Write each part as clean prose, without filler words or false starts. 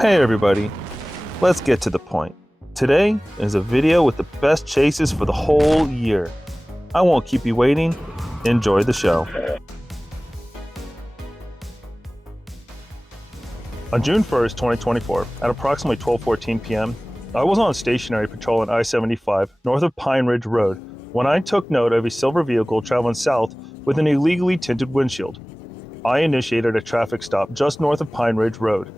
Hey everybody, let's get to the point. Today is a video with the best chases for the whole year. I won't keep you waiting. Enjoy the show. On June 1st, 2024, at approximately 12:14 p.m., I was on stationary patrol on I-75 north of Pine Ridge Road when I took note of a silver vehicle traveling south with an illegally tinted windshield. I initiated a traffic stop just north of Pine Ridge Road.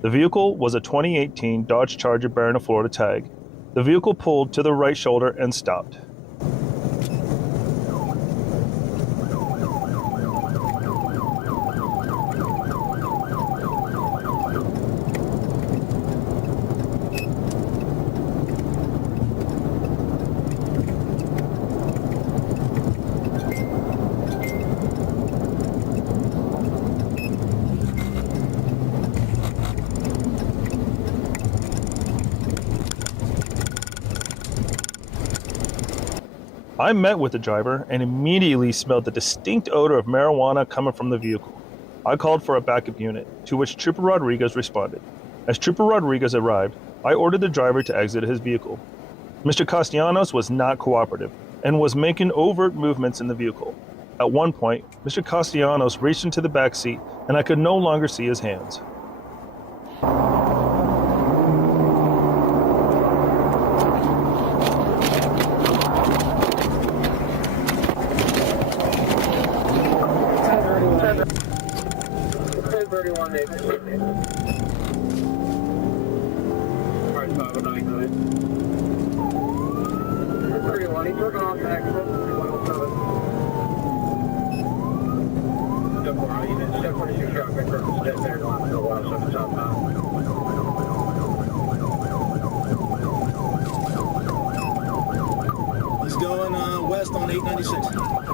The vehicle was a 2018 Dodge Charger bearing a Florida tag. The vehicle pulled to the right shoulder and stopped. I met with the driver and immediately smelled the distinct odor of marijuana coming from the vehicle. I called for a backup unit, to which Trooper Rodriguez responded. As Trooper Rodriguez arrived, I ordered the driver to exit his vehicle. Mr. Castellanos was not cooperative and was making overt movements in the vehicle. At one point, Mr. Castellanos reached into the back seat and I could no longer see his hands. He's going west on 896.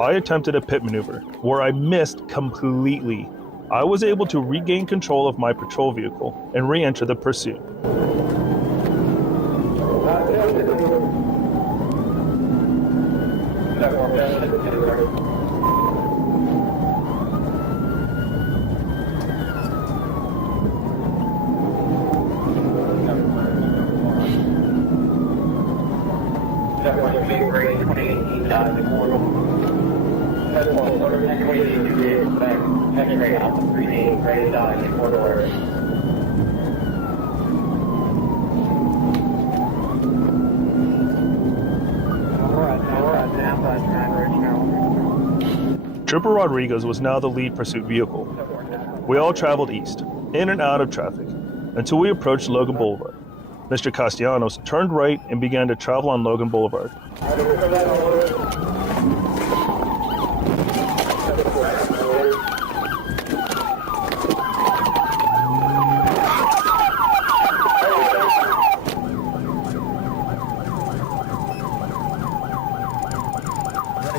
I attempted a pit maneuver, where I missed completely. I was able to regain control of my patrol vehicle and re-enter the pursuit. Trooper Rodriguez was now the lead pursuit vehicle. We all traveled east, in and out of traffic, until we approached Logan Boulevard. Mr. Castellanos turned right and began to travel on Logan Boulevard. They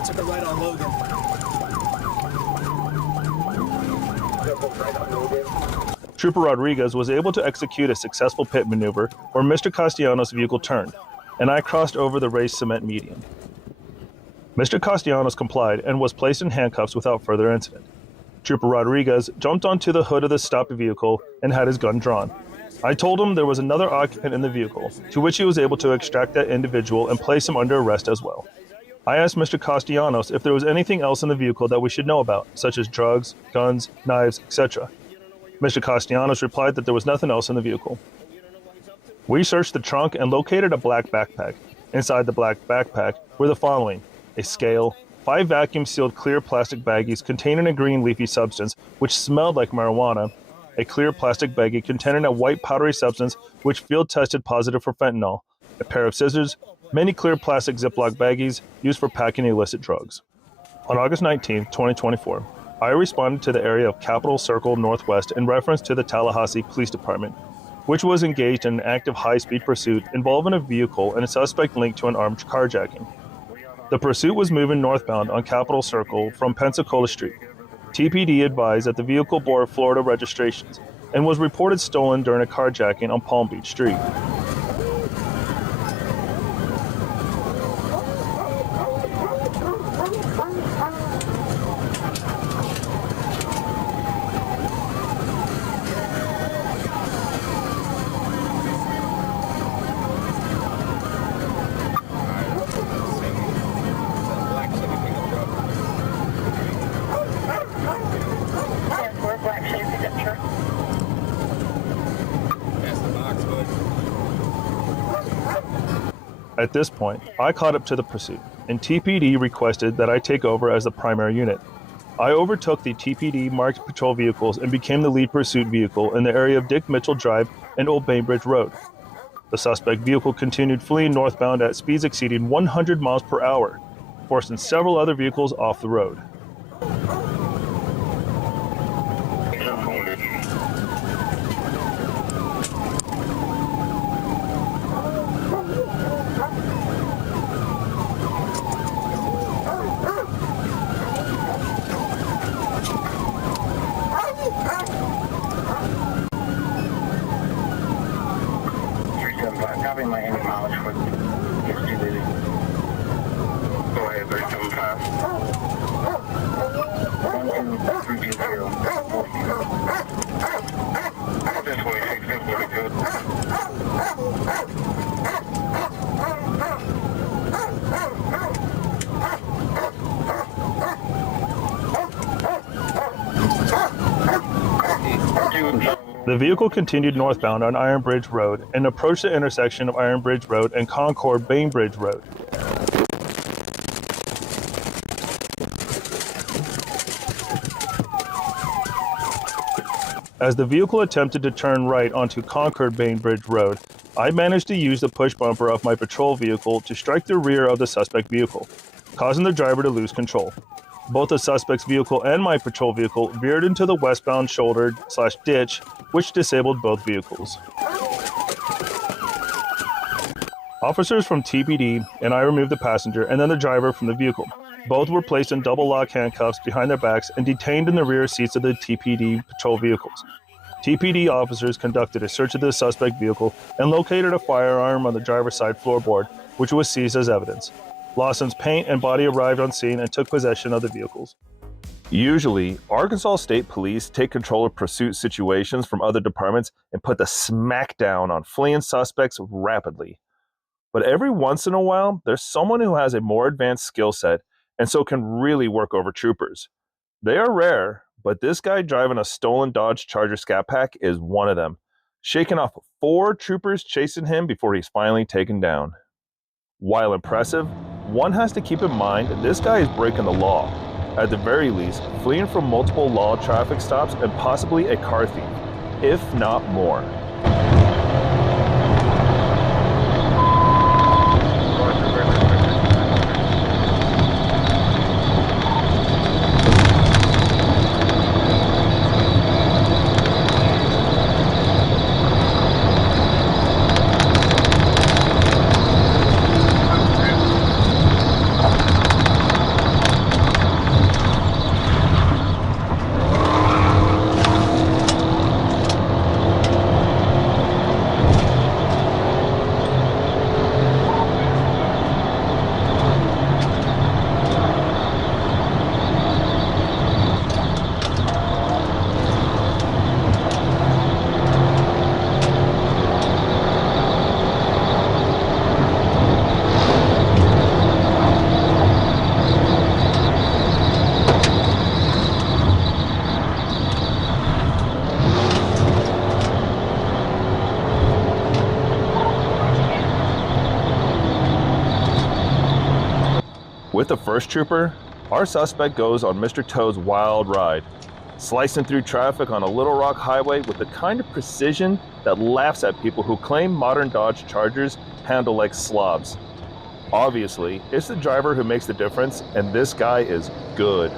took a right on Logan. Trooper Rodriguez was able to execute a successful pit maneuver where Mr. Castellanos' vehicle turned, and I crossed over the raised cement median. Mr. Castellanos complied and was placed in handcuffs without further incident. Trooper Rodriguez jumped onto the hood of the stopped vehicle and had his gun drawn. I told him there was another occupant in the vehicle, to which he was able to extract that individual and place him under arrest as well. I asked Mr. Castellanos if there was anything else in the vehicle that we should know about, such as drugs, guns, knives, etc. Mr. Castellanos replied that there was nothing else in the vehicle. We searched the trunk and located a black backpack. Inside the black backpack were the following: a scale, 5 vacuum-sealed clear plastic baggies containing a green leafy substance which smelled like marijuana, a clear plastic baggie containing a white powdery substance which field tested positive for fentanyl, a pair of scissors, many clear plastic Ziploc baggies used for packing illicit drugs. On August 19, 2024, I responded to the area of Capitol Circle Northwest in reference to the Tallahassee Police Department, which was engaged in an active high-speed pursuit involving a vehicle and a suspect linked to an armed carjacking. The pursuit was moving northbound on Capitol Circle from Pensacola Street. TPD advised that the vehicle bore Florida registrations and was reported stolen during a carjacking on Palm Beach Street. At this point, I caught up to the pursuit, and TPD requested that I take over as the primary unit. I overtook the TPD marked patrol vehicles and became the lead pursuit vehicle in the area of Dick Mitchell Drive and Old Bainbridge Road. The suspect vehicle continued fleeing northbound at speeds exceeding 100 miles per hour, forcing several other vehicles off the road. Copy my engine mileage for yesterday. Go ahead, 375. 12320. This way, 1642. The vehicle continued northbound on Iron Bridge Road and approached the intersection of Iron Bridge Road and Concord Bainbridge Road. As the vehicle attempted to turn right onto Concord Bainbridge Road, I managed to use the push bumper of my patrol vehicle to strike the rear of the suspect vehicle, causing the driver to lose control. Both the suspect's vehicle and my patrol vehicle veered into the westbound shoulder/ditch, which disabled both vehicles. Officers from TPD and I removed the passenger and then the driver from the vehicle. Both were placed in double lock handcuffs behind their backs and detained in the rear seats of the TPD patrol vehicles. TPD officers conducted a search of the suspect vehicle and located a firearm on the driver's side floorboard, which was seized as evidence. Lawson's paint and body arrived on scene and took possession of the vehicles. Usually, Arkansas State Police take control of pursuit situations from other departments and put the smackdown on fleeing suspects rapidly. But every once in a while, there's someone who has a more advanced skill set and so can really work over troopers. They are rare, but this guy driving a stolen Dodge Charger Scat Pack is one of them, shaking off 4 troopers chasing him before he's finally taken down. While impressive, one has to keep in mind this guy is breaking the law, at the very least fleeing from multiple law traffic stops and possibly a car thief, if not more. With the first trooper, our suspect goes on Mr. Toad's wild ride, slicing through traffic on a Little Rock highway with the kind of precision that laughs at people who claim modern Dodge Chargers handle like slobs. Obviously, it's the driver who makes the difference, and this guy is good.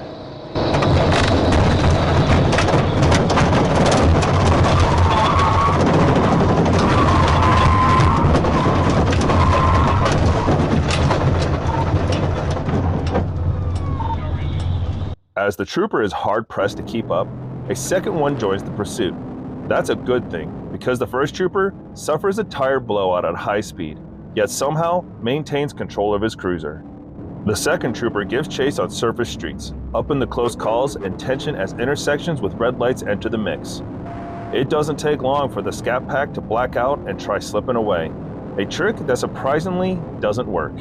As the trooper is hard-pressed to keep up, a second one joins the pursuit. That's a good thing, because the first trooper suffers a tire blowout at high speed, yet somehow maintains control of his cruiser. The second trooper gives chase on surface streets, up in the close calls and tension as intersections with red lights enter the mix. It doesn't take long for the Scat Pack to black out and try slipping away, a trick that surprisingly doesn't work.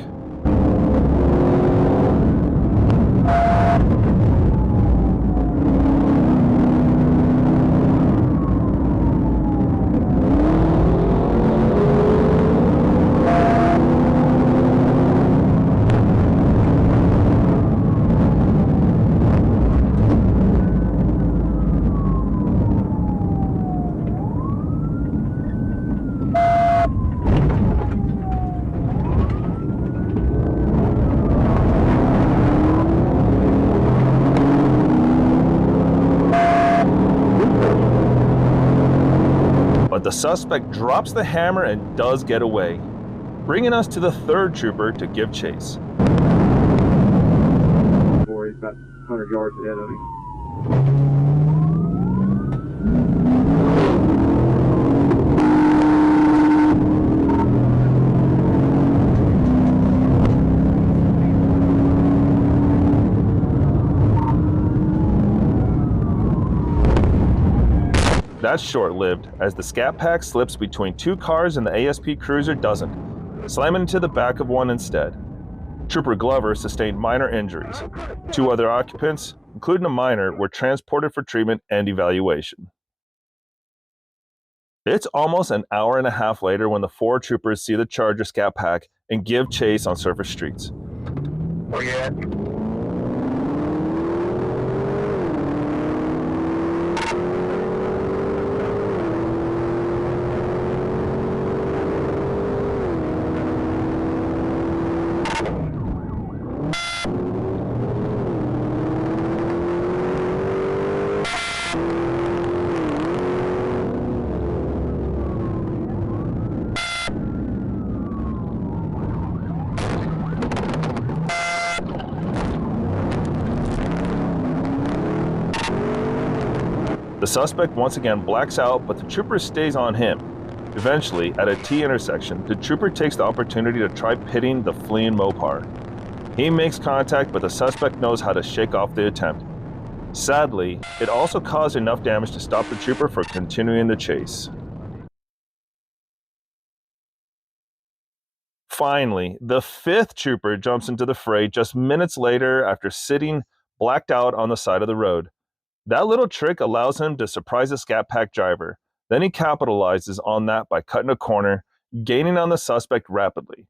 But the suspect drops the hammer and does get away, bringing us to the third trooper to give chase. He's about 100 yards ahead of him. That's short-lived, as the Scat Pack slips between two cars and the ASP cruiser doesn't, slamming into the back of one instead. Trooper Glover sustained minor injuries. Two other occupants, including a minor, were transported for treatment and evaluation. It's almost an hour and a half later when the four troopers see the Charger Scat Pack and give chase on surface streets. Where you at? The suspect once again blacks out, but the trooper stays on him. Eventually, at a T intersection, the trooper takes the opportunity to try pitting the fleeing Mopar. He makes contact, but the suspect knows how to shake off the attempt. Sadly, it also caused enough damage to stop the trooper from continuing the chase. Finally, the fifth trooper jumps into the fray just minutes later after sitting blacked out on the side of the road. That little trick allows him to surprise the Scat Pack driver. Then he capitalizes on that by cutting a corner, gaining on the suspect rapidly.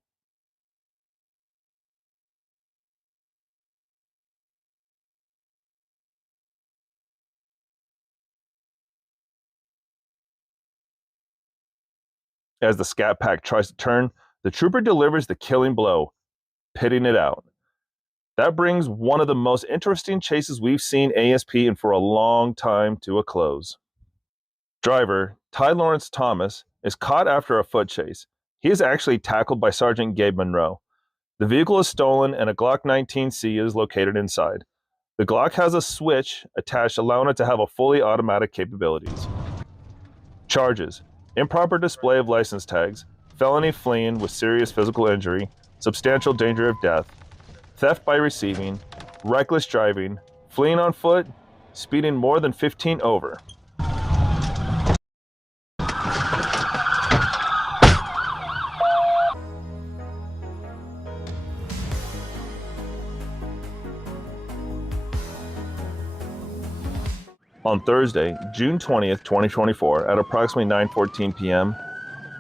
As the Scat Pack tries to turn, the trooper delivers the killing blow, pitting it out. That brings one of the most interesting chases we've seen ASP in for a long time to a close. Driver, Ty Lawrence Thomas, is caught after a foot chase. He is actually tackled by Sergeant Gabe Monroe. The vehicle is stolen and a Glock 19C is located inside. The Glock has a switch attached allowing it to have a fully automatic capabilities. Charges: improper display of license tags, felony fleeing with serious physical injury, substantial danger of death, theft by receiving, reckless driving, fleeing on foot, speeding more than 15 over. On Thursday, June 20th, 2024, at approximately 9:14 p.m.,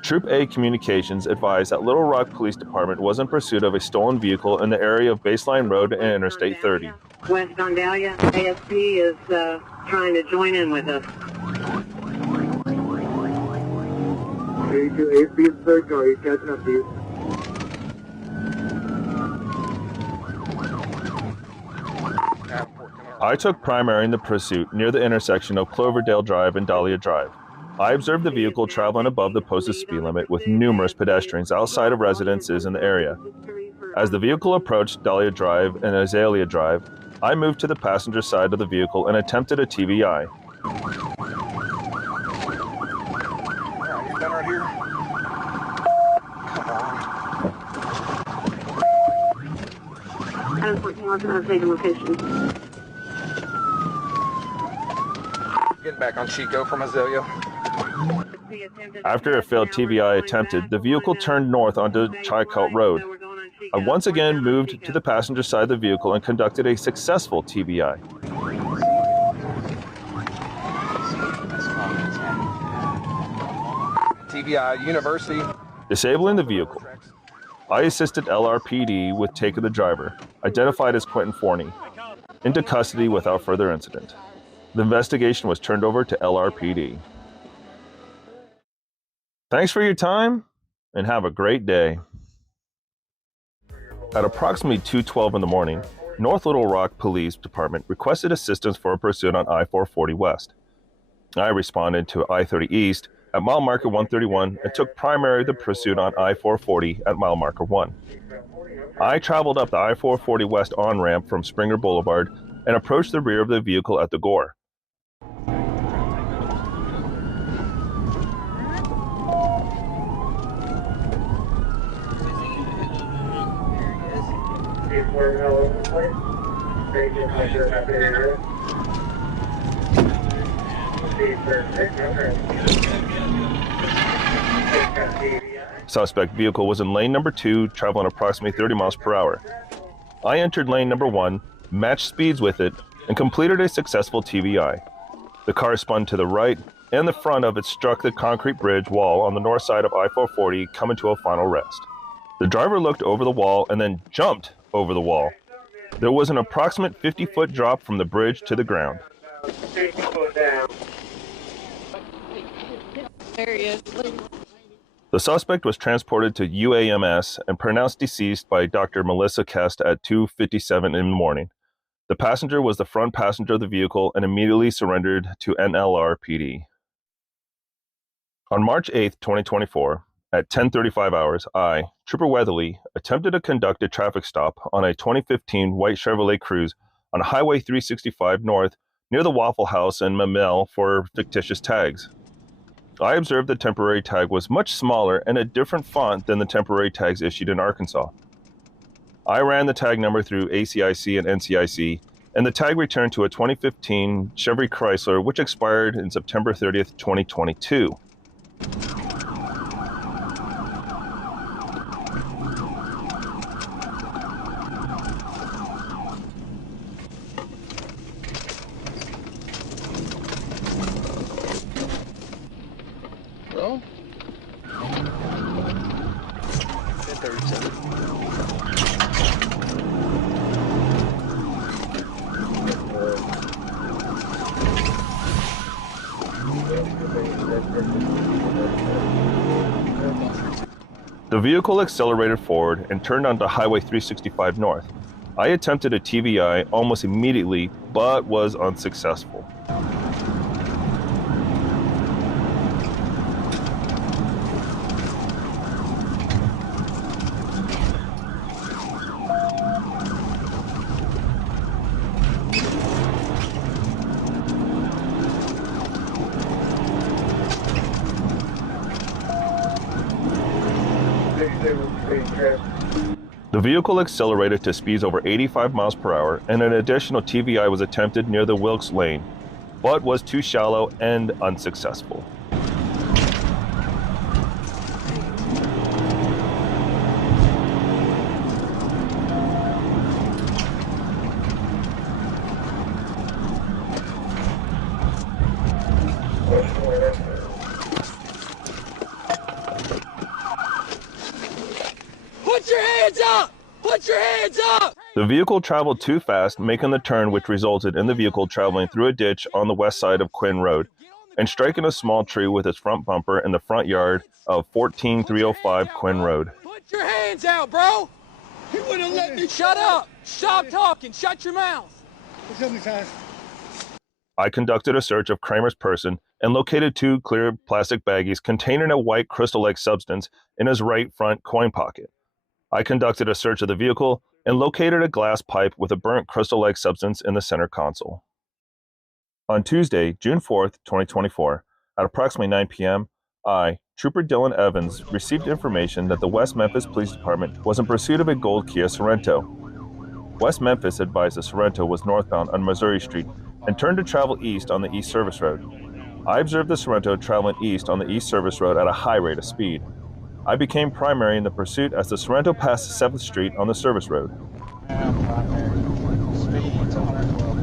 Troop A Communications advised that Little Rock Police Department was in pursuit of a stolen vehicle in the area of Baseline Road and Interstate 30. West on Dahlia, ASP is trying to join in with us. 32 ASP is third car, he's catching up to you. I took primary in the pursuit near the intersection of Cloverdale Drive and Dahlia Drive. I observed the vehicle traveling above the posted speed limit with numerous pedestrians outside of residences in the area. As the vehicle approached Dahlia Drive and Azalea Drive, I moved to the passenger side of the vehicle and attempted a TBI. You done right here? Adam 14, I'll take a location. Getting back on Chico from Azalea. After a failed TBI attempted, the vehicle turned north onto Chicot Road. I once again moved to the passenger side of the vehicle and conducted a successful TBI. TBI University. Disabling the vehicle, I assisted LRPD with take of the driver, identified as Quentin Forney, into custody without further incident. The investigation was turned over to LRPD. Thanks for your time, and have a great day. At approximately 2:12 in the morning, North Little Rock Police Department requested assistance for a pursuit on I-440 West. I responded to I-30 East at mile marker 131 and took primary of the pursuit on I-440 at mile marker 1. I traveled up the I-440 West on-ramp from Springer Boulevard and approached the rear of the vehicle at the Gore. Suspect vehicle was in lane number 2, traveling approximately 30 miles per hour. I entered lane number 1, matched speeds with it, and completed a successful TBI. The car spun to the right, and the front of it struck the concrete bridge wall on the north side of I-440, coming to a final rest. The driver looked over the wall and then jumped over the wall. There was an approximate 50-foot drop from the bridge to the ground. 50 foot down. There he is. The suspect was transported to UAMS and pronounced deceased by Dr. Melissa Kest at 2:57 in the morning. The passenger was the front passenger of the vehicle and immediately surrendered to NLRPD. On March 8, 2024, at 10:35 hours, I, Trooper Weatherly, attempted to conduct a traffic stop on a 2015 white Chevrolet Cruze on Highway 365 North near the Waffle House in Mamel for fictitious tags. I observed the temporary tag was much smaller and a different font than the temporary tags issued in Arkansas. I ran the tag number through ACIC and NCIC, and the tag returned to a 2015 Chevy Chrysler, which expired in September 30th, 2022. Well, 37. The vehicle accelerated forward and turned onto Highway 365 North. I attempted a TBI almost immediately, but was unsuccessful. The vehicle accelerated to speeds over 85 miles per hour, and an additional TBI was attempted near the Wilkes Lane, but was too shallow and unsuccessful. Put your hands up! Put your hands up! The vehicle traveled too fast, making the turn, which resulted in the vehicle traveling through a ditch on the west side of Quinn Road and striking a small tree with its front bumper in the front yard of 14305 Quinn Road. Put your hands out, bro! He wouldn't let me. Shut up! Stop talking! Shut your mouth! I conducted a search of Kramer's person and located 2 clear plastic baggies containing a white crystal-like substance in his right front coin pocket. I conducted a search of the vehicle and located a glass pipe with a burnt crystal-like substance in the center console. On Tuesday, June 4th, 2024, at approximately 9 p.m., I, Trooper Dylan Evans, received information that the West Memphis Police Department was in pursuit of a gold Kia Sorento. West Memphis advised the Sorento was northbound on Missouri Street and turned to travel east on the East Service Road. I observed the Sorento traveling east on the East Service Road at a high rate of speed. I became primary in the pursuit as the Sorento passed 7th Street on the service road. Speed's 112.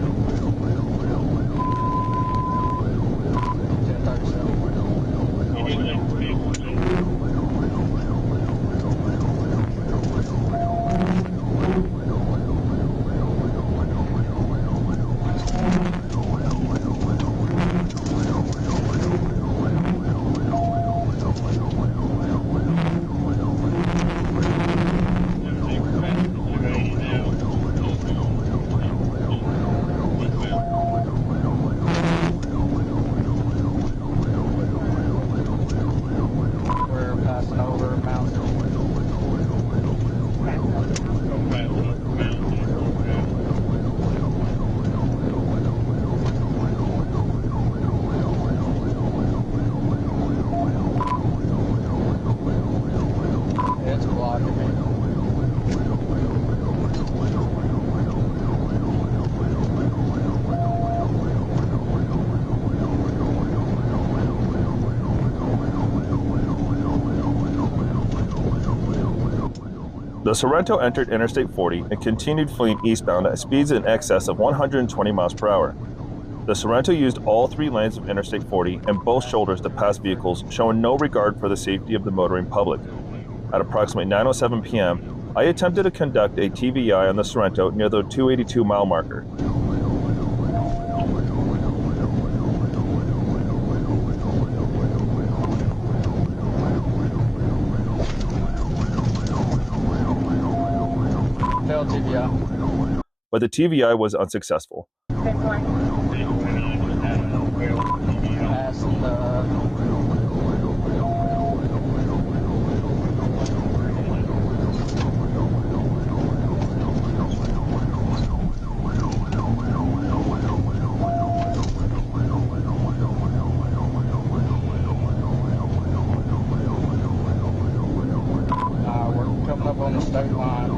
The Sorento entered Interstate 40 and continued fleeing eastbound at speeds in excess of 120 miles per hour. The Sorento used all 3 lanes of Interstate 40 and both shoulders to pass vehicles, showing no regard for the safety of the motoring public. At approximately 9:07 p.m., I attempted to conduct a TVI on the Sorento near the 282 mile marker. TVI. But the TVI was unsuccessful. We're coming up on the state line.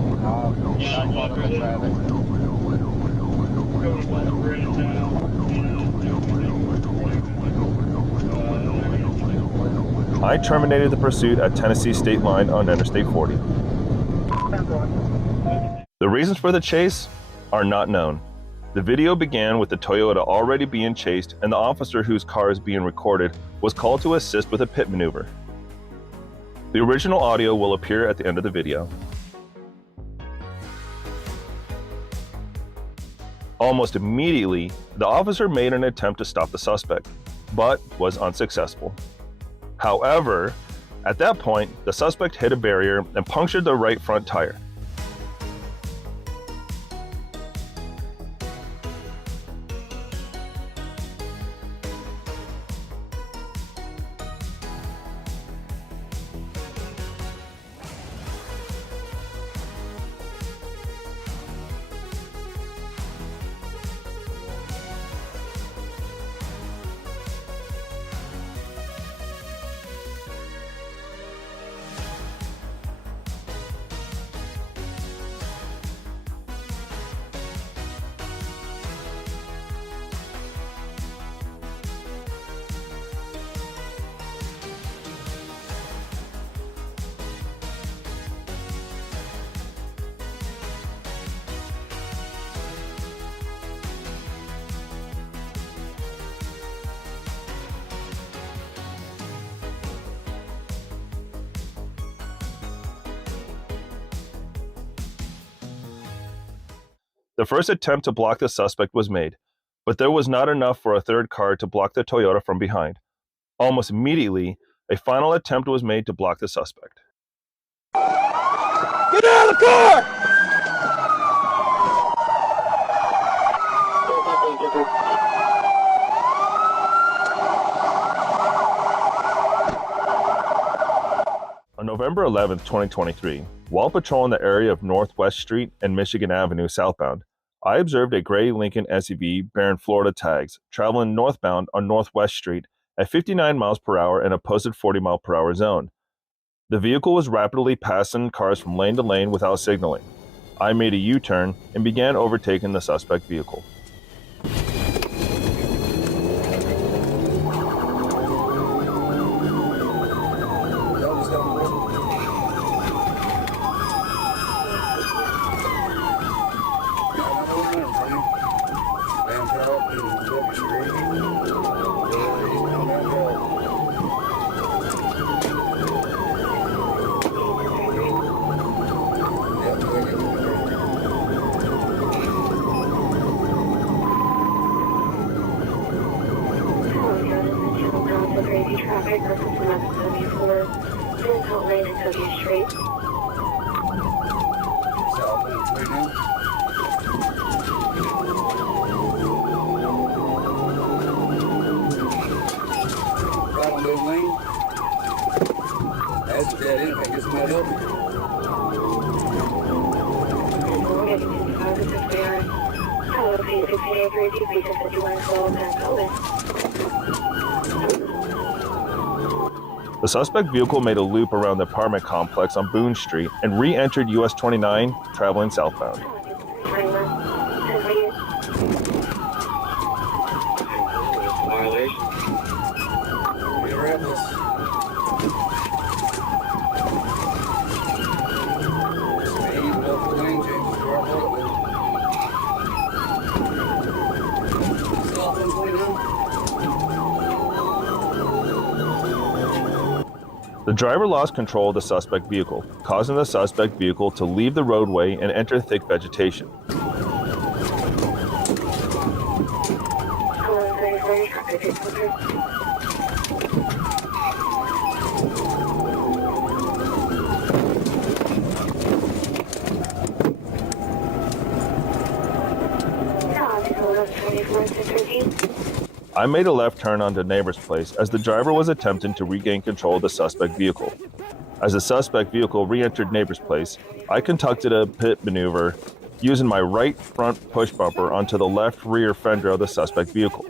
I terminated the pursuit at Tennessee State Line on Interstate 40. The reasons for the chase are not known. The video began with the Toyota already being chased, and the officer whose car is being recorded was called to assist with a pit maneuver. The original audio will appear at the end of the video. Almost immediately, the officer made an attempt to stop the suspect, but was unsuccessful. However, at that point, the suspect hit a barrier and punctured the right front tire. The first attempt to block the suspect was made, but there was not enough for a third car to block the Toyota from behind. Almost immediately, a final attempt was made to block the suspect. Get out of the car! On November 11, 2023, while patrolling the area of Northwest Street and Michigan Avenue southbound, I observed a gray Lincoln SUV bearing Florida tags traveling northbound on Northwest Street at 59 miles per hour in a posted 40 mile per hour zone. The vehicle was rapidly passing cars from lane to lane without signaling. I made a U-turn and began overtaking the suspect vehicle. Traffic, reference 1174, Pinnacle Lane and Tokyo Street. Right on those lane. That's a dead end. I guess might help. We're getting to 5 to 6 there. Hello, P683, P651, Slow, Penn, The suspect vehicle made a loop around the apartment complex on Boone Street and re-entered US 29, traveling southbound. Violation. Be reckless. Speed, multiple lane changes. You are public. Stop 129. The driver lost control of the suspect vehicle, causing the suspect vehicle to leave the roadway and enter thick vegetation. I made a left turn onto Neighbor's Place as the driver was attempting to regain control of the suspect vehicle. As the suspect vehicle re-entered Neighbor's Place, I conducted a pit maneuver using my right front push bumper onto the left rear fender of the suspect vehicle.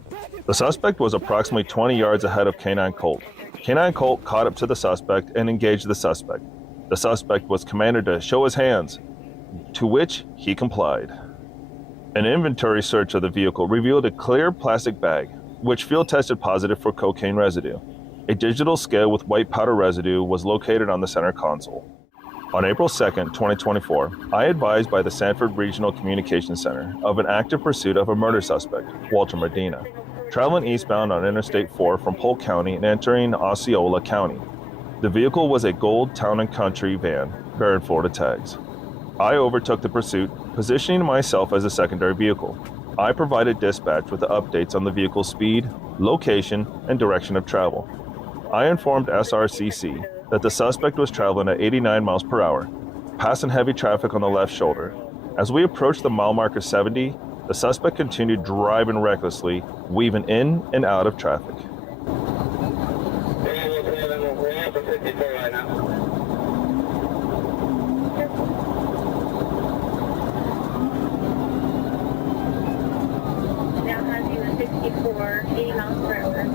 The suspect was approximately 20 yards ahead of K9 Colt. K9 Colt caught up to the suspect and engaged the suspect. The suspect was commanded to show his hands, to which he complied. An inventory search of the vehicle revealed a clear plastic bag, which field tested positive for cocaine residue. A digital scale with white powder residue was located on the center console. On April 2, 2024, I advised by the Sanford Regional Communications Center of an active pursuit of a murder suspect, Walter Medina, traveling eastbound on Interstate 4 from Polk County and entering Osceola County. The vehicle was a gold Town & Country van bearing Florida tags. I overtook the pursuit, positioning myself as a secondary vehicle. I provided dispatch with the updates on the vehicle's speed, location, and direction of travel. I informed SRCC that the suspect was traveling at 89 miles per hour, passing heavy traffic on the left shoulder. As we approached the mile marker 70, the suspect continued driving recklessly, weaving in and out of traffic. for 80 miles per hour.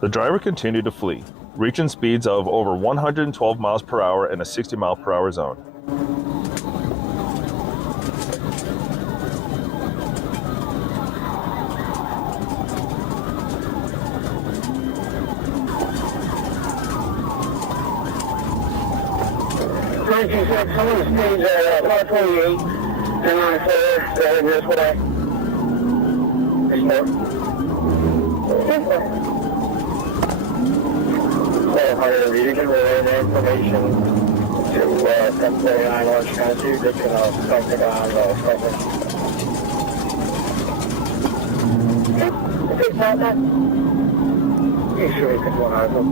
The driver continued to flee, reaching speeds of over 112 miles per hour in a 60 mile per hour zone. Someone speeds 128, and on further, heading this way. There's more. You can relay the information to 1049 Orange County. They can something on cover. Is it not that? You sure you can one out of them?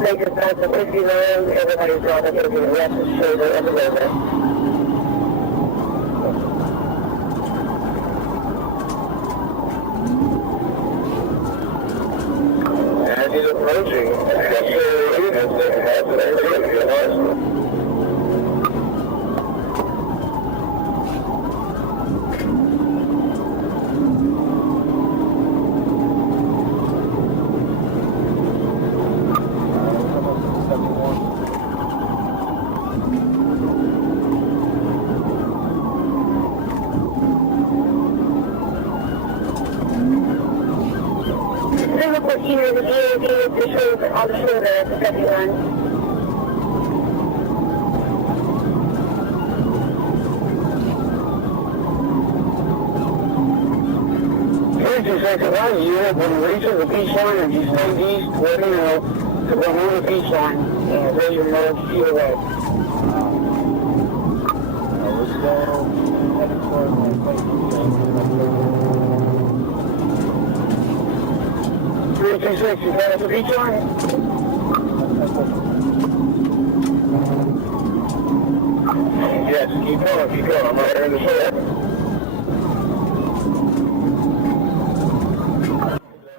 Make it past the 59, everybody's dropping into the left shoulder of the roadway. As he's approaching, the DAV officials on the shoulder at the 71. Unit, when it reaches the beach line, and you stand east, let me know to go on the beach line and raise your nose either way. Let's go heading toward my place. 326, you got the beach line? Yes, keep going. I'm right here in the shoulder.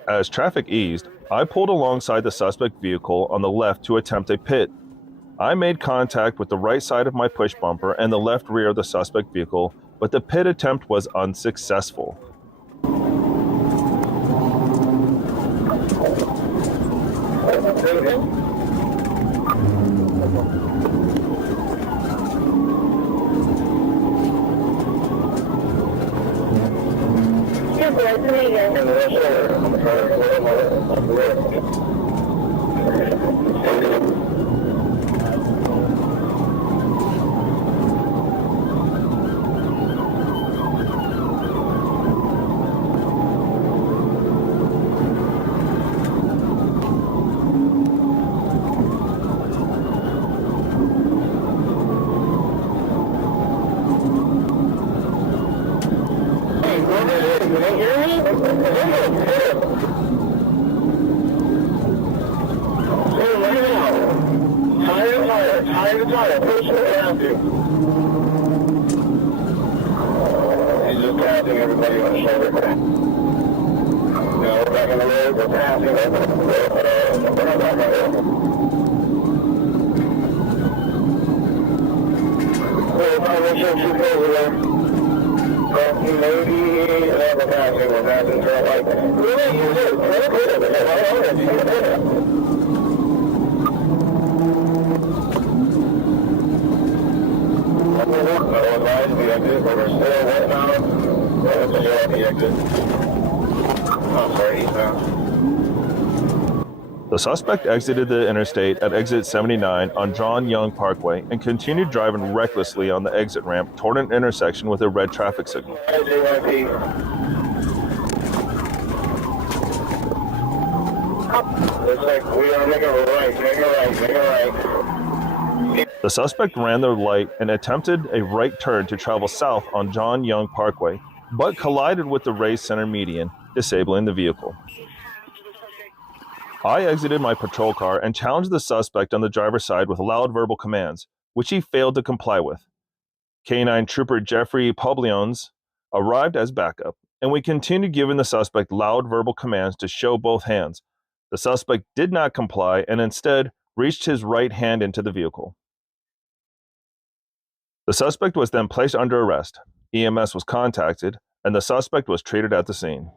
As traffic eased, I pulled alongside the suspect vehicle on the left to attempt a pit. I made contact with the right side of my push bumper and the left rear of the suspect vehicle, but the pit attempt was unsuccessful. Push it around you. He's just passing everybody on the shoulder. Now we're back on the road, we're passing over the road. We're not back on the road. Well, I'm sure she's over there. Well, maybe we're passing to a light. Really, you do. The suspect exited the interstate at exit 79 on John Young Parkway and continued driving recklessly on the exit ramp toward an intersection with a red traffic signal. Looks like we are making a right. The suspect ran the light and attempted a right turn to travel south on John Young Parkway, but collided with the Ray Center median, disabling the vehicle. I exited my patrol car and challenged the suspect on the driver's side with loud verbal commands, which he failed to comply with. K-9 Trooper Jeffrey Publiones arrived as backup, and we continued giving the suspect loud verbal commands to show both hands. The suspect did not comply and instead reached his right hand into the vehicle. The suspect was then placed under arrest. EMS was contacted, and the suspect was treated at the scene.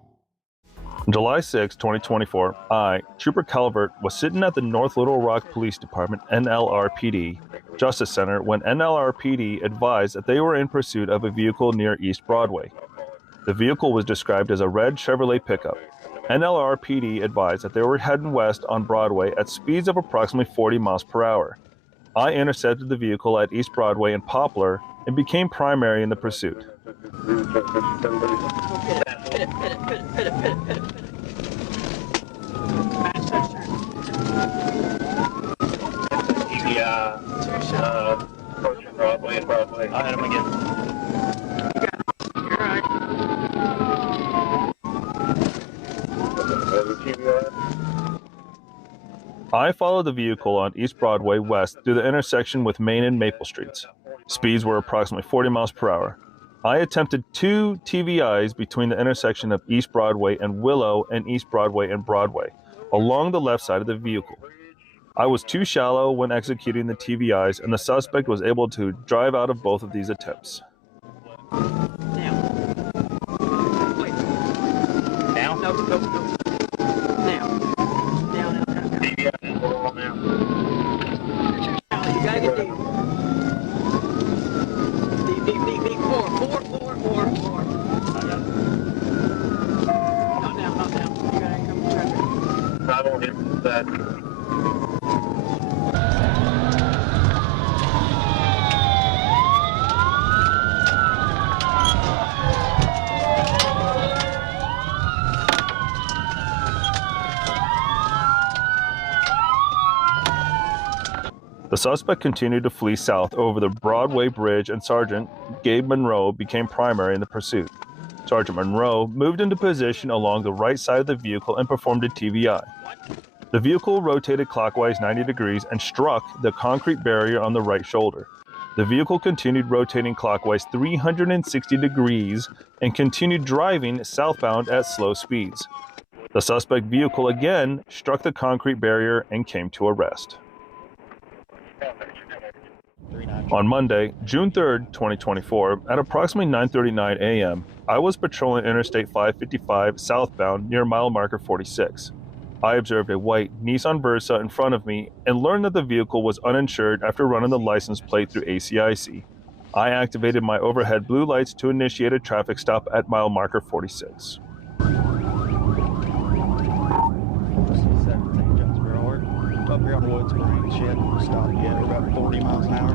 On July 6, 2024, Trooper Calvert, was sitting at the North Little Rock Police Department NLRPD Justice Center when NLRPD advised that they were in pursuit of a vehicle near East Broadway. The vehicle was described as a red Chevrolet pickup. NLRPD advised that they were heading west on Broadway at speeds of approximately 40 miles per hour. I intercepted the vehicle at East Broadway and Poplar and became primary in the pursuit. Approaching Broadway and Broadway. I'll hit him again. You're right. I followed the vehicle on East Broadway west through the intersection with Main and Maple Streets. Speeds were approximately 40 miles per hour. I attempted 2 TVIs between the intersection of East Broadway and Willow and East Broadway and Broadway, along the left side of the vehicle. I was too shallow when executing the TVIs, and the suspect was able to drive out of both of these attempts. Now. Wait. Now? No. Now. Down. You gotta get deep. Deep. Four. I got it. Not down. You gotta come to traffic. Travel him that. The suspect continued to flee south over the Broadway Bridge, and Sergeant Gabe Monroe became primary in the pursuit. Sergeant Monroe moved into position along the right side of the vehicle and performed a TVI. The vehicle rotated clockwise 90 degrees and struck the concrete barrier on the right shoulder. The vehicle continued rotating clockwise 360 degrees and continued driving southbound at slow speeds. The suspect vehicle again struck the concrete barrier and came to a rest. On Monday, June 3, 2024, at approximately 9:39 a.m., I was patrolling Interstate 555 southbound near mile marker 46. I observed a white Nissan Versa in front of me and learned that the vehicle was uninsured after running the license plate through ACIC. I activated my overhead blue lights to initiate a traffic stop at mile marker 46. 17 Jonesboro. We're up here on Woods Green. She hadn't stopped yet. We're about 40 miles an hour.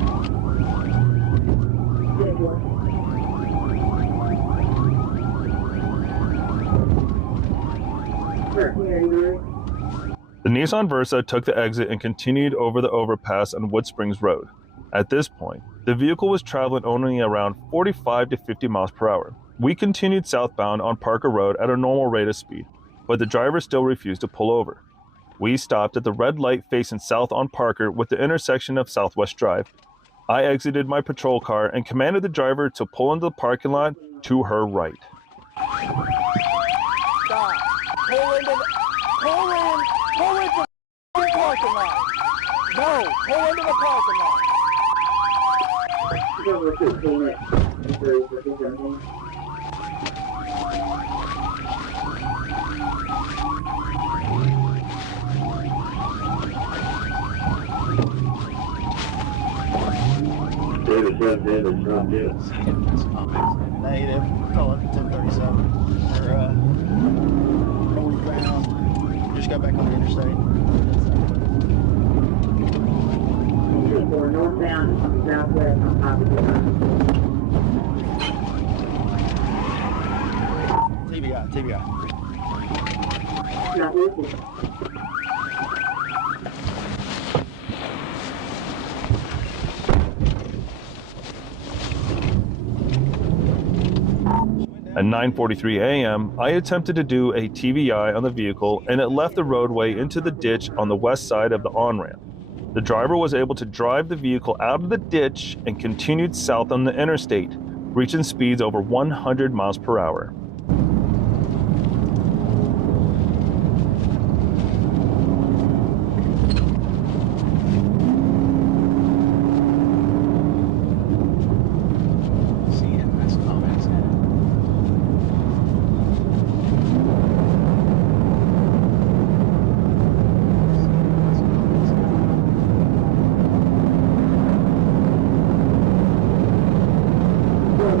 The Nissan Versa took the exit and continued over the overpass on Wood Springs Road. At this point, the vehicle was traveling only around 45 to 50 miles per hour. We continued southbound on Parker Road at a normal rate of speed, but the driver still refused to pull over. We stopped at the red light facing south on Parker with the intersection of Southwest Drive. I exited my patrol car and commanded the driver to pull into the parking lot to her right. Stop. Pull into the parking lot. No, pull into the parking lot. Negative. Call it 1037. We're going ground. Just got back on the interstate. Northbound, southwest on Poplar. TBI. Not listening. At 9:43 a.m., I attempted to do a TVI on the vehicle and it left the roadway into the ditch on the west side of the on-ramp. The driver was able to drive the vehicle out of the ditch and continued south on the interstate, reaching speeds over 100 miles per hour. Yeah,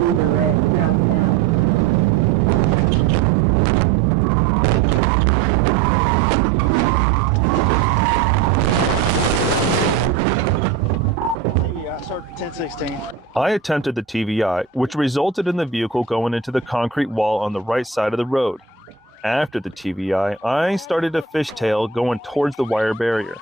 start 1016. I attempted the TVI, which resulted in the vehicle going into the concrete wall on the right side of the road. After the TVI, I started a fishtail going towards the wire barrier.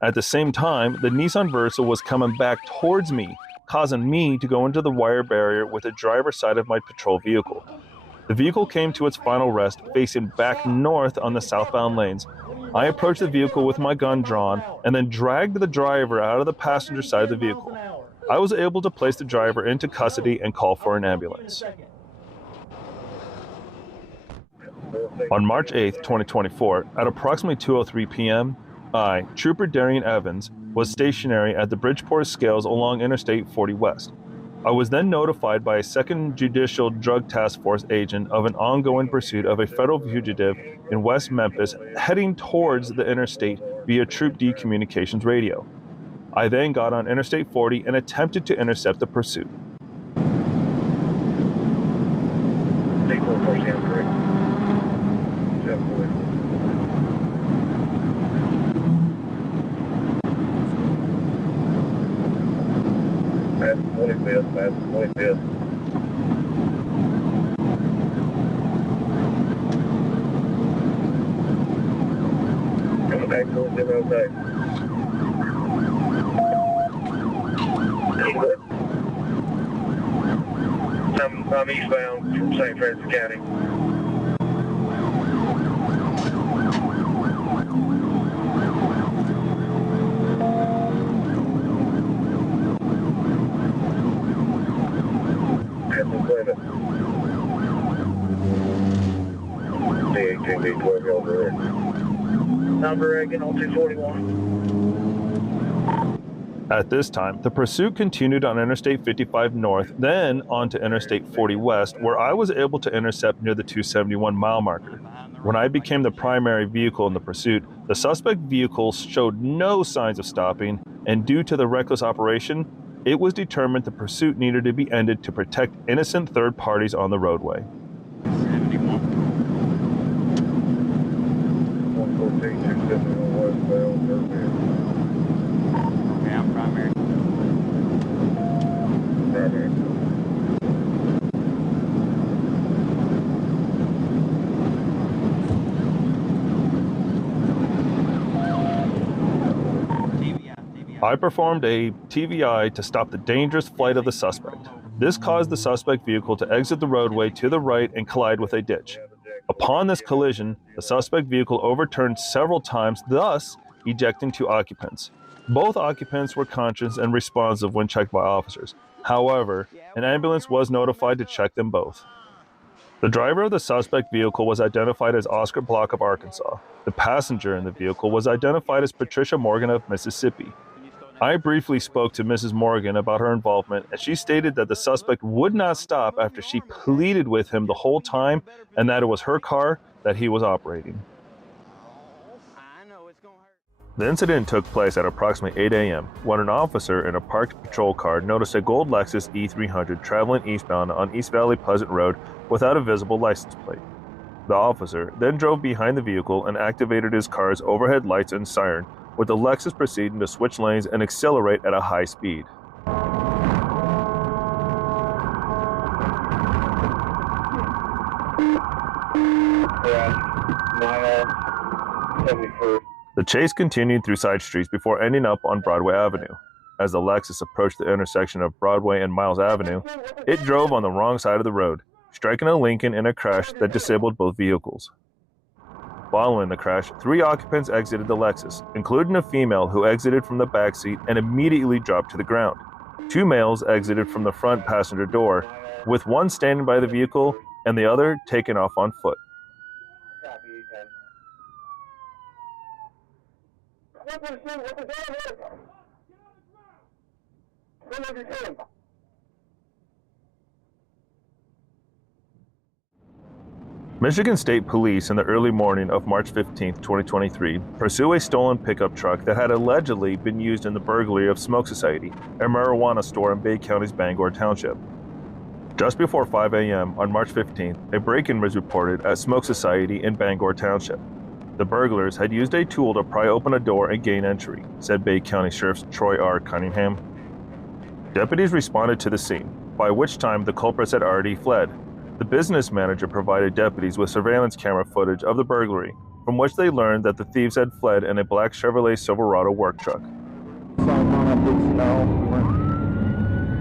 At the same time, the Nissan Versa was coming back towards me, causing me to go into the wire barrier with the driver's side of my patrol vehicle. The vehicle came to its final rest, facing back north on the southbound lanes. I approached the vehicle with my gun drawn and then dragged the driver out of the passenger side of the vehicle. I was able to place the driver into custody and call for an ambulance. On March 8, 2024, at approximately 2:03 p.m., I, Trooper Darian Evans, was stationary at the Bridgeport Scales along Interstate 40 West. I was then notified by a 2nd Judicial Drug Task Force agent of an ongoing pursuit of a federal fugitive in West Memphis heading towards the interstate via Troop D communications radio. I then got on Interstate 40 and attempted to intercept the pursuit. That's 25th, that's 25th. Coming back towards them, okay. I'm eastbound from St. Francis County. Number again on 241. At this time, the pursuit continued on Interstate 55 North, then onto Interstate 40 West, where I was able to intercept near the 271 mile marker. When I became the primary vehicle in the pursuit, the suspect vehicle showed no signs of stopping, and due to the reckless operation, it was determined the pursuit needed to be ended to protect innocent third parties on the roadway. 114, 271 westbound, Okay, I'm primary. primary. I performed a TVI to stop the dangerous flight of the suspect. This caused the suspect vehicle to exit the roadway to the right and collide with a ditch. Upon this collision, the suspect vehicle overturned several times, thus ejecting 2 occupants. Both occupants were conscious and responsive when checked by officers. However, an ambulance was notified to check them both. The driver of the suspect vehicle was identified as Oscar Block of Arkansas. The passenger in the vehicle was identified as Patricia Morgan of Mississippi. I briefly spoke to Mrs. Morgan about her involvement, and she stated that the suspect would not stop after she pleaded with him the whole time and that it was her car that he was operating. The incident took place at approximately 8 a.m. when an officer in a parked patrol car noticed a gold Lexus E300 traveling eastbound on East Valley Pleasant Road without a visible license plate. The officer then drove behind the vehicle and activated his car's overhead lights and siren, with the Lexus proceeding to switch lanes and accelerate at a high speed. The chase continued through side streets before ending up on Broadway Avenue. As the Lexus approached the intersection of Broadway and Miles Avenue, it drove on the wrong side of the road, striking a Lincoln in a crash that disabled both vehicles. Following the crash, 3 occupants exited the Lexus, including a female who exited from the back seat and immediately dropped to the ground. 2 males exited from the front passenger door, with one standing by the vehicle and the other taken off on foot. Michigan State Police in the early morning of March 15, 2023, pursue a stolen pickup truck that had allegedly been used in the burglary of Smoke Society, a marijuana store in Bay County's Bangor Township. Just before 5 a.m. on March 15th, a break-in was reported at Smoke Society in Bangor Township. The burglars had used a tool to pry open a door and gain entry, said Bay County Sheriff Troy R. Cunningham. Deputies responded to the scene, by which time the culprits had already fled. The business manager provided deputies with surveillance camera footage of the burglary, from which they learned that the thieves had fled in a black Chevrolet Silverado work truck. Southbound up Dixie now.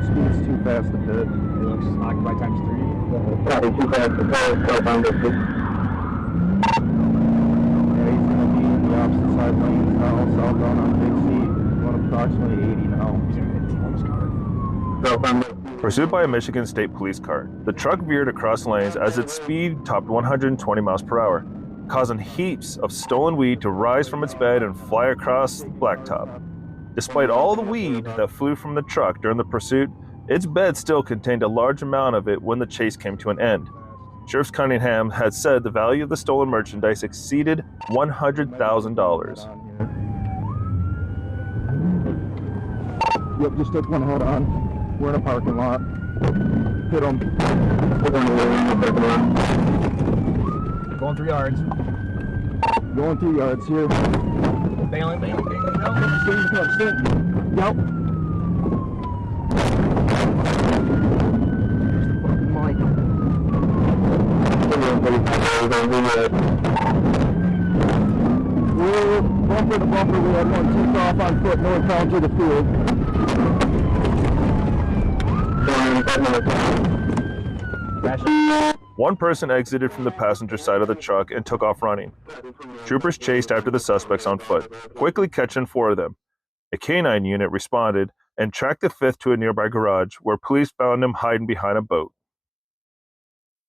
Speed's too fast to hit. It looks occupied times 3. Probably too fast to go, southbound Dixie. Yeah, he's going to be in the opposite side lanes now, southbound on Dixie. Going approximately 80 now. He's going to hit T1's car. Southbound Dixie. Pursued by a Michigan State police car, the truck veered across lanes as its speed topped 120 miles per hour, causing heaps of stolen weed to rise from its bed and fly across the blacktop. Despite all the weed that flew from the truck during the pursuit, its bed still contained a large amount of it when the chase came to an end. Sheriff Cunningham had said the value of the stolen merchandise exceeded $100,000. Yep, just took one. Hold on. We're in a parking lot. Hit him. Going 3 yards. Going 2 yards here. Bailing. No. Stay. Yep. Mike. We're bumper to bumper. We had one tipped off on foot northbound to the field. One person exited from the passenger side of the truck and took off running. Troopers chased after the suspects on foot, quickly catching 4 of them. A canine unit responded and tracked the 5th to a nearby garage, where police found him hiding behind a boat.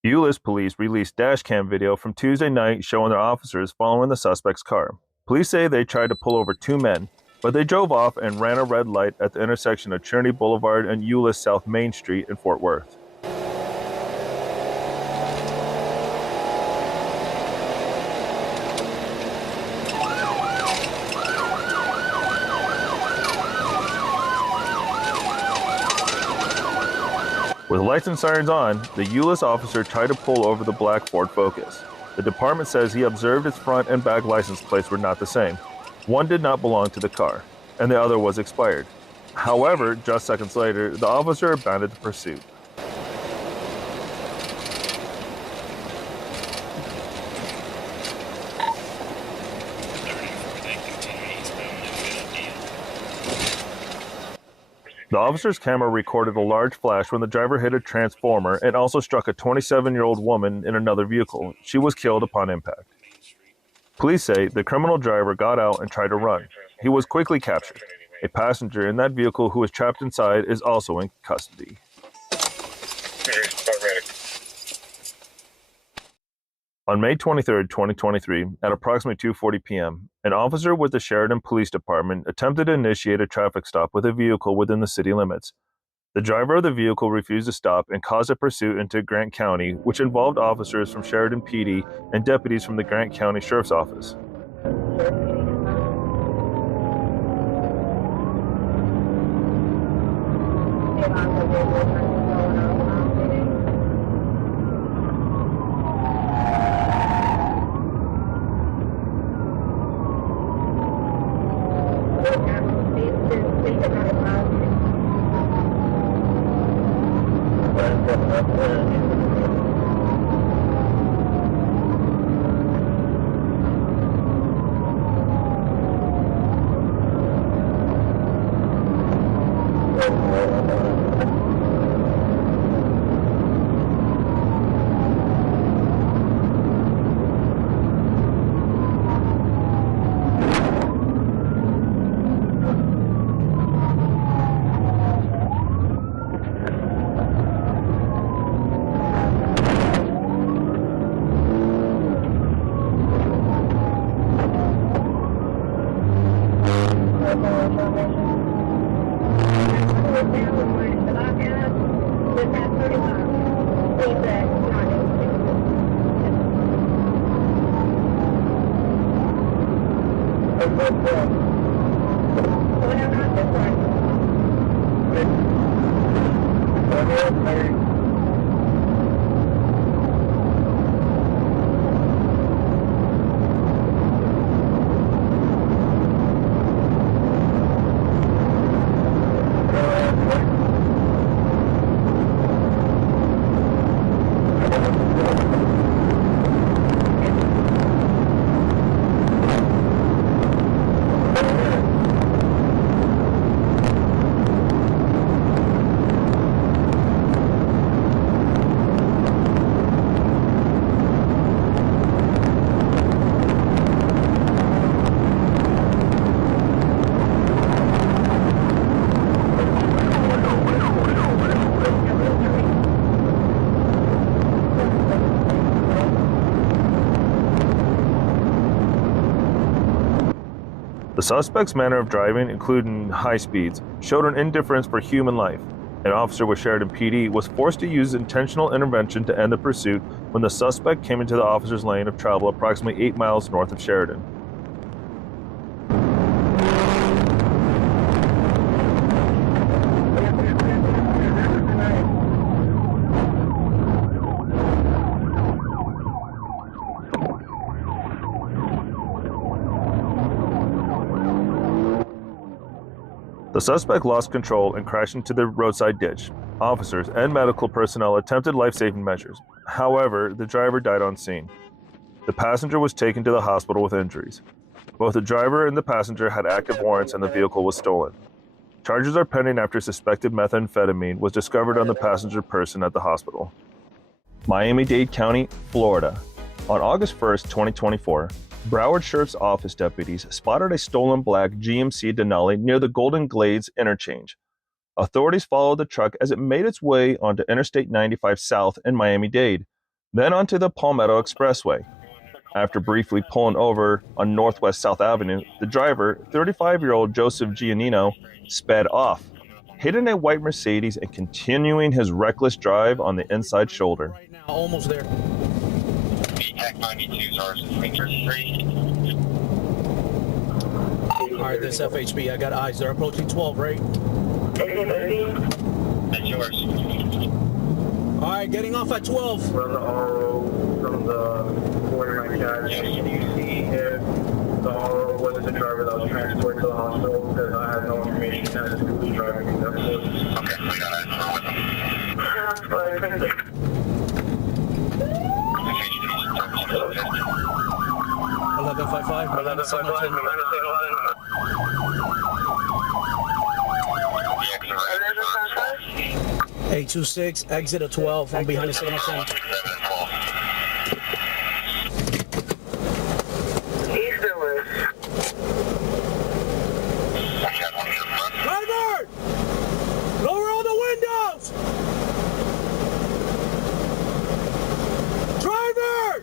Euless police released dashcam video from Tuesday night showing their officers following the suspect's car. Police say they tried to pull over 2 men, but they drove off and ran a red light at the intersection of Trinity Boulevard and Euless South Main Street in Fort Worth. With lights and sirens on, the Euless officer tried to pull over the black Ford Focus. The department says he observed its front and back license plates were not the same. One did not belong to the car, and the other was expired. However, just seconds later, the officer abandoned the pursuit. The officer's camera recorded a large flash when the driver hit a transformer and also struck a 27-year-old woman in another vehicle. She was killed upon impact. Police say the criminal driver got out and tried to run. He was quickly captured. A passenger in that vehicle who was trapped inside is also in custody. On May 23, 2023, at approximately 2:40 p.m., an officer with the Sheridan Police Department attempted to initiate a traffic stop with a vehicle within the city limits. The driver of the vehicle refused to stop and caused a pursuit into Grant County, which involved officers from Sheridan PD and deputies from the Grant County Sheriff's Office. The suspect's manner of driving, including high speeds, showed an indifference for human life. An officer with Sheridan PD was forced to use intentional intervention to end the pursuit when the suspect came into the officer's lane of travel approximately 8 miles north of Sheridan. The suspect lost control and crashed into the roadside ditch. Officers and medical personnel attempted life-saving measures. However, the driver died on scene. The passenger was taken to the hospital with injuries. Both the driver and the passenger had active warrants and the vehicle was stolen. Charges are pending after suspected methamphetamine was discovered on the passenger person at the hospital. Miami-Dade County, Florida. On August 1st, 2024, Broward Sheriff's Office deputies spotted a stolen black GMC Denali near the Golden Glades interchange. Authorities followed the truck as it made its way onto Interstate 95 South in Miami-Dade, then onto the Palmetto Expressway. After briefly pulling over on Northwest South Avenue, the driver, 35-year-old Joseph Giannino, sped off, hitting a white Mercedes and continuing his reckless drive on the inside shoulder. Right now, almost there. Alright, this FHB, I got eyes. They're approaching 12, right? That's yours. Alright, getting off at 12. Run the RO from the border line guys. Can you see if the RO was the driver that was transported to the hospital? Because I have no information as to who was driving. Okay, we got it. 1155. 826, exit at 12. I'm behind the signal 10. Driver! Lower all the windows! Driver!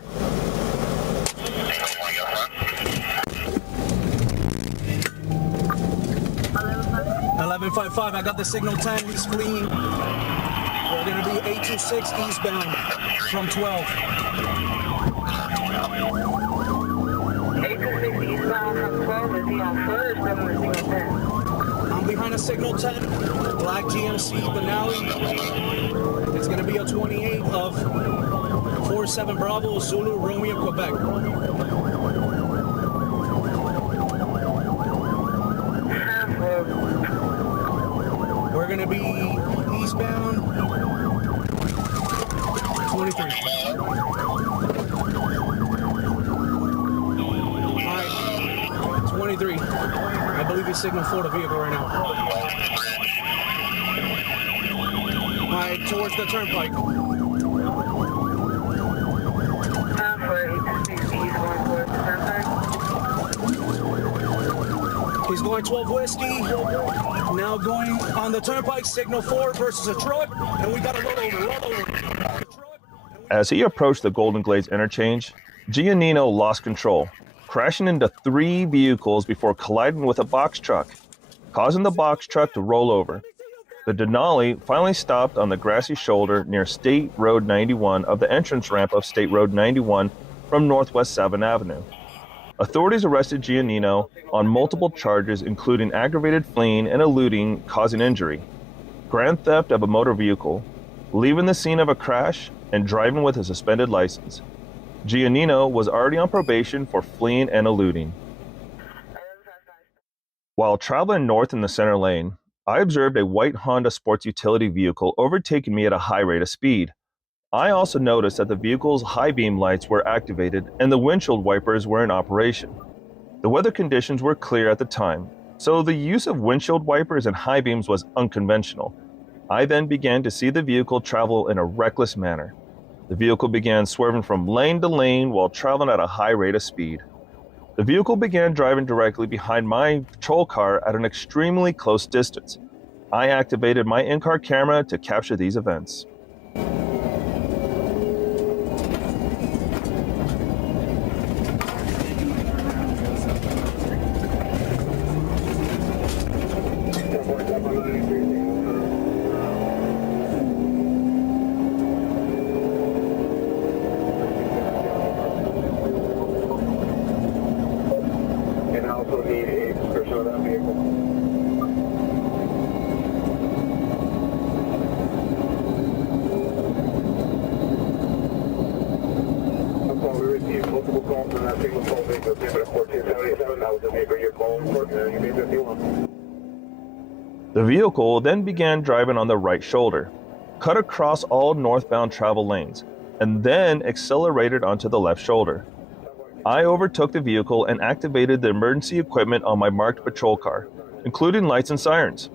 1155, I got the signal 10, he's fleeing. We're gonna be 826 eastbound from 12. 826 eastbound from 12, is he on foot or is he on the signal 10? I'm behind a signal 10, black GMC Denali. It's gonna be a 28 of 47 Bravo, Zulu, Romeo, Quebec. We're gonna be eastbound 23. Alright, 23. I believe he's signal for the vehicle right now. Alright, towards the turnpike. He's going 12 whiskey. Now going on the turnpike, signal 4 versus a truck, and we got to roll over. As he approached the Golden Glades interchange, Giannino lost control, crashing into 3 vehicles before colliding with a box truck, causing the box truck to roll over. The Denali finally stopped on the grassy shoulder near State Road 91 of the entrance ramp of State Road 91 from Northwest 7th Avenue. Authorities arrested Giannino on multiple charges including aggravated fleeing and eluding causing injury, grand theft of a motor vehicle, leaving the scene of a crash, and driving with a suspended license. Giannino was already on probation for fleeing and eluding. While traveling north in the center lane, I observed a white Honda sports utility vehicle overtaking me at a high rate of speed. I also noticed that the vehicle's high beam lights were activated and the windshield wipers were in operation. The weather conditions were clear at the time, so the use of windshield wipers and high beams was unconventional. I then began to see the vehicle travel in a reckless manner. The vehicle began swerving from lane to lane while traveling at a high rate of speed. The vehicle began driving directly behind my patrol car at an extremely close distance. I activated my in-car camera to capture these events. And I also need a description of that vehicle. We received multiple calls from that single call vehicle, number 1477. That was the vehicle you're calling for, and you made 51. The vehicle then began driving on the right shoulder, cut across all northbound travel lanes, and then accelerated onto the left shoulder. I overtook the vehicle and activated the emergency equipment on my marked patrol car, including lights and sirens.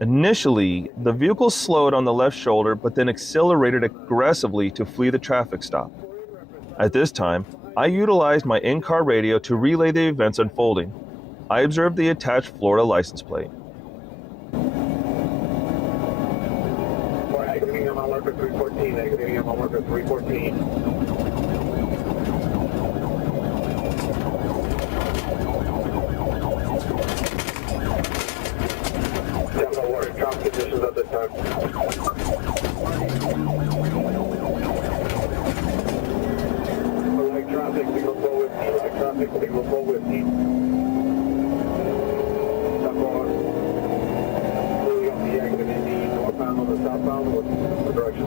Initially, the vehicle slowed on the left shoulder but then accelerated aggressively to flee the traffic stop. At this time, I utilized my in-car radio to relay the events unfolding. I observed the attached Florida license plate. Exiting on my marker 314, exiting on my marker 314. Traffic conditions at this time. Like traffic, signal flow with me. Like traffic, signal flow with me. Stop on. Really on the exit in the northbound on the southbound with the direction.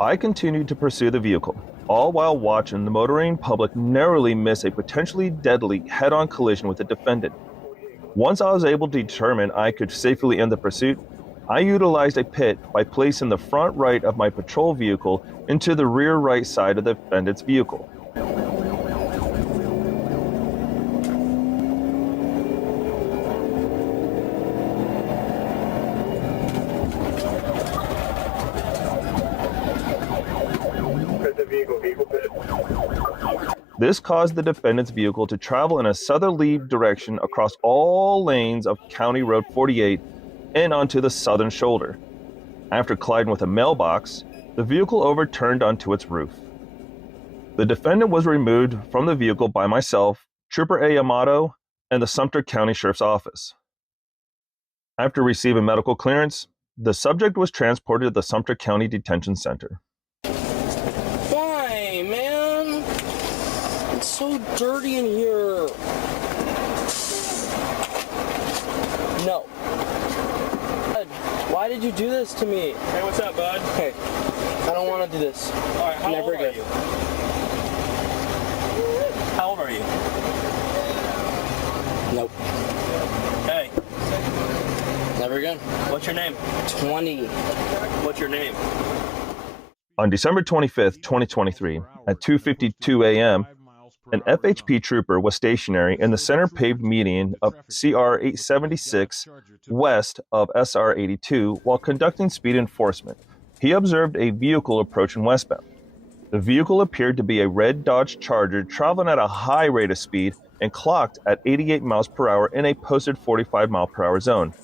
I continued to pursue the vehicle, all while watching the motoring public narrowly miss a potentially deadly head-on collision with the defendant. Once I was able to determine I could safely end the pursuit, I utilized a pit by placing the front right of my patrol vehicle into the rear right side of the defendant's vehicle. This caused the defendant's vehicle to travel in a southerly direction across all lanes of County Road 48 and onto the southern shoulder. After colliding with a mailbox, the vehicle overturned onto its roof. The defendant was removed from the vehicle by myself, Trooper A. Amato, and the Sumter County Sheriff's Office. After receiving medical clearance, the subject was transported to the Sumter County Detention Center. Why, man? It's so dirty in here. No. Why did you do this to me? Hey, what's up, bud? Hey, I don't want to do this. All right, how old are you? How old are you? Nope. Hey, Never again. what's your name? 20. What's your name? On December 25th, 2023, at 2:52 a.m., an FHP trooper was stationary in the center paved median of CR 876 west of SR 82 while conducting speed enforcement. He observed a vehicle approaching westbound. The vehicle appeared to be a red Dodge Charger traveling at a high rate of speed and clocked at 88 miles per hour in a posted 45 mile per hour zone.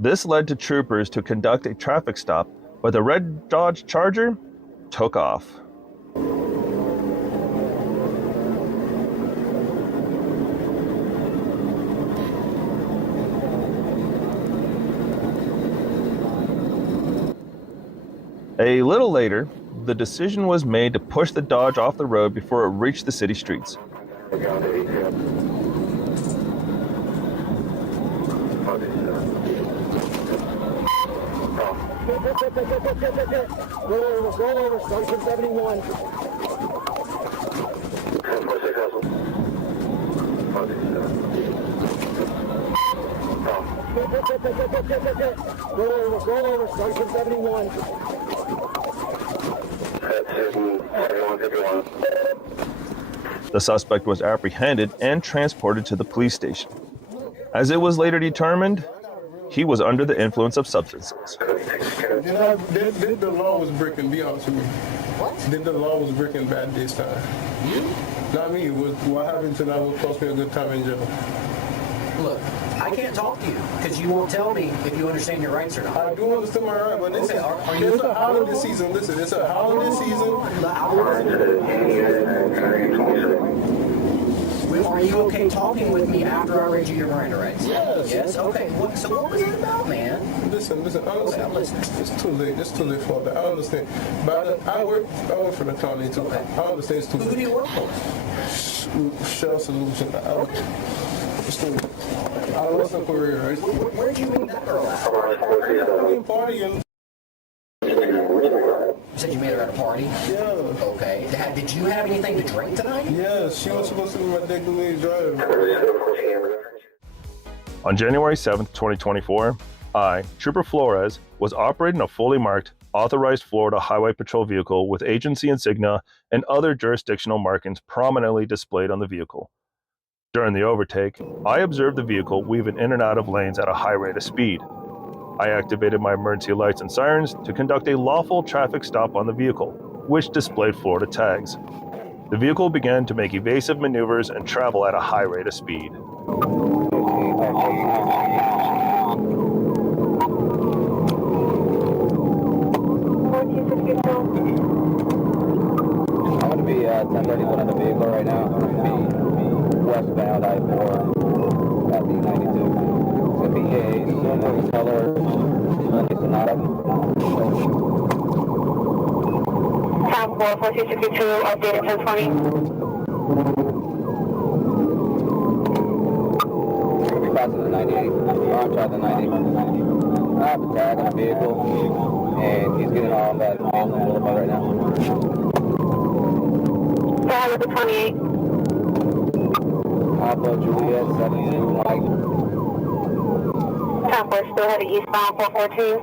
This led to troopers to conduct a traffic stop, but the red Dodge Charger took off. A little later, the decision was made to push the Dodge off the road before it reached the city streets. Roll over, starting from 71. Roll over, starting from 71. The suspect was apprehended and transported to the police station. As it was later determined, he was under the influence of substances. Did the law was breaking, be honest with me? What? Did the law was breaking bad this time? You? Not me. What happened tonight will cost me a good time in jail. Look, I can't talk to you because you won't tell me if you understand your rights or not. I do understand my right, but this Okay, it's a holiday season. Listen, it's a holiday season. Are you okay talking with me after I read you your Miranda rights? Yes. Yes? Okay. So what was it about, man? Listen, honestly, Okay, listen. it's too late. It's too late for that. I understand. But I work for the county too. Okay. I understand it's too late. Who do you work for? Shell Solution. It's too late. I was a career, right? Where'd you meet that girl at? Partying. You said you met her at a party? Yeah. Okay. Did you have anything to drink tonight? Yeah, she was supposed to be my designated driver. On January 7th, 2024, I, Trooper Flores, was operating a fully marked, authorized Florida Highway Patrol vehicle with agency insignia and other jurisdictional markings prominently displayed on the vehicle. During the overtake, I observed the vehicle weaving in and out of lanes at a high rate of speed. I activated my emergency lights and sirens to conduct a lawful traffic stop on the vehicle, which displayed Florida tags. The vehicle began to make evasive maneuvers and travel at a high rate of speed. I'm going to be 1031 on the vehicle right now. I'm going to be westbound I-4 at the 92. It's going to be a silver color Sonata. Top 4262, updated 1020. We're passing the 98. We're on track the 90. I have a tag on the vehicle, and he's getting on that Boulevard right now. Go with the 28. Alpha Juliet 72 Mike. Top 4 still headed eastbound 414.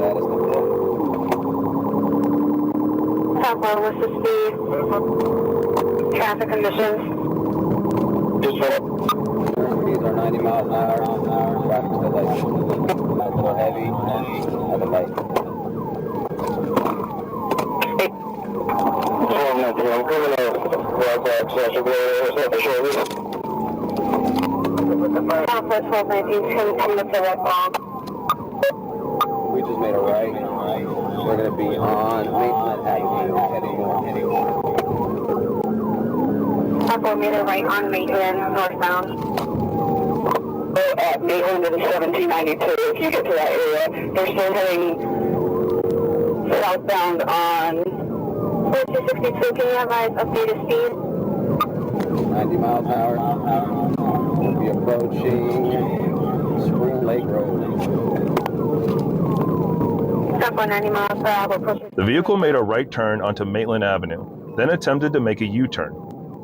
That is confirmed. Top 4, what's the speed? Traffic conditions. Speeds are 90 miles an hour. Traffic's still like a little heavy at the light. Top 4 1219, coming up to red ball. We just made a right. We're going to be on Maitland Avenue, heading north. Top 4 made a right on Maitland, northbound. At Maitland and 1792, if you get to that area, they're still heading southbound on 4262. Can you have my updated speed? 90 miles an hour. We'll be approaching Spring Lake Road. Top 4 90 miles per hour, approaching. The vehicle made a right turn onto Maitland Avenue, then attempted to make a U-turn.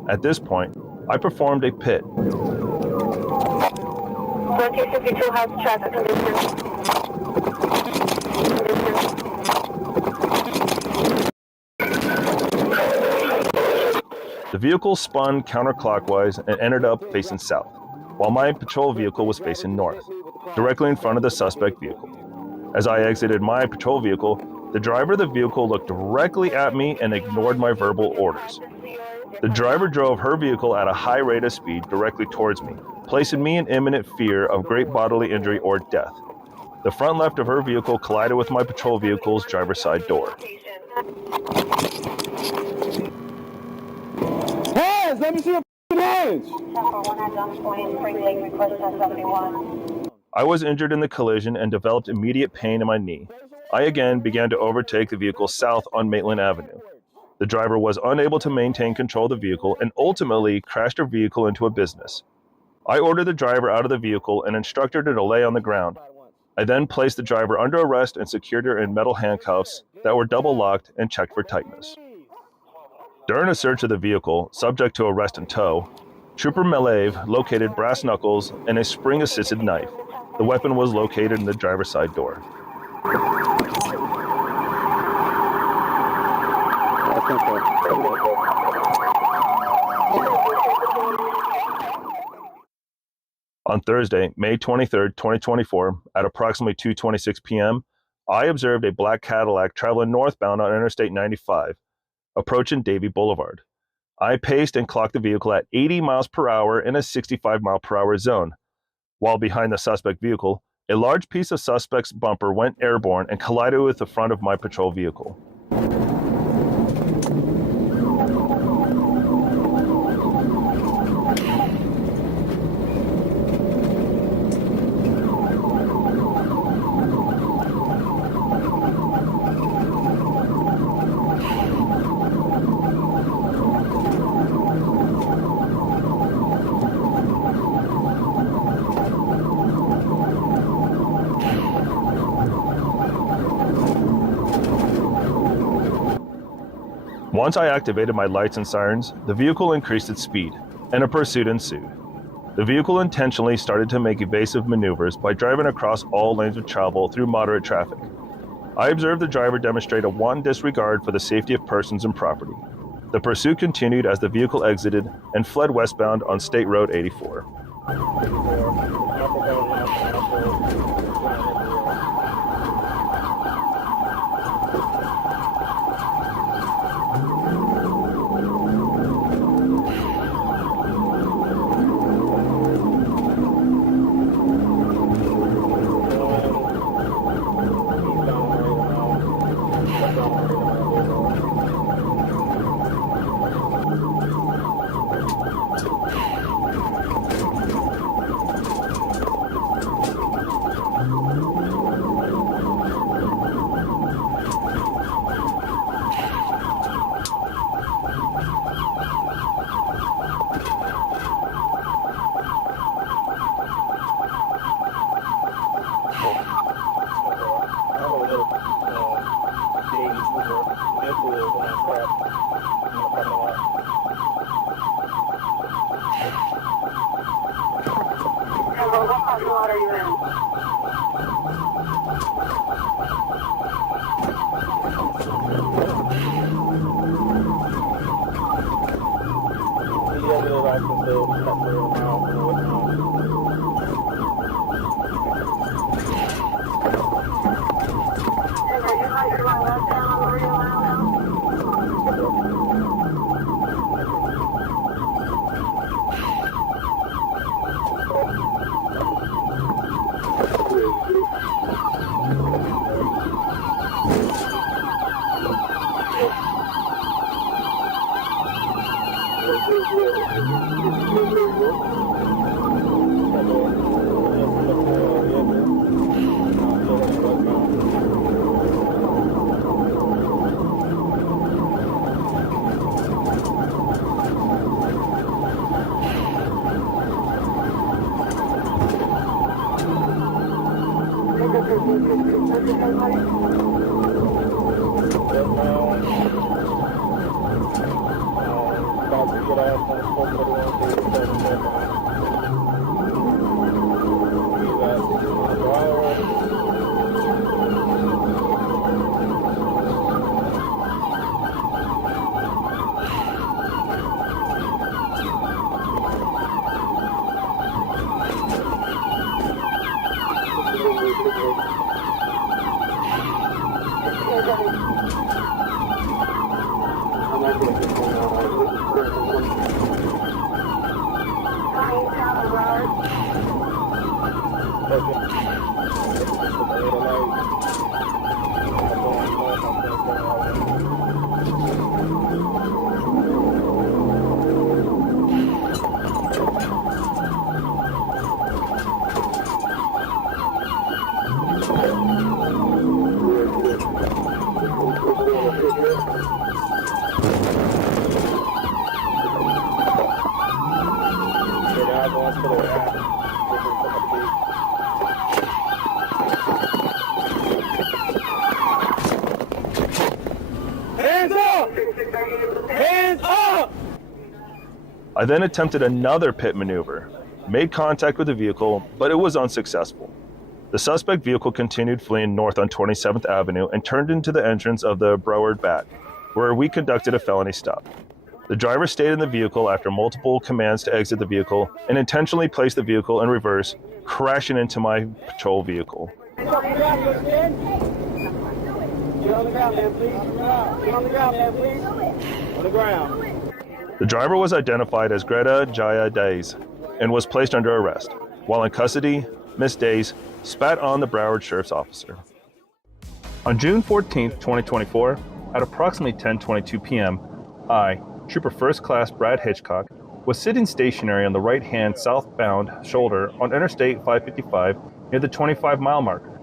At this point, I performed a pit. 4262 has traffic conditions. The vehicle spun counterclockwise and ended up facing south, while my patrol vehicle was facing north, directly in front of the suspect vehicle. As I exited my patrol vehicle, the driver of the vehicle looked directly at me and ignored my verbal orders. The driver drove her vehicle at a high rate of speed directly towards me, placing me in imminent fear of great bodily injury or death. The front left of her vehicle collided with my patrol vehicle's driver's side door. Hands! Let me see your hands! I was injured in the collision and developed immediate pain in my knee. I again began to overtake the vehicle south on Maitland Avenue. The driver was unable to maintain control of the vehicle and ultimately crashed her vehicle into a business. I ordered the driver out of the vehicle and instructed her to lay on the ground. I then placed the driver under arrest and secured her in metal handcuffs that were double locked and checked for tightness. During a search of the vehicle, subject to arrest and tow, Trooper Melave located brass knuckles and a spring-assisted knife. The weapon was located in the driver's side door. On Thursday, May 23, 2024, at approximately 2:26 p.m., I observed a black Cadillac traveling northbound on Interstate 95, approaching Davie Boulevard. I paced and clocked the vehicle at 80 miles per hour in a 65 mile per hour zone. While behind the suspect vehicle, a large piece of suspect's bumper went airborne and collided with the front of my patrol vehicle. Once I activated my lights and sirens, the vehicle increased its speed, and a pursuit ensued. The vehicle intentionally started to make evasive maneuvers by driving across all lanes of travel through moderate traffic. I observed the driver demonstrate a wanton disregard for the safety of persons and property. The pursuit continued as the vehicle exited and fled westbound on State Road 84. I then attempted another pit maneuver, made contact with the vehicle, but it was unsuccessful. The suspect vehicle continued fleeing north on 27th Avenue and turned into the entrance of the Broward Bat. where we conducted a felony stop. The driver stayed in the vehicle after multiple commands to exit the vehicle and intentionally placed the vehicle in reverse, crashing into my patrol vehicle. Get on the ground, man, please. Get on the ground, man, please. On the ground. The driver was identified as Greta Jaya Days and was placed under arrest. While in custody, Ms. Days spat on the Broward Sheriff's officer. On June 14, 2024, at approximately 10:22 p.m., I, Trooper First Class Brad Hitchcock, was sitting stationary on the right-hand southbound shoulder on Interstate 555 near the 25-mile marker.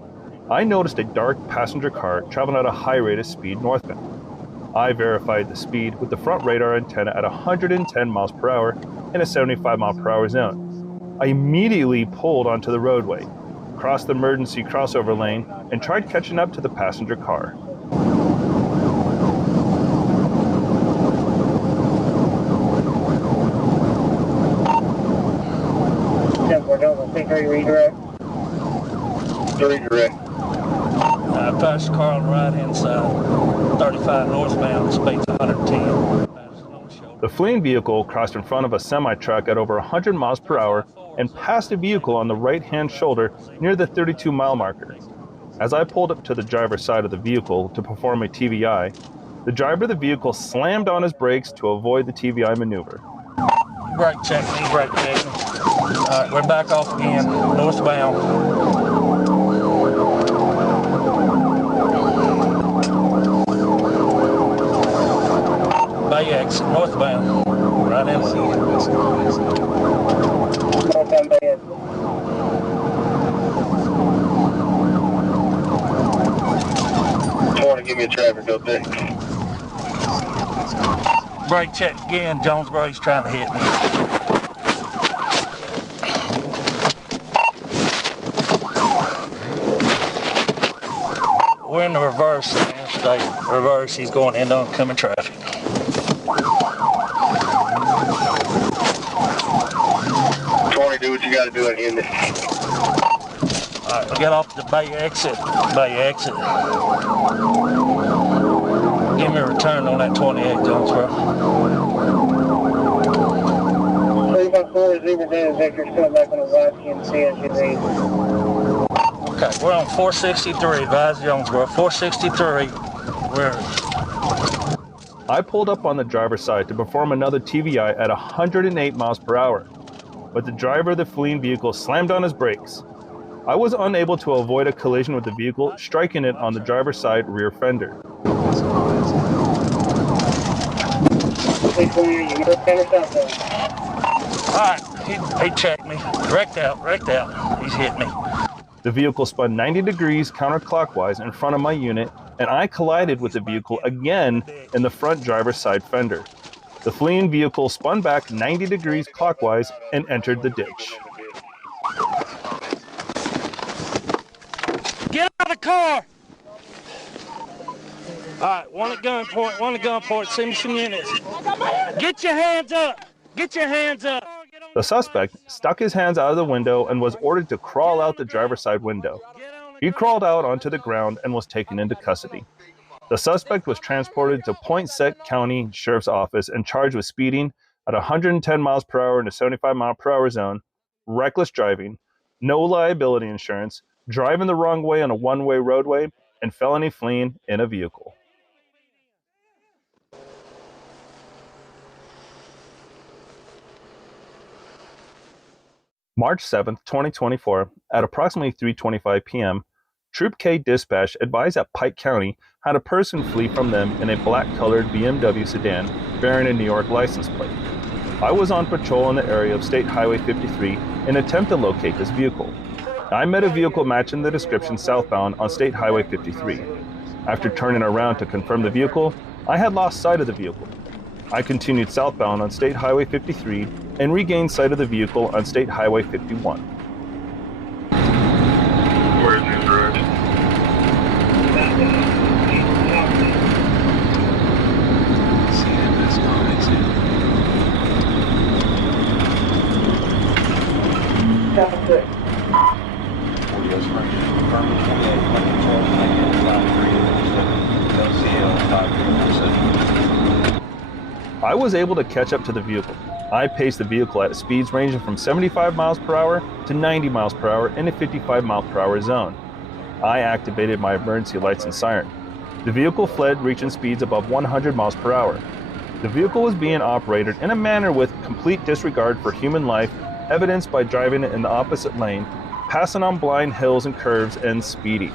I noticed a dark passenger car traveling at a high rate of speed northbound. I verified the speed with the front radar antenna at 110 miles per hour in a 75 mile per hour zone. I immediately pulled onto the roadway, crossed the emergency crossover lane, and tried catching up to the passenger car. Redirect. I passed the car on the right-hand side, 35 northbound, speed's 110. The fleeing vehicle crossed in front of a semi-truck at over 100 miles per hour and passed a vehicle on the right-hand shoulder near the 32-mile marker. As I pulled up to the driver's side of the vehicle to perform a TVI, the driver of the vehicle slammed on his brakes to avoid the TVI maneuver. Brake check me, brake check me. All right, we're back off again, northbound. Bay exit, northbound. Right in. Northbound Bay exit. Morning, give me a traffic update. Brake check again, Jonesboro's trying to hit me. We're in the reverse interstate. Reverse, he's going into oncoming traffic. Do what you gotta do at the end. Alright, we got off the Bay exit. Bay exit. Give me a return on that 28, Jonesboro. 354 is either day, Victor's coming back on the right, GMC as you need. Okay, we're on 463, advise Jonesboro. 463, I pulled up on the driver's side to perform another TVI at 108 miles per hour, but the driver of the fleeing vehicle slammed on his brakes. I was unable to avoid a collision with the vehicle, striking it on the driver's side rear fender. Alright, he checked me. Wrecked out. He's hit me. The vehicle spun 90 degrees counterclockwise in front of my unit, and I collided with the vehicle again in the front driver's side fender. The fleeing vehicle spun back 90 degrees clockwise and entered the ditch. Get out of the car! Alright, one at gunpoint, send me some units. Get your hands up! Get your hands up! The suspect stuck his hands out of the window and was ordered to crawl out the driver's side window. He crawled out onto the ground and was taken into custody. The suspect was transported to Poinsett County Sheriff's Office and charged with speeding at 110 miles per hour in a 75 mile per hour zone, reckless driving, no liability insurance, driving the wrong way on a one-way roadway, and felony fleeing in a vehicle. March 7th, 2024, at approximately 3:25 p.m., Troop K dispatch advised that Pike County had a person flee from them in a black-colored BMW sedan bearing a New York license plate. I was on patrol in the area of State Highway 53 in an attempt to locate this vehicle. I met a vehicle matching the description southbound on State Highway 53. After turning around to confirm the vehicle, I had lost sight of the vehicle. I continued southbound on State Highway 53 and regained sight of the vehicle on State Highway 51. Where's this direction? LCL 547. I was able to catch up to the vehicle. I paced the vehicle at speeds ranging from 75 miles per hour to 90 miles per hour in a 55 mile per hour zone. I activated my emergency lights and siren. The vehicle fled, reaching speeds above 100 miles per hour. The vehicle was being operated in a manner with complete disregard for human life, evidenced by driving it in the opposite lane, passing on blind hills and curves, and speeding.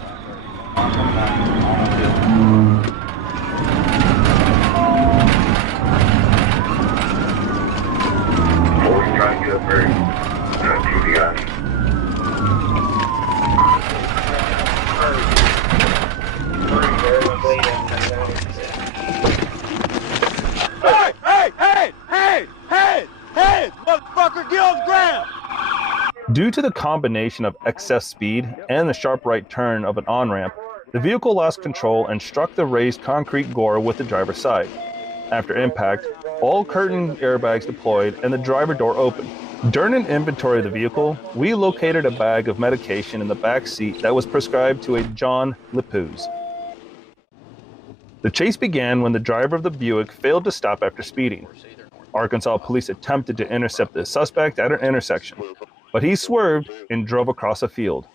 Hey! Motherfucker, get on the ground! Due to the combination of excess speed and the sharp right turn of an on-ramp, the vehicle lost control and struck the raised concrete gore with the driver's side. After impact, all curtain airbags deployed and the driver door opened. During an inventory of the vehicle, we located a bag of medication in the back seat that was prescribed to a John Lipuz. The chase began when the driver of the Buick failed to stop after speeding. Arkansas police attempted to intercept the suspect at an intersection, but he swerved and drove across a field.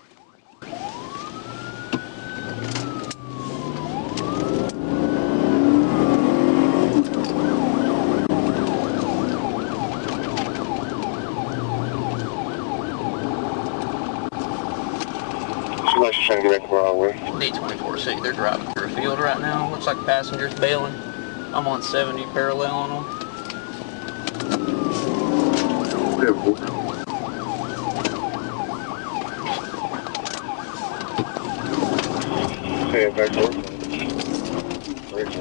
Trying to get back where I was. D24C, they're driving through a field right now. Looks like passengers bailing. I'm on 70 parallel on them. Hey, back there.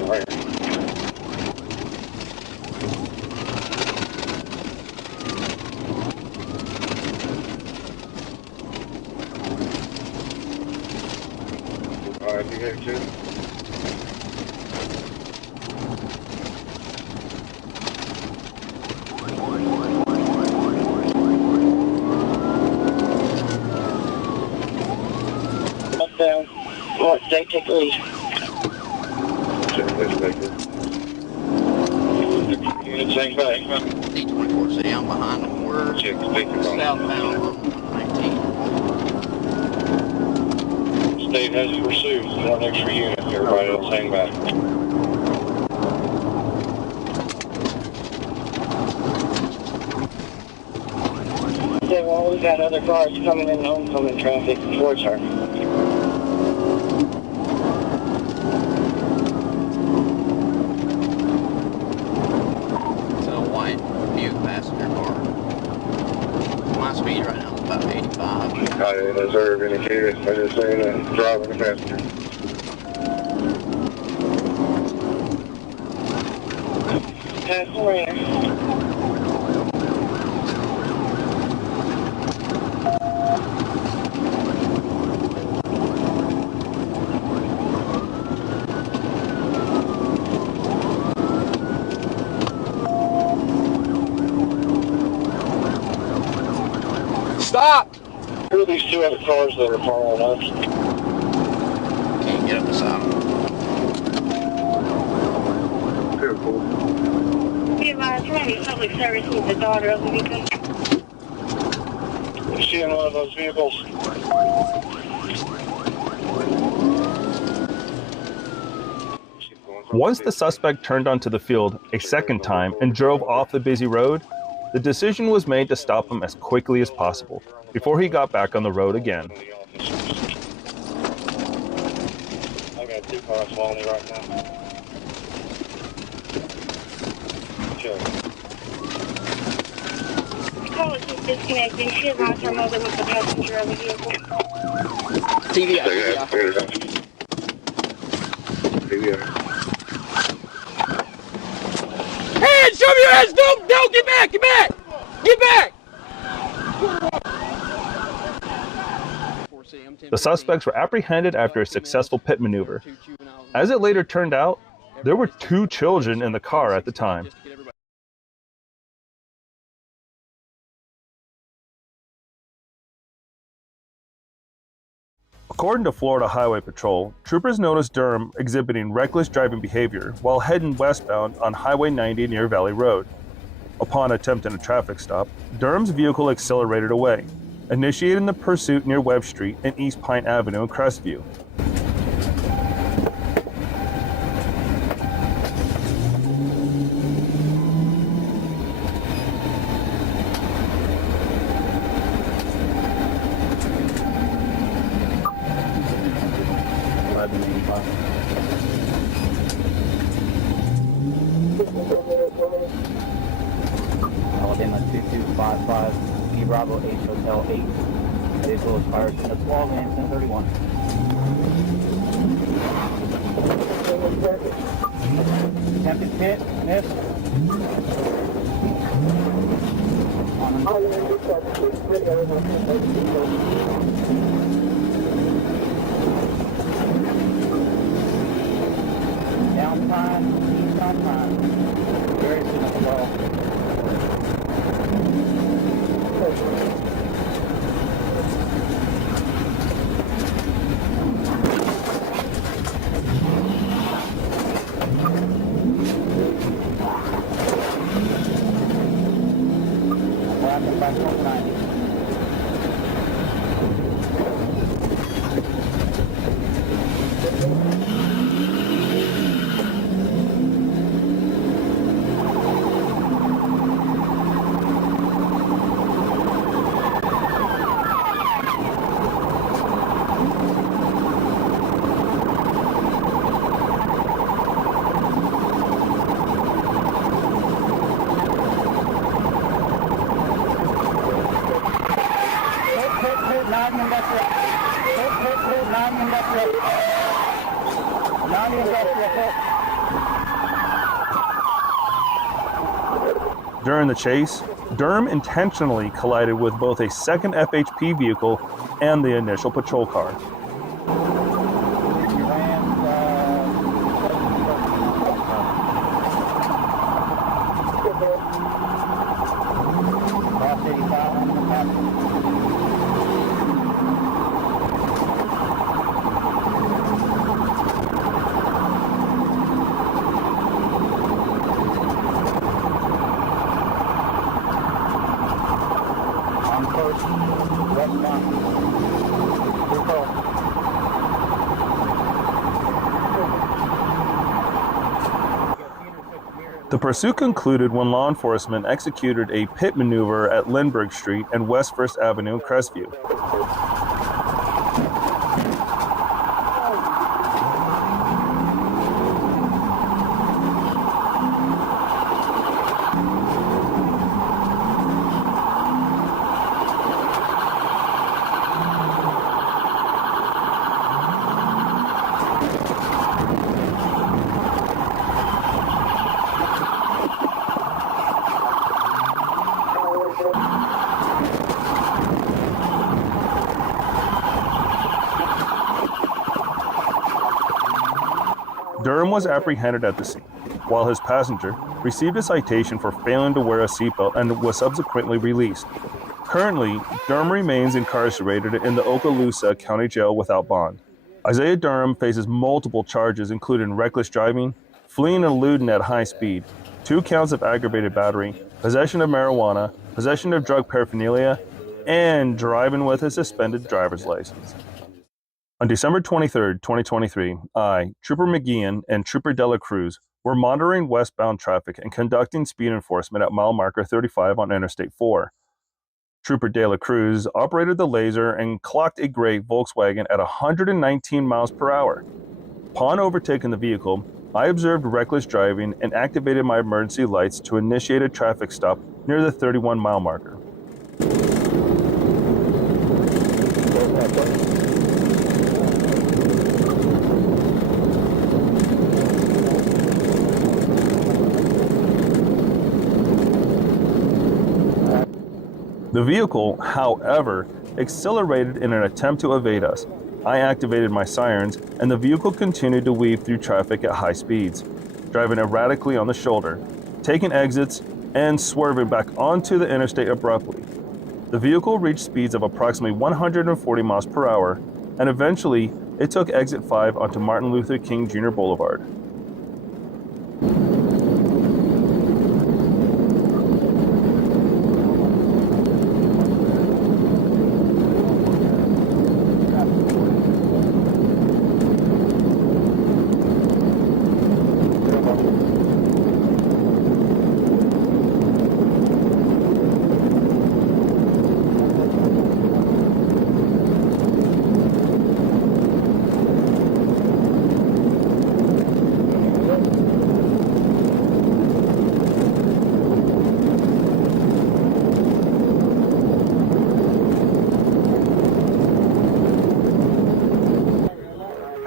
Right. Alright, you got two. Up down. What, they take the lead. Unit same back. D24C, I'm behind them. We're southbound on 19. State has pursued one extra unit. Everybody else hang back. Say, well, we got other cars coming in oncoming traffic towards her. It's a white Buick passenger car. My speed right now is about 85. I didn't observe any kids. I just seen a driver and a passenger. Pass the ringer. Stop! Who are these two other cars that are following us? Can't get up beside them. Be advised, Romeo Public Service needs the daughter of the victim. Is she in one of those vehicles? Once the suspect turned onto the field a second time and drove off the busy road, the decision was made to stop him as quickly as possible before he got back on the road again. I got two cars following me right now. Sure. Call is disconnecting. She advised her mother was the passenger of the vehicle. TVI. Hey, show me your ass! Don't, get back! Get back! Get back! The suspects were apprehended after a successful pit maneuver. As it later turned out, there were 2 children in the car at the time. According to Florida Highway Patrol, troopers noticed Durham exhibiting reckless driving behavior while heading westbound on Highway 90 near Valley Road. Upon attempting a traffic stop, Durham's vehicle accelerated away, initiating the pursuit near Webb Street and East Pine Avenue in Crestview. Alabama 2255, B Bravo H Hotel 8. Vehicle is fired in the 12 and 1031. Attempted hit, miss. Down time, eastbound time. Very soon as well. Back home 90. During the chase, Durham intentionally collided with both a second FHP vehicle and the initial patrol car. The pursuit concluded when law enforcement executed a pit maneuver at Lindbergh Street and West 1st Avenue in Crestview. Durham was apprehended at the scene, while his passenger received a citation for failing to wear a seatbelt and was subsequently released. Currently, Durham remains incarcerated in the Okaloosa County Jail without bond. Isaiah Durham faces multiple charges including reckless driving, fleeing and eluding at high speed, 2 counts of aggravated battery, possession of marijuana, possession of drug paraphernalia, and driving with a suspended driver's license. On December 23, 2023, I, Trooper McGeehan, and Trooper Dela Cruz were monitoring westbound traffic and conducting speed enforcement at mile marker 35 on Interstate 4. Trooper Dela Cruz operated the laser and clocked a gray Volkswagen at 119 miles per hour. Upon overtaking the vehicle, I observed reckless driving and activated my emergency lights to initiate a traffic stop near the 31-mile marker. The vehicle, however, accelerated in an attempt to evade us. I activated my sirens, and the vehicle continued to weave through traffic at high speeds, driving erratically on the shoulder, taking exits, and swerving back onto the interstate abruptly. The vehicle reached speeds of approximately 140 miles per hour, and eventually it took exit 5 onto Martin Luther King Jr. Boulevard.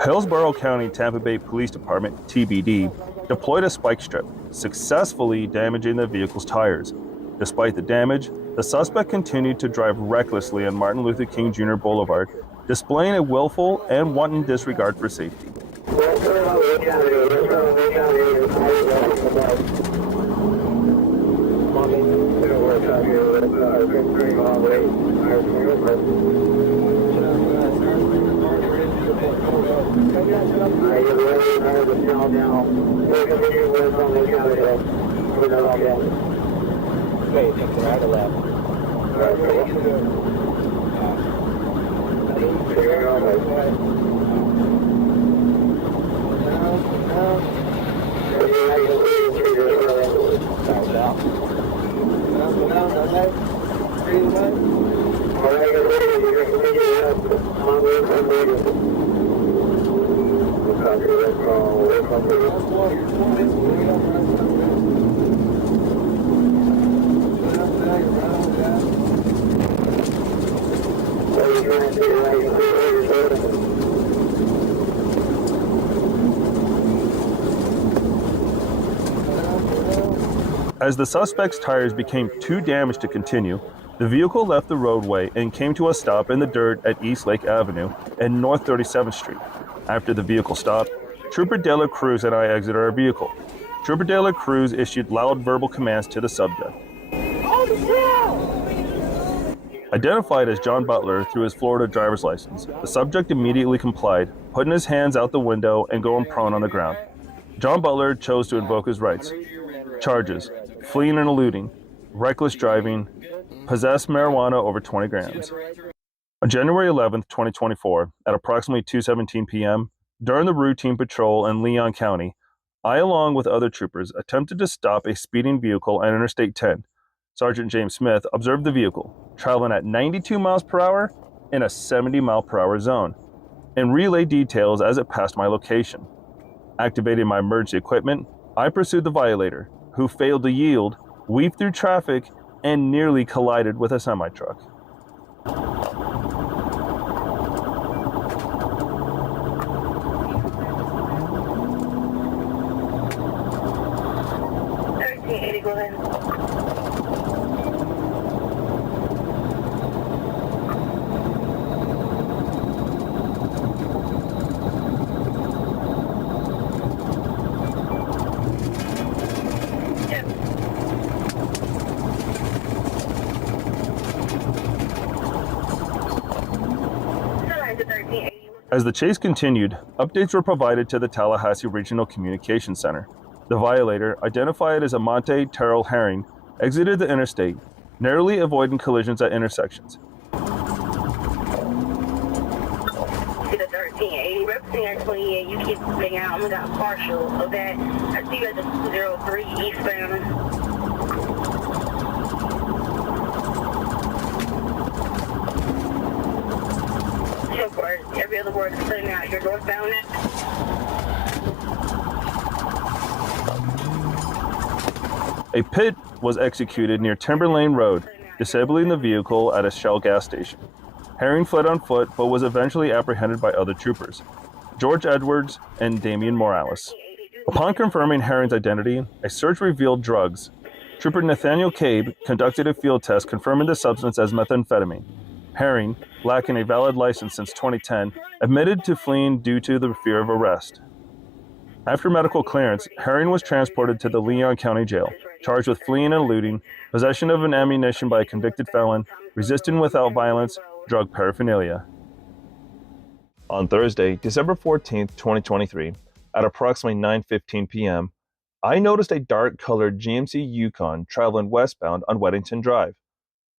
Hillsborough County Tampa Bay Police Department, TBD, deployed a spike strip, successfully damaging the vehicle's tires. Despite the damage, the suspect continued to drive recklessly on Martin Luther King Jr. Boulevard, displaying a willful and wanton disregard for safety. As the suspect's tires became too damaged to continue, the vehicle left the roadway and came to a stop in the dirt at East Lake Avenue and North 37th Street. After the vehicle stopped, Trooper De La Cruz and I exited our vehicle. Trooper De La Cruz issued loud verbal commands to the subject. Identified as John Butler through his Florida driver's license, the subject immediately complied, putting his hands out the window and going prone on the ground. John Butler chose to invoke his rights. Charges: fleeing and eluding, reckless driving, possessed marijuana over 20 grams. On January 11th, 2024, at approximately 2:17 p.m., during the routine patrol in Leon County, I, along with other troopers, attempted to stop a speeding vehicle on Interstate 10. Sergeant James Smith observed the vehicle, traveling at 92 miles per hour in a 70 mile per hour zone, and relayed details as it passed my location. Activating my emergency equipment, I pursued the violator, who failed to yield, weaved through traffic, and nearly collided with a semi-truck. As the chase continued, updates were provided to the Tallahassee Regional Communications Center. The violator, identified as Amante Terrell Herring, exited the interstate, narrowly avoiding collisions at intersections. To the 1380, representing 28, you keep moving out. We got partial of that. I see you at the 203 eastbound. Every other word is sitting out. You're northbound now. A pit was executed near Timber Lane Road, disabling the vehicle at a Shell gas station. Herring fled on foot, but was eventually apprehended by other troopers, George Edwards and Damian Morales. Upon confirming Herring's identity, a search revealed drugs. Trooper Nathaniel Cabe conducted a field test confirming the substance as methamphetamine. Herring, lacking a valid license since 2010, admitted to fleeing due to the fear of arrest. After medical clearance, Herring was transported to the Leon County Jail, charged with fleeing and eluding, possession of an ammunition by a convicted felon, resisting without violence, drug paraphernalia. On Thursday, December 14th, 2023, at approximately 9:15 p.m., I noticed a dark-colored GMC Yukon traveling westbound on Weddington Drive.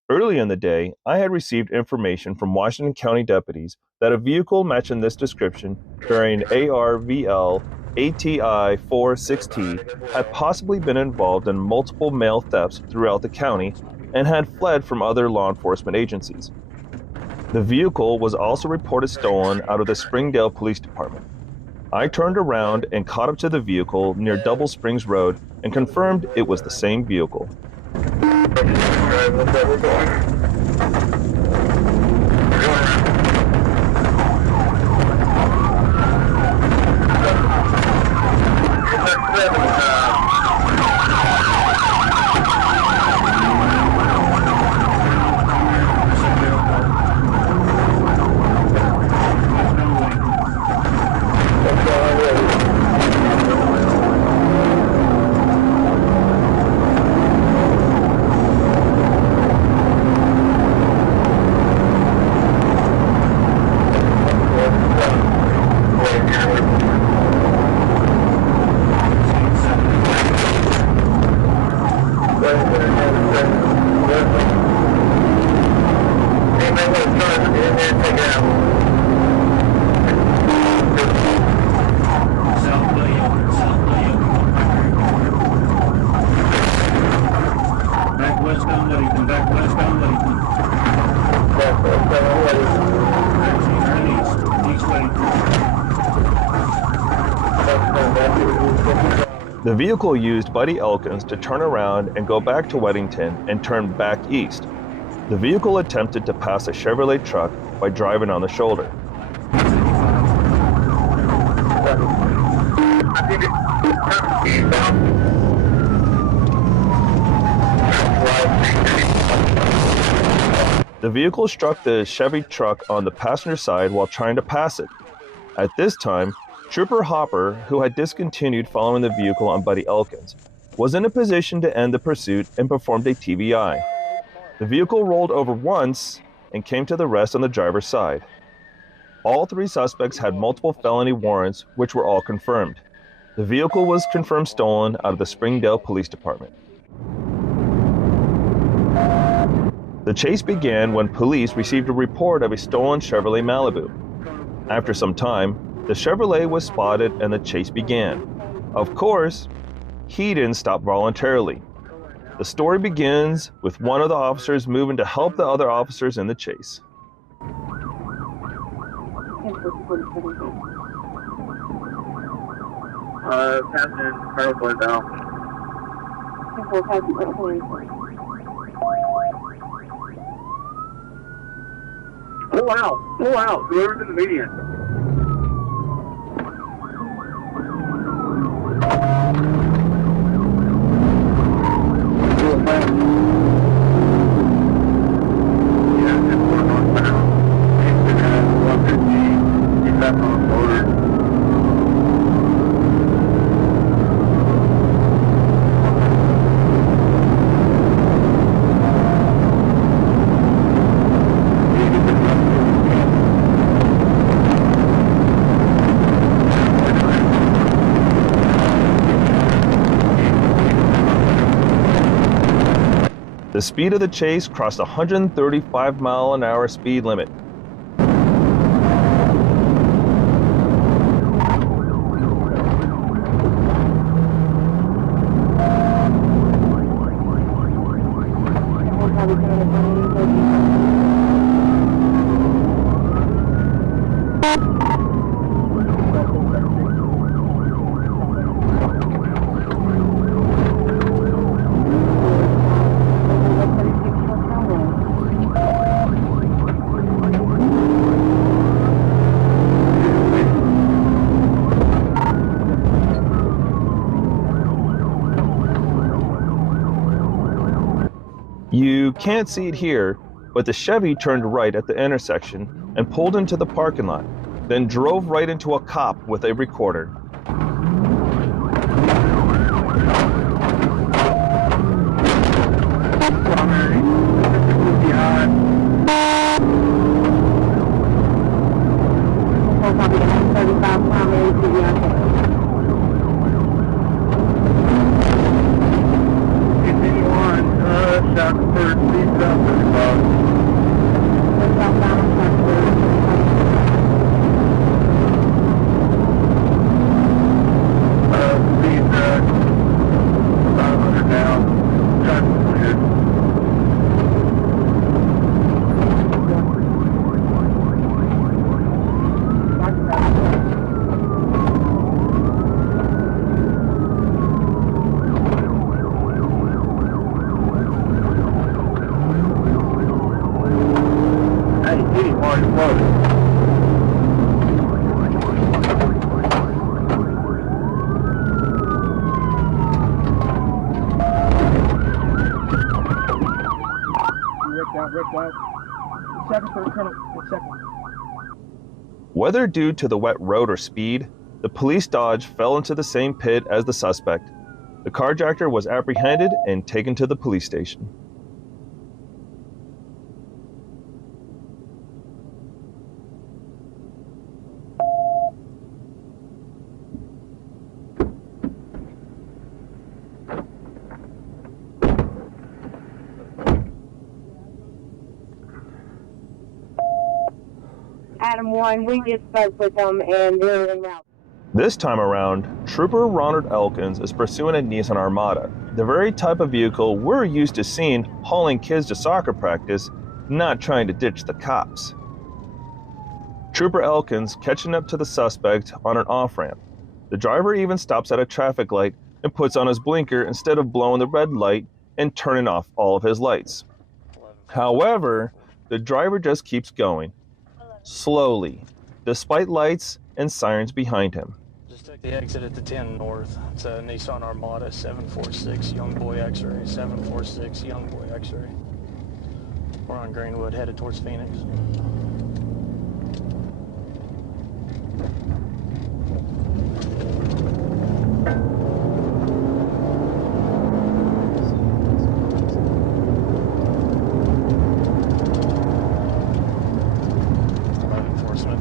Early in the day, I had received information from Washington County deputies that a vehicle matching this description, bearing ARVL ATI 46T, had possibly been involved in multiple mail thefts throughout the county and had fled from other law enforcement agencies. The vehicle was also reported stolen out of the Springdale Police Department. I turned around and caught up to the vehicle near Double Springs Road and confirmed it was the same vehicle. The vehicle used Buddy Elkins to turn around and go back to Weddington and turn back east. The vehicle attempted to pass a Chevrolet truck by driving on the shoulder. The vehicle struck the Chevy truck on the passenger side while trying to pass it. At this time, Trooper Hopper, who had discontinued following the vehicle on Buddy Elkins, was in a position to end the pursuit and performed a TBI. The vehicle rolled over once and came to the rest on the driver's side. All three suspects had multiple felony warrants, which were all confirmed. The vehicle was confirmed stolen out of the Springdale Police Department. The chase began when police received a report of a stolen Chevrolet Malibu. After some time, the Chevrolet was spotted and the chase began. Of course, he didn't stop voluntarily. The story begins with one of the officers moving to help the other officers in the chase. Passing Colonel Boyd down. Pull out, whoever's in the median. The speed of the chase crossed a 135-mile-an-hour speed limit. You can't see it here, but the Chevy turned right at the intersection and pulled into the parking lot, then drove right into a cop with a recorder. Whether due to the wet road or speed, the police Dodge fell into the same pit as the suspect. The carjacker was apprehended and taken to the police station. Adam 1, we just spoke with them and they're en route. This time around, Trooper Ronald Elkins is pursuing a Nissan Armada, the very type of vehicle we're used to seeing hauling kids to soccer practice, not trying to ditch the cops. Trooper Elkins catching up to the suspect on an off-ramp. The driver even stops at a traffic light and puts on his blinker instead of blowing the red light and turning off all of his lights. However, the driver just keeps going, slowly, despite lights and sirens behind him. Just took the exit at the 10 North. It's a Nissan Armada 746 Young Boy X-Ray, 746 Young Boy X-Ray. We're on Greenwood, headed towards Phoenix.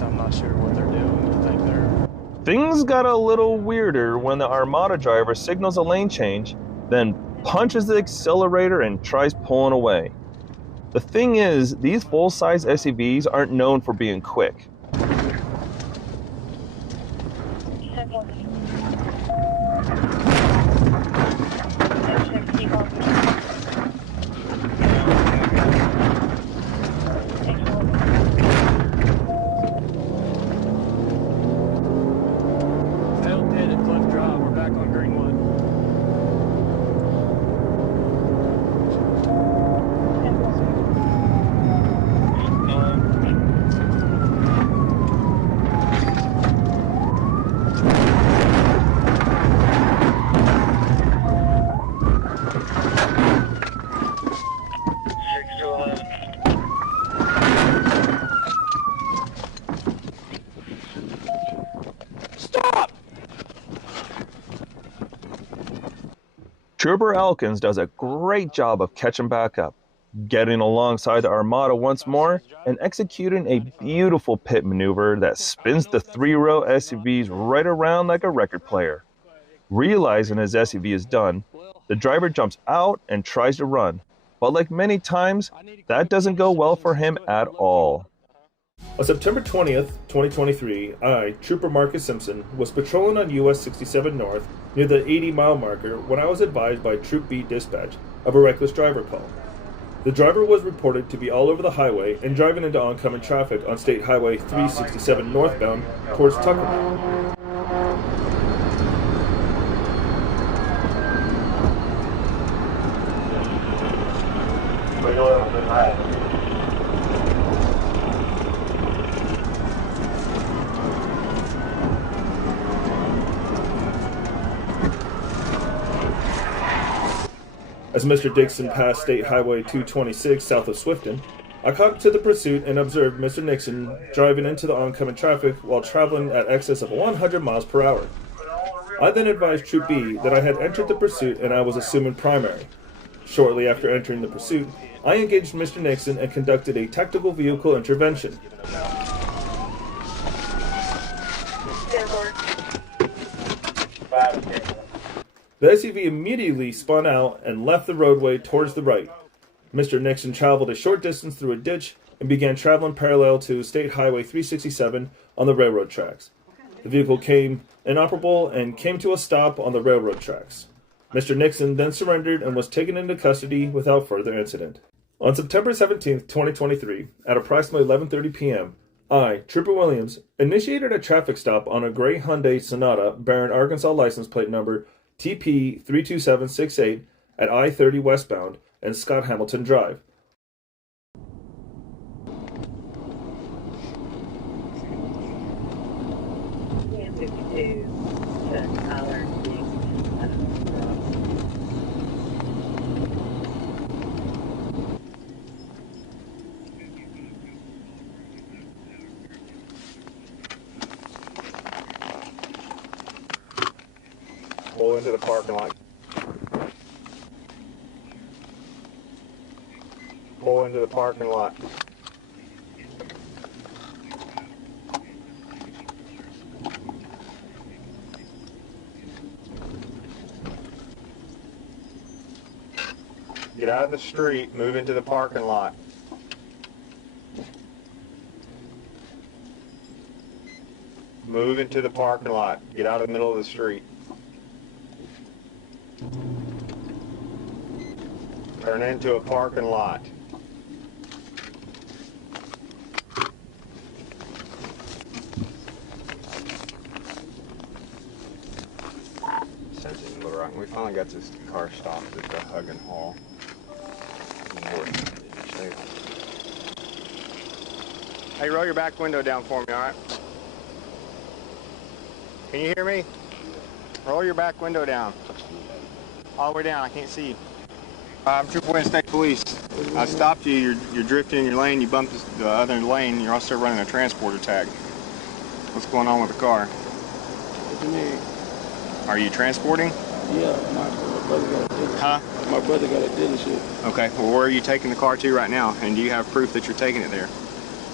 I'm not sure what they're doing. I think they're... Things got a little weirder when the Armada driver signals a lane change, then punches the accelerator and tries pulling away. The thing is, these full-size SUVs aren't known for being quick. Trooper Elkins does a great job of catching back up, getting alongside the Armada once more, and executing a beautiful pit maneuver that spins the three-row SUVs right around like a record player. Realizing his SUV is done, the driver jumps out and tries to run, but like many times, that doesn't go well for him at all. On September 20th, 2023, I, Trooper Marcus Simpson, was patrolling on US 67 North near the 80-mile marker when I was advised by Troop B Dispatch of a reckless driver call. The driver was reported to be all over the highway and driving into oncoming traffic on State Highway 367 northbound towards Tuckerman. As Mr. Dixon passed State Highway 226 south of Swifton, I caught up to the pursuit and observed Mr. Nixon driving into the oncoming traffic while traveling at excess of 100 miles per hour. I then advised Troop B that I had entered the pursuit and I was assuming primary. Shortly after entering the pursuit, I engaged Mr. Nixon and conducted a tactical vehicle intervention. The SUV immediately spun out and left the roadway towards the right. Mr. Nixon traveled a short distance through a ditch and began traveling parallel to State Highway 367 on the railroad tracks. The vehicle came inoperable and came to a stop on the railroad tracks. Mr. Nixon then surrendered and was taken into custody without further incident. On September 17, 2023, at approximately 11:30 p.m., I, Trooper Williams, initiated a traffic stop on a gray Hyundai Sonata bearing Arkansas license plate number TP32768 at I-30 westbound and Scott Hamilton Drive. Pull into the parking lot. Pull into the parking lot. Get out of the street, move into the parking lot. Move into the parking lot. Get out of the middle of the street. Turn into a parking lot. We finally got this car stopped at the Hug and Haul. Hey, roll your back window down for me, all right? Can you hear me? Roll your back window down. All the way down, I can't see you. I'm Trooper Wayne State Police. I stopped you, you're drifting in your lane, you bumped the other lane, you're also running a transporter tag. What's going on with the car? What do you mean? Are you transporting? Yeah, my brother got a dealership. Huh? My brother got a dealership. Okay, well where are you taking the car to right now? And do you have proof that you're taking it there?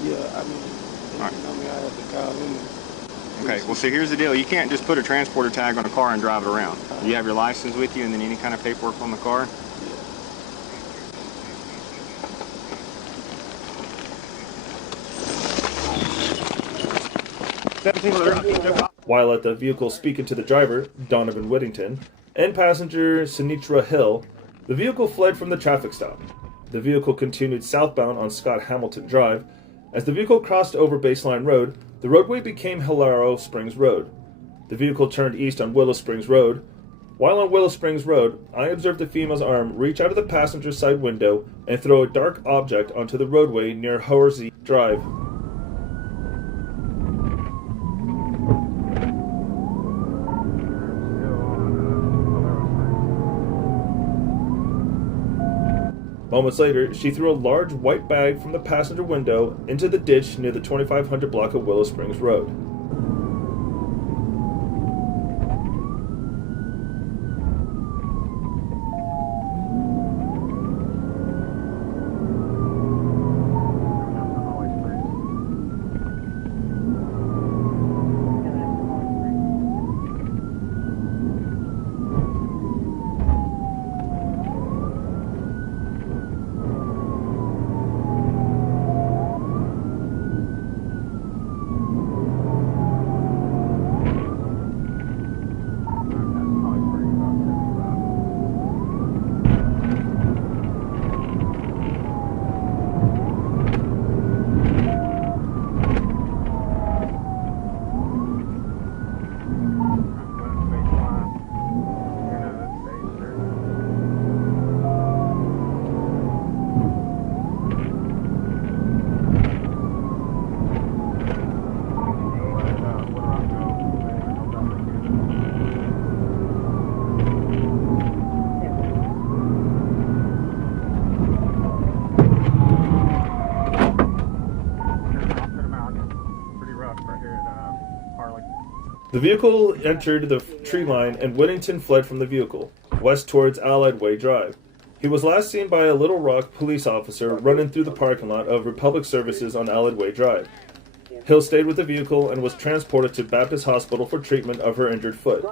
Yeah, I mean, I have to call him. Okay, well see here's the deal. You can't just put a transporter tag on a car and drive it around. You have your license with you and then any kind of paperwork on the car? While at the vehicle speaking to the driver, Donovan Whittington, and passenger Sinitra Hill, the vehicle fled from the traffic stop. The vehicle continued southbound on Scott Hamilton Drive. As the vehicle crossed over Baseline Road, the roadway became Hilaro Springs Road. The vehicle turned east on Willow Springs Road. While on Willow Springs Road, I observed the female's arm reach out of the passenger side window and throw a dark object onto the roadway near Horsey Drive. Moments later, she threw a large white bag from the passenger window into the ditch near the 2500 block of Willow Springs Road. The vehicle entered the tree line and Whittington fled from the vehicle, west towards Allied Way Drive. He was last seen by a Little Rock police officer running through the parking lot of Republic Services on Allied Way Drive. Hill stayed with the vehicle and was transported to Baptist Hospital for treatment of her injured foot.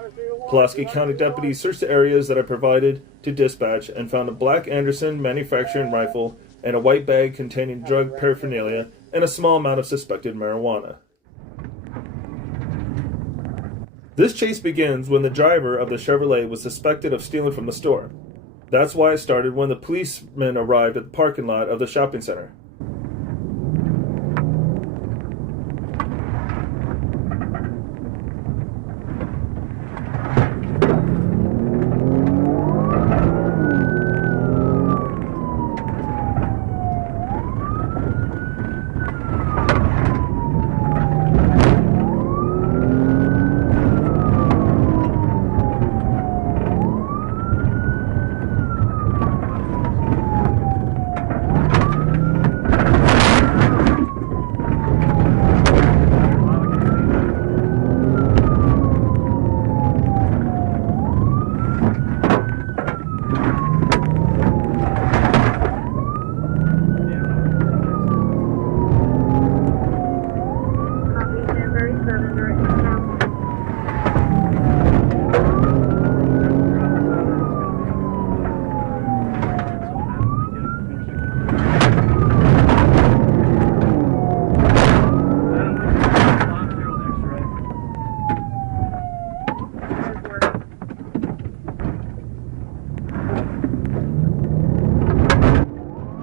Pulaski County deputies searched the areas that I provided to dispatch and found a black Anderson manufacturing rifle and a white bag containing drug paraphernalia and a small amount of suspected marijuana. This chase begins when the driver of the Chevrolet was suspected of stealing from the store. That's why it started when the policemen arrived at the parking lot of the shopping center.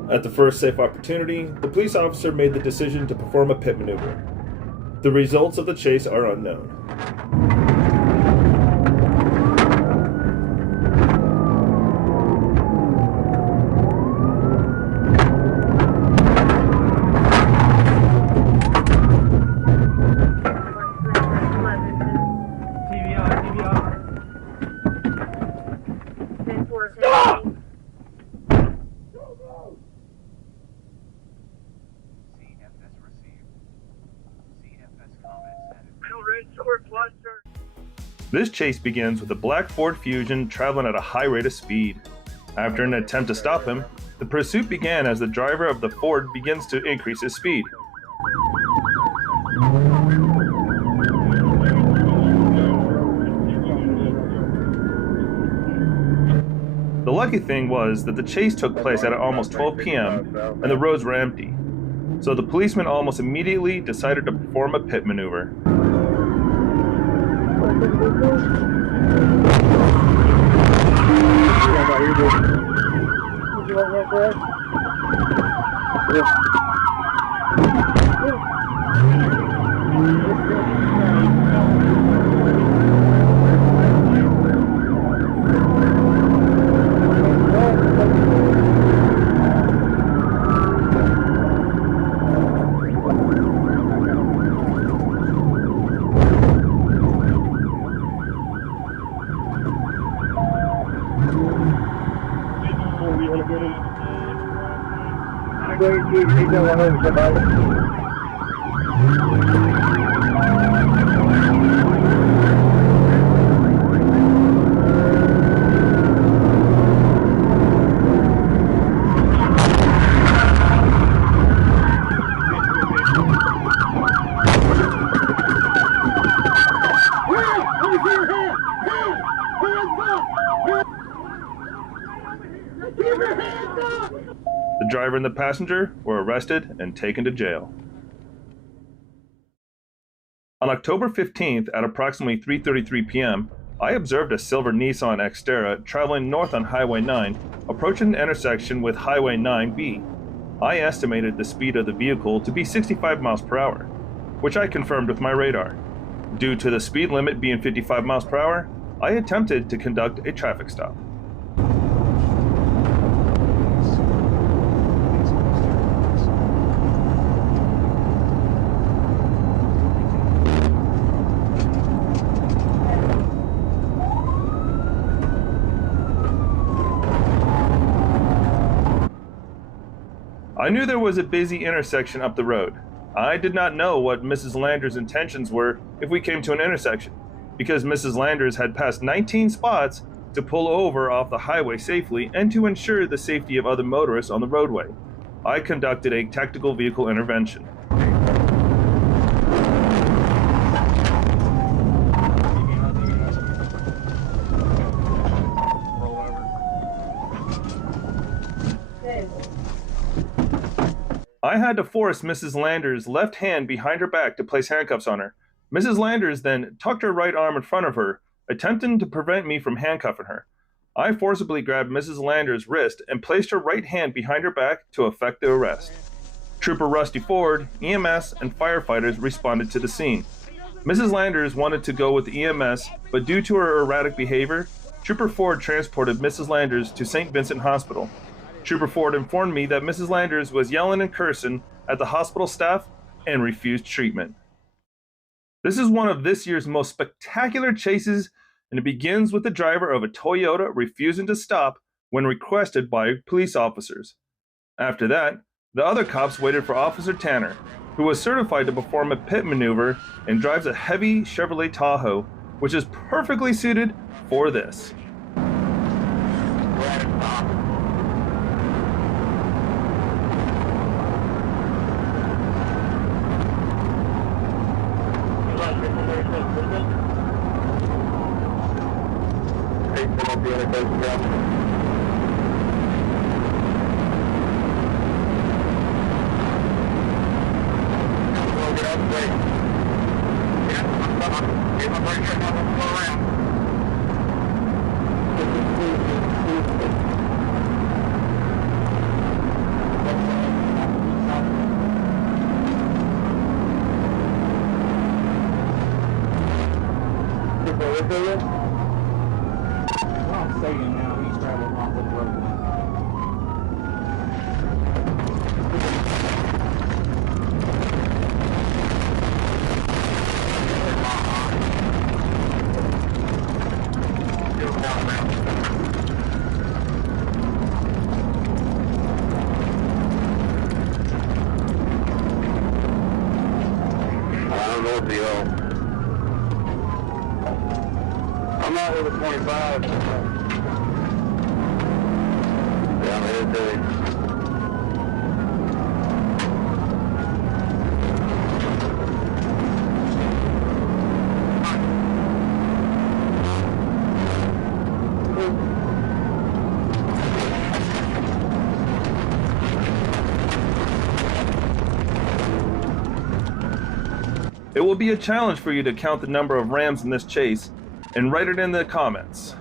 At the first safe opportunity, the police officer made the decision to perform a pit maneuver. The results of the chase are unknown. This chase begins with a black Ford Fusion traveling at a high rate of speed. After an attempt to stop him, the pursuit began as the driver of the Ford begins to increase his speed. The lucky thing was that the chase took place at almost 12 p.m. and the roads were empty, so the policeman almost immediately decided to perform a pit maneuver. The driver and the passenger were arrested and taken to jail. On October 15th at approximately 3:33 p.m., I observed a silver Nissan Xterra traveling north on Highway 9, approaching the intersection with Highway 9B. I estimated the speed of the vehicle to be 65 miles per hour, which I confirmed with my radar. Due to the speed limit being 55 miles per hour, I attempted to conduct a traffic stop. I knew there was a busy intersection up the road. I did not know what Mrs. Lander's intentions were if we came to an intersection, because Mrs. Landers had passed 19 spots to pull over off the highway safely and to ensure the safety of other motorists on the roadway. I conducted a tactical vehicle intervention. I had to force Mrs. Landers' left hand behind her back to place handcuffs on her. Mrs. Landers then tucked her right arm in front of her, attempting to prevent me from handcuffing her. I forcibly grabbed Mrs. Landers' wrist and placed her right hand behind her back to effect the arrest. Trooper Rusty Ford, EMS, and firefighters responded to the scene. Mrs. Landers wanted to go with EMS, but due to her erratic behavior, Trooper Ford transported Mrs. Landers to St. Vincent Hospital. Trooper Ford informed me that Mrs. Landers was yelling and cursing at the hospital staff and refused treatment. This is one of this year's most spectacular chases, and it begins with the driver of a Toyota refusing to stop when requested by police officers. After that, the other cops waited for Officer Tanner, who was certified to perform a pit maneuver and drives a heavy Chevrolet Tahoe, which is perfectly suited for this. I'm saying now, he's traveling off the road. I don't know if the I'm out with a 25. Yeah, I'm headed to it. It will be a challenge for you to count the number of Rams in this chase, and write it in the comments.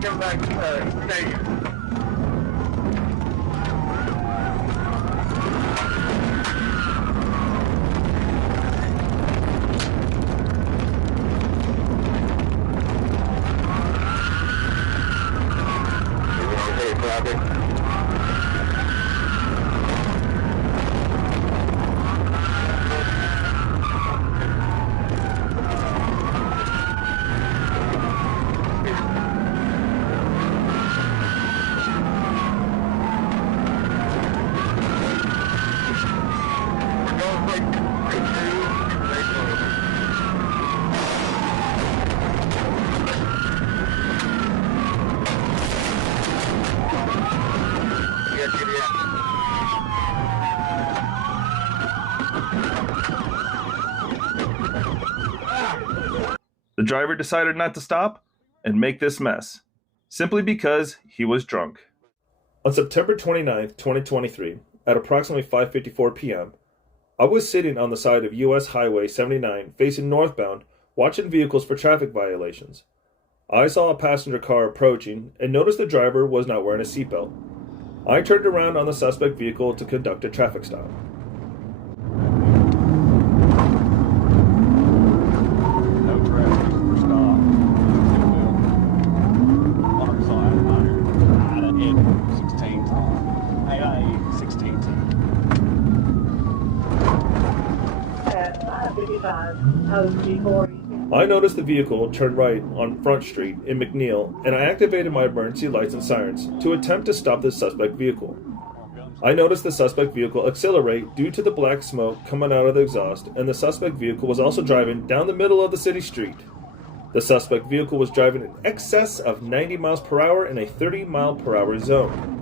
Come back to the stadium. The driver decided not to stop and make this mess. simply because he was drunk. On September 29, 2023, at approximately 5:54 p.m., I was sitting on the side of U.S. Highway 79 facing northbound, watching vehicles for traffic violations. I saw a passenger car approaching and noticed the driver was not wearing a seatbelt. I turned around on the suspect vehicle to conduct a traffic stop. No traffic, we're stopped. Out of head 16. AI 16. At 5:55, OG40. I noticed the vehicle turn right on Front Street in McNeil, and I activated my emergency lights and sirens to attempt to stop the suspect vehicle. I noticed the suspect vehicle accelerate due to the black smoke coming out of the exhaust, and the suspect vehicle was also driving down the middle of the city street. The suspect vehicle was driving in excess of 90 miles per hour in a 30 mile per hour zone.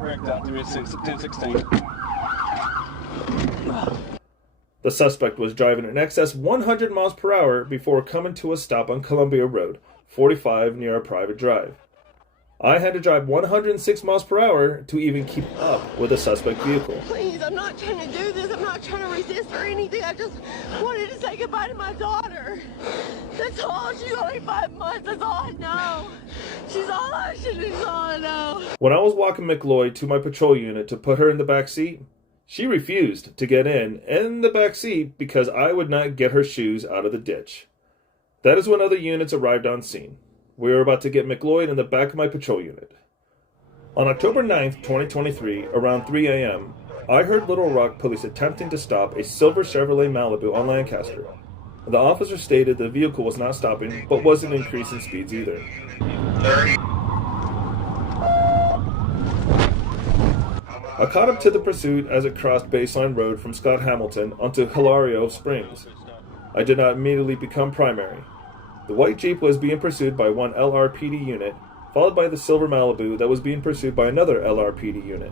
Wrecked out to 1016. The suspect was driving in excess 100 miles per hour before coming to a stop on Columbia Road, 45 near a private drive. I had to drive 106 miles per hour to even keep up with the suspect vehicle. Please, I'm not trying to do this. I'm not trying to resist or anything. I just wanted to say goodbye to my daughter. That's all. She's only 5 months. That's all I know. She's all I should. That's all I know. When I was walking McLeod to my patrol unit to put her in the back seat, she refused to get in the back seat because I would not get her shoes out of the ditch. That is when other units arrived on scene. We were about to get McLeod in the back of my patrol unit. On October 9th, 2023, around 3 a.m., I heard Little Rock police attempting to stop a silver Chevrolet Malibu on Lancaster. The officer stated the vehicle was not stopping, but wasn't increasing speeds either. I caught up to the pursuit as it crossed Baseline Road from Scott Hamilton onto Hilario Springs. I did not immediately become primary. The white Jeep was being pursued by one LRPD unit, followed by the silver Malibu that was being pursued by another LRPD unit.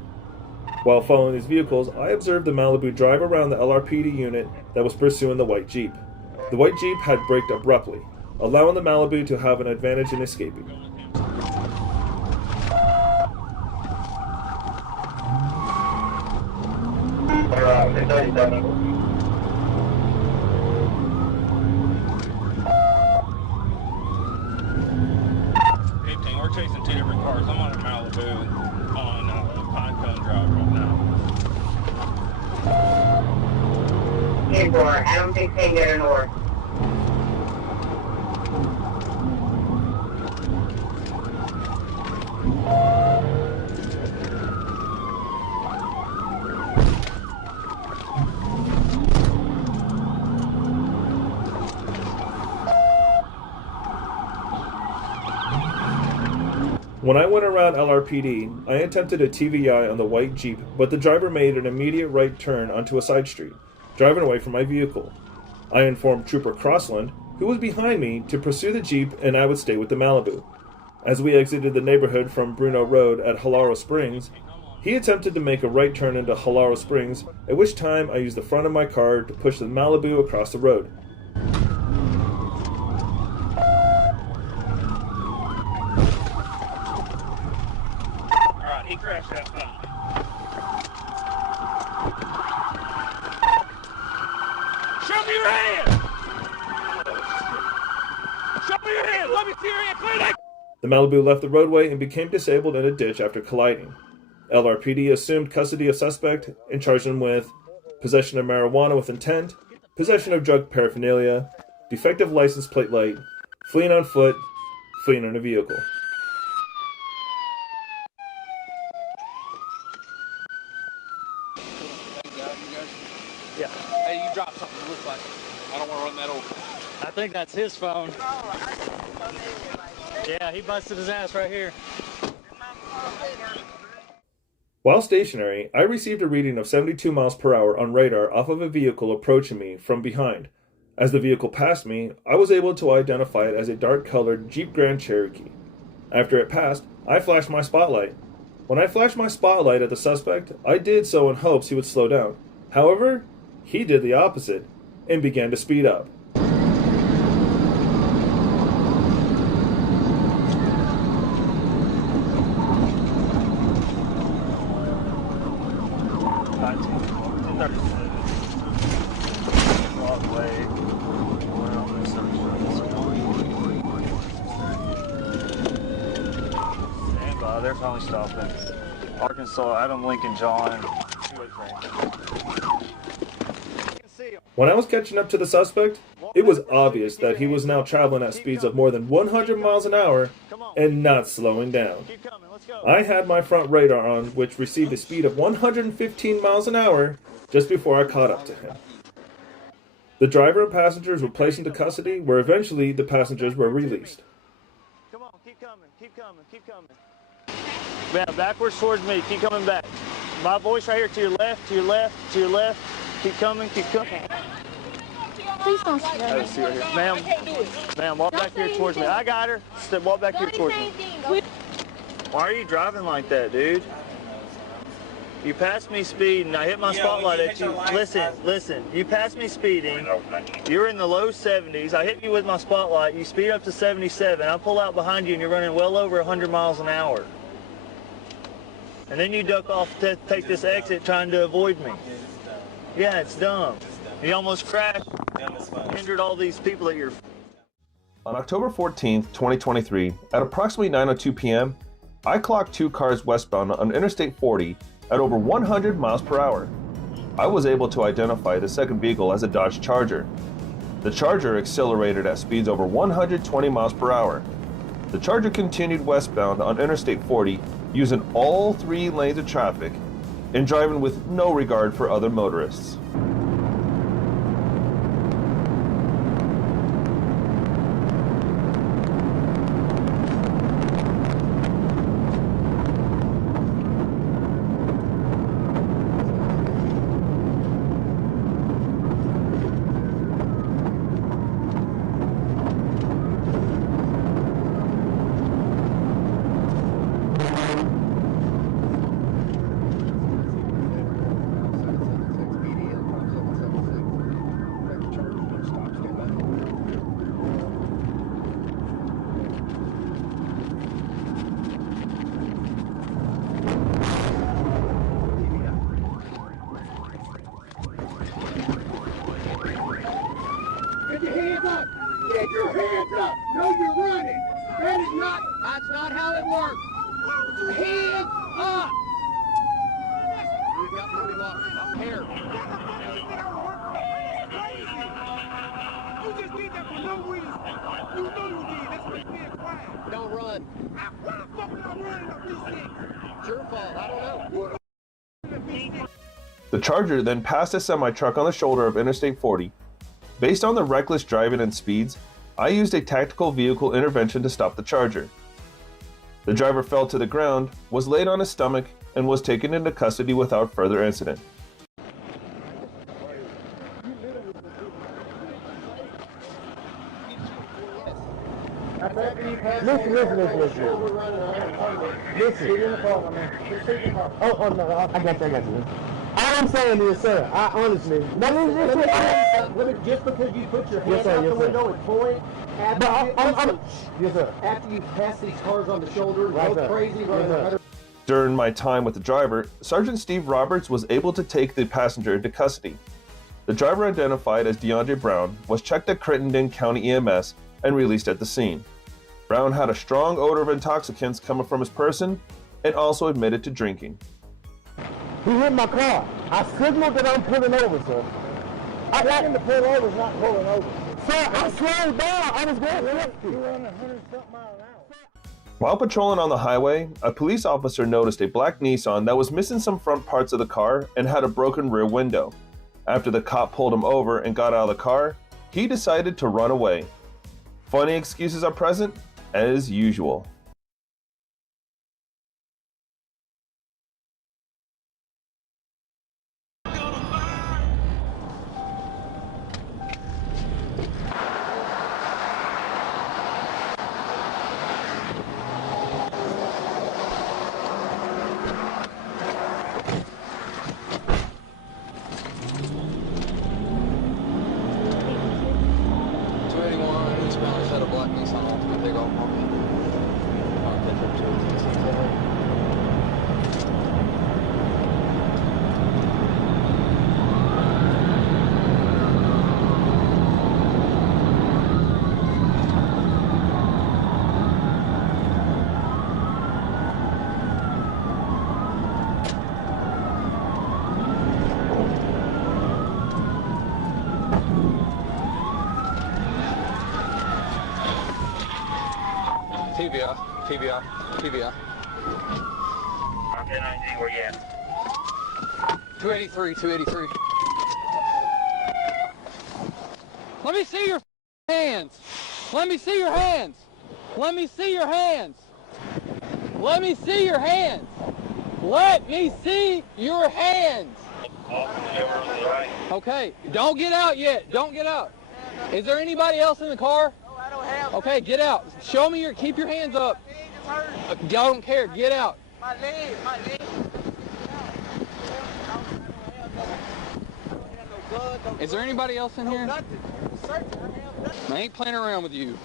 While following these vehicles, I observed the Malibu drive around the LRPD unit that was pursuing the white Jeep. The white Jeep had braked abruptly, allowing the Malibu to have an advantage in escaping. We're chasing two different cars. I'm on a Malibu on Pine Cone Drive right now. 10-4, Adam 16, go to north. When I went around LRPD, I attempted a TVI on the white Jeep, but the driver made an immediate right turn onto a side street, driving away from my vehicle. I informed Trooper Crossland, who was behind me, to pursue the Jeep and I would stay with the Malibu. As we exited the neighborhood from Bruno Road at Halaro Springs, he attempted to make a right turn into Halaro Springs, at which time I used the front of my car to push the Malibu across the road. Alright, he crashed that phone. Show me your hand! Show me your hand! Let me see your hand! Clear that! The Malibu left the roadway and became disabled in a ditch after colliding. LRPD assumed custody of suspect and charged him with possession of marijuana with intent, possession of drug paraphernalia, defective license plate light, fleeing on foot, fleeing in a vehicle. Yeah. Hey, you dropped something that looks like it. I don't want to run that over. I think that's his phone. Yeah, he busted his ass right here. While stationary, I received a reading of 72 miles per hour on radar off of a vehicle approaching me from behind. As the vehicle passed me, I was able to identify it as a dark-colored Jeep Grand Cherokee. After it passed, I flashed my spotlight. When I flashed my spotlight at the suspect, I did so in hopes he would slow down. However, he did the opposite and began to speed up. They're finally stopping. Arkansas, Adam, Lincoln, John. When I was catching up to the suspect, it was obvious that he was now traveling at speeds of more than 100 miles an hour and not slowing down. I had my front radar on, which received a speed of 115 miles an hour just before I caught up to him. The driver and passengers were placed into custody, where eventually the passengers were released. Come on, keep coming, keep coming, keep coming. Yeah, backwards towards me. Keep coming back. My voice right here to your left, to your left, to your left. Keep coming, keep coming. Please don't scare me. See right here. Ma'am, walk back here towards me. I got her. Step, walk back here towards me. Why are you driving like that, dude? You passed me speeding. I hit my spotlight at you. Listen. You passed me speeding. You're in the low 70s. I hit you with my spotlight. You speed up to 77. I pull out behind you and you're running well over 100 miles an hour. And then you duck off to take this exit trying to avoid me. Yeah, it's dumb. You almost crashed, injured all these people that you're... On October 14th, 2023, at approximately 9:02 p.m., I clocked two cars westbound on Interstate 40 at over 100 miles per hour. I was able to identify the second vehicle as a Dodge Charger. The Charger accelerated at speeds over 120 miles per hour. The Charger continued westbound on Interstate 40 using all three lanes of traffic and driving with no regard for other motorists. Get your hands up! No, you're running! That's not how it works! Hands up! You got money locked. Here. You just did that for no reason. You know you did. That's what's being quiet. Don't run. Why the fuck would I run in a V6? It's your fault. I don't know. The Charger then passed a semi-truck on the shoulder of Interstate 40. Based on the reckless driving and speeds, I used a tactical vehicle intervention to stop the Charger. The driver fell to the ground, was laid on his stomach, and was taken into custody without further incident. Listen. Oh, no, I got you. All I'm saying is, sir, I honestly, just because you put your hand out the window and point, after you pass these cars on the shoulder, go crazy, During my time with the driver, Sergeant Steve Roberts was able to take the passenger into custody. The driver, identified as DeAndre Brown, was checked at Crittenden County EMS and released at the scene. Brown had a strong odor of intoxicants coming from his person and also admitted to drinking. He hit my car. I signaled that I'm pulling over, sir. I got him to pull over, not pulling over. Sir, I slowed down. I was going to help you. You're running 100-something miles an hour. While patrolling on the highway, a police officer noticed a black Nissan that was missing some front parts of the car and had a broken rear window. After the cop pulled him over and got out of the car, he decided to run away. Funny excuses are present, as usual. PBR. Okay, 19, where you at? 283. Let me see your hands. Let me see your hands. Let me see your hands. Let me see your hands. Let me see your hands. Okay, don't get out yet. Don't get out. Is there anybody else in the car? No, I don't have. Okay, get out. Show me keep your hands up. I don't care. Get out. My leg. Is there anybody else in here? I ain't playing around with you.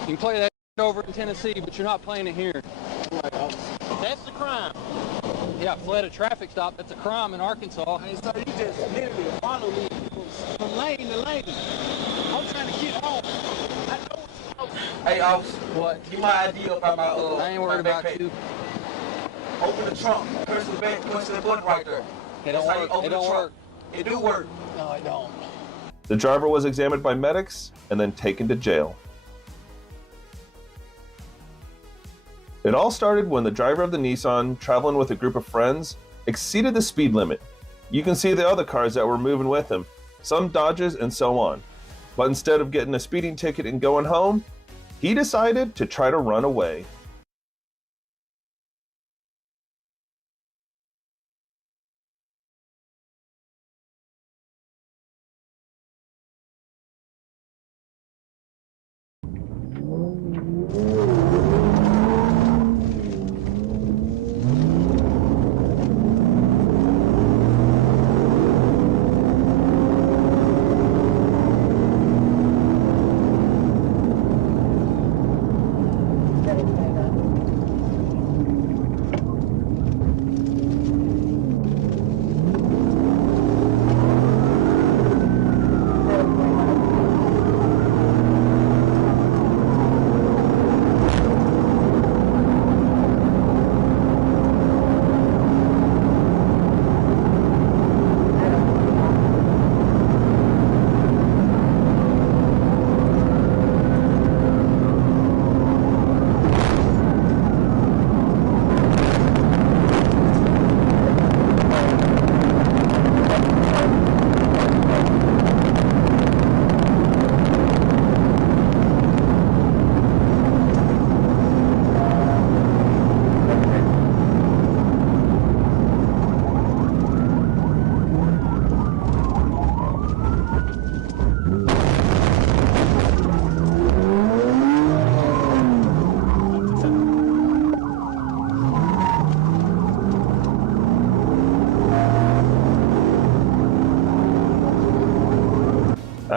You can play that over in Tennessee, but you're not playing it here. That's the crime. Yeah, fled a traffic stop. That's a crime in Arkansas. Hey, sir, you just literally follow me from lane to lane. I'm trying to get home. I know what you're Hey, officer. What? Get my ID up out my I ain't worried about you. Open the trunk. Press the back. Punch that button right there. It don't work. It don't work. It do work. No, it don't. The driver was examined by medics and then taken to jail. It all started when the driver of the Nissan, traveling with a group of friends, exceeded the speed limit. You can see the other cars that were moving with him, some Dodges and so on. But instead of getting a speeding ticket and going home, he decided to try to run away.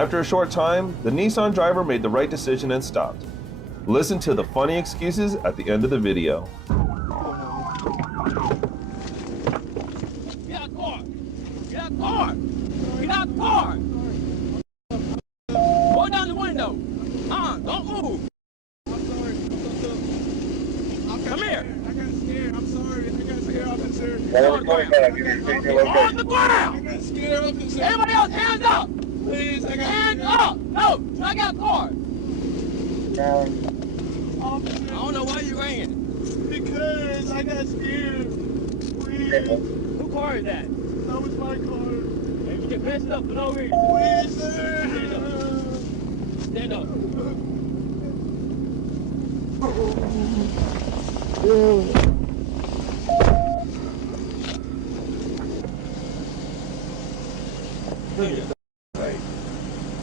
After a short time, the Nissan driver made the right decision and stopped. Listen to the funny excuses at the end of the video. Get out the car! Get out the car! Get out the car! Roll down the window! Don't move! I'm sorry. Come here! I got scared. I'm sorry. I got scared, officer. On the ground! I got scared, officer. Everybody else, hands up! Please, I got hands up! No! I got a car! Officer. I don't know why you ran. Because I got scared. Please. Whose car is that? That was my car. You get messed up for no reason. Please, sir. Stand up.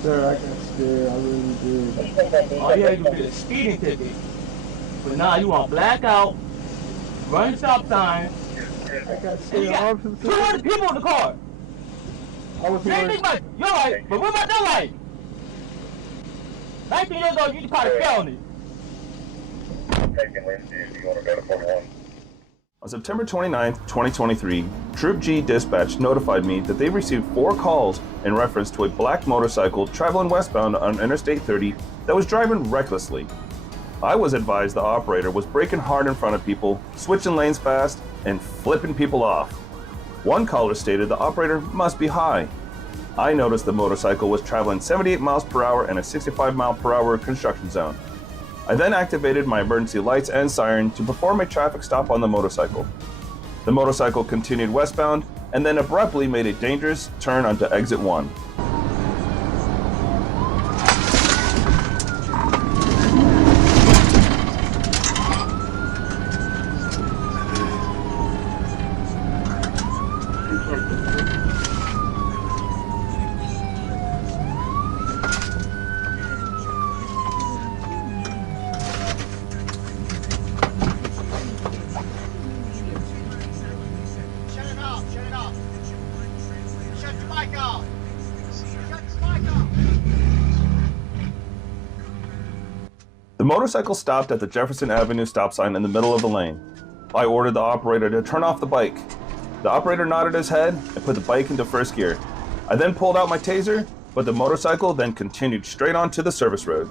Sir, I got scared. I really did. All you had to do is a speeding ticket. But now you want blackout, run the stop sign. I got And scared. you got 200 people in the car. I was Same thing about your life, but what about their life? 19 years old, you just caught a felony. On September 29, 2023, Troop G Dispatch notified me that they received 4 calls in reference to a black motorcycle traveling westbound on Interstate 30 that was driving recklessly. I was advised the operator was braking hard in front of people, switching lanes fast, and flipping people off. One caller stated the operator must be high. I noticed the motorcycle was traveling 78 miles per hour in a 65 mile per hour construction zone. I then activated my emergency lights and siren to perform a traffic stop on the motorcycle. The motorcycle continued westbound and then abruptly made a dangerous turn onto exit 1. The motorcycle stopped at the Jefferson Avenue stop sign in the middle of the lane. I ordered the operator to turn off the bike. The operator nodded his head and put the bike into first gear. I then pulled out my taser, but the motorcycle then continued straight onto the service road.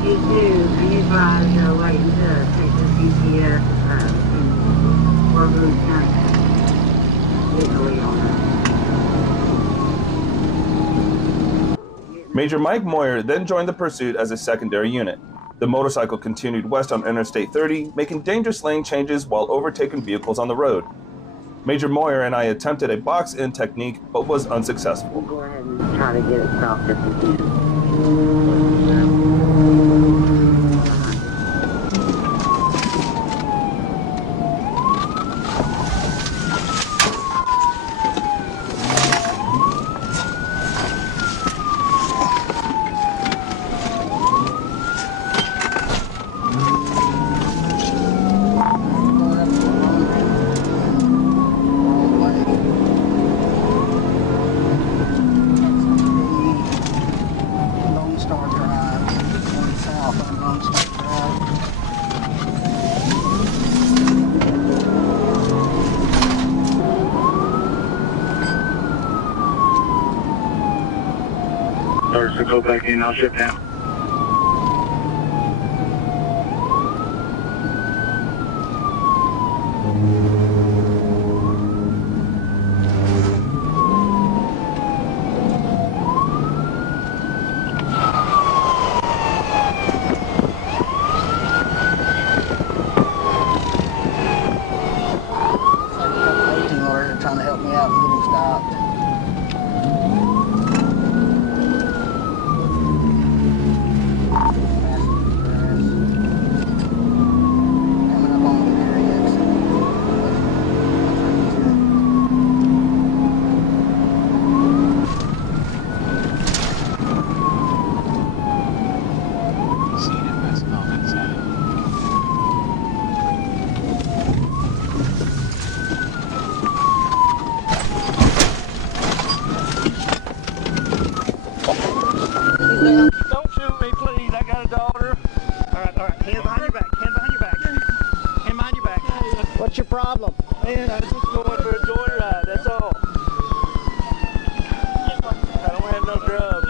You advise your way to take the GPS or Boone County. Legally on that. Major Mike Moyer then joined the pursuit as a secondary unit. The motorcycle continued west on Interstate 30, making dangerous lane changes while overtaking vehicles on the road. Major Moyer and I attempted a box-in technique, but was unsuccessful. Go ahead and try to get it stopped if you can. go back in. I'll ship down. Trying to help me out and get him stopped. Coming up on the rear exit. Don't shoot me, please. I got a daughter. All right. Hand behind your back. Hand behind your back. Hand behind your back. What's your problem? Man, I was just going for a joyride. That's all. I don't have no drugs.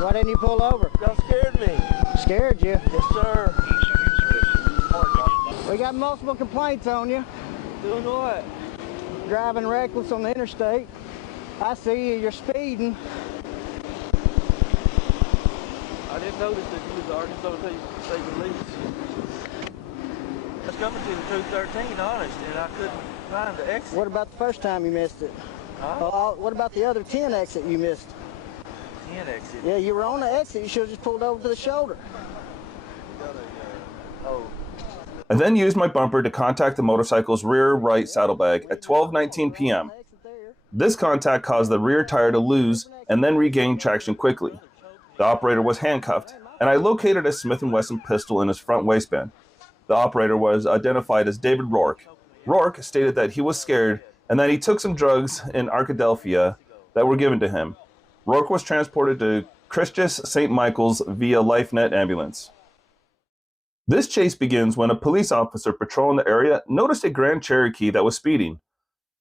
Why didn't you pull over? Y'all scared me. Scared you? Yes, sir. We got multiple complaints on you. Doing what? Driving reckless on the interstate. I see you. You're speeding. I didn't notice that you was already so to say the least. I was coming to the 213, honest, and I couldn't find the exit. What about the first time you missed it? Huh? What about the other 10 exit you missed? 10 exit. Yeah, you were on the exit. You should have just pulled over to the shoulder. I then used my bumper to contact the motorcycle's rear right saddlebag at 12:19 p.m. This contact caused the rear tire to lose and then regain traction quickly. The operator was handcuffed, and I located a Smith & Wesson pistol in his front waistband. The operator was identified as David Rourke. Rourke stated that he was scared and that he took some drugs in Arkadelphia that were given to him. Rourke was transported to Christus St. Michael's via LifeNet ambulance. This chase begins when a police officer patrolling the area noticed a Grand Cherokee that was speeding.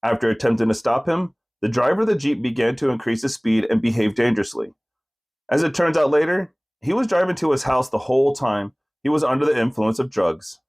After attempting to stop him, the driver of the Jeep began to increase his speed and behave dangerously. As it turns out later, he was driving to his house the whole time. He was under the influence of drugs.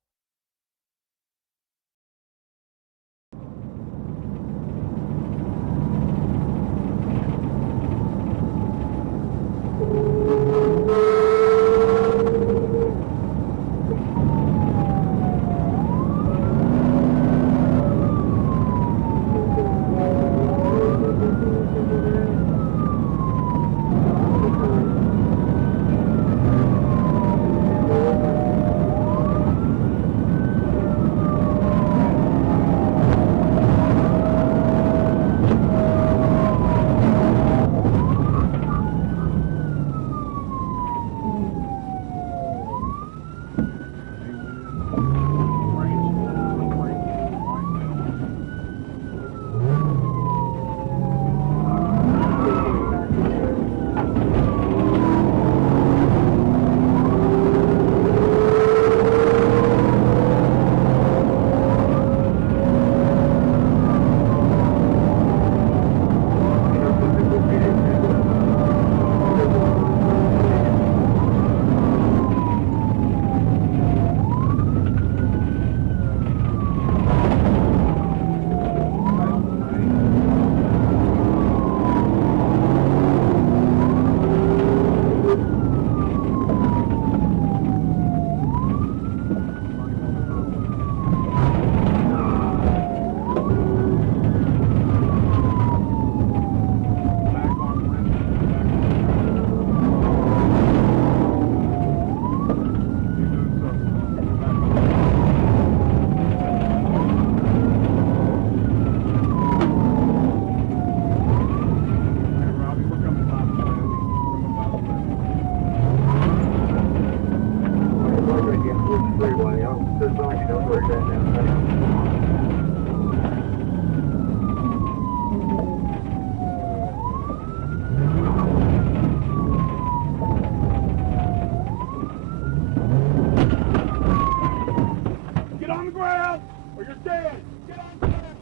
Get on the ground or you're dead. Get on the ground.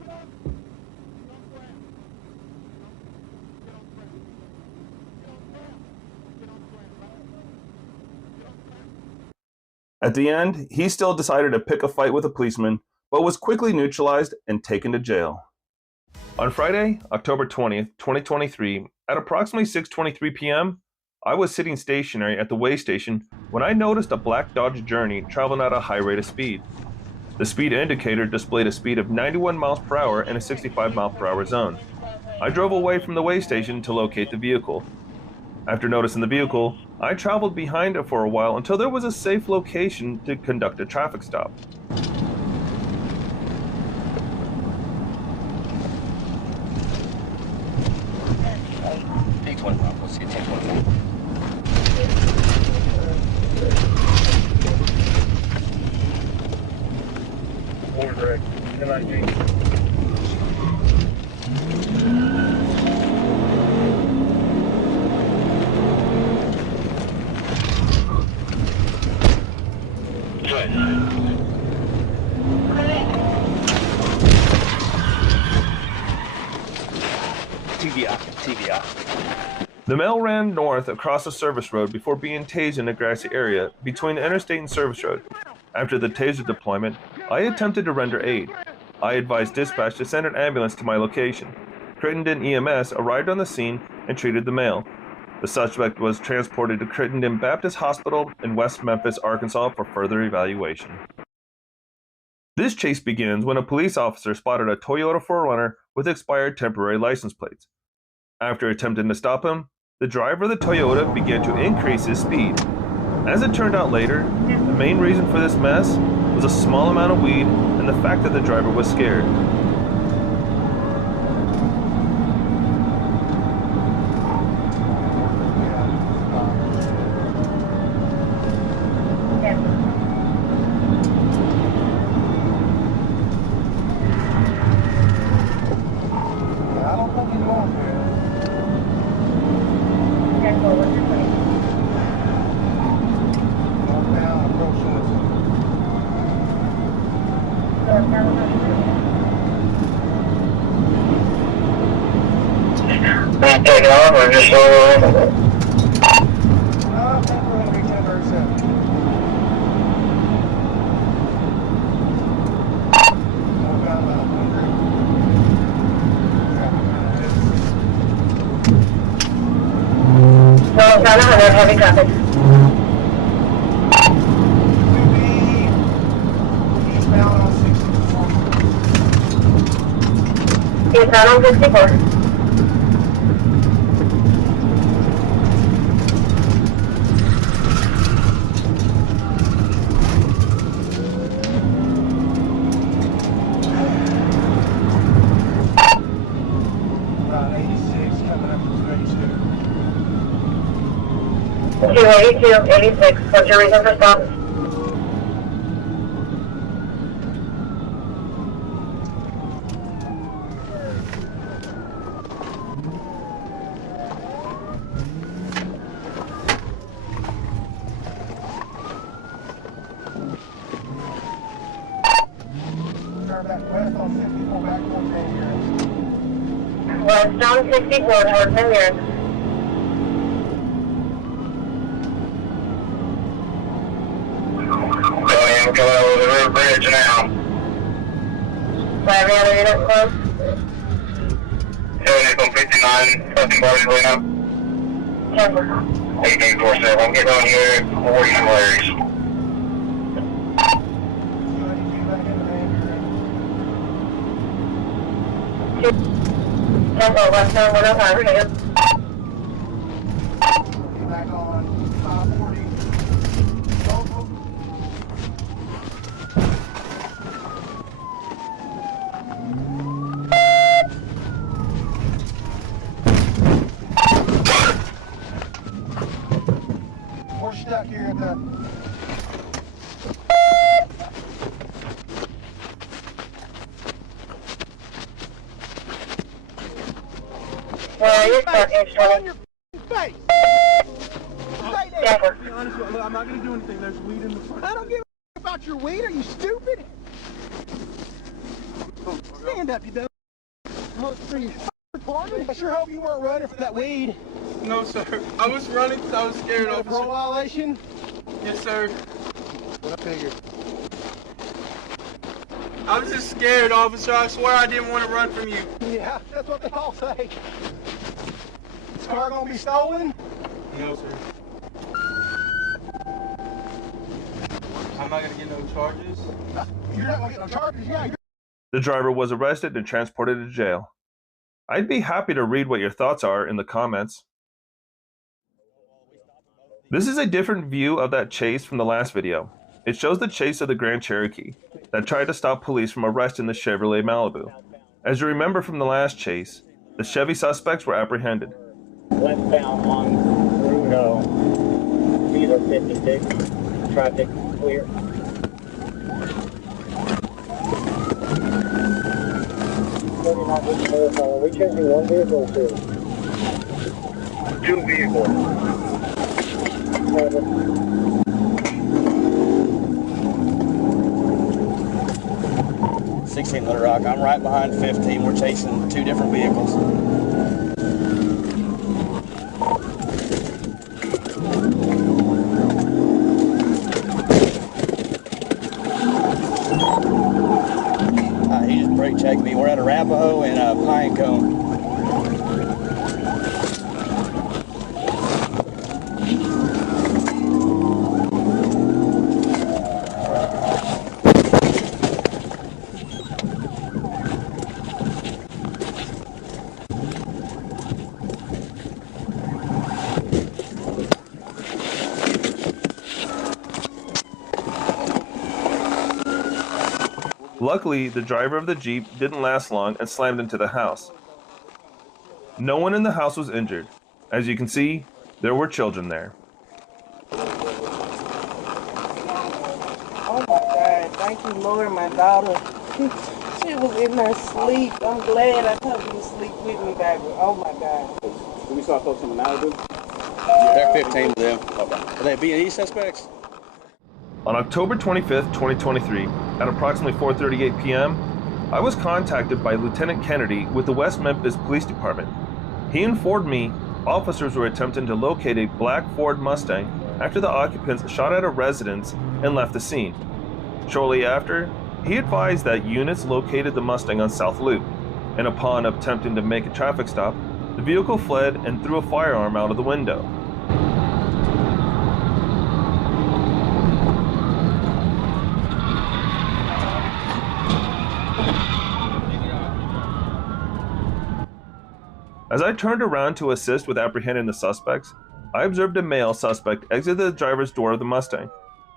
Get on the ground. Get on the ground. Get on the ground. At the end, he still decided to pick a fight with a policeman, but was quickly neutralized and taken to jail. On Friday, October 20th, 2023, at approximately 6:23 p.m., I was sitting stationary at the weigh station when I noticed a black Dodge Journey traveling at a high rate of speed. The speed indicator displayed a speed of 91 miles per hour in a 65 mile per hour zone. I drove away from the weigh station to locate the vehicle. After noticing the vehicle, I traveled behind it for a while until there was a safe location to conduct a traffic stop. Take 1 Bravo, see, take 1 Bravo. Forward direct, NIG. TVI. The male ran north across a service road before being tased in a grassy area between the interstate and service road. After the taser deployment, I attempted to render aid. I advised dispatch to send an ambulance to my location. Crittenden EMS arrived on the scene and treated the male. The suspect was transported to Crittenden Baptist Hospital in West Memphis, Arkansas for further evaluation. This chase begins when a police officer spotted a Toyota 4Runner with expired temporary license plates. After attempting to stop him, the driver of the Toyota began to increase his speed. As it turned out later, the main reason for this mess was a small amount of weed and the fact that the driver was scared. Take off or just slow I think we're going to be 1037. About 100. No, it's not 100, heavy traffic. To be eastbound on 64. Eastbound on 64. About 86 coming up to 32. 282, 86. What's your reason for stop? Turn back west on 64 back towards Van West on 64 towards Van Buren. I'm coming over the river bridge now. Every other unit close? 78.59, something bodies laying up. 1847, I'm getting on here at 40 Larry's. 282 back into Van Buren. Tempo, westbound 105, we're good. Back on 540. Local. We're stuck here at the Well, you're stuck, H20. face. Denver. Be honest with you, I'm not going to do anything. There's weed in the front. I don't give a about your weed. Are you stupid? Stand up, you dumb. I sure hope you weren't running for that weed. No, sir. I was running because I was scared, A parole officer. violation? Yes, sir. What I figured. I was just scared, officer. I swear I didn't want to run from you. Yeah, that's what they all say. This car gonna be stolen? No, sir. I'm not gonna get no charges. You're not gonna get no charges, yeah. The driver was arrested and transported to jail. I'd be happy to read what your thoughts are in the comments. This is a different view of that chase from the last video. It shows the chase of the Grand Cherokee that tried to stop police from arresting the Chevrolet Malibu. As you remember from the last chase, the Chevy suspects were apprehended. Westbound on Route Peter 56. Traffic clear. Are we chasing one vehicle or two? Two vehicles. 16 Little Rock. I'm right behind 15. We're chasing two different vehicles. He just brake checked me. We're at Arapahoe and Pinecone. Luckily, the driver of the Jeep didn't last long and slammed into the house. No one in the house was injured. As you can see, there were children there. Oh my God, thank you, Lord, my daughter. She was in her sleep. I'm glad I took you to sleep with me, baby. Oh my God. Do we saw folks in the Malibu? There are 15 of them. Okay. Are they B&E suspects? On October 25th, 2023, at approximately 4:38 p.m., I was contacted by Lieutenant Kennedy with the West Memphis Police Department. He informed me officers were attempting to locate a black Ford Mustang after the occupants shot at a residence and left the scene. Shortly after, he advised that units located the Mustang on South Loop, and upon attempting to make a traffic stop, the vehicle fled and threw a firearm out of the window. As I turned around to assist with apprehending the suspects, I observed a male suspect exit the driver's door of the Mustang,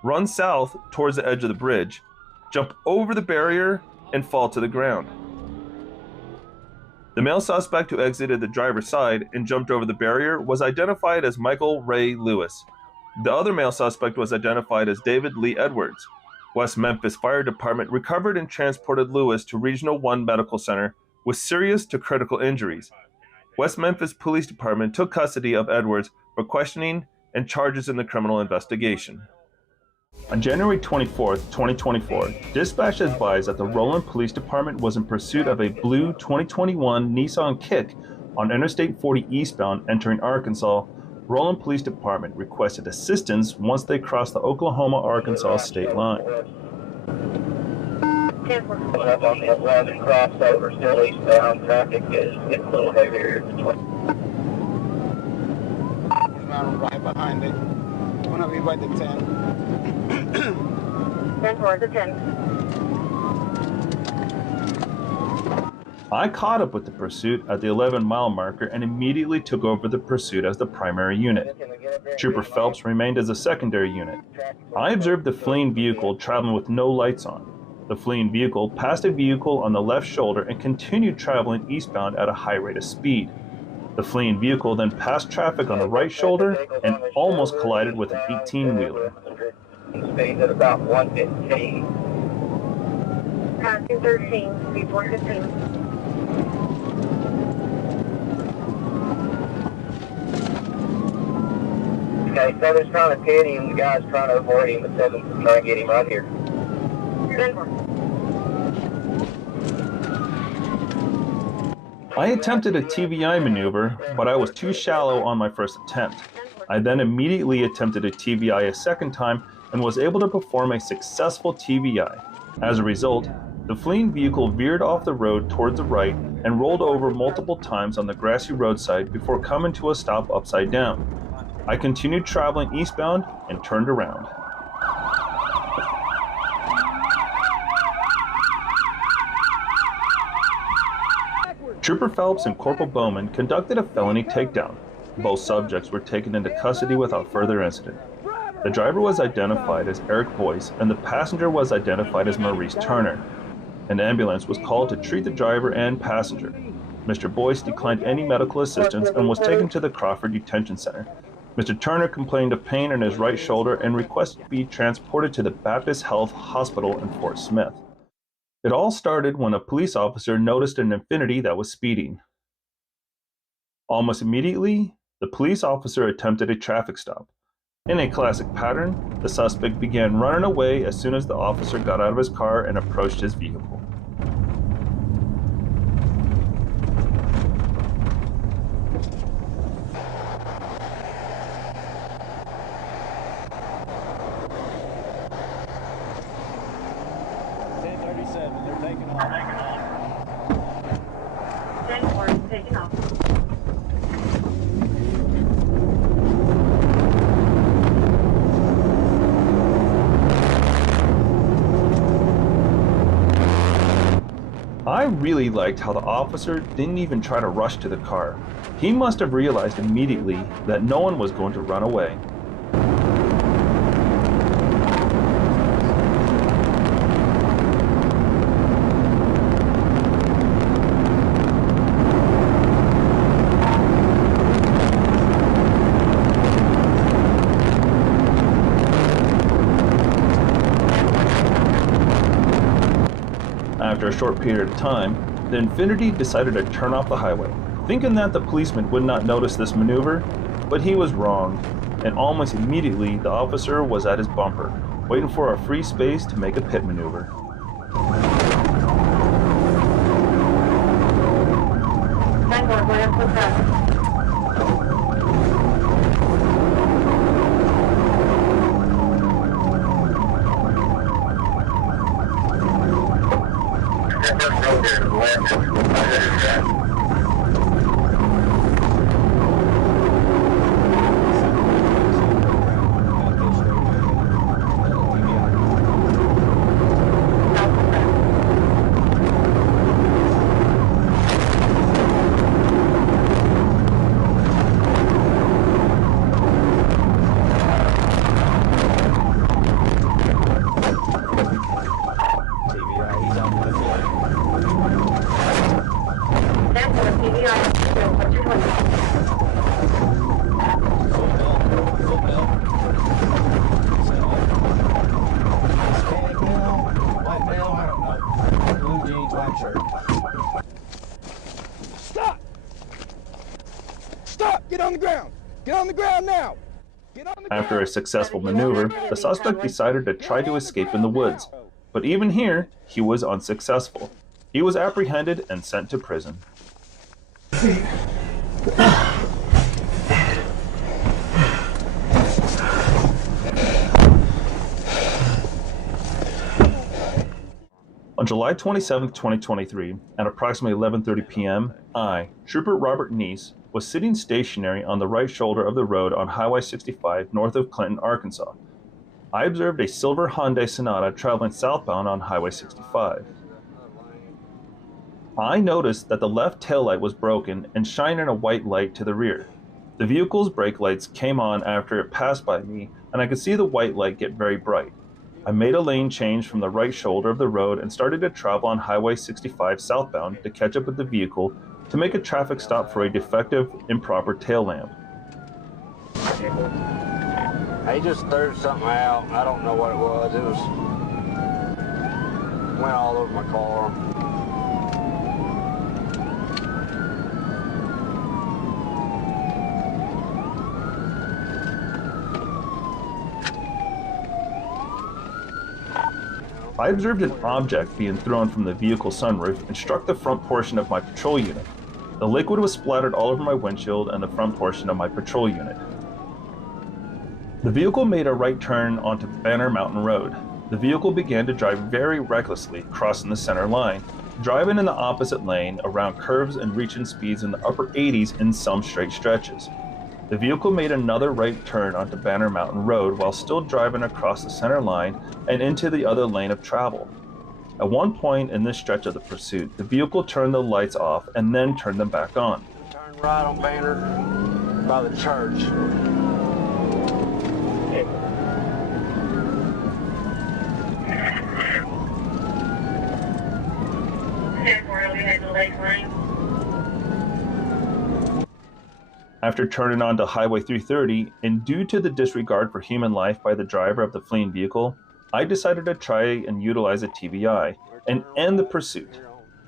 run south towards the edge of the bridge, jump over the barrier, and fall to the ground. The male suspect who exited the driver's side and jumped over the barrier was identified as Michael Ray Lewis. The other male suspect was identified as David Lee Edwards. West Memphis Fire Department recovered and transported Lewis to Regional 1 Medical Center with serious to critical injuries. West Memphis Police Department took custody of Edwards for questioning and charges in the criminal investigation. On January 24, 2024, dispatch advised that the Roland Police Department was in pursuit of a blue 2021 Nissan Kick on Interstate 40 eastbound entering Arkansas. Roland Police Department requested assistance once they crossed the Oklahoma-Arkansas state line. Up on the Atlantic crossover, still eastbound, traffic is getting a little heavier. Right behind it. One of you by the 10. 10 towards the 10. I caught up with the pursuit at the 11-mile marker and immediately took over the pursuit as the primary unit. Trooper Phelps remained as a secondary unit. I observed the fleeing vehicle traveling with no lights on. The fleeing vehicle passed a vehicle on the left shoulder and continued traveling eastbound at a high rate of speed. The fleeing vehicle then passed traffic on the right shoulder and almost collided with an 18-wheeler. Speed at about 115. 213, speed 415. Okay, Southern's trying to pit him, the guy's trying to avoid him, but Southern's trying to get him right here. I attempted a TVI maneuver, but I was too shallow on my first attempt. I then immediately attempted a TVI a second time and was able to perform a successful TBI. As a result, the fleeing vehicle veered off the road towards the right and rolled over multiple times on the grassy roadside before coming to a stop upside down. I continued traveling eastbound and turned around. Trooper Phelps and Corporal Bowman conducted a felony takedown. Both subjects were taken into custody without further incident. The driver was identified as Eric Boyce and the passenger was identified as Maurice Turner. An ambulance was called to treat the driver and passenger. Mr. Boyce declined any medical assistance and was taken to the Crawford Detention Center. Mr. Turner complained of pain in his right shoulder and requested to be transported to the Baptist Health Hospital in Fort Smith. It all started when a police officer noticed an Infiniti that was speeding. Almost immediately, the police officer attempted a traffic stop. In a classic pattern, the suspect began running away as soon as the officer got out of his car and approached his vehicle. I really liked how the officer didn't even try to rush to the car. He must have realized immediately that no one was going to run away. After a short period of time, the Infiniti decided to turn off the highway, thinking that the policeman would not notice this maneuver, but he was wrong, and almost immediately the officer was at his bumper, waiting for a free space to make a pit maneuver. Stop! Stop! Get on the ground! Get on the ground now! After a successful maneuver, the suspect decided to try to escape in the woods, but even here, he was unsuccessful. He was apprehended and sent to prison. On July 27, 2023, at approximately 11:30 p.m., I, Trooper Robert Neese, was sitting stationary on the right shoulder of the road on Highway 65 north of Clinton, Arkansas. I observed a silver Hyundai Sonata traveling southbound on Highway 65. I noticed that the left taillight was broken and shining a white light to the rear. The vehicle's brake lights came on after it passed by me, and I could see the white light get very bright. I made a lane change from the right shoulder of the road and started to travel on Highway 65 southbound to catch up with the vehicle to make a traffic stop for a defective, improper tail lamp. He just threw something out. I don't know what it was. It went all over my car. I observed an object being thrown from the vehicle sunroof and struck the front portion of my patrol unit. The liquid was splattered all over my windshield and the front portion of my patrol unit. The vehicle made a right turn onto Banner Mountain Road. The vehicle began to drive very recklessly, crossing the center line, driving in the opposite lane around curves and reaching speeds in the upper 80s in some straight stretches. The vehicle made another right turn onto Banner Mountain Road while still driving across the center line and into the other lane of travel. At one point in this stretch of the pursuit, the vehicle turned the lights off and then turned them back on. Turn right on Banner by the church. After turning onto Highway 330, and due to the disregard for human life by the driver of the fleeing vehicle, I decided to try and utilize a TBI and end the pursuit.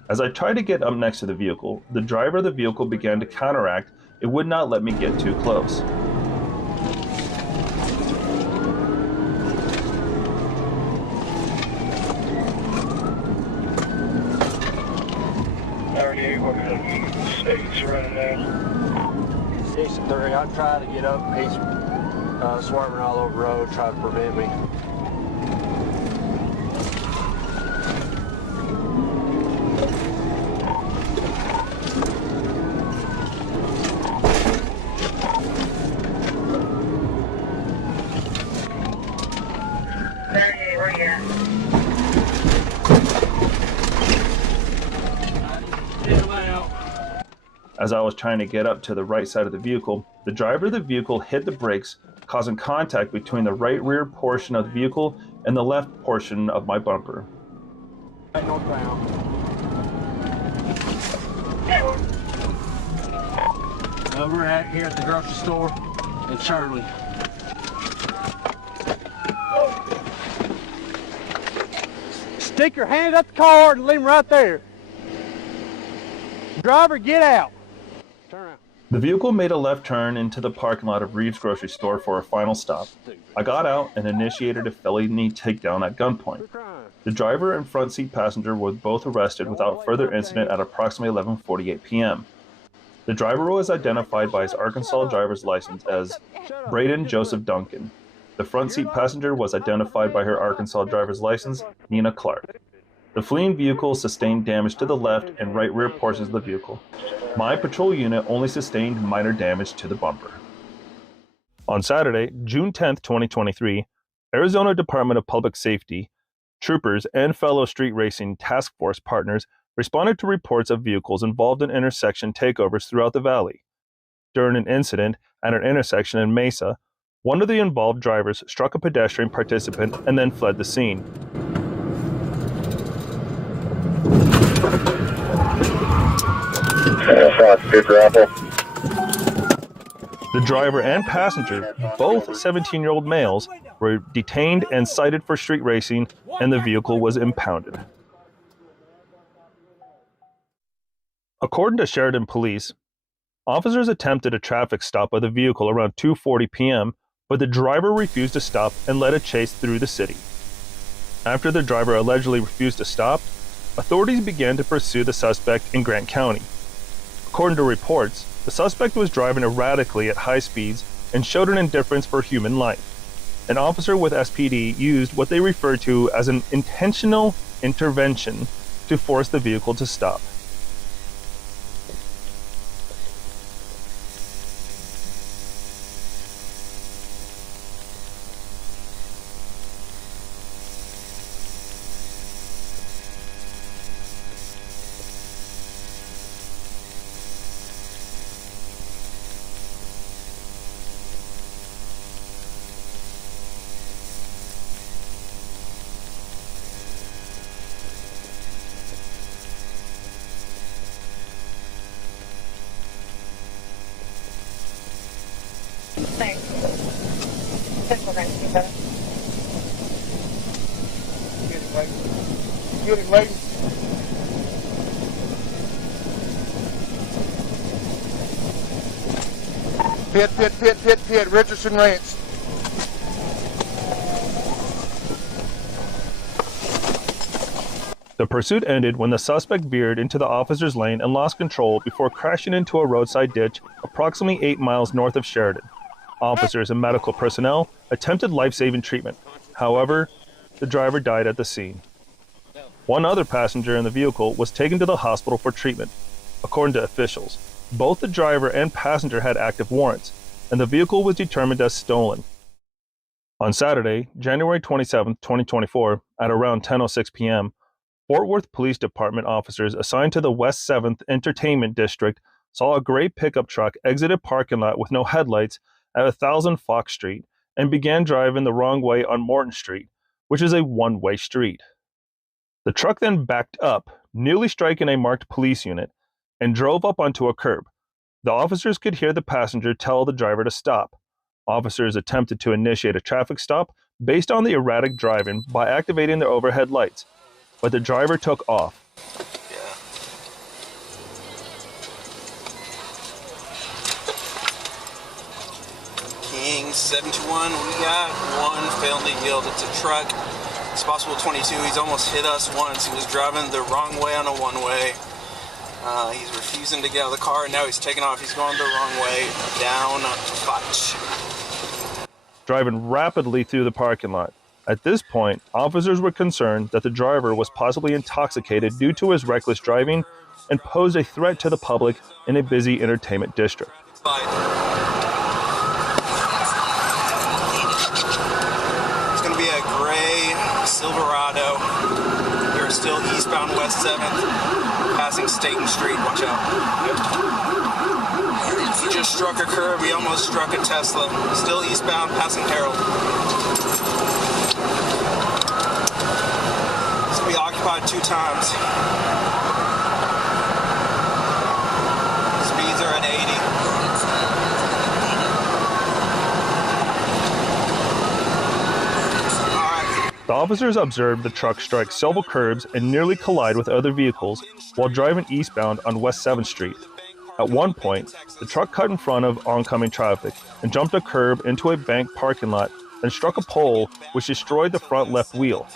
As I tried to get up next to the vehicle, the driver of the vehicle began to counteract. It would not let me get too close. States running down. 63, I tried to get up, he's swerving all over the road, trying to prevent me. Where you at? As I was trying to get up to the right side of the vehicle, the driver of the vehicle hit the brakes, causing contact between the right rear portion of the vehicle and the left portion of my bumper. Right northbound. Over here at the grocery store in Shirley. Stick your hand up the car and leave him right there. Driver, get out. Turn around. The vehicle made a left turn into the parking lot of Reeves Grocery Store for a final stop. I got out and initiated a felony takedown at gunpoint. The driver and front seat passenger were both arrested without further incident at approximately 11:48 p.m. The driver was identified by his Arkansas driver's license as Braden Joseph Duncan. The front seat passenger was identified by her Arkansas driver's license, Nina Clark. The fleeing vehicle sustained damage to the left and right rear portions of the vehicle. My patrol unit only sustained minor damage to the bumper. On Saturday, June 10, 2023, Arizona Department of Public Safety, troopers, and fellow street racing task force partners responded to reports of vehicles involved in intersection takeovers throughout the valley. During an incident at an intersection in Mesa, one of the involved drivers struck a pedestrian participant and then fled the scene. The driver and passenger, both 17-year-old males, were detained and cited for street racing, and the vehicle was impounded. According to Sheridan Police, officers attempted a traffic stop of the vehicle around 2:40 p.m., but the driver refused to stop and led a chase through the city. After the driver allegedly refused to stop, authorities began to pursue the suspect in Grant County. According to reports, the suspect was driving erratically at high speeds and showed an indifference for human life. An officer with SPD used what they referred to as an intentional intervention to force the vehicle to stop. Thanks. Think we're going to do better. Get it, lady. Pit, Richardson Ranch. The pursuit ended when the suspect veered into the officer's lane and lost control before crashing into a roadside ditch approximately 8 miles north of Sheridan. Officers and medical personnel attempted life-saving treatment. However, the driver died at the scene. One other passenger in the vehicle was taken to the hospital for treatment. According to officials, both the driver and passenger had active warrants, and the vehicle was determined as stolen. On Saturday, January 27, 2024, at around 10:06 p.m., Fort Worth Police Department officers assigned to the West 7th Entertainment District saw a gray pickup truck exit a parking lot with no headlights at 1000 Fox Street and began driving the wrong way on Morton Street, which is a one-way street. The truck then backed up, nearly striking a marked police unit, and drove up onto a curb. The officers could hear the passenger tell the driver to stop. Officers attempted to initiate a traffic stop based on the erratic driving by activating their overhead lights, but the driver took off. King 721, we got one felony yield. It's a truck. It's possible 22. He's almost hit us once. He was driving the wrong way on a one-way. He's refusing to get out of the car, and now he's taking off. He's going the wrong way down Fox. Driving rapidly through the parking lot. At this point, officers were concerned that the driver was possibly intoxicated due to his reckless driving and posed a threat to the public in a busy entertainment district. It's going to be a gray Silverado. You're still eastbound West 7th, passing Staten Street. Watch out. He just struck a curb. He almost struck a Tesla. Still eastbound, passing Harold. It's going to be occupied 2 times. Speeds are at 80. The officers observed the truck strike several curbs and nearly collide with other vehicles while driving eastbound on West 7th Street. At one point, the truck cut in front of oncoming traffic and jumped a curb into a bank parking lot and struck a pole, which destroyed the front left wheel.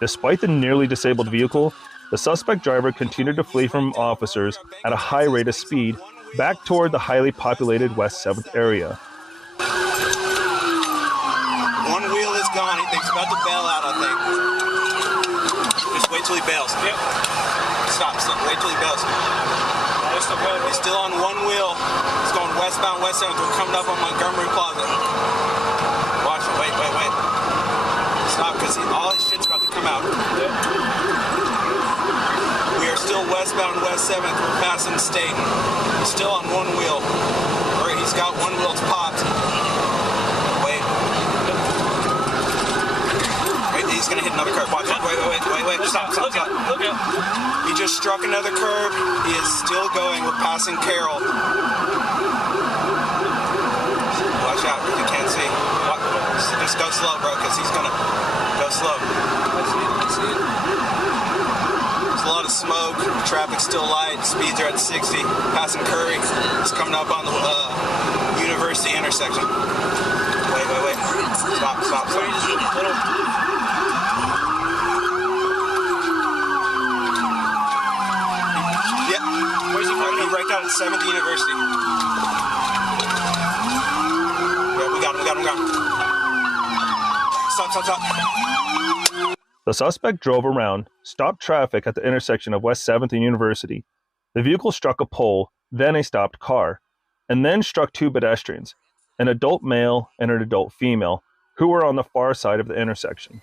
Despite the nearly disabled vehicle, the suspect driver continued to flee from officers at a high rate of speed back toward the highly populated West 7th area. One wheel is gone. He thinks about to bail out, I think. Just wait till he bails. Yep. Stop. Wait till he bails. He's still on one wheel. He's going westbound, West 7th. We're coming up on Montgomery Plaza. Watch it. Wait. Stop, because all his shit's about to come out. Yep. We are still westbound, West 7th. We're passing Staten. He's still on one wheel. Or he's got one wheel popped. Wait. He's going to hit another curb. Watch it. Wait. Stop. Look out. He just struck another curb. He is still going. We're passing Carroll. Watch out. You can't see. Just go slow, bro, because he's going to go slow. There's a lot of smoke. Traffic's still light. Speeds are at 60. Passing Curry. It's coming up on the University intersection. Wait. Stop. Where's he from? He right down at 7th University. Yeah, we got him. Stop. The suspect drove around, stopped traffic at the intersection of West 7th and University. The vehicle struck a pole, then a stopped car, and then struck 2 pedestrians, an adult male and an adult female, who were on the far side of the intersection.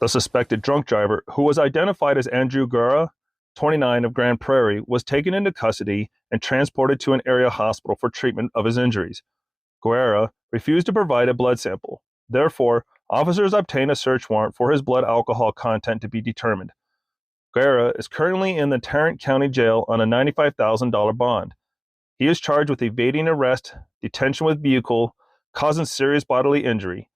The suspected drunk driver, who was identified as Andrew Guerra, 29 of Grand Prairie, was taken into custody and transported to an area hospital for treatment of his injuries. Guerra refused to provide a blood sample. Therefore, officers obtained a search warrant for his blood alcohol content to be determined. Guerra is currently in the Tarrant County Jail on a $95,000 bond. He is charged with evading arrest, detention with vehicle, causing serious bodily injury,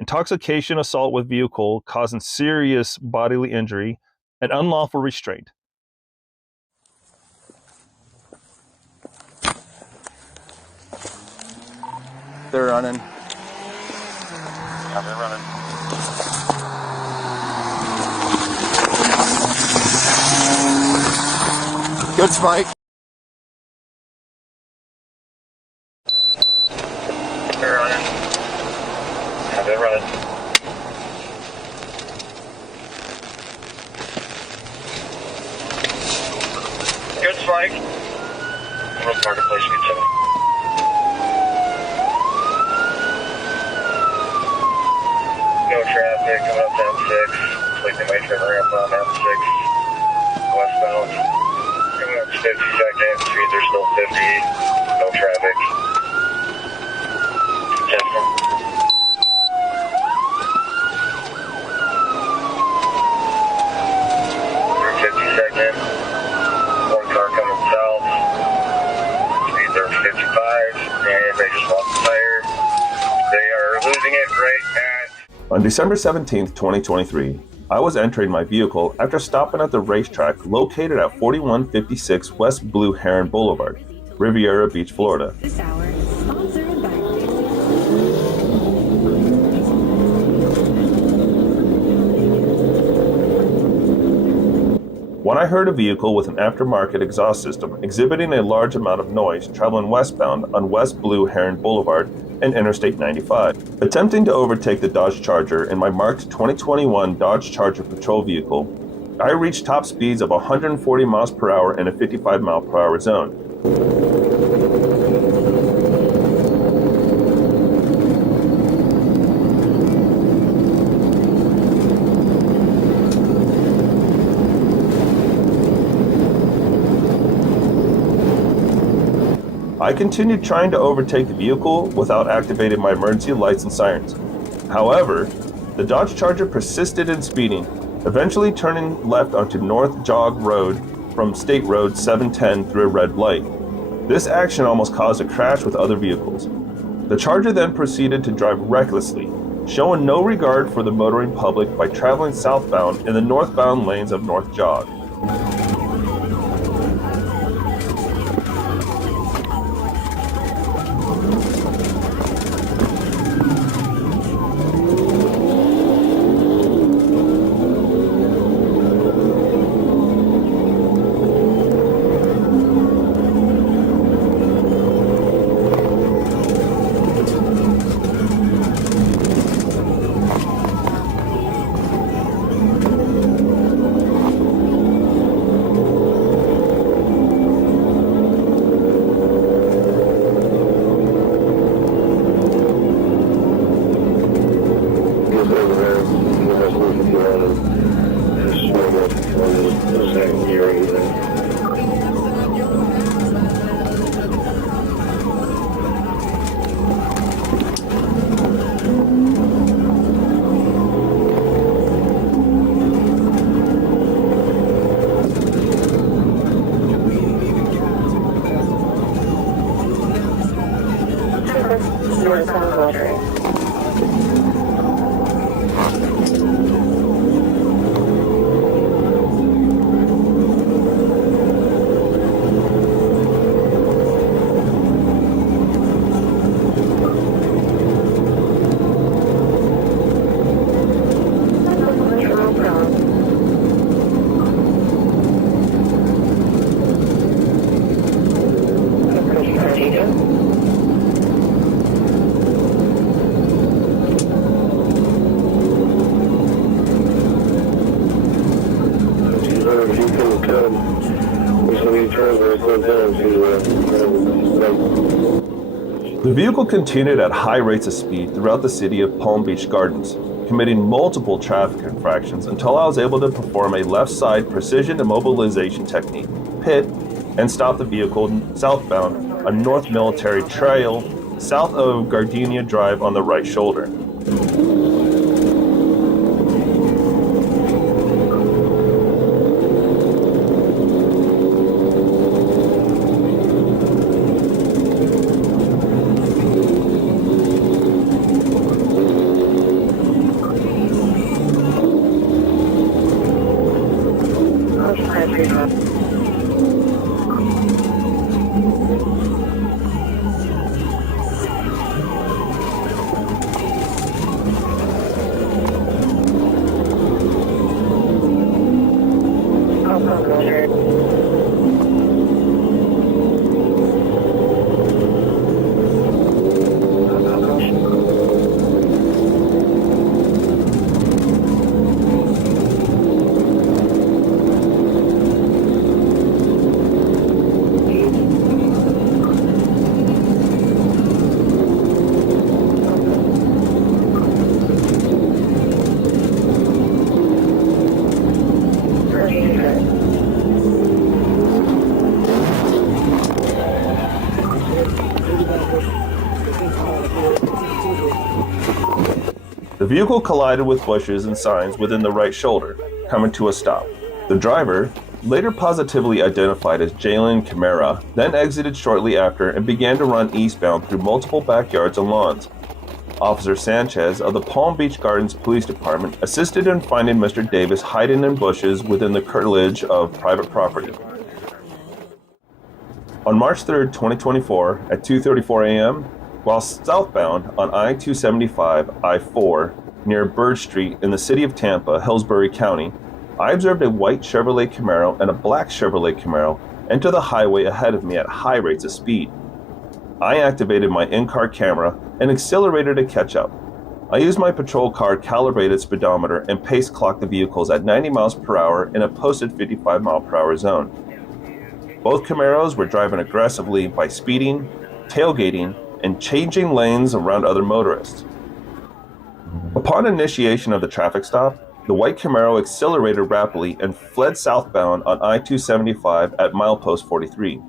intoxication assault with vehicle causing serious bodily injury, and unlawful restraint. They're running. Yeah, they're running. Good spike. They're running. Mike. North Marketplace, speed 70. No traffic coming up to M6. Looks like they might try to ramp on M6 westbound. Coming up to 52nd, speeds are still 50. No traffic. Testing. Through 52nd. One car coming south. Speeds are 55. And they just lost the tire. They are losing it right at... On December 17, 2023, I was entering my vehicle after stopping at the racetrack located at 4156 West Blue Heron Boulevard, Riviera Beach, Florida. This hour, sponsored by when I heard a vehicle with an aftermarket exhaust system exhibiting a large amount of noise traveling westbound on West Blue Heron Boulevard and Interstate 95. Attempting to overtake the Dodge Charger in my marked 2021 Dodge Charger patrol vehicle, I reached top speeds of 140 miles per hour in a 55 mile per hour zone. I continued trying to overtake the vehicle without activating my emergency lights and sirens. However, the Dodge Charger persisted in speeding, eventually turning left onto North Jog Road from State Road 710 through a red light. This action almost caused a crash with other vehicles. The Charger then proceeded to drive recklessly, showing no regard for the motoring public by traveling southbound in the northbound lanes of North Jog. The vehicle continued at high rates of speed throughout the city of Palm Beach Gardens, committing multiple traffic infractions until I was able to perform a left side precision immobilization technique, pit, and stop the vehicle southbound on North Military Trail, south of Gardenia Drive on the right shoulder. The vehicle collided with bushes and signs within the right shoulder, coming to a stop. The driver, later positively identified as Jalen Camara, then exited shortly after and began to run eastbound through multiple backyards and lawns. Officer Sanchez of the Palm Beach Gardens Police Department assisted in finding Mr. Davis hiding in bushes within the curtilage of private property. On March 3, 2024, at 2:34 a.m., while southbound on I-275 I-4 near Bird Street in the city of Tampa, Hillsbury County, I observed a white Chevrolet Camaro and a black Chevrolet Camaro enter the highway ahead of me at high rates of speed. I activated my in-car camera and accelerated to catch up. I used my patrol car calibrated speedometer and pace clocked the vehicles at 90 miles per hour in a posted 55 mile per hour zone. Both Camaros were driving aggressively by speeding, tailgating, and changing lanes around other motorists. Upon initiation of the traffic stop, the white Camaro accelerated rapidly and fled southbound on I-275 at milepost 43.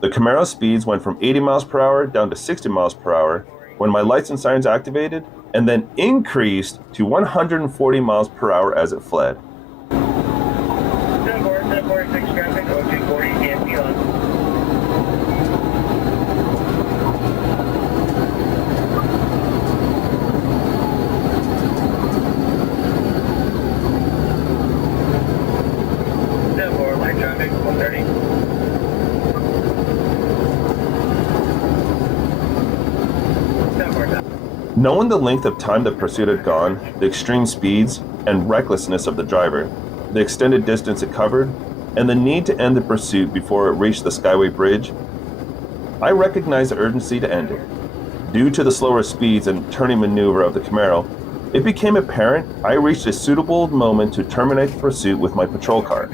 The Camaro speeds went from 80 miles per hour down to 60 miles per hour when my lights and sirens activated, and then increased to 140 miles per hour as it fled. 746 traffic, 0240, EMP on. Light traffic, 130. Knowing the length of time the pursuit had gone, the extreme speeds and recklessness of the driver, the extended distance it covered, and the need to end the pursuit before it reached the Skyway Bridge, I recognized the urgency to end it. Due to the slower speeds and turning maneuver of the Camaro, it became apparent I reached a suitable moment to terminate the pursuit with my patrol car.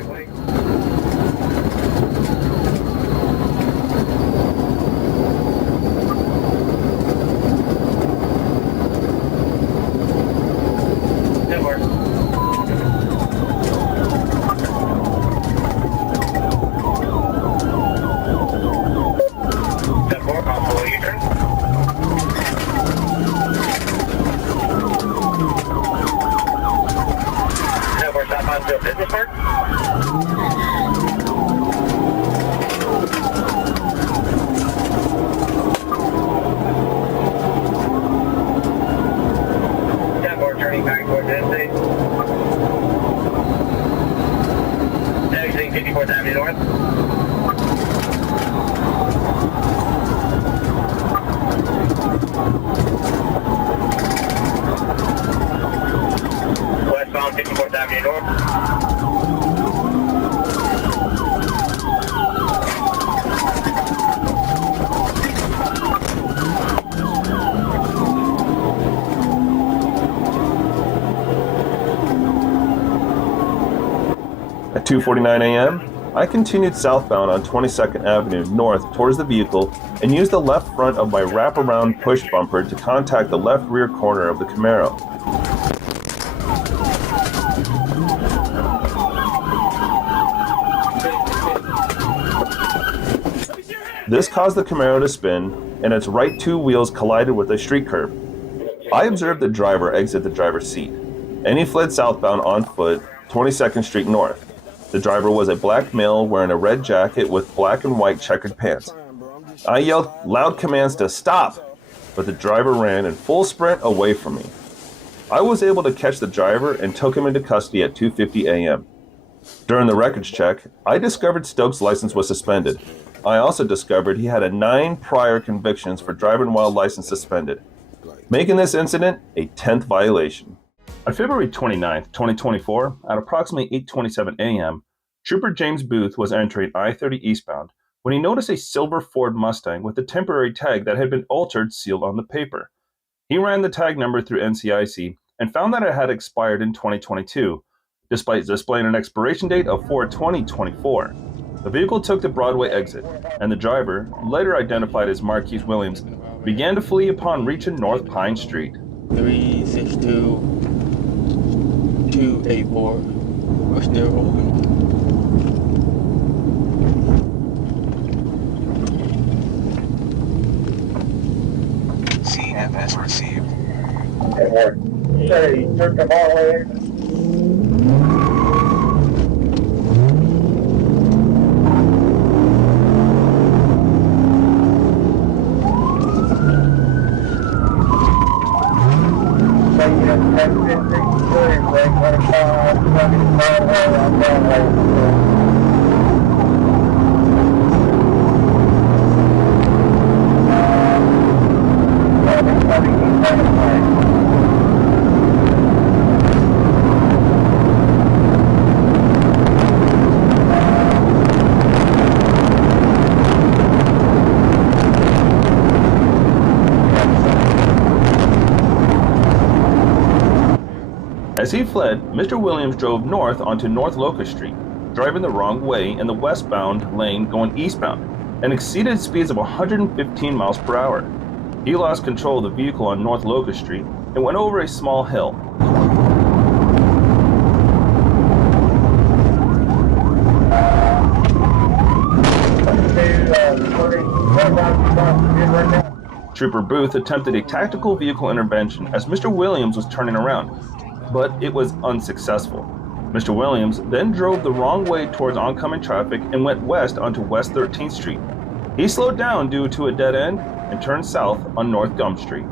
Business Park? Turning back towards the interstate. Exiting 54th Avenue North. Westbound 54th Avenue North. At 2:49 a.m., I continued southbound on 22nd Avenue North towards the vehicle and used the left front of my wraparound push bumper to contact the left rear corner of the Camaro. This caused the Camaro to spin, and its right two wheels collided with a street curb. I observed the driver exit the driver's seat, and he fled southbound on foot, 22nd Street North. The driver was a black male wearing a red jacket with black and white checkered pants. I yelled loud commands to stop, but the driver ran in full sprint away from me. I was able to catch the driver and took him into custody at 2:50 a.m. During the records check, I discovered Stokes' license was suspended. I also discovered he had 9 prior convictions for driving while license suspended, making this incident a 10th violation. On February 29, 2024, at approximately 8:27 a.m., Trooper James Booth was entering I-30 eastbound when he noticed a silver Ford Mustang with a temporary tag that had been altered sealed on the paper. He ran the tag number through NCIC and found that it had expired in 2022, despite displaying an expiration date of 4/2024. The vehicle took the Broadway exit, and the driver, later identified as Marquise Williams, began to flee upon reaching North Pine Street. 362-284. We're still rolling. Say, took them all away. As he fled, Mr. Williams drove north onto North Locust Street, driving the wrong way in the westbound lane going eastbound, and exceeded speeds of 115 miles per hour. He lost control of the vehicle on North Locust Street and went over a small hill. Trooper Booth attempted a tactical vehicle intervention as Mr. Williams was turning around, but it was unsuccessful. Mr. Williams then drove the wrong way towards oncoming traffic and went west onto West 13th Street. He slowed down due to a dead end and turned south on North Gum Street.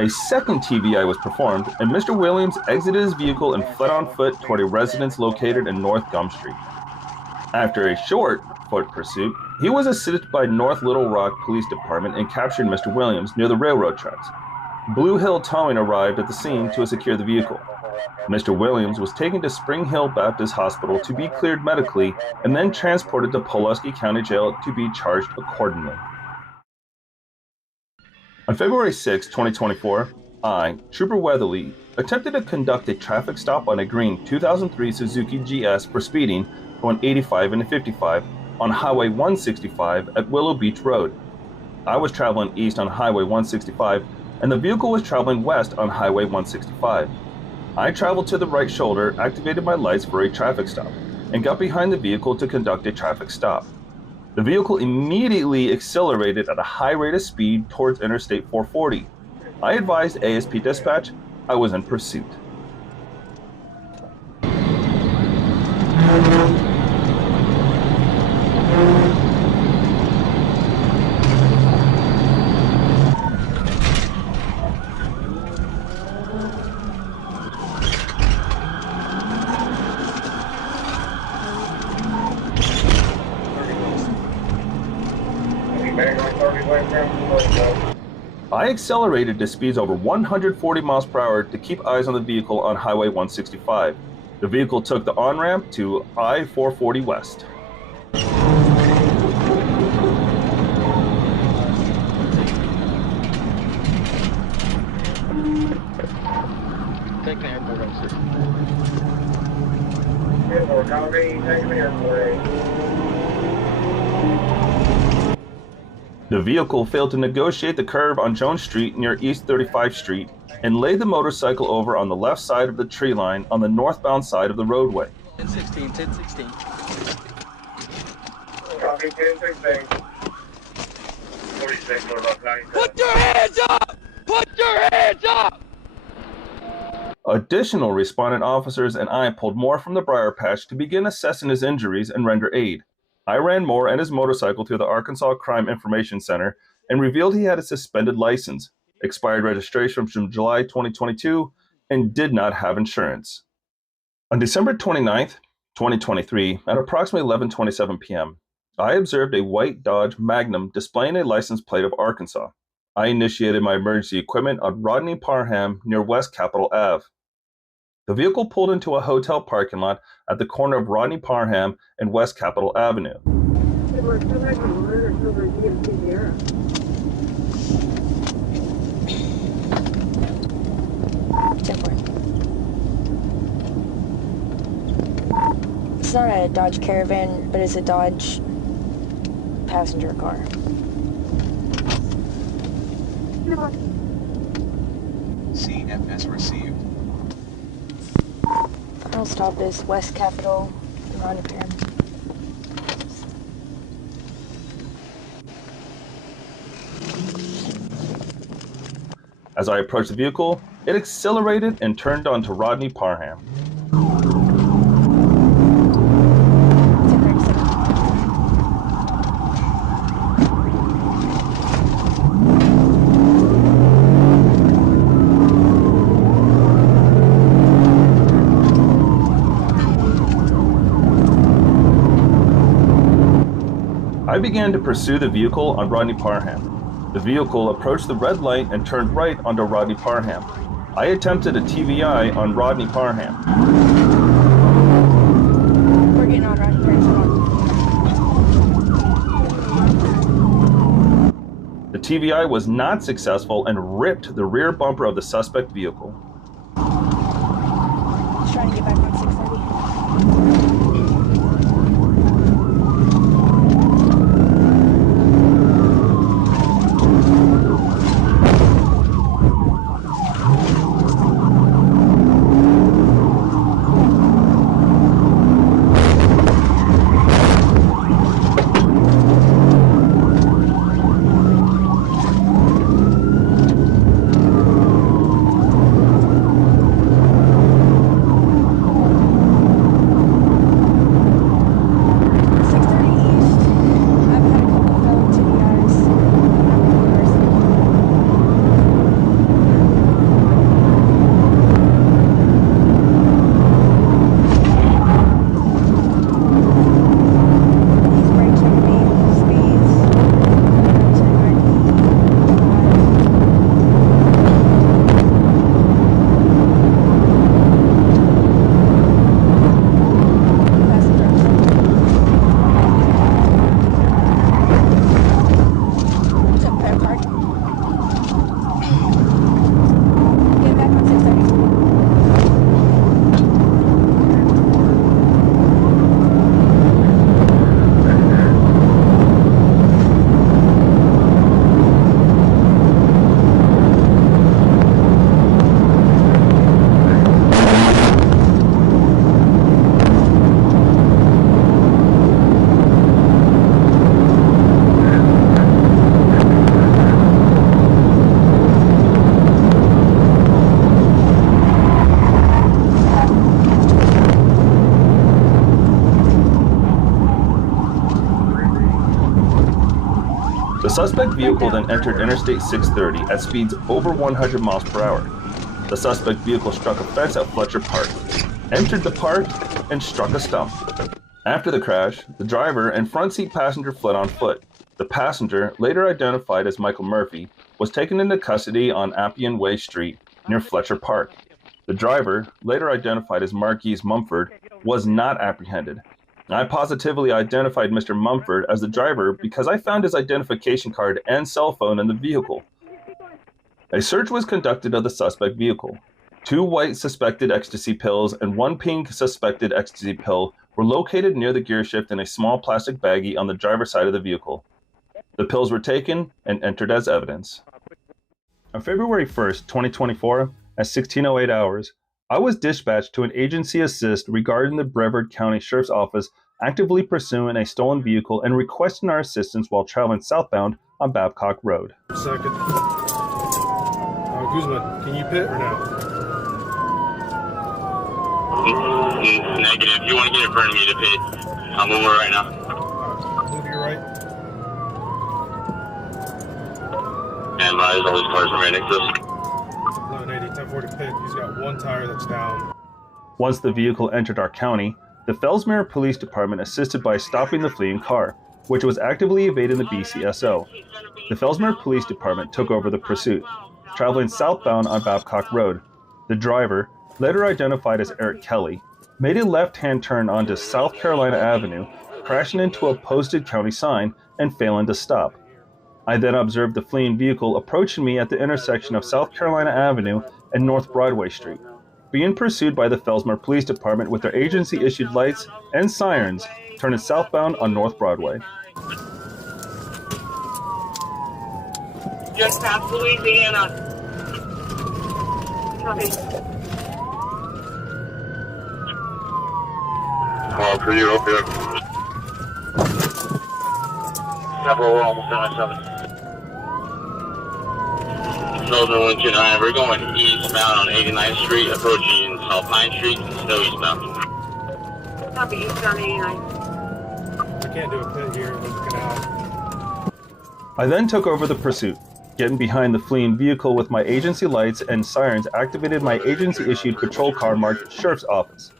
A second TBI was performed, and Mr. Williams exited his vehicle and fled on foot toward a residence located in North Gum Street. After a short foot pursuit, he was assisted by North Little Rock Police Department and captured Mr. Williams near the railroad tracks. Blue Hill Towing arrived at the scene to secure the vehicle. Mr. Williams was taken to Spring Hill Baptist Hospital to be cleared medically and then transported to Pulaski County Jail to be charged accordingly. On February 6, 2024, I, Trooper Weatherly, attempted to conduct a traffic stop on a green 2003 Suzuki GS for speeding going 85 into 55 on Highway 165 at Willow Beach Road. I was traveling east on Highway 165 and the vehicle was traveling west on Highway 165. I traveled to the right shoulder, activated my lights for a traffic stop, and got behind the vehicle to conduct a traffic stop. The vehicle immediately accelerated at a high rate of speed towards Interstate 440. I advised ASP Dispatch I was in pursuit. I accelerated to speeds over 140 miles per hour to keep eyes on the vehicle on Highway 165. The vehicle took the on-ramp to I-440 West. Take the airport, officer. Airport, copy. Take the airport. The vehicle failed to negotiate the curve on Jones Street near East 35th Street and laid the motorcycle over on the left side of the tree line on the northbound side of the roadway. 1016, 1016. Copy, 1016. 46, Put your hands up! Put your hands up! Additional respondent officers and I pulled Moore from the briar patch to begin assessing his injuries and render aid. I ran Moore and his motorcycle through the Arkansas Crime Information Center and revealed he had a suspended license, expired registration from July 2022, and did not have insurance. On December 29th, 2023, at approximately 11:27 p.m., I observed a white Dodge Magnum displaying a license plate of Arkansas. I initiated my emergency equipment on Rodney Parham near West Capitol Ave. The vehicle pulled into a hotel parking lot at the corner of Rodney Parham and West Capitol Avenue. It's not a Dodge Caravan, but it's a Dodge passenger car. CFS received. Final stop is West Capitol and Rodney Parham. As I approached the vehicle, it accelerated and turned onto Rodney Parham. I began to pursue the vehicle on Rodney Parham. The vehicle approached the red light and turned right onto Rodney Parham. I attempted a TVI on Rodney Parham. We're getting on Rodney Parham. The TVI was not successful and ripped the rear bumper of the suspect vehicle. Just trying to get back on 630. The suspect vehicle then entered Interstate 630 at speeds over 100 miles per hour. The suspect vehicle struck a fence at Fletcher Park, entered the park, and struck a stump. After the crash, the driver and front seat passenger fled on foot. The passenger, later identified as Michael Murphy, was taken into custody on Appian Way Street near Fletcher Park. The driver, later identified as Marquise Mumford, was not apprehended. I positively identified Mr. Mumford as the driver because I found his identification card and cell phone in the vehicle. A search was conducted of the suspect vehicle. 2 white suspected ecstasy pills and 1 pink suspected ecstasy pill were located near the gear shift in a small plastic baggie on the driver's side of the vehicle. The pills were taken and entered as evidence. On February 1st, 2024, at 16:08 hours, I was dispatched to an agency assist regarding the Brevard County Sheriff's Office actively pursuing a stolen vehicle and requesting our assistance while traveling southbound on Babcock Road. Second. Guzman, can you pit or no? Negative. You want to get in front of me to pit? I'm over right now. Move your right. And advise all these cars are right next to us. 1180, 1040 pit. He's got 1 tire that's down. Once the vehicle entered our county, the Fellsmere Police Department assisted by stopping the fleeing car. which was actively evading the BCSO. The Fellsmere Police Department took over the pursuit, traveling southbound on Babcock Road. The driver, later identified as Eric Kelly, made a left-hand turn onto South Carolina Avenue, crashing into a posted county sign and failing to stop. I then observed the fleeing vehicle approaching me at the intersection of South Carolina Avenue and North Broadway Street, being pursued by the Fellsmere Police Department with their agency-issued lights and sirens, turning southbound on North Broadway. Just past Louisiana. Copy. Call for you, okay. Several, we're almost done at 7. Northern Lincoln High, we're going eastbound on 89th Street, approaching South 9th Street, still eastbound. Copy, eastbound 89. I can't do a pit here, there's a canal. I then took over the pursuit, getting behind the fleeing vehicle with my agency lights and sirens activated my agency-issued patrol car marked Sheriff's Office.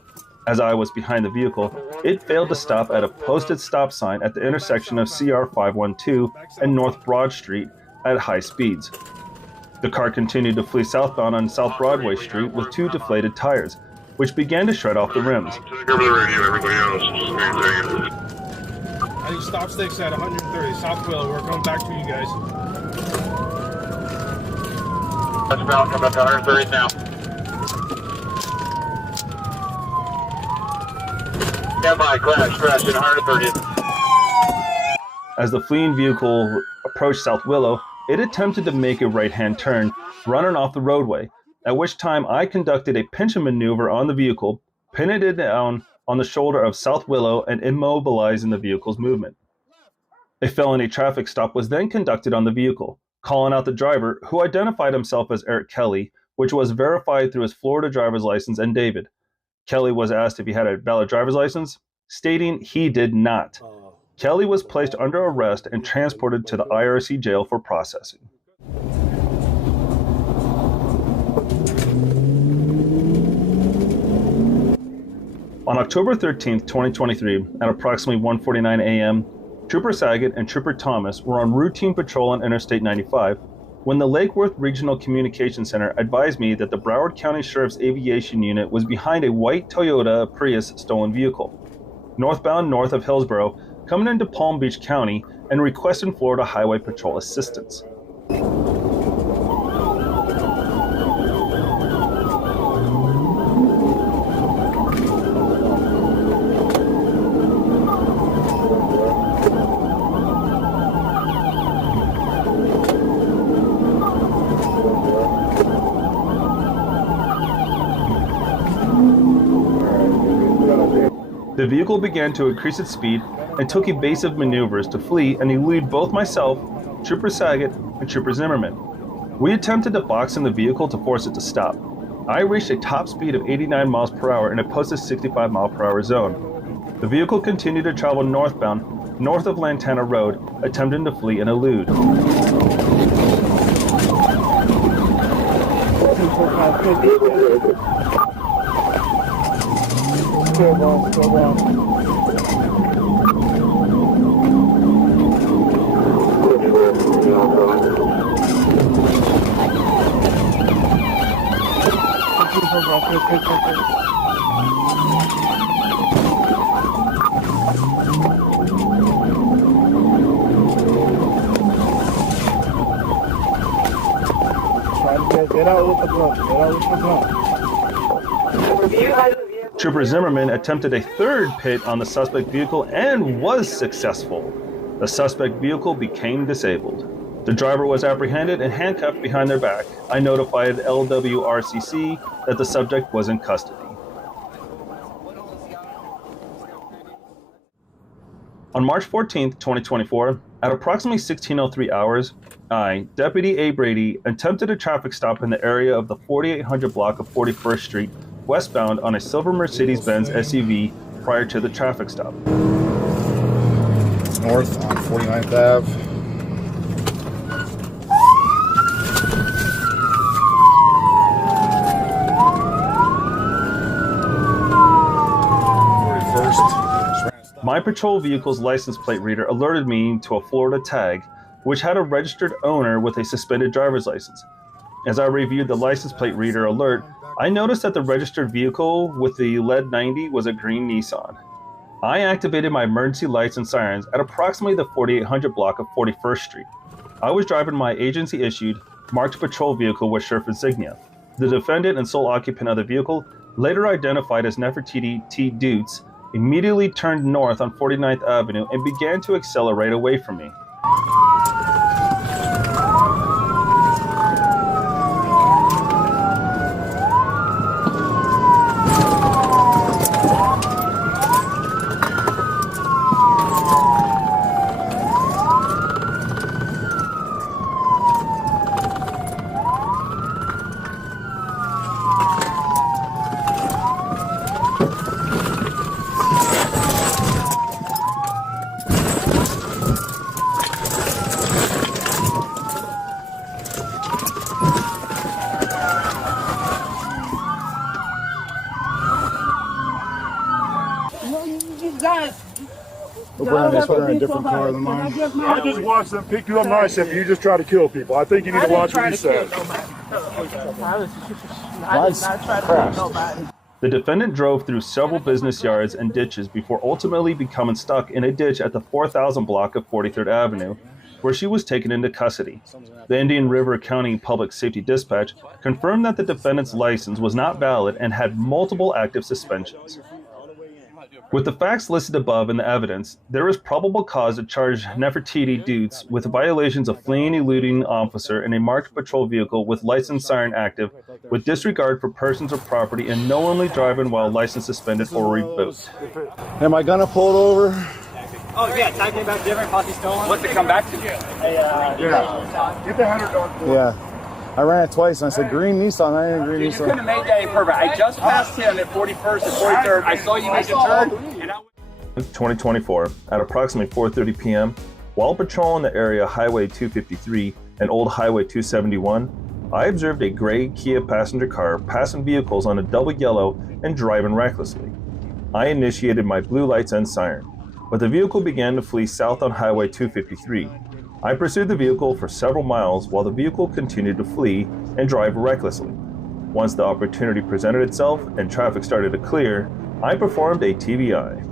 As I was behind the vehicle, it failed to stop at a posted stop sign at the intersection of CR 512 and North Broad Street at high speeds. The car continued to flee southbound on South Broadway Street with 2 deflated tires, which began to shred off the rims. Take over the radio, everybody else, just give me a second. I need stop sticks at 130 South Willow. We're coming back to you guys. Westbound, come up to 130 now. Stand by, crash in 130th. As the fleeing vehicle approached South Willow, it attempted to make a right-hand turn, running off the roadway, at which time I conducted a pinching maneuver on the vehicle, pinning it down on the shoulder of South Willow and immobilizing the vehicle's movement. A felony traffic stop was then conducted on the vehicle, calling out the driver, who identified himself as Eric Kelly, which was verified through his Florida driver's license and David. Kelly was asked if he had a valid driver's license, stating he did not. Kelly was placed under arrest and transported to the IRC jail for processing. On October 13, 2023, at approximately 1:49 a.m., Trooper Saget and Trooper Thomas were on routine patrol on Interstate 95 when the Lake Worth Regional Communications Center advised me that the Broward County Sheriff's Aviation Unit was behind a white Toyota Prius stolen vehicle, northbound north of Hillsborough, coming into Palm Beach County and requesting Florida Highway Patrol assistance. The vehicle began to increase its speed and took evasive maneuvers to flee and elude both myself, Trooper Saget, and Trooper Zimmerman. We attempted to box in the vehicle to force it to stop. I reached a top speed of 89 miles per hour in a posted 65 mile per hour zone. The vehicle continued to travel northbound, north of Lantana Road, attempting to flee and elude. Trooper Zimmerman attempted a third pit on the suspect vehicle and was successful. The suspect vehicle became disabled. The driver was apprehended and handcuffed behind their back. I notified LWRCC that the subject was in custody. On March 14, 2024, at approximately 16:03 hours, I, Deputy A. Brady, attempted a traffic stop in the area of the 4800 block of 41st Street, westbound on a silver Mercedes-Benz SUV prior to the traffic stop. North on 49th Ave. My patrol vehicle's license plate reader alerted me to a Florida tag, which had a registered owner with a suspended driver's license. As I reviewed the license plate reader alert, I noticed that the registered vehicle with the lead 90 was a green Nissan. I activated my emergency lights and sirens at approximately the 4800 block of 41st Street. I was driving my agency-issued marked patrol vehicle with sheriff insignia. The defendant and sole occupant of the vehicle, later identified as Nefertiti T. Dutes, immediately turned north on 49th Avenue and began to accelerate away from me. We're in a different car than mine. I just watched them pick you up nice if you just try to kill people. I think you need to watch what you say. Mine's crashed. The defendant drove through several business yards and ditches before ultimately becoming stuck in a ditch at the 4000 block of 43rd Avenue, where she was taken into custody. The Indian River County Public Safety Dispatch confirmed that the defendant's license was not valid and had multiple active suspensions. With the facts listed above and the evidence, there is probable cause to charge Nefertiti Dutes with violations of fleeing eluding officer in a marked patrol vehicle with license siren active, with disregard for persons or property, and knowingly driving while license suspended or revoked. Am I gonna pull it over? Oh yeah, talking about different posse stolen. What's it come back to? Yeah. Get the $100. Yeah. I ran it twice and I said green Nissan. I ain't green Nissan. You couldn't have made that perfect. I just passed him at 41st and 43rd. I saw you make a turn. And 2024 at approximately 4:30 p.m. while patrolling the area Highway 253 and Old Highway 271, I observed a gray Kia passenger car passing vehicles on a double yellow and driving recklessly. I initiated my blue lights and siren, but the vehicle began to flee south on Highway 253. I pursued the vehicle for several miles while the vehicle continued to flee and drive recklessly. Once the opportunity presented itself and traffic started to clear, I performed a TBI.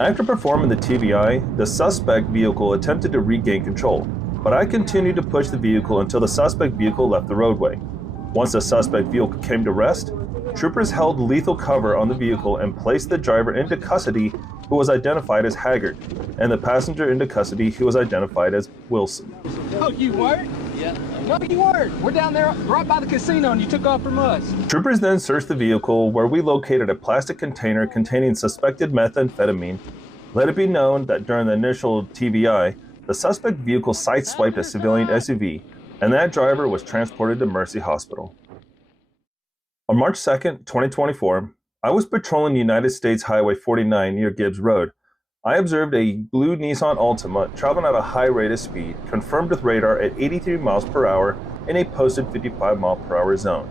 After performing the TBI, the suspect vehicle attempted to regain control, but I continued to push the vehicle until the suspect vehicle left the roadway. Once the suspect vehicle came to rest, troopers held lethal cover on the vehicle and placed the driver into custody, who was identified as Haggard, and the passenger into custody, who was identified as Wilson. Oh, you weren't? Yeah. No, you weren't. We're down there right by the casino and you took off from us. Troopers then searched the vehicle, where we located a plastic container containing suspected methamphetamine. Let it be known that during the initial TBI, the suspect vehicle sideswiped a civilian SUV, and that driver was transported to Mercy Hospital. On March 2nd, 2024, I was patrolling United States Highway 49 near Gibbs Road. I observed a blue Nissan Altima traveling at a high rate of speed, confirmed with radar at 83 miles per hour in a posted 55 mile per hour zone.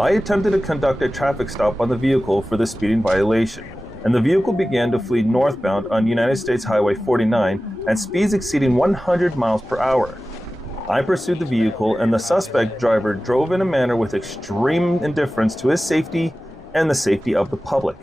I attempted to conduct a traffic stop on the vehicle for the speeding violation. and the vehicle began to flee northbound on United States Highway 49 at speeds exceeding 100 miles per hour. I pursued the vehicle, and the suspect driver drove in a manner with extreme indifference to his safety and the safety of the public.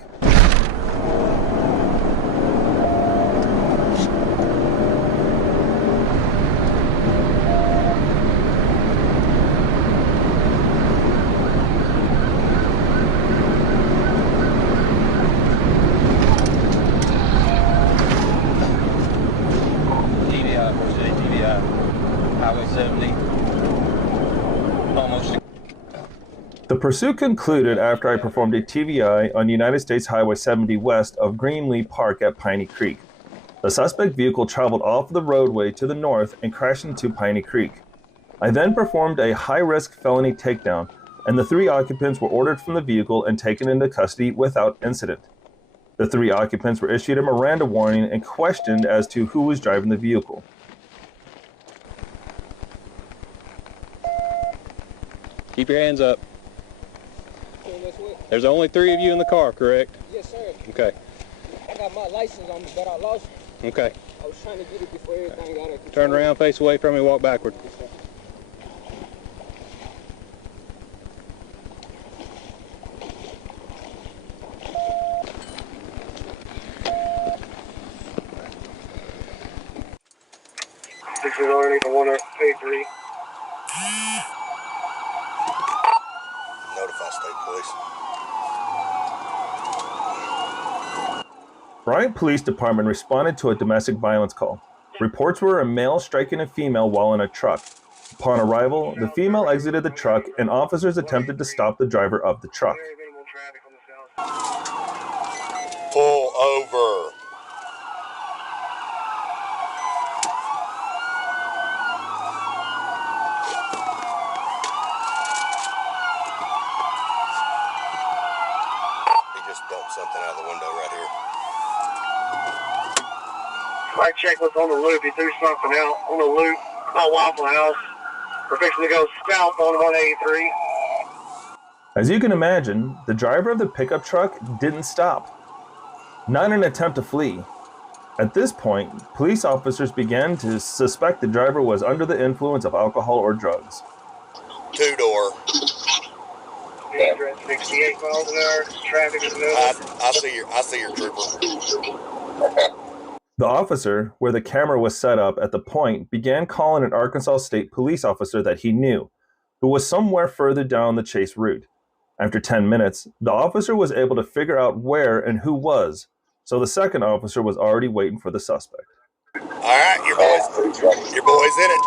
The pursuit concluded after I performed a TVI on United States Highway 70 west of Greenlee Park at Piney Creek. The suspect vehicle traveled off the roadway to the north and crashed into Piney Creek. I then performed a high-risk felony takedown, and the 3 occupants were ordered from the vehicle and taken into custody without incident. The 3 occupants were issued a Miranda warning and questioned as to who was driving the vehicle. Keep your hands up. There's only 3 of you in the car, correct? Yes, sir. Okay. I got my license on me, but I lost it. Okay. I was trying to get it before everything got out of control. Turn around, face away from me, walk backward. Yes, sir. Notify state police. Bryant Police Department responded to a domestic violence call. Reports were a male striking a female while in a truck. Upon arrival, the female exited the truck and officers attempted to stop the driver of the truck. Pull over. Something out of the window right here. Flight check was on the loop. He threw something out on the loop by Waffle House. We're fixing to go south on 183. As you can imagine, the driver of the pickup truck didn't stop. Not in an attempt to flee. At this point, police officers began to suspect the driver was under the influence of alcohol or drugs. 2-door. 68 miles an hour. Traffic is moving. I see your trooper. The officer, where the camera was set up at the point, began calling an Arkansas State police officer that he knew, who was somewhere further down the chase route. After 10 minutes, the officer was able to figure out where and who was, so the second officer was already waiting for the suspect. All right, your boy's in it.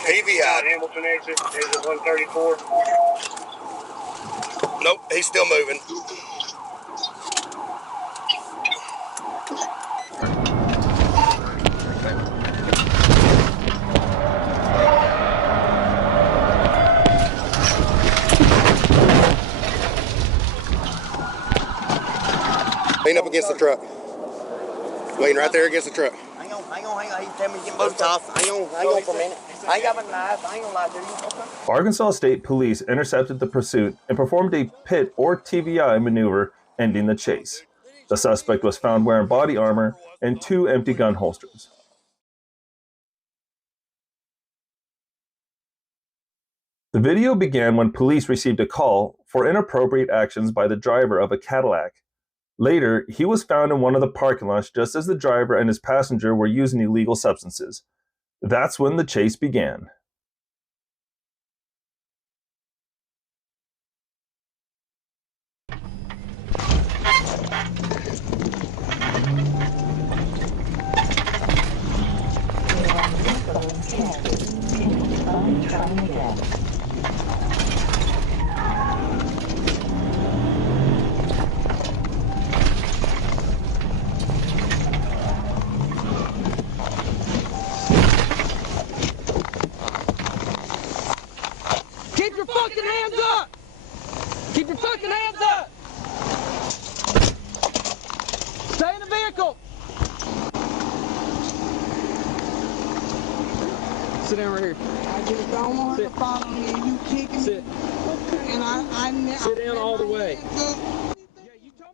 TVI. Hamilton exit 134. Nope, he's still moving. Lean up against the truck. Lean right there against the truck. Hang on. He tell me to get both off. Hang on for a minute. I ain't got my knife. I ain't gonna lie to you. Okay. Arkansas State Police intercepted the pursuit and performed a pit or TVI maneuver, ending the chase. The suspect was found wearing body armor and 2 empty gun holsters. The video began when police received a call for inappropriate actions by the driver of a Cadillac. Later, he was found in one of the parking lots just as the driver and his passenger were using illegal substances. That's when the chase began. Keep your fucking hands up! Keep your fucking hands up! Stay in the vehicle! Sit down right right here. I just don't want her to follow me and you kicking Sit. And I Sit down all the way.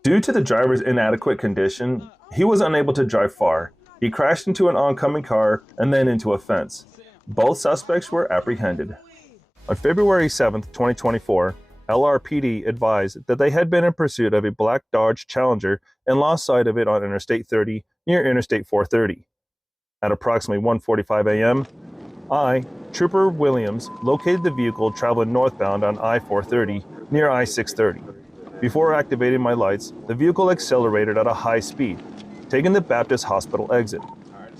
Due to the driver's inadequate condition, he was unable to drive far. He crashed into an oncoming car and then into a fence. Both suspects were apprehended. On February 7, 2024, LRPD advised that they had been in pursuit of a black Dodge Challenger and lost sight of it on Interstate 30 near Interstate 430. At approximately 1:45 a.m., Trooper Williams, located the vehicle traveling northbound on I-430 near I-630. Before activating my lights, the vehicle accelerated at a high speed, taking the Baptist Hospital exit.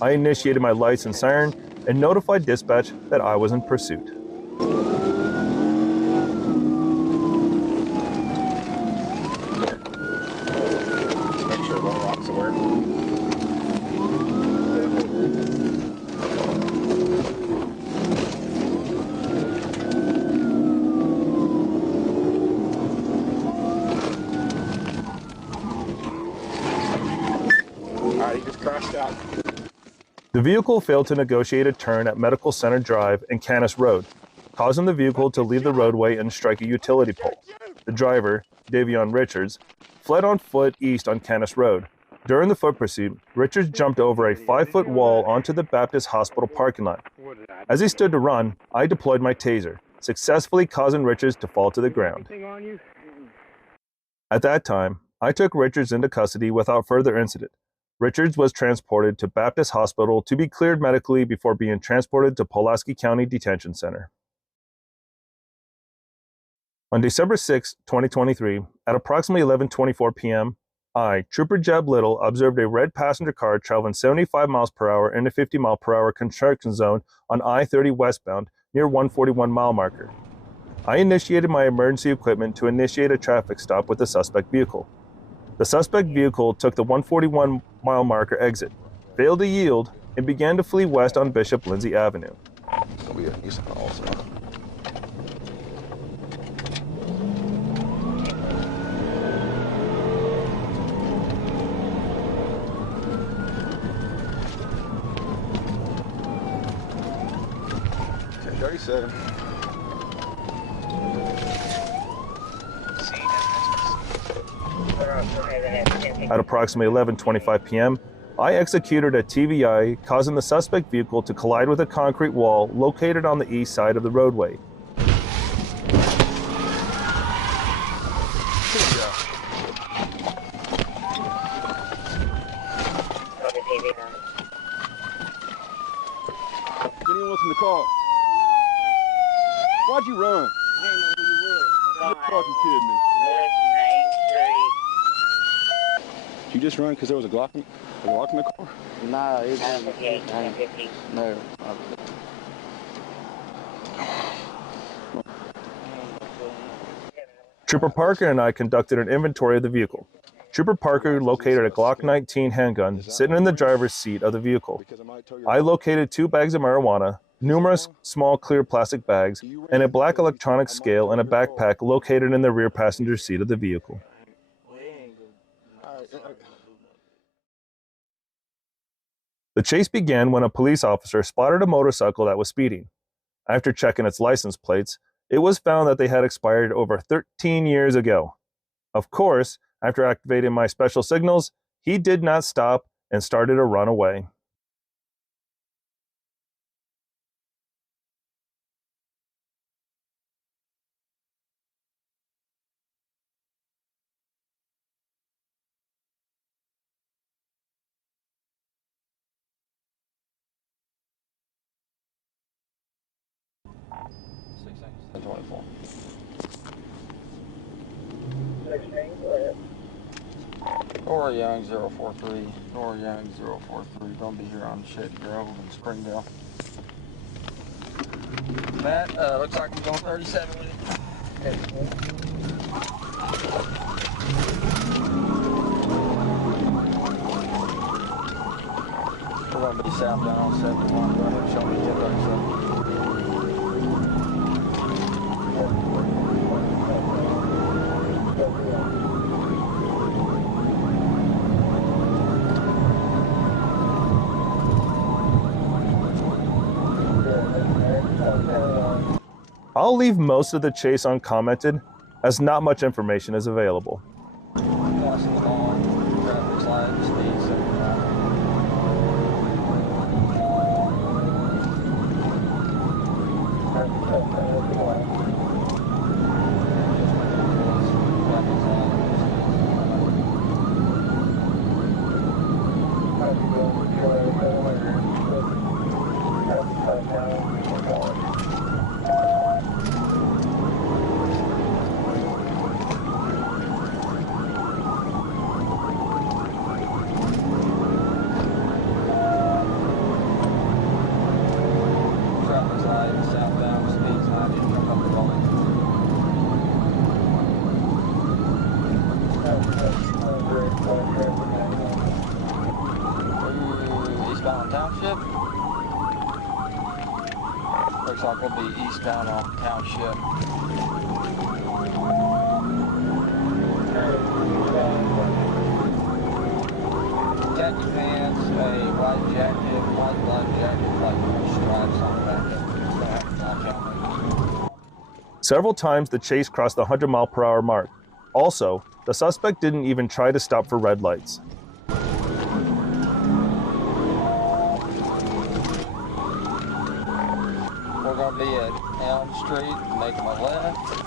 I initiated my lights and siren and notified dispatch that I was in pursuit. Make sure the rock's aware. Alright, he just crashed out. The vehicle failed to negotiate a turn at Medical Center Drive and Canis Road, causing the vehicle to leave the roadway and strike a utility pole. The driver, Davion Richards, fled on foot east on Canis Road. During the foot pursuit, Richards jumped over a 5-foot wall onto the Baptist Hospital parking lot. As he stood to run, I deployed my taser, successfully causing Richards to fall to the ground. At that time, I took Richards into custody without further incident. Richards was transported to Baptist Hospital to be cleared medically before being transported to Pulaski County Detention Center. On December 6, 2023, at approximately 11:24 p.m., Trooper Jeb Little, observed a red passenger car traveling 75 miles per hour in a 50 mile per hour construction zone on I-30 westbound near 141 mile marker. I initiated my emergency equipment to initiate a traffic stop with the suspect vehicle. The suspect vehicle took the 141 mile marker exit, failed to yield, and began to flee west on Bishop Lindsay Avenue. At approximately 11:25 p.m., I executed a TVI, causing the suspect vehicle to collide with a concrete wall located on the east side of the roadway. Anyone else in the car? Why'd you run? You're fucking kidding me. Did you just run because there was a Glock in the car? No, it was no. Trooper Parker and I conducted an inventory of the vehicle. Trooper Parker located a Glock 19 handgun sitting in the driver's seat of the vehicle. I located 2 bags of marijuana, numerous small clear plastic bags, and a black electronic scale and a backpack located in the rear passenger seat of the vehicle. The chase began when a police officer spotted a motorcycle that was speeding. After checking its license plates, it was found that they had expired over 13 years ago. Of course, after activating my special signals, he did not stop and started to run away. Nora Young 043. Nora Young 043. Gonna be here on Shady Grove in Springdale. Matt, looks like we're going 37 with it. Okay. We're gonna be south down on 71. Go ahead and show me 1037. I'll leave most of the chase uncommented, as not much information is available. Eastbound Township. Looks like we'll be eastbound on Township. Khaki pants, a white jacket, white blood jacket, white stripes on the back. Several times the chase crossed the 100-mile-per-hour mark. Also, the suspect didn't even try to stop for red lights. We're going to be at Elm Street, making a left.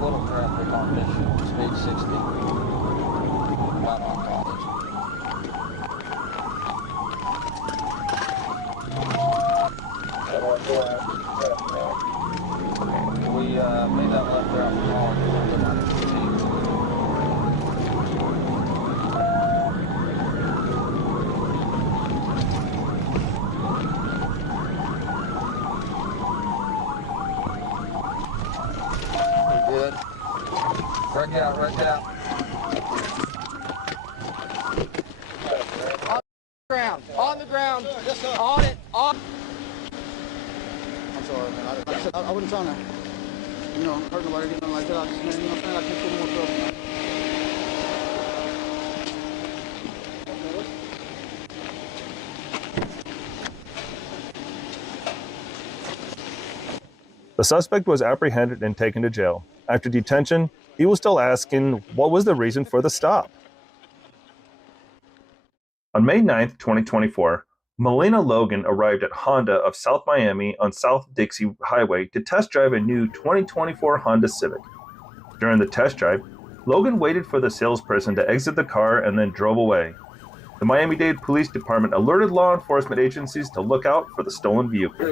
Little traffic on Mission, speed 60, not on College. We made that left there on College. Good. Break out, break out. On the ground, on it, on. I'm sorry, man. Like I said, I wasn't trying to, hurt nobody or anything like that. I just, man, you know what I'm saying? I can't put more trouble, man. The suspect was apprehended and taken to jail. After detention, he was still asking what was the reason for the stop. On May 9, 2024, Melina Logan arrived at Honda of South Miami on South Dixie Highway to test drive a new 2024 Honda Civic. During the test drive, Logan waited for the salesperson to exit the car and then drove away. The Miami-Dade Police Department alerted law enforcement agencies to look out for the stolen vehicle.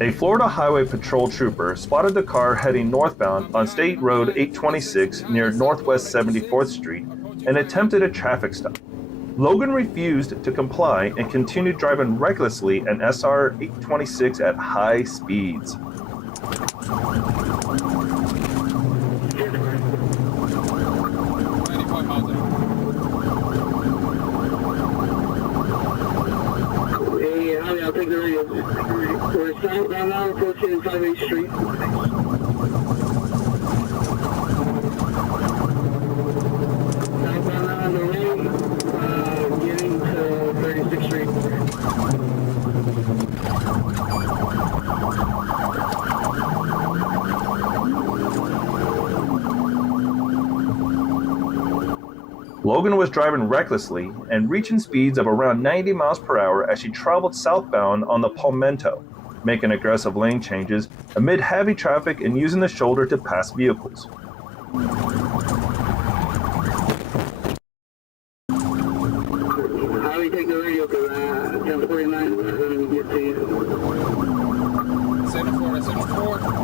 A Florida Highway Patrol trooper spotted the car heading northbound on State Road 826 near Northwest 74th Street and attempted a traffic stop. Logan refused to comply and continued driving recklessly an SR 826 at high speeds. I'll take the radio. We're southbound now, approaching 58th Street. Southbound now on the road, getting to 36th Street. Logan was driving recklessly and reaching speeds of around 90 miles per hour as she traveled southbound on the Palmetto, making aggressive lane changes amid heavy traffic and using the shoulder to pass vehicles. How do you take the radio? Because I jumped 49 and get to you. 74, 74.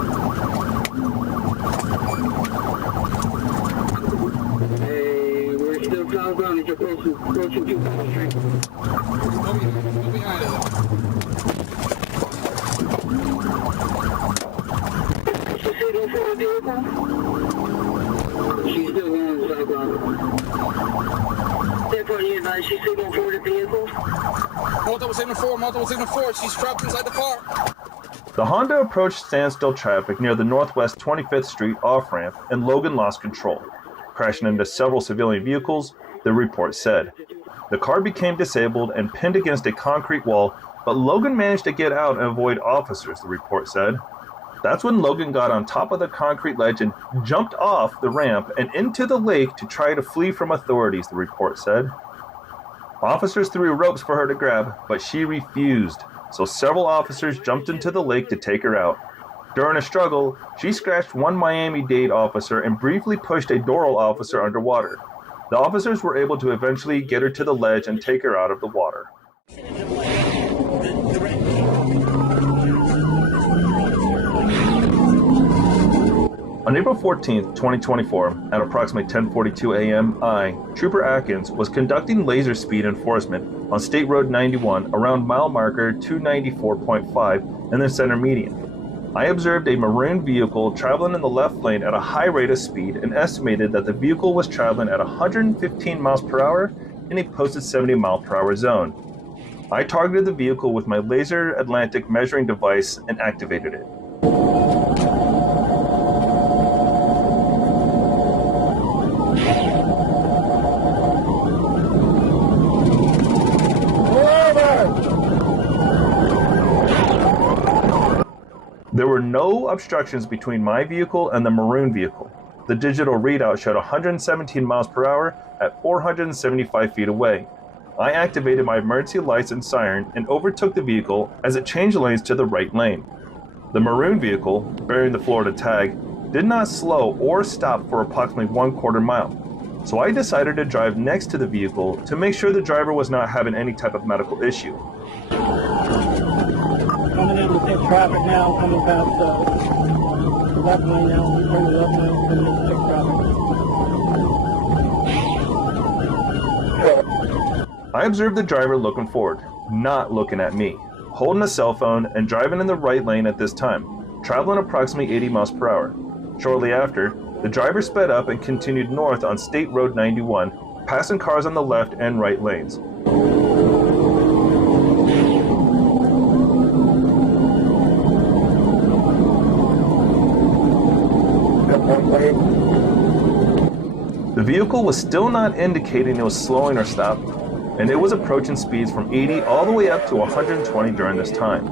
southbound as you're approaching 2,000 Street. Go behind it. She's signal for a vehicle? She's still going southbound. Therefore, you advise she's signal for the vehicle? Multiple signal 4, she's trapped inside the car. The Honda approached standstill traffic near the Northwest 25th Street off-ramp, and Logan lost control, crashing into several civilian vehicles, the report said. The car became disabled and pinned against a concrete wall, but Logan managed to get out and avoid officers, the report said. That's when Logan got on top of the concrete ledge and jumped off the ramp and into the lake to try to flee from authorities, the report said. Officers threw ropes for her to grab, but she refused, so several officers jumped into the lake to take her out. During a struggle, she scratched one Miami-Dade officer and briefly pushed a Doral officer underwater. The officers were able to eventually get her to the ledge and take her out of the water. On April 14, 2024, at approximately 10:42 a.m., Trooper Atkins, was conducting laser speed enforcement on State Road 91 around mile marker 294.5 in the center median. I observed a maroon vehicle traveling in the left lane at a high rate of speed and estimated that the vehicle was traveling at 115 miles per hour in a posted 70 mile per hour zone. I targeted the vehicle with my laser Atlantic measuring device and activated it. There were no obstructions between my vehicle and the maroon vehicle. The digital readout showed 117 miles per hour at 475 feet away. I activated my emergency lights and siren and overtook the vehicle as it changed lanes to the right lane. The maroon vehicle, bearing the Florida tag, did not slow or stop for approximately 1/4 mile. So I decided to drive next to the vehicle to make sure the driver was not having any type of medical issue. Coming in with traffic now, coming past the left lane now, coming left lane, coming in with traffic. I observed the driver looking forward, not looking at me, holding a cell phone and driving in the right lane at this time, traveling approximately 80 miles per hour. Shortly after, the driver sped up and continued north on State Road 91, passing cars on the left and right lanes. The vehicle was still not indicating it was slowing or stopping, and it was approaching speeds from 80 all the way up to 120 during this time.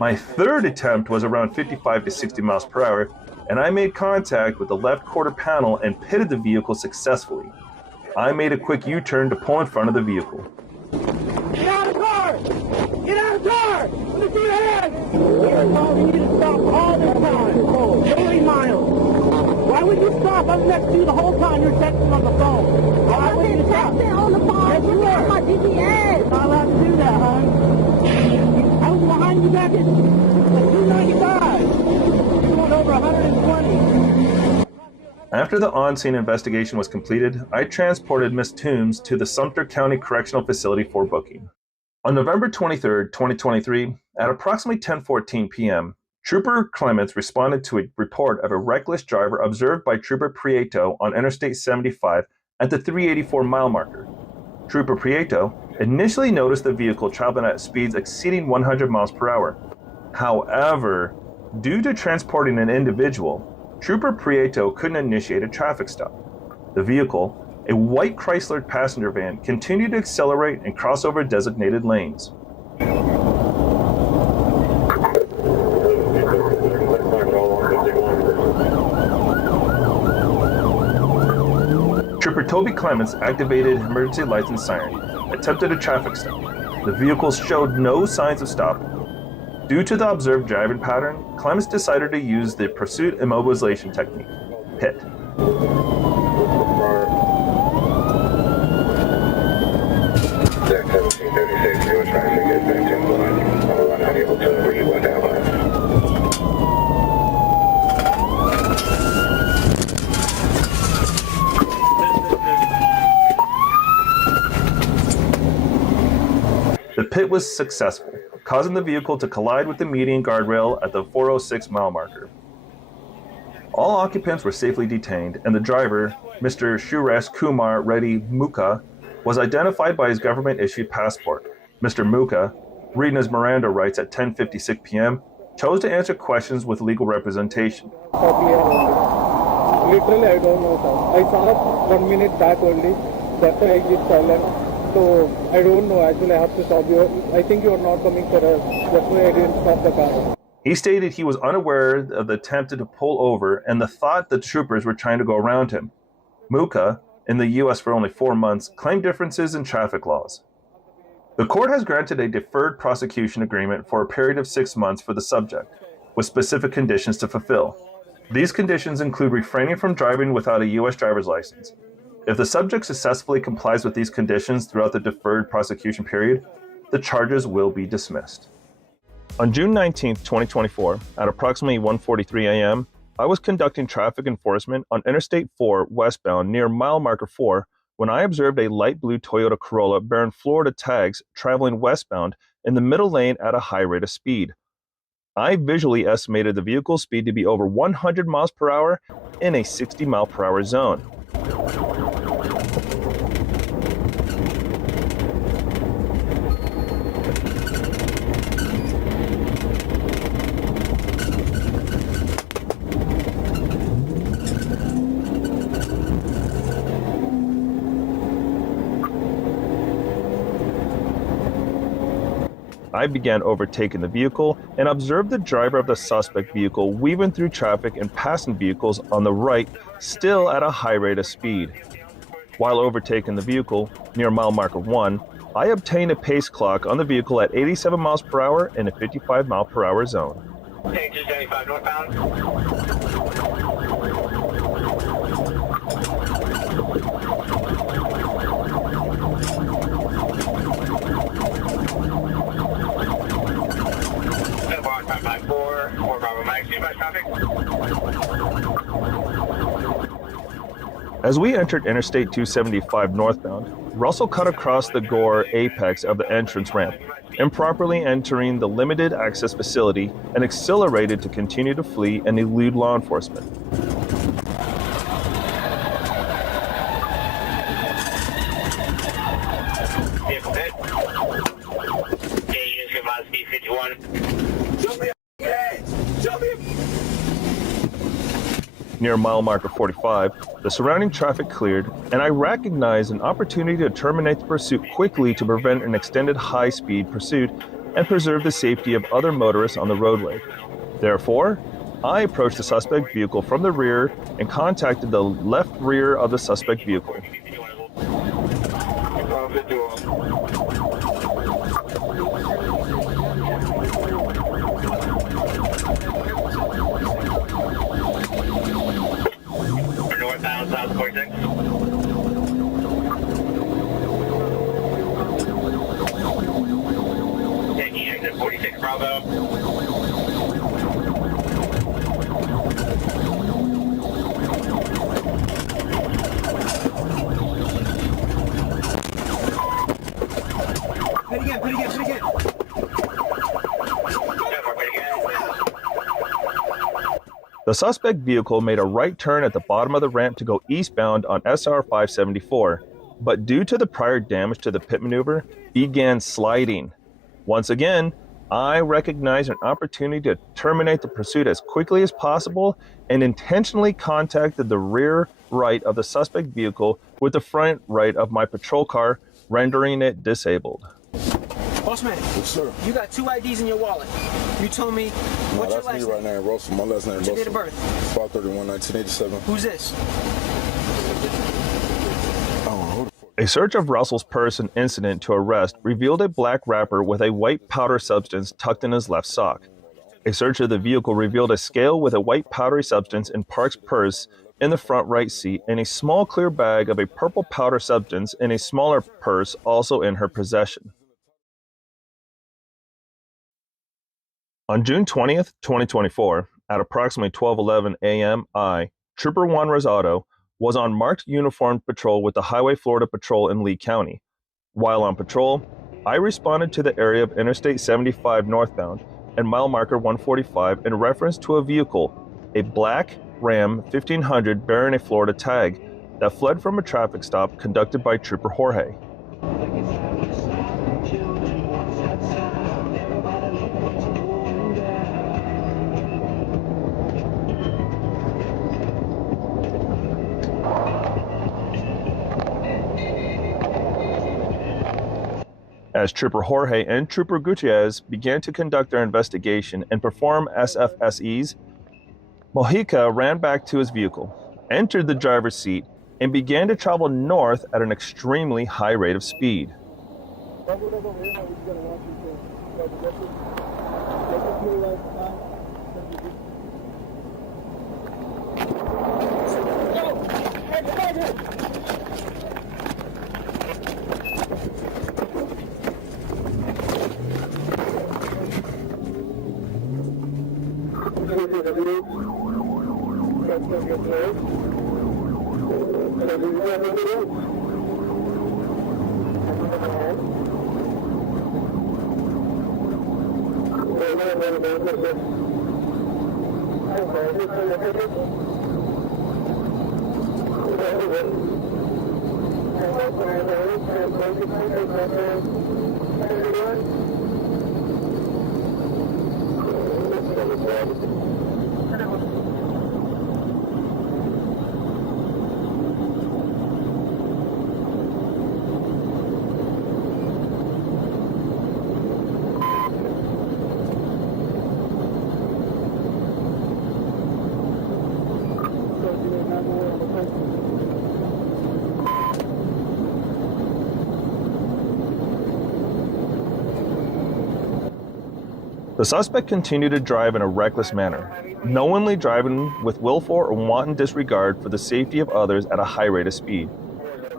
My third attempt was around 55 to 60 miles per hour, and I made contact with the left quarter panel and pitted the vehicle successfully. I made a quick U-turn to pull in front of the vehicle. Get out of the car! Get out of the car! Let me see your hands! You need to stop all the time. 80 miles. Why would you stop? I'm next to you the whole time you're texting on the phone. Why would you stop? On the phone. Yes, jacket. Like 295. You want over 120. After the on-scene investigation was completed, I transported Miss Toombs to the Sumter County Correctional Facility for booking. On November 23, 2023, at approximately 10:14 p.m., Trooper Clements responded to a report of a reckless driver observed by Trooper Prieto on Interstate 75 at the 384-mile marker. Trooper Prieto initially noticed the vehicle traveling at speeds exceeding 100 miles per hour. However, due to transporting an individual, Trooper Prieto couldn't initiate a traffic stop. The vehicle, a white Chrysler passenger van, continued to accelerate and cross over designated lanes. Trooper Toby Clements activated emergency lights and siren, attempted a traffic stop. The vehicle showed no signs of stopping. Due to the observed driving pattern, Clements decided to use the pursuit immobilization technique, PIT. The PIT was successful, causing the vehicle to collide with the median guardrail at the 406-mile marker. All occupants were safely detained, and the driver, Mr. Suresh Kumar Reddy Mukha, was identified by his government-issued passport. Mr. Mukha, reading his Miranda rights at 10:56 p.m., chose to answer questions with legal representation. Literally, I don't know, sir. I saw 1 minute back only. That's why I get silent. So, I don't know. Actually, I have to stop you. I think you are not coming for us. That's why I didn't stop the car. He stated he was unaware of the attempt to pull over and the thought the troopers were trying to go around him. Mukha, in the U.S. for only 4 months, claimed differences in traffic laws. The court has granted a deferred prosecution agreement for a period of 6 months for the subject, with specific conditions to fulfill. These conditions include refraining from driving without a U.S. driver's license. If the subject successfully complies with these conditions throughout the deferred prosecution period, the charges will be dismissed. On June 19, 2024, at approximately 1:43 a.m., I was conducting traffic enforcement on Interstate 4 westbound near mile marker 4 when I observed a light blue Toyota Corolla bearing Florida tags traveling westbound in the middle lane at a high rate of speed. I visually estimated the vehicle's speed to be over 100 miles per hour in a 60 mile per hour zone. I began overtaking the vehicle and observed the driver of the suspect vehicle weaving through traffic and passing vehicles on the right, still at a high rate of speed. While overtaking the vehicle near mile marker 1, I obtained a pace clock on the vehicle at 87 miles per hour in a 55 mile per hour zone. 275 northbound. As we entered Interstate 275 northbound, Russell cut across the Gore apex of the entrance ramp, improperly entering the limited access facility, and accelerated to continue to flee and elude law enforcement. Near mile marker 45, the surrounding traffic cleared, and I recognized an opportunity to terminate the pursuit quickly to prevent an extended high-speed pursuit and preserve the safety of other motorists on the roadway. Therefore, I approached the suspect vehicle from the rear and contacted the left rear of the suspect vehicle. Pit again, pit again, pit again. The suspect vehicle made a right turn at the bottom of the ramp to go eastbound on SR 574, but due to the prior damage to the pit maneuver, began sliding. Once again, I recognized an opportunity to terminate the pursuit as quickly as possible and intentionally contacted the rear right of the suspect vehicle with the front right of my patrol car, rendering it disabled. Bossman, Yes, sir. you got 2 IDs in your wallet. You told me what's your that's last me right name? now, Russell. My last name What's your date Russell. of birth? 5/31/1987. Who's this? A search of Russell's person incident to arrest revealed a black wrapper with a white powder substance tucked in his left sock. A search of the vehicle revealed a scale with a white powdery substance in Park's purse in the front right seat and a small clear bag of a purple powder substance in a smaller purse also in her possession. On June 20th, 2024, at approximately 12:11 a.m., Trooper Juan Rosado, was on marked uniformed patrol with the Highway Florida Patrol in Lee County. While on patrol, I responded to the area of Interstate 75 northbound and mile marker 145 in reference to a vehicle, a black Ram 1500 bearing a Florida tag, that fled from a traffic stop conducted by Trooper Jorge. As Trooper Jorge and Trooper Gutierrez began to conduct their investigation and perform SFSEs, Mojica ran back to his vehicle, entered the driver's seat, and began to travel north at an extremely high rate of speed. The suspect continued to drive in a reckless manner, knowingly driving with willful or wanton disregard for the safety of others at a high rate of speed.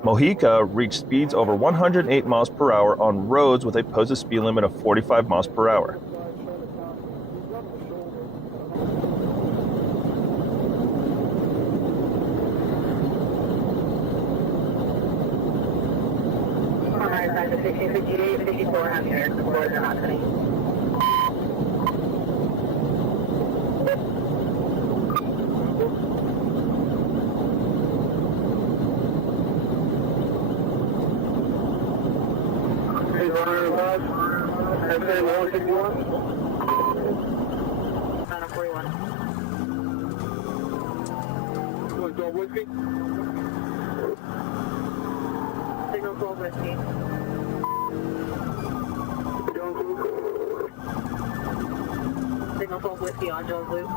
Mojica reached speeds over 108 miles per hour on roads with a posted speed limit of 45 miles per hour. Signal 12 whiskey. Signal 12 whiskey on Jones Loop.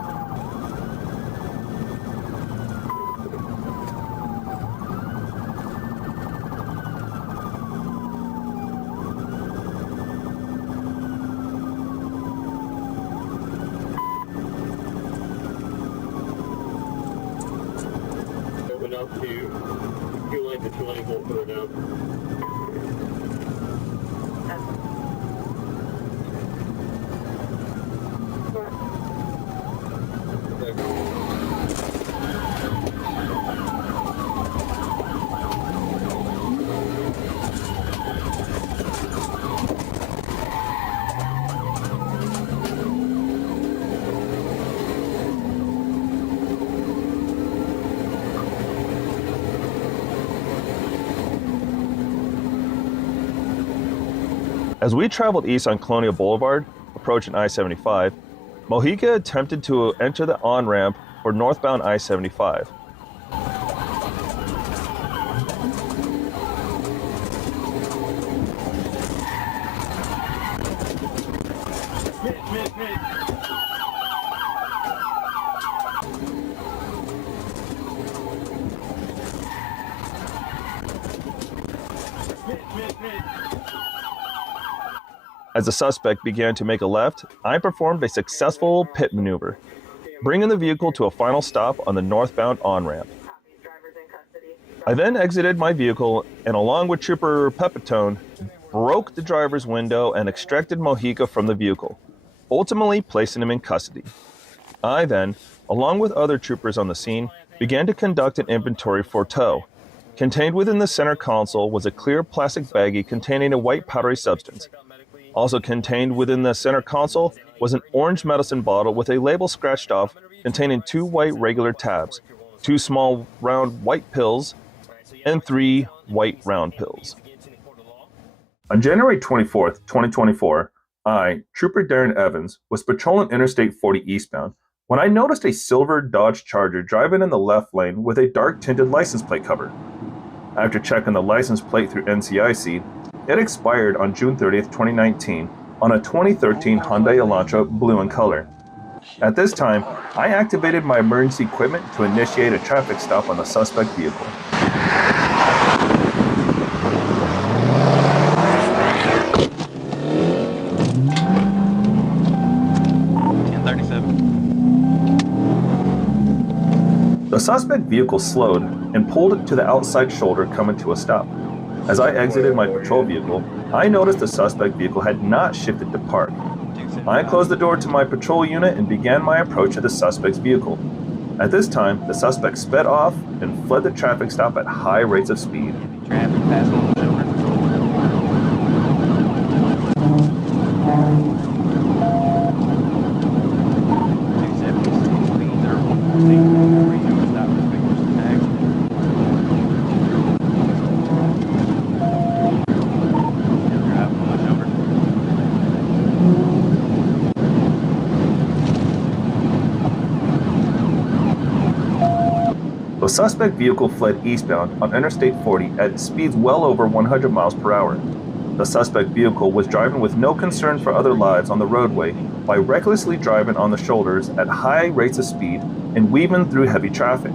Open up to fuel line to 20 volt further down. As we traveled east on Colonial Boulevard, approaching I-75, Mojica attempted to enter the on-ramp for northbound I-75. As the suspect began to make a left, I performed a successful pit maneuver, bringing the vehicle to a final stop on the northbound on-ramp. I then exited my vehicle and, along with Trooper Pepitone, broke the driver's window and extracted Mojica from the vehicle, ultimately placing him in custody. I then, along with other troopers on the scene, began to conduct an inventory for tow. Contained within the center console was a clear plastic baggie containing a white powdery substance. Also contained within the center console was an orange medicine bottle with a label scratched off containing 2 white regular tabs, 2 small round white pills, and 3 white round pills. On January 24th, 2024, I, Trooper Darren Evans, was patrolling Interstate 40 eastbound when I noticed a silver Dodge Charger driving in the left lane with a dark-tinted license plate cover. After checking the license plate through NCIC, it expired on June 30th, 2019 on a 2013 Hyundai Elantra blue in color. At this time, I activated my emergency equipment to initiate a traffic stop on the suspect vehicle. The suspect vehicle slowed and pulled it to the outside shoulder, coming to a stop. As I exited my patrol vehicle, I noticed the suspect vehicle had not shifted to park. I closed the door to my patrol unit and began my approach to the suspect's vehicle. At this time, the suspect sped off and fled the traffic stop at high rates of speed. The suspect vehicle fled eastbound on Interstate 40 at speeds well over 100 miles per hour. The suspect vehicle was driving with no concern for other lives on the roadway by recklessly driving on the shoulders at high rates of speed and weaving through heavy traffic.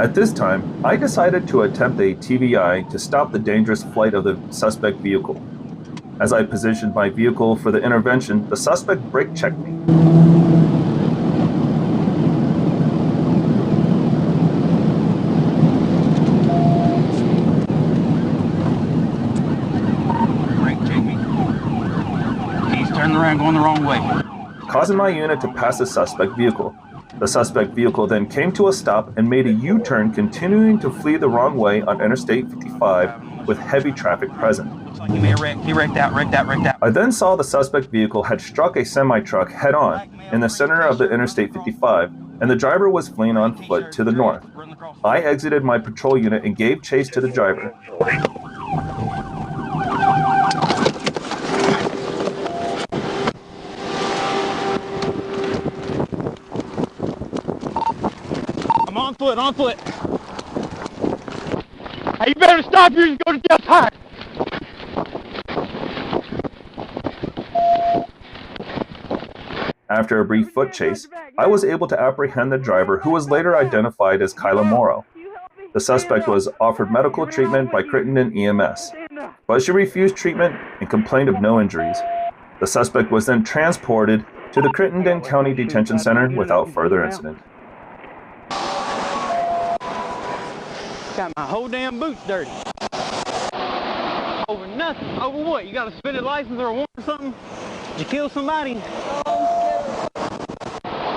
At this time, I decided to attempt a TVI to stop the dangerous flight of the suspect vehicle. As I positioned my vehicle for the intervention, the suspect brake checked me. Around going the wrong way, causing my unit to pass the suspect vehicle. The suspect vehicle then came to a stop and made a U-turn, continuing to flee the wrong way on Interstate 55 with heavy traffic present. He may have wrecked. He wrecked out. I then saw the suspect vehicle had struck a semi-truck head-on in the center of the Interstate 55, and the driver was fleeing on foot to the north. I exited my patrol unit and gave chase to the driver. On foot. Hey, you better stop here and go to the outside. After a brief foot chase, I was able to apprehend the driver, who was later identified as Kyla Morrow. The suspect was offered medical treatment by Crittenden EMS, but she refused treatment and complained of no injuries. The suspect was then transported to the Crittenden County Detention Center without further incident. Got my whole damn boots dirty. Over nothing. Over what? You got a suspended license or a warrant or something? Did you kill somebody?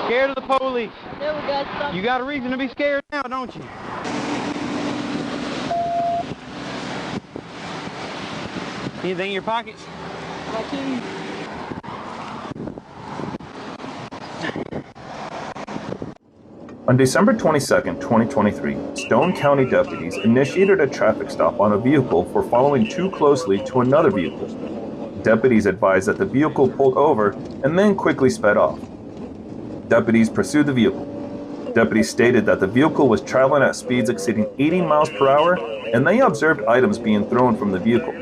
Scared of the police. Never got something. You got a reason to be scared now, don't you? Anything in your pockets? My keys. On December 22, 2023, Stone County deputies initiated a traffic stop on a vehicle for following too closely to another vehicle. Deputies advised that the vehicle pulled over and then quickly sped off. Deputies pursued the vehicle. Deputies stated that the vehicle was traveling at speeds exceeding 80 miles per hour, and they observed items being thrown from the vehicle.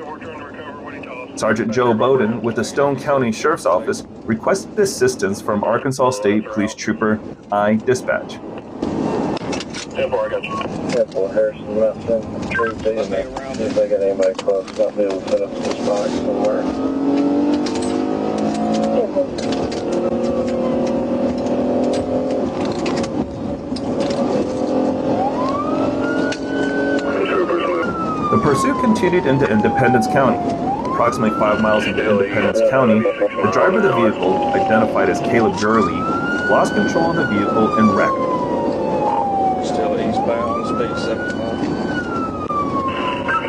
Sergeant Joe Bowden with the Stone County Sheriff's Office requested assistance from Arkansas State Police Trooper I. Dispatch. 10-4, I got you. 10-4, Harrison, I'm not sending the tree to you, man. See if they got anybody close. Might be able to set up this box somewhere. The pursuit continued into Independence County. Approximately 5 miles into Independence County, the driver of the vehicle, identified as Caleb Gurley, lost control of the vehicle and wrecked. Still eastbound, speed 75.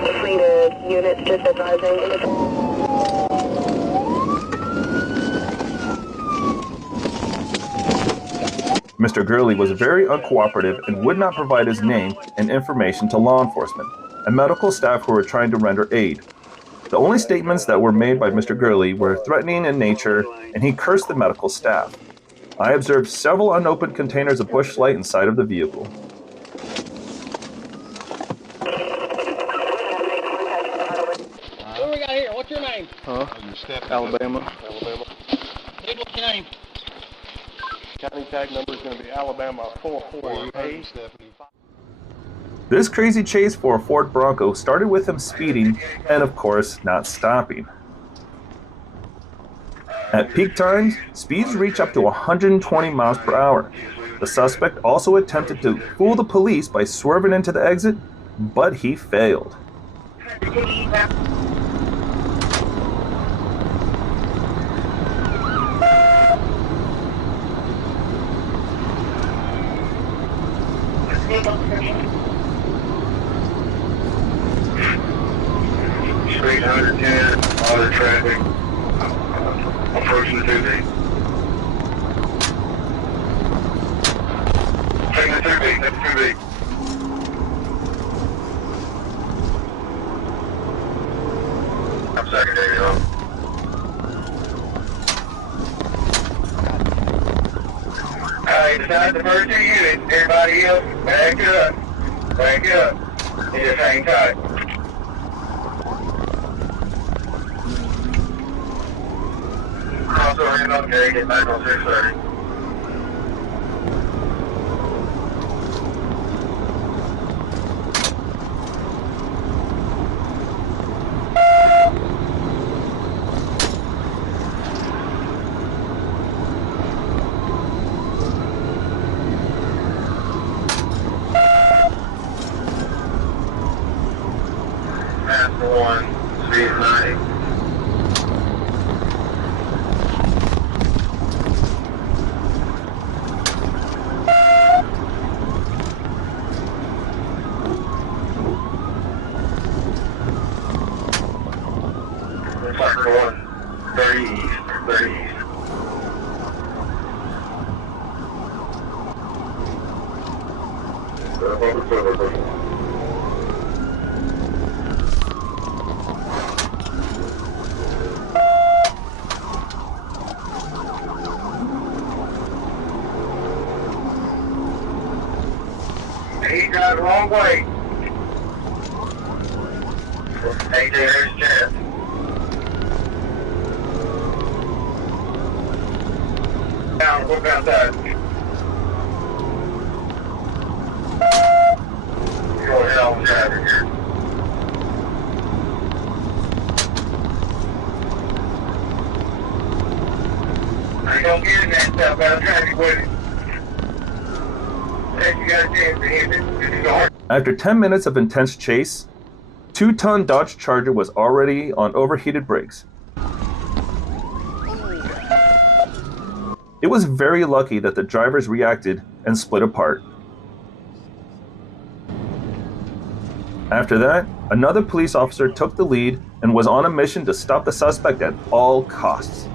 Completed. Units just advising. Mr. Gurley was very uncooperative and would not provide his name and information to law enforcement and medical staff who were trying to render aid. The only statements that were made by Mr. Gurley were threatening in nature, and he cursed the medical staff. I observed several unopened containers of Busch Light inside of the vehicle. What do we got here? What's your name? Alabama. Dude, what's your name? County tag number is going to be Alabama 448. This crazy chase for a Ford Bronco started with him speeding and, of course, not stopping. At peak times, speeds reach up to 120 miles per hour. The suspect also attempted to fool the police by swerving into the exit, but he failed. Street 110, other traffic, approaching the 2B. Taking the 2B, that's 2B. I'm secondary, though. Alright, it's not the first 2 units. Everybody else, back up. Back up. And just hang tight. Crossover in on Gary, get back on 630. Pass the 1, speed 90. Sucker 1, 30 east, 30 east. He got the wrong way. AJ, there's Chad. Down, look outside. You're going hell with traffic here. I ain't gonna get in that stuff out of traffic with it. Unless you got a chance to hit it. After 10 minutes of intense chase, 2-ton Dodge Charger was already on overheated brakes. It was very lucky that the drivers reacted and split apart. After that, another police officer took the lead and was on a mission to stop the suspect at all costs.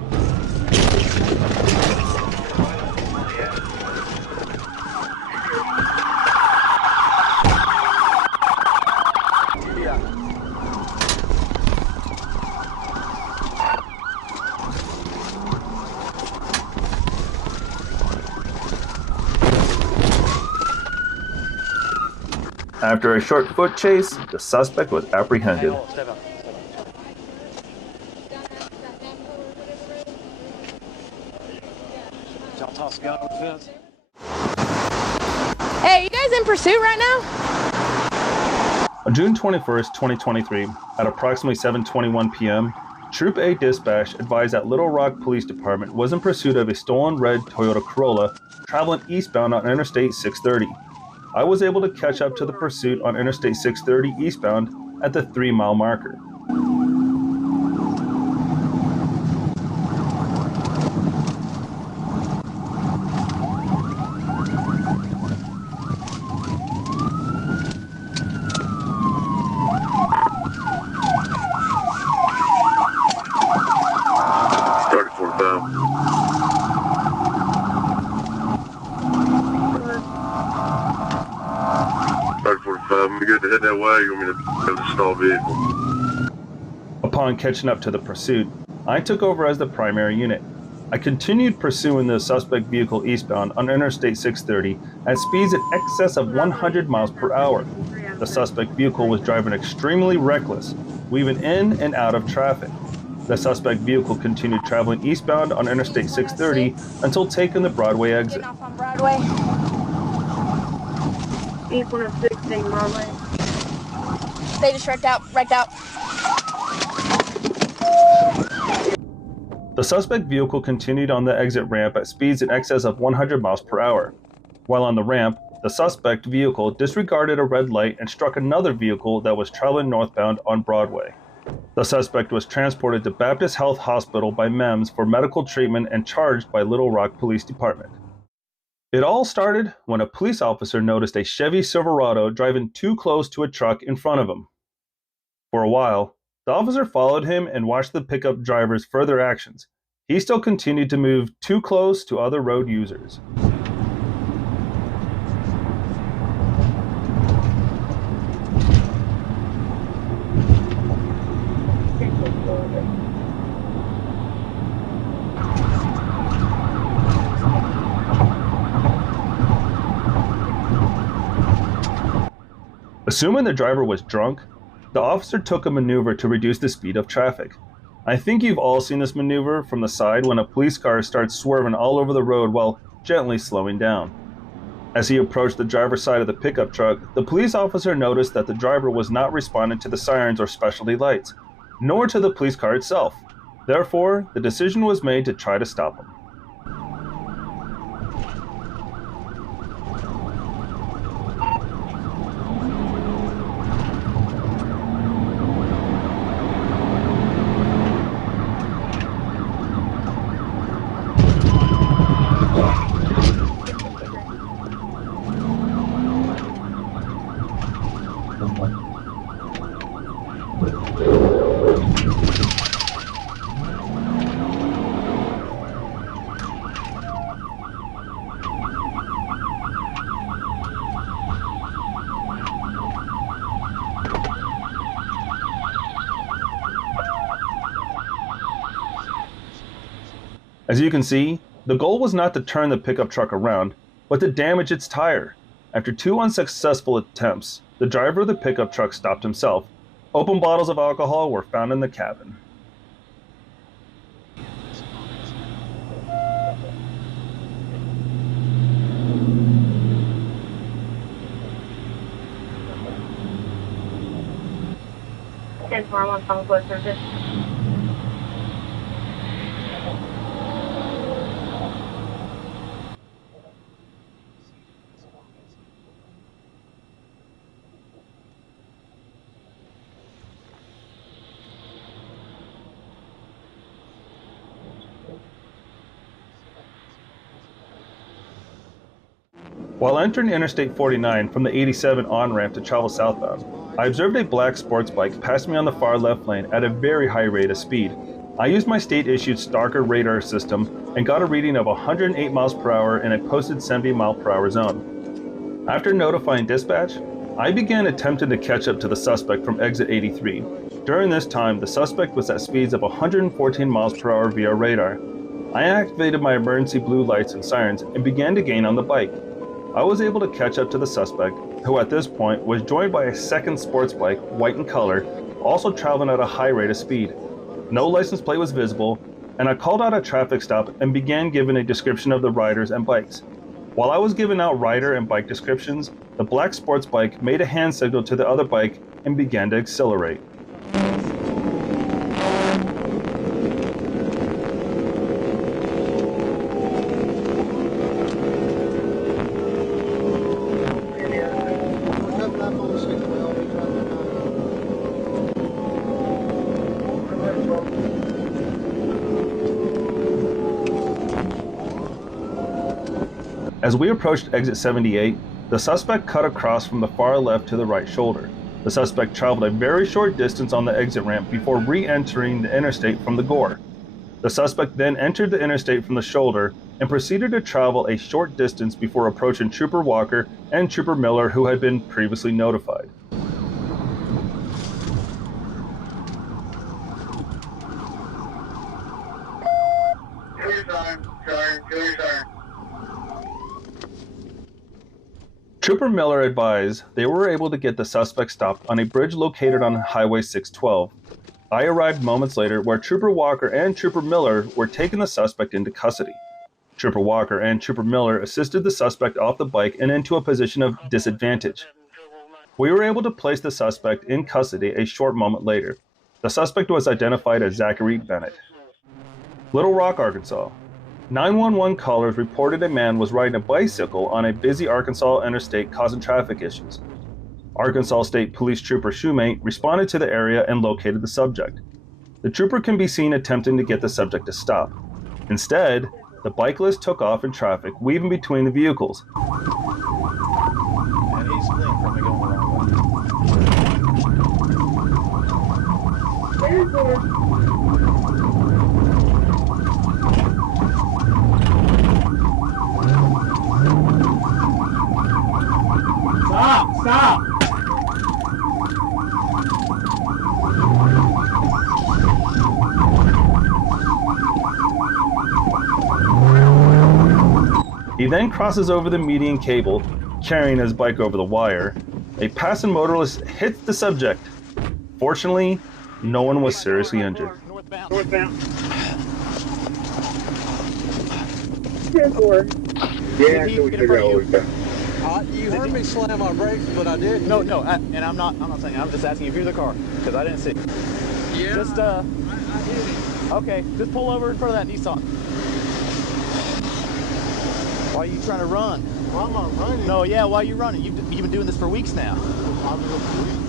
After a short foot chase, the suspect was apprehended. Hey, you guys in pursuit right now? On June 21st, 2023, at approximately 7:21 p.m., Troop A Dispatch advised that Little Rock Police Department was in pursuit of a stolen red Toyota Corolla traveling eastbound on Interstate 630. I was able to catch up to the pursuit on Interstate 630 eastbound at the 3-mile marker. Upon catching up to the pursuit, I took over as the primary unit. I continued pursuing the suspect vehicle eastbound on Interstate 630 at speeds in excess of 100 miles per hour. The suspect vehicle was driving extremely reckless, weaving in and out of traffic. The suspect vehicle continued traveling eastbound on Interstate 630 until taking the Broadway exit. Getting off on Broadway. East 116 Broadway. They just wrecked out. The suspect vehicle continued on the exit ramp at speeds in excess of 100 miles per hour. While on the ramp, the suspect vehicle disregarded a red light and struck another vehicle that was traveling northbound on Broadway. The suspect was transported to Baptist Health Hospital by MEMS for medical treatment and charged by Little Rock Police Department. It all started when a police officer noticed a Chevy Silverado driving too close to a truck in front of him. For a while, the officer followed him and watched the pickup driver's further actions. He still continued to move too close to other road users. Assuming the driver was drunk, the officer took a maneuver to reduce the speed of traffic. I think you've all seen this maneuver from the side when a police car starts swerving all over the road while gently slowing down. As he approached the driver's side of the pickup truck, the police officer noticed that the driver was not responding to the sirens or specialty lights, nor to the police car itself. Therefore, the decision was made to try to stop him. As you can see, the goal was not to turn the pickup truck around, but to damage its tire. After 2 unsuccessful attempts, the driver of the pickup truck stopped himself. Open bottles of alcohol were found in the cabin. While entering Interstate 49 from the 87 on-ramp to travel southbound, I observed a black sports bike pass me on the far left lane at a very high rate of speed. I used my state-issued Stalker radar system and got a reading of 108 miles per hour in a posted 70 mile per hour zone. After notifying dispatch, I began attempting to catch up to the suspect from exit 83. During this time, the suspect was at speeds of 114 miles per hour via radar. I activated my emergency blue lights and sirens and began to gain on the bike. I was able to catch up to the suspect, who at this point was joined by a second sports bike, white in color, also traveling at a high rate of speed. No license plate was visible, and I called out a traffic stop and began giving a description of the riders and bikes. While I was giving out rider and bike descriptions, the black sports bike made a hand signal to the other bike and began to accelerate. As we approached exit 78, the suspect cut across from the far left to the right shoulder. The suspect traveled a very short distance on the exit ramp before re-entering the interstate from the gore. The suspect then entered the interstate from the shoulder and proceeded to travel a short distance before approaching Trooper Walker and Trooper Miller, who had been previously notified. Trooper Miller advised they were able to get the suspect stopped on a bridge located on Highway 612. I arrived moments later where Trooper Walker and Trooper Miller were taking the suspect into custody. Trooper Walker and Trooper Miller assisted the suspect off the bike and into a position of disadvantage. We were able to place the suspect in custody a short moment later. The suspect was identified as Zachary Bennett. Little Rock, Arkansas. 911 callers reported a man was riding a bicycle on a busy Arkansas interstate causing traffic issues. Arkansas State Police Trooper Shoemate responded to the area and located the subject. The trooper can be seen attempting to get the subject to stop. Instead, the bicyclist took off in traffic, weaving between the vehicles. And he's fleeing from me going the wrong Stop! Stop! He then crosses over the median cable, carrying his bike over the wire. A passing motorist hits the subject. Fortunately, no one was seriously injured. Northbound. Yeah, you heard me slam my brakes, but I didn't. No, and I'm not saying. I'm just asking if you're the car because I didn't see. Yeah. Just I hit it. Okay, just pull over in front of that Nissan. Why are you trying to run? Why am I running? No, yeah, why are you running? You've been doing this for weeks now.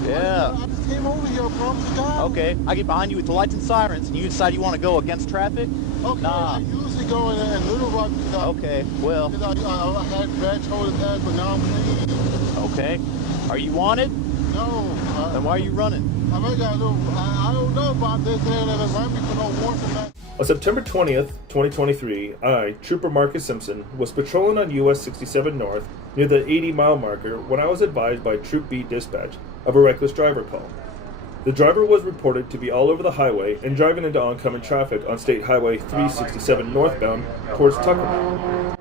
Yeah. I just came over here, promise to God. Okay, I get behind you with the lights and sirens, and you decide you want to go against traffic? Okay, nah. I usually go in Little Rock because okay, well. Because I had bad shoulder pads, but now I'm clean. Okay. Are you wanted? No. Then why are you running? I don't know about this and they run me for no warrant from that. On September 20th, 2023, I, Trooper Marcus Simpson, was patrolling on US 67 North near the 80-mile marker when I was advised by Troop B dispatch of a reckless driver call. The driver was reported to be all over the highway and driving into oncoming traffic on State Highway 367 northbound towards Tuckerman.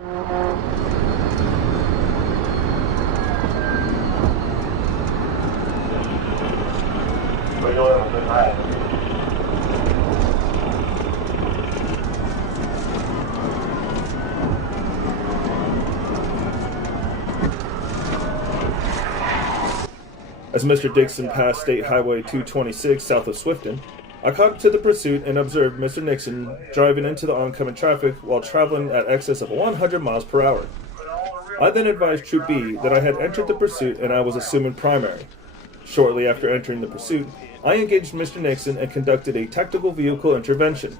As Mr. Dixon passed State Highway 226 south of Swifton, I caught up to the pursuit and observed Mr. Nixon driving into the oncoming traffic while traveling at excess of 100 miles per hour. I then advised Troop B that I had entered the pursuit and I was assuming primary. Shortly after entering the pursuit, I engaged Mr. Nixon and conducted a tactical vehicle intervention.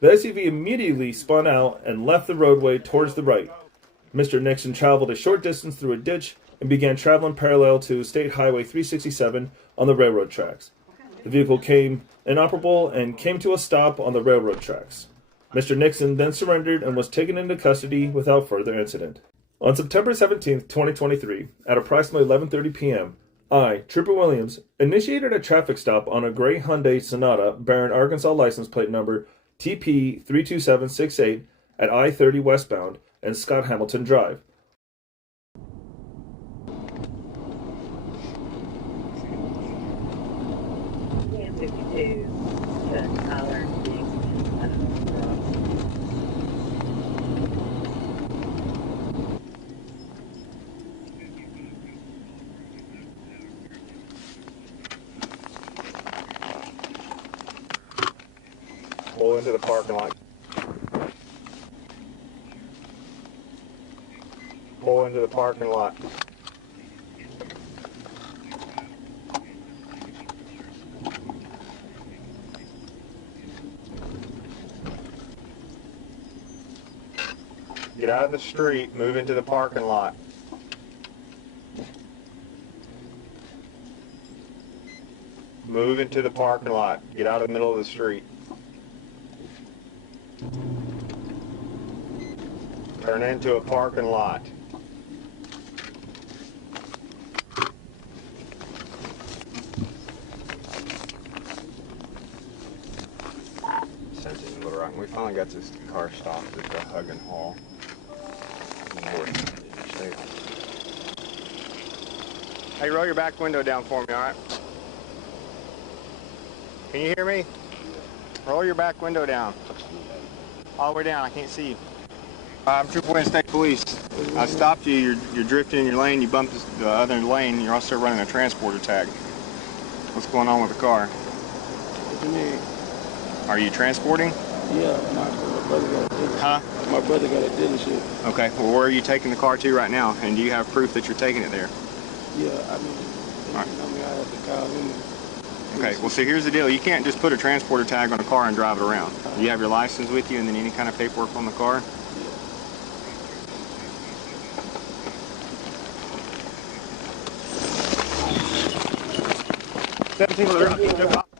The SUV immediately spun out and left the roadway towards the right. Mr. Nixon traveled a short distance through a ditch and began traveling parallel to State Highway 367 on the railroad tracks. The vehicle came inoperable and came to a stop on the railroad tracks. Mr. Nixon then surrendered and was taken into custody without further incident. On September 17, 2023, at approximately 11:30 p.m., I, Trooper Williams, initiated a traffic stop on a gray Hyundai Sonata bearing Arkansas license plate number TP32768 at I-30 westbound and Scott Hamilton Drive. Pull into the parking lot. Pull into the parking lot. Get out of the street, move into the parking lot. Move into the parking lot. Get out of the middle of the street. Turn into a parking lot. Senses a little rotten. We finally got this car stopped at the Hug and Haul. Hey, roll your back window down for me, all right? Can you hear me? Roll your back window down. All the way down, I can't see you. I'm Trooper Williams State Police. I stopped you, you're drifting in your lane, you bumped the other lane, you're also running a transporter tag. What's going on with the car? What you mean? Are you transporting? Yeah, my brother got a dealership. Huh? My brother got a dealership. Okay, well where are you taking the car to right now? And do you have proof that you're taking it there? Yeah, I mean, I have to call him. Okay, well see here's the deal. You can't just put a transporter tag on a car and drive it around. You have your license with you and then any kind of paperwork on the car?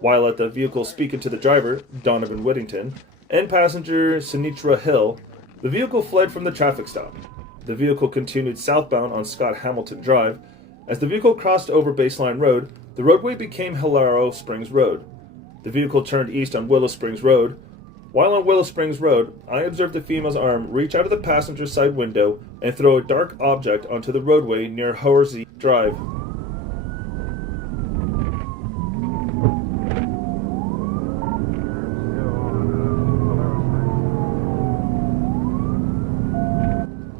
While at the vehicle speaking to the driver, Donovan Whittington, and passenger Sinitra Hill, the vehicle fled from the traffic stop. The vehicle continued southbound on Scott Hamilton Drive. As the vehicle crossed over Baseline Road, the roadway became Hilaro Springs Road. The vehicle turned east on Willow Springs Road. While on Willow Springs Road, I observed the female's arm reach out of the passenger side window and throw a dark object onto the roadway near Horsey Drive.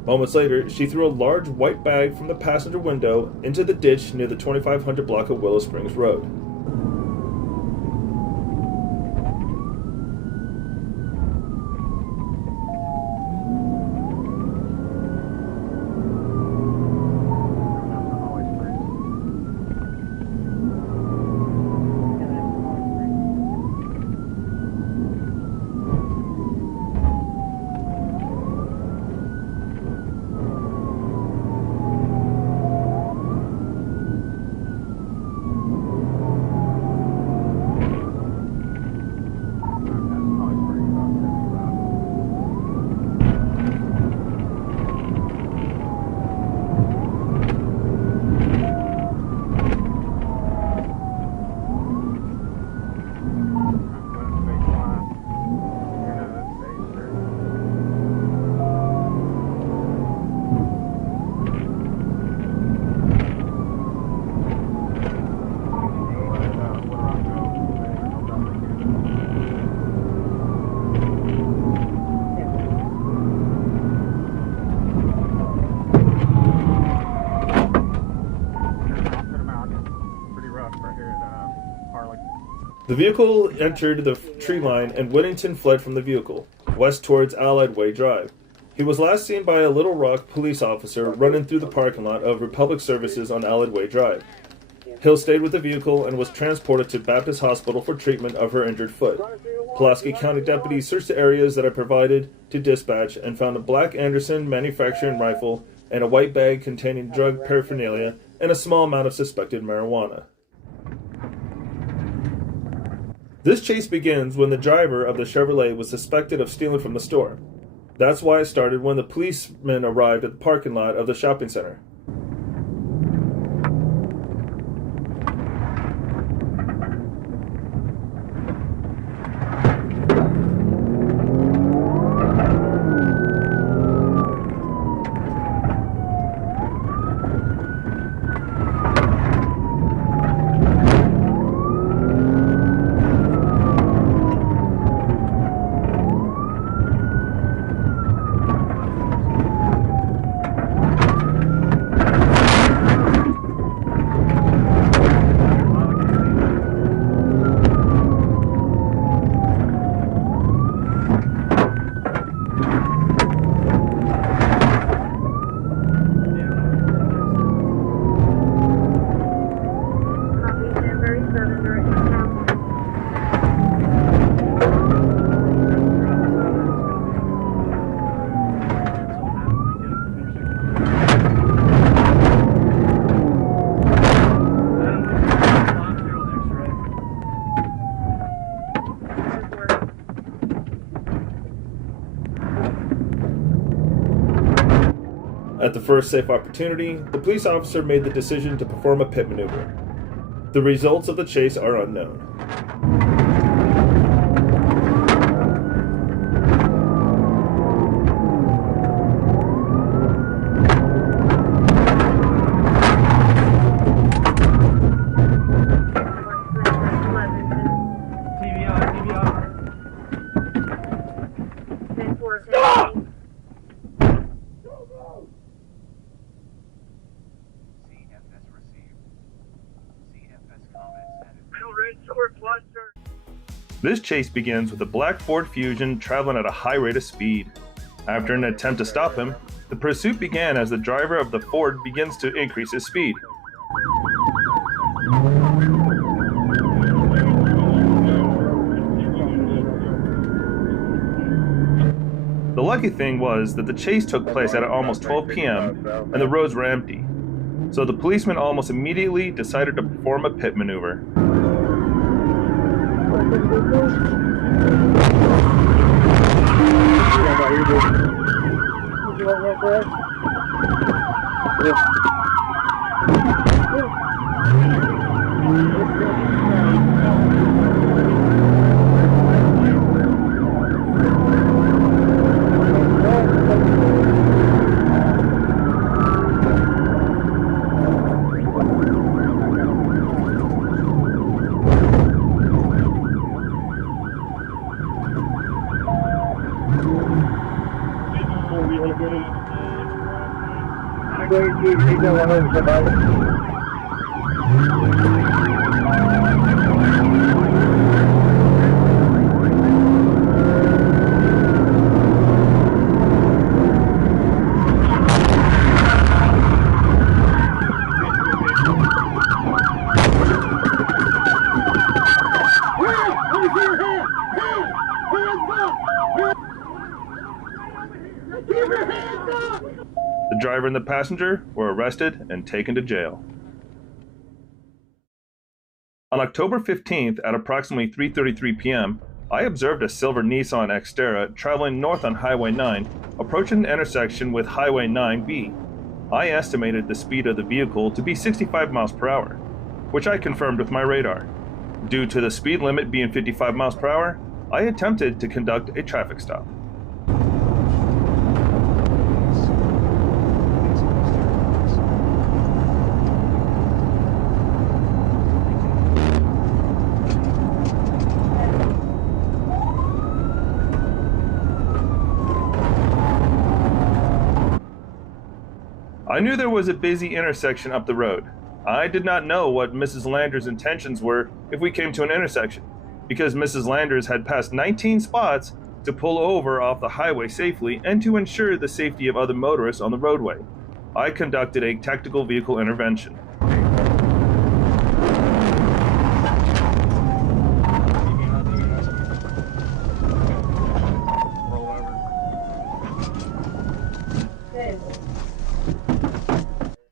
Moments later, she threw a large white bag from the passenger window into the ditch near the 2500 block of Willow Springs Road. The vehicle entered the tree line and Whittington fled from the vehicle, west towards Allied Way Drive. He was last seen by a Little Rock police officer running through the parking lot of Republic Services on Allied Way Drive. Hill stayed with the vehicle and was transported to Baptist Hospital for treatment of her injured foot. Pulaski County deputies searched the areas that I provided to dispatch and found a black Anderson manufacturing rifle and a white bag containing drug paraphernalia and a small amount of suspected marijuana. This chase begins when the driver of the Chevrolet was suspected of stealing from the store. That's why it started when the policemen arrived at the parking lot of the shopping center. At the first safe opportunity, the police officer made the decision to perform a pit maneuver. The results of the chase are unknown. This chase begins with a black Ford Fusion traveling at a high rate of speed. After an attempt to stop him, the pursuit began as the driver of the Ford begins to increase his speed. The lucky thing was that the chase took place at almost 12 p.m. and the roads were empty, so the policeman almost immediately decided to perform a pit maneuver. The driver and the passenger were arrested and taken to jail. On October 15th at approximately 3:33 p.m., I observed a silver Nissan Xterra traveling north on Highway 9, approaching the intersection with Highway 9B. I estimated the speed of the vehicle to be 65 miles per hour, which I confirmed with my radar. Due to the speed limit being 55 miles per hour, I attempted to conduct a traffic stop. I knew there was a busy intersection up the road. I did not know what Mrs. Landers' intentions were if we came to an intersection, because Mrs. Landers had passed 19 spots to pull over off the highway safely and to ensure the safety of other motorists on the roadway. I conducted a tactical vehicle intervention.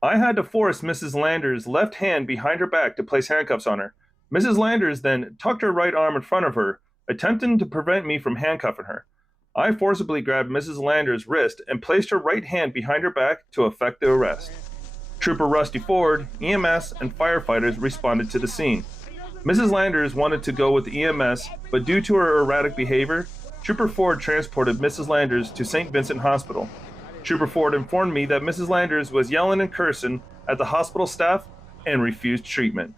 I had to force Mrs. Landers' left hand behind her back to place handcuffs on her. Mrs. Landers then tucked her right arm in front of her, attempting to prevent me from handcuffing her. I forcibly grabbed Mrs. Landers' wrist and placed her right hand behind her back to effect the arrest. Trooper Rusty Ford, EMS, and firefighters responded to the scene. Mrs. Landers wanted to go with EMS, but due to her erratic behavior, Trooper Ford transported Mrs. Landers to St. Vincent Hospital. Trooper Ford informed me that Mrs. Landers was yelling and cursing at the hospital staff and refused treatment.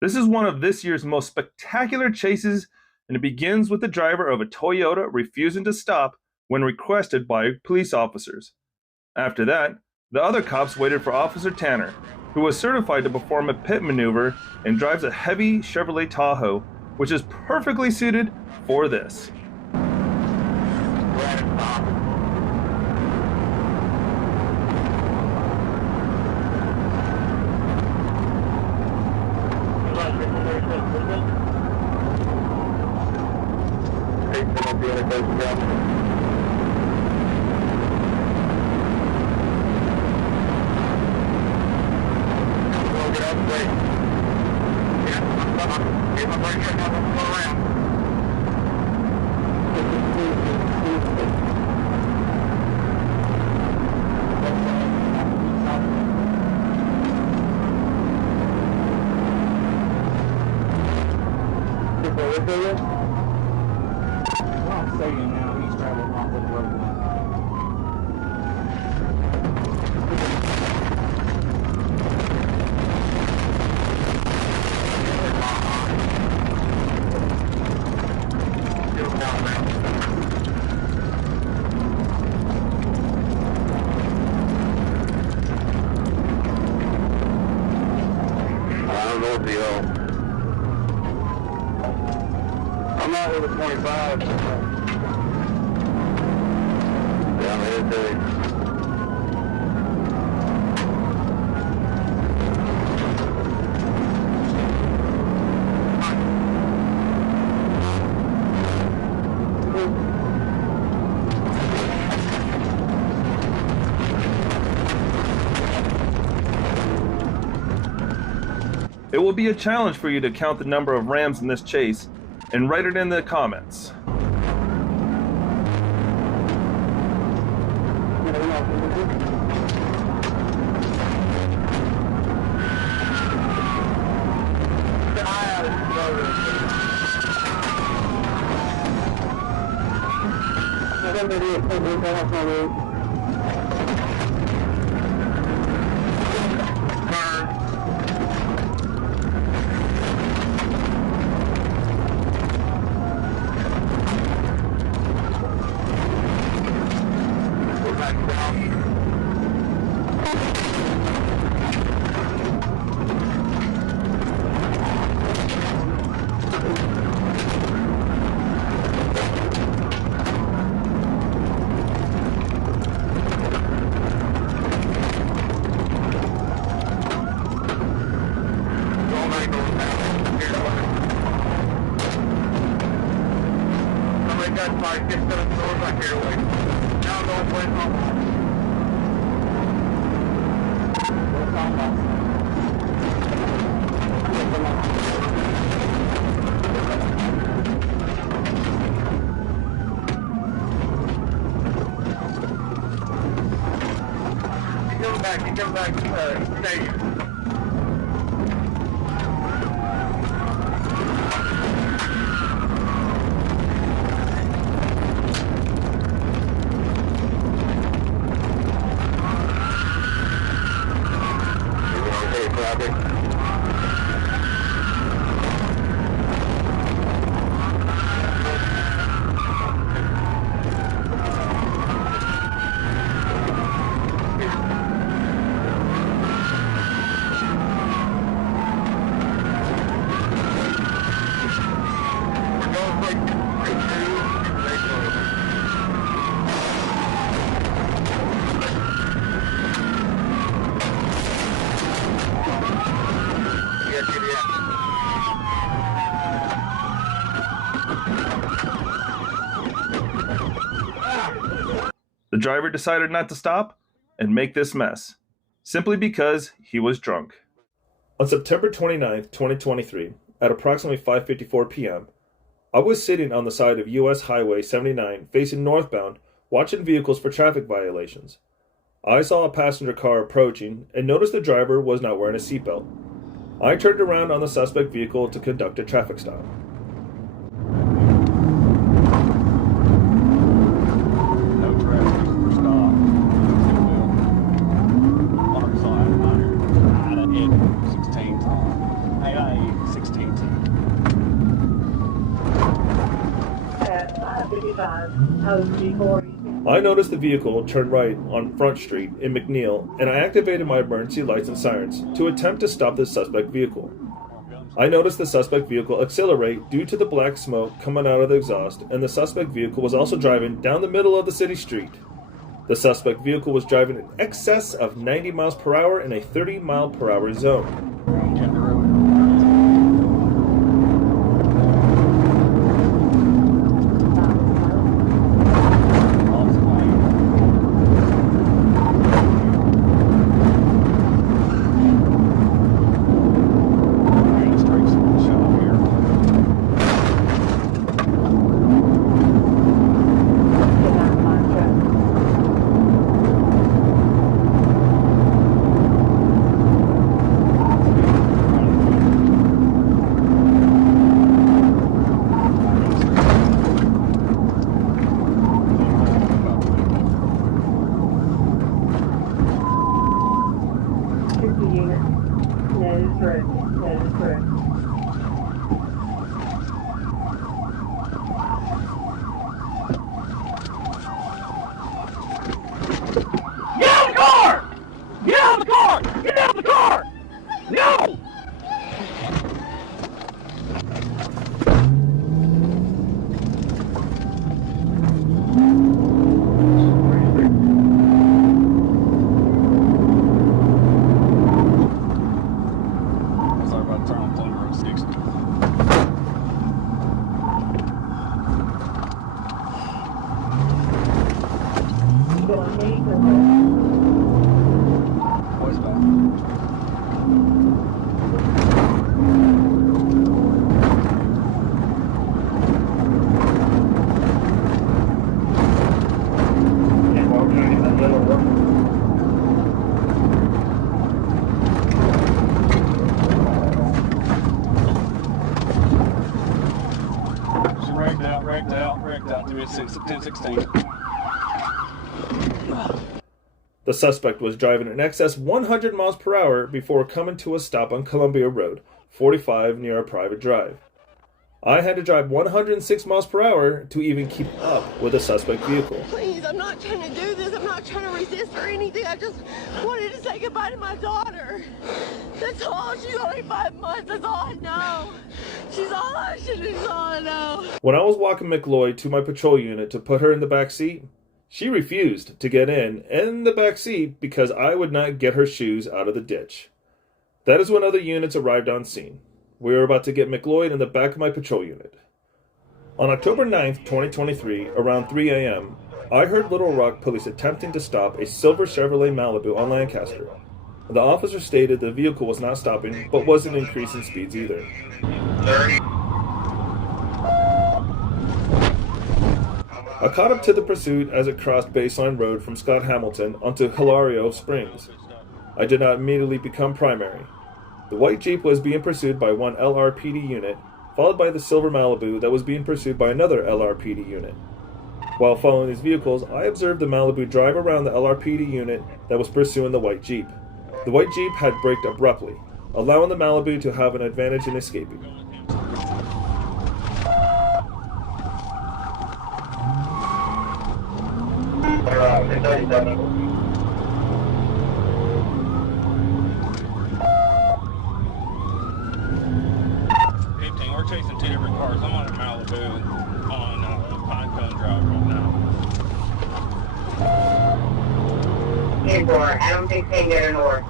This is one of this year's most spectacular chases, and it begins with the driver of a Toyota refusing to stop when requested by police officers. After that, the other cops waited for Officer Tanner, who was certified to perform a pit maneuver and drives a heavy Chevrolet Tahoe, which is perfectly suited for this. I'm saying now, he's traveling off with the road. I don't know what the hell. I'm out with a 25. Yeah, I'm headed to it. It will be a challenge for you to count the number of rams in this chase, and write it in the comments. Come back to the stadium. The driver decided not to stop and make this mess, simply because he was drunk. On September 29th, 2023, at approximately 5:54 p.m., I was sitting on the side of U.S. Highway 79 facing northbound, watching vehicles for traffic violations. I saw a passenger car approaching and noticed the driver was not wearing a seatbelt. I turned around on the suspect vehicle to conduct a traffic stop. I noticed the vehicle turn right on Front Street in McNeil, and I activated my emergency lights and sirens to attempt to stop the suspect vehicle. I noticed the suspect vehicle accelerate due to the black smoke coming out of the exhaust, and the suspect vehicle was also driving down the middle of the city street. The suspect vehicle was driving in excess of 90 miles per hour in a 30 mile per hour zone. That is correct. That is correct. Get out of the car! Get out of the car! Get out of the car! No! Sorry about the turn on Thunder Road 60. Boys back. She wrecked out, 1016. The suspect was driving in excess 100 miles per hour before coming to a stop on Columbia Road, 45 near a private drive. I had to drive 106 miles per hour to even keep up with the suspect vehicle. Please, I'm not trying to do this. I'm not trying to resist or anything. I just wanted to say goodbye to my daughter. That's all. She's only 5 months. That's all I know. She's all I should do. That's all I know. When I was walking McLeod to my patrol unit to put her in the back seat, she refused to get in the back seat because I would not get her shoes out of the ditch. That is when other units arrived on scene. We were about to get McLeod in the back of my patrol unit. On October 9th, 2023, around 3 a.m., I heard Little Rock police attempting to stop a silver Chevrolet Malibu on Lancaster. The officer stated the vehicle was not stopping, but wasn't increasing speeds either. I caught up to the pursuit as it crossed Baseline Road from Scott Hamilton onto Hilario Springs. I did not immediately become primary. The white Jeep was being pursued by one LRPD unit, followed by the silver Malibu that was being pursued by another LRPD unit. While following these vehicles, I observed the Malibu drive around the LRPD unit that was pursuing the white Jeep. The white Jeep had braked abruptly, allowing the Malibu to have an advantage in escaping. We're chasing two different cars. I'm on a Malibu on Pinecone Drive right now. 10-4, Adam 16, get her north.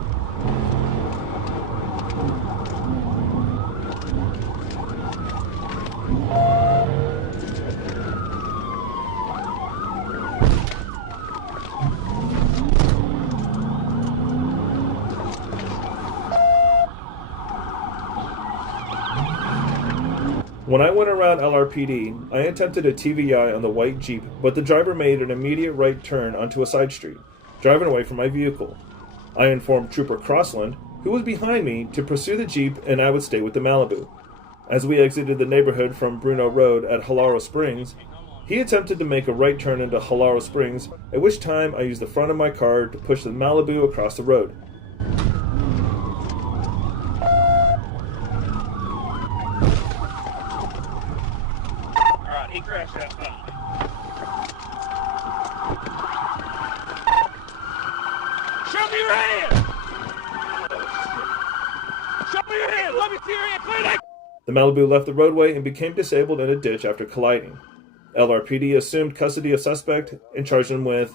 When I went around LRPD, I attempted a TVI on the white Jeep, but the driver made an immediate right turn onto a side street, driving away from my vehicle. I informed Trooper Crossland, who was behind me, to pursue the Jeep and I would stay with the Malibu. As we exited the neighborhood from Bruno Road at Hilario Springs, he attempted to make a right turn into Hilario Springs, at which time I used the front of my car to push the Malibu across the road. He crashed that time. Show me your hand! Show me your hand! Let me see your hand! Clear that! The Malibu left the roadway and became disabled in a ditch after colliding. LRPD assumed custody of suspect and charged him with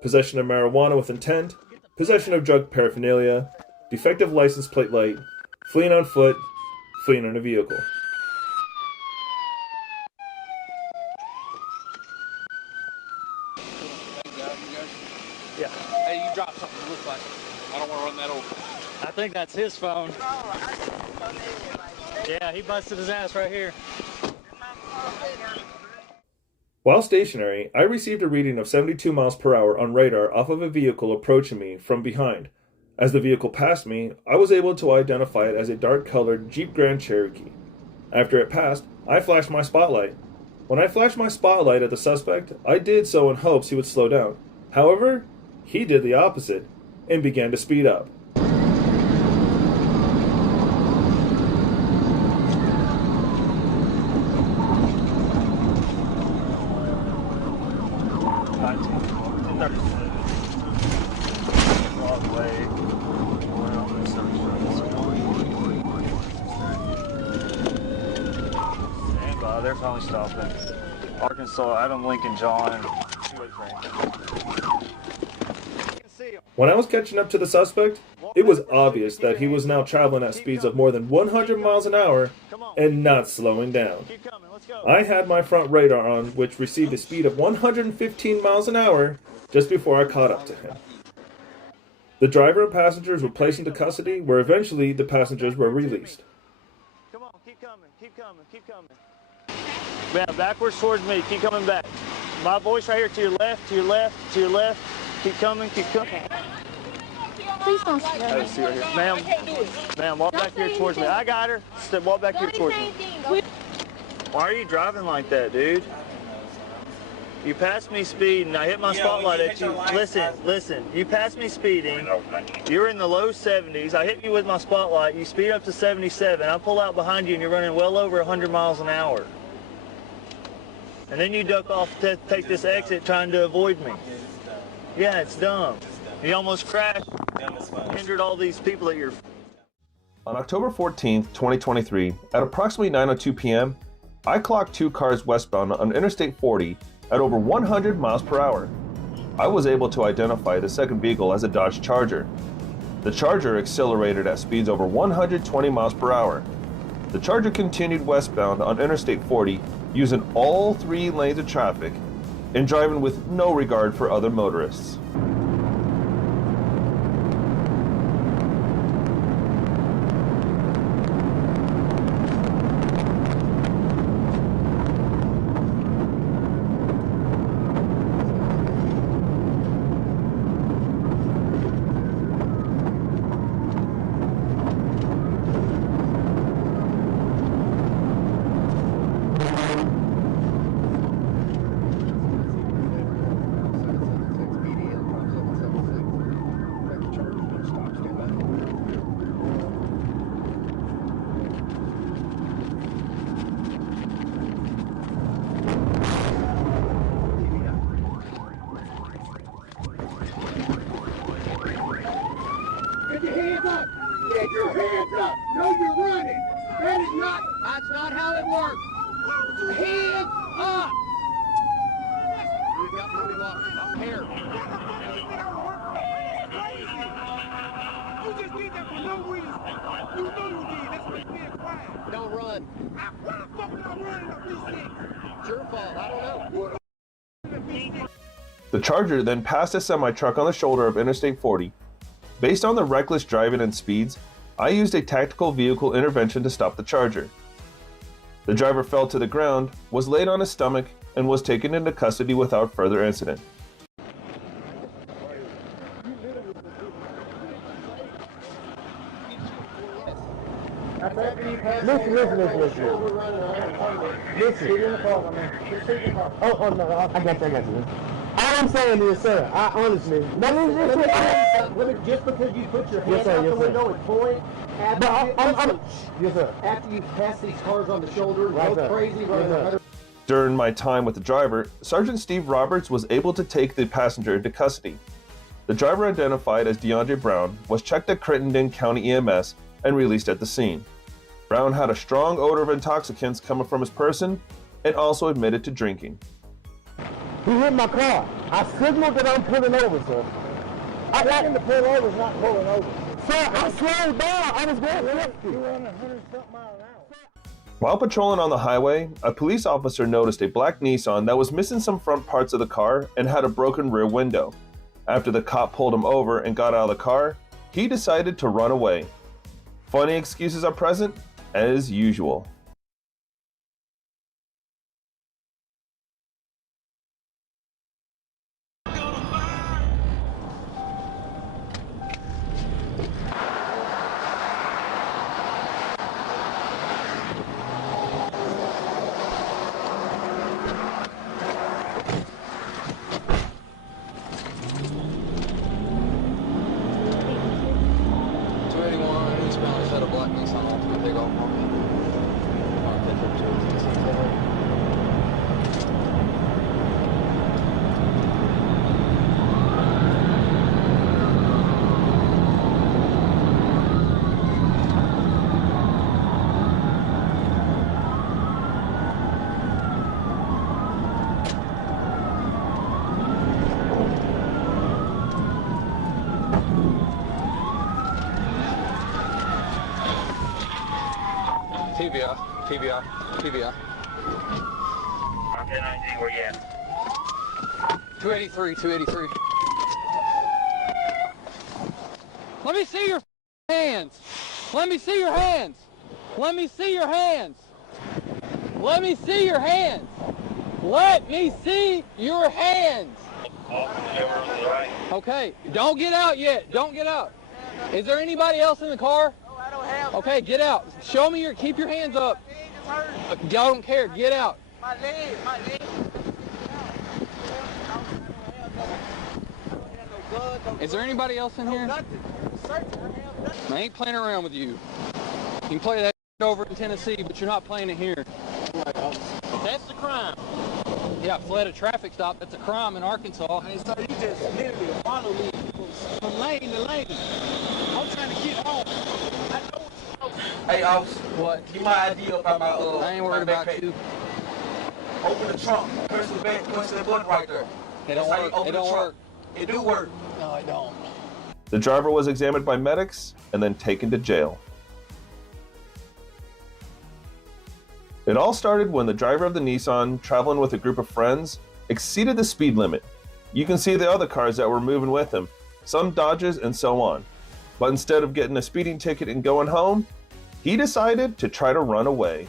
possession of marijuana with intent, possession of drug paraphernalia, defective license plate light, fleeing on foot, fleeing in a vehicle. Yeah. Hey, you dropped something that looks like it. I don't want to run that over. I think that's his phone. Yeah, he busted his ass right here. While stationary, I received a reading of 72 miles per hour on radar off of a vehicle approaching me from behind. As the vehicle passed me, I was able to identify it as a dark-colored Jeep Grand Cherokee. After it passed, I flashed my spotlight. When I flashed my spotlight at the suspect, I did so in hopes he would slow down. However, he did the opposite and began to speed up. They're finally stopping. Arkansas, Adam, Lincoln, John. When I was catching up to the suspect, it was obvious that he was now traveling at speeds of more than 100 miles an hour and not slowing down. I had my front radar on, which received a speed of 115 miles an hour just before I caught up to him. The driver and passengers were placed into custody, where eventually the passengers were released. Come on, keep coming, keep coming, keep coming. Yeah, backwards towards me, keep coming back. My voice right here, to your left, to your left, to your left. Keep coming, keep coming. Please don't scare me. See right here. Ma'am, walk back here towards me. I got her. Walk back here towards me. Why are you driving like that, dude? You passed me speeding. I hit my spotlight at you. Listen. You passed me speeding. You're in the low 70s. I hit you with my spotlight. You speed up to 77. I pull out behind you and you're running well over 100 miles an hour. And then you duck off to take this exit trying to avoid me. Yeah, it's dumb. You almost crashed, hindered all these people that you're... On October 14th, 2023, at approximately 9:02 p.m., I clocked two cars westbound on Interstate 40 at over 100 miles per hour. I was able to identify the second vehicle as a Dodge Charger. The Charger accelerated at speeds over 120 miles per hour. The Charger continued westbound on Interstate 40 using all three lanes of traffic and driving with no regard for other motorists. Get your hands up! No, you're running! That's not how it works! Hands up! You got money locked up here. You just did that for no reason. You know you did. That's why you're being quiet. Don't run. Why the fuck am I running up these things? It's your fault. I don't know. The Charger then passed a semi-truck on the shoulder of Interstate 40. Based on the reckless driving and speeds, I used a tactical vehicle intervention to stop the Charger. The driver fell to the ground, was laid on his stomach, and was taken into custody without further incident. Oh, no, I got you. All I'm saying is, sir, I honestly, just because you put your hand out the window and point, after you pass these cars on the shoulder, go crazy, running 100. During my time with the driver, Sergeant Steve Roberts was able to take the passenger into custody. The driver, identified as DeAndre Brown, was checked at Crittenden County EMS and released at the scene. Brown had a strong odor of intoxicants coming from his person and also admitted to drinking. He hit my car. I signaled that I'm pulling over, sir. I got him to pull over, not pulling over. Sir, I slowed down. I was going 50. You were on 100-something miles an hour. While patrolling on the highway, a police officer noticed a black Nissan that was missing some front parts of the car and had a broken rear window. After the cop pulled him over and got out of the car, he decided to run away. Funny excuses are present, as usual. PBR, PBR, PBR. I'm 1019, where you at? 283, 283. Let me see your hands. Let me see your hands. Let me see your hands. Let me see your hands. Let me see your hands. Okay, don't get out yet. Don't get out. Is there anybody else in the car? No, I don't have. Okay, get out. Show me keep your hands up. I don't care. Get out. My leg, my leg. Is there anybody else in here? I ain't playing around with you. You can play that over in Tennessee, but you're not playing it here. That's the crime. Yeah, fled a traffic stop. That's a crime in Arkansas. Hey, so you just literally follow me from lane to lane. I'm trying to get home. I know what you're Hey, officer. What? Get my ID up out my I ain't worried about you. Open the trunk. Press the back. Press the button right there. It don't work. It don't work. It do work. No, I don't. The driver was examined by medics and then taken to jail. It all started when the driver of the Nissan, traveling with a group of friends, exceeded the speed limit. You can see the other cars that were moving with him, some Dodges and so on. But instead of getting a speeding ticket and going home, he decided to try to run away.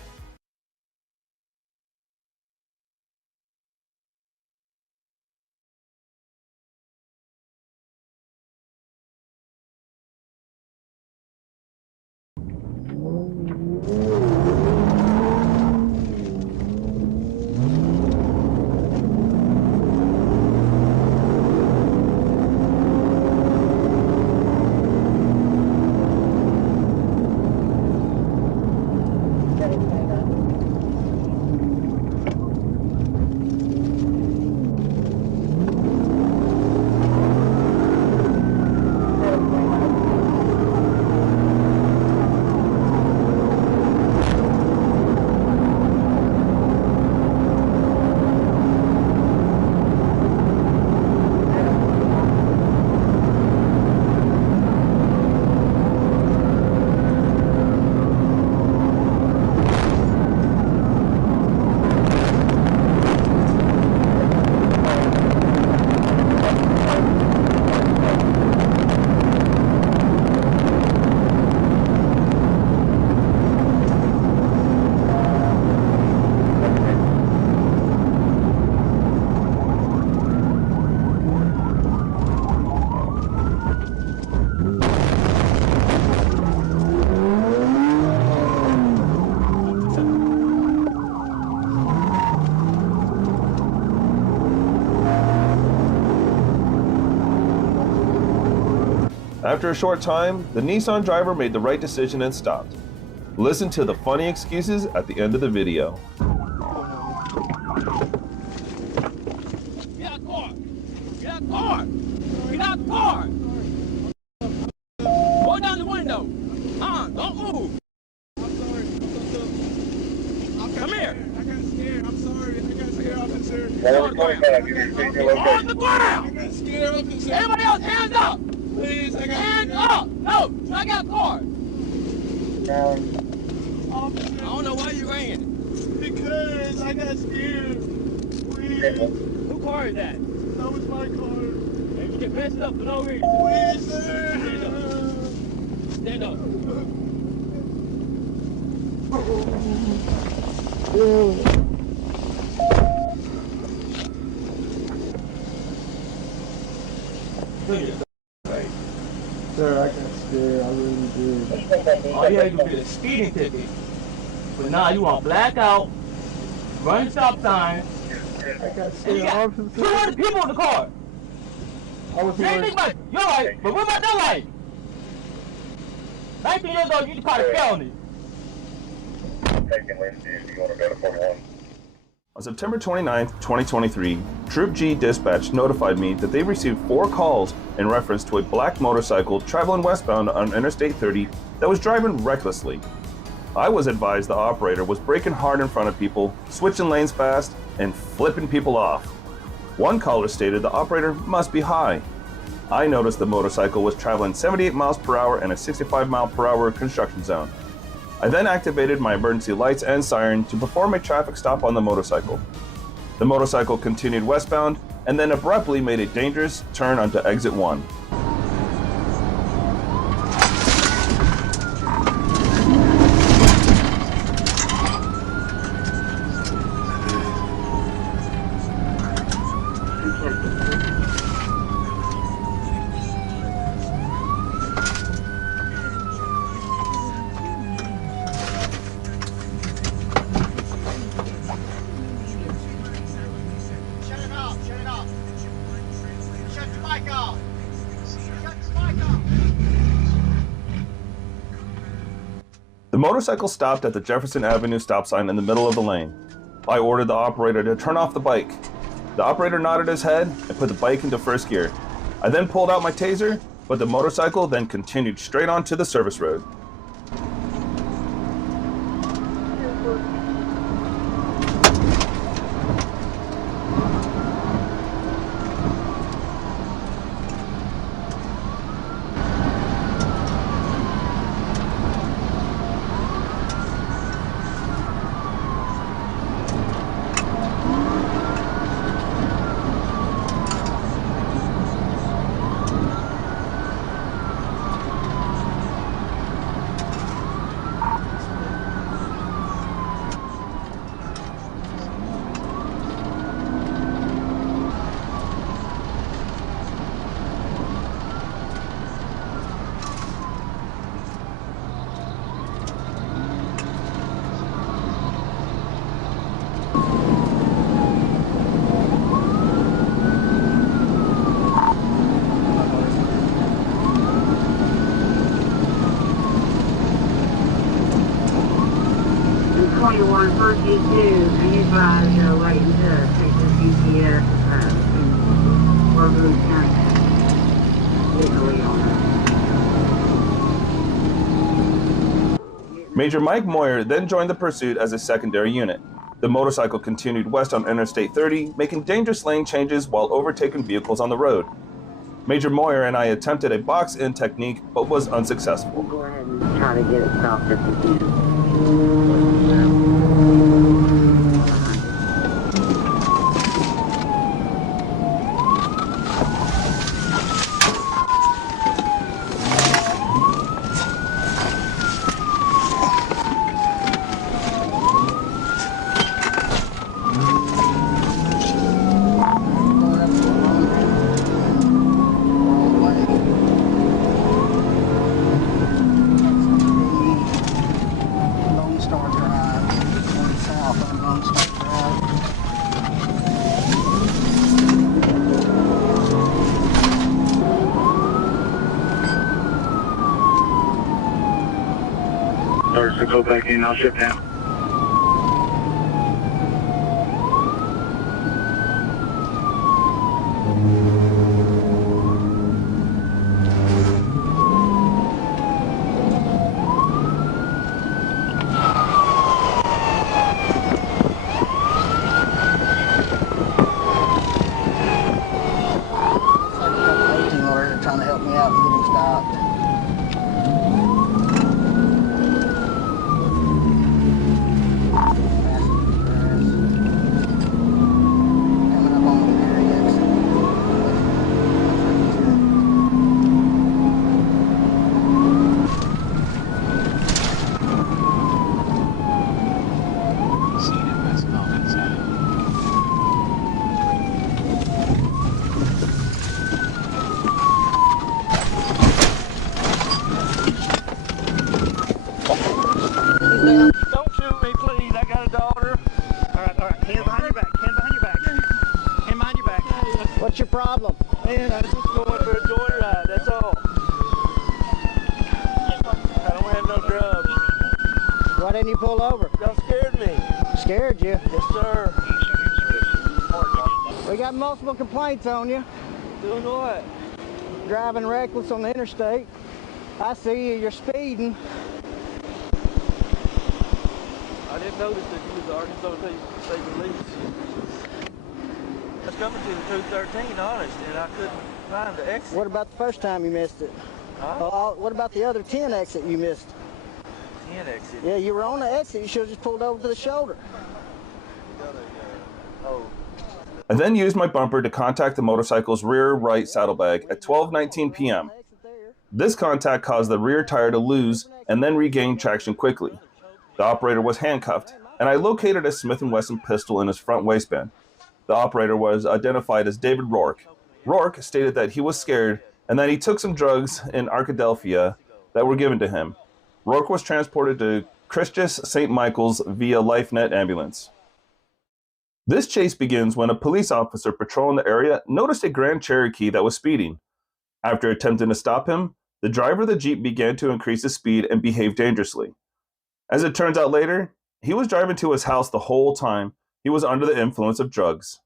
After a short time, the Nissan driver made the right decision and stopped. Listen to the funny excuses at the end of the video. Get out the car! Get out the car! Get out the car! Roll down the window! Don't move! I'm sorry. Come here! I got scared. I'm sorry. I got scared, officer. On the ground! I got scared, officer. Everybody else, hands up! Please, I got hands up! No! I got a car! Officer. I don't know why you ran. Because I got scared. Please. Who car is that? That was my car. And you get messed up for no reason. Please, sir. Stand up. Sir, I got scared. I really did. All you had to do is a speeding ticket. But now you want blackout, run the stop sign. I got scared. Two other people in the car. I was You ain't think about your life, but what about their life? 19 years old, you just caught a felony. On September 29, 2023, Troop G Dispatch notified me that they received 4 calls in reference to a black motorcycle traveling westbound on Interstate 30 that was driving recklessly. I was advised the operator was braking hard in front of people, switching lanes fast, and flipping people off. One caller stated the operator must be high. I noticed the motorcycle was traveling 78 miles per hour in a 65 mile per hour construction zone. I then activated my emergency lights and siren to perform a traffic stop on the motorcycle. The motorcycle continued westbound and then abruptly made a dangerous turn onto exit 1. The motorcycle stopped at the Jefferson Avenue stop sign in the middle of the lane. I ordered the operator to turn off the bike. The operator nodded his head and put the bike into first gear. I then pulled out my taser, but the motorcycle then continued straight onto the service road. First E2, and you guys are waiting to take the GPS in Oregon County. Legally on that. Major Mike Moyer then joined the pursuit as a secondary unit. The motorcycle continued west on Interstate 30, making dangerous lane changes while overtaking vehicles on the road. Major Moyer and I attempted a box-in technique, but was unsuccessful. Go ahead and try to get it stopped if you can. So go back in, I'll ship down. They're trying to help me out and get him stopped. Don't shoot me, please. I got a daughter. All right. Hands behind your back. Hands behind your back. Hand behind your back. What's your problem? Man, I was just going for a joyride. That's all. I don't have no drugs. Why didn't you pull over? Y'all scared me. Scared you? Yes, sir. We got multiple complaints on you. Doing what? Driving reckless on the interstate. I see you, you're speeding. I didn't notice that you was the Arkansas State Police. I was coming to the 213, honest, and I couldn't find the exit. What about the first time you missed it? Huh? What about the other 10 exit you missed? can't exit. Yeah, you were on the exit. You should have just pulled over to the shoulder. I then used my bumper to contact the motorcycle's rear right saddlebag at 12:19 p.m. This contact caused the rear tire to lose and then regain traction quickly. The operator was handcuffed, and I located a Smith & Wesson pistol in his front waistband. The operator was identified as David Rourke. Rourke stated that he was scared and that he took some drugs in Arkadelphia that were given to him. Rourke was transported to Christus St. Michael's via LifeNet ambulance. This chase begins when a police officer patrolling the area noticed a Grand Cherokee that was speeding. After attempting to stop him, the driver of the Jeep began to increase his speed and behave dangerously. As it turns out later, he was driving to his house the whole time. He was under the influence of drugs.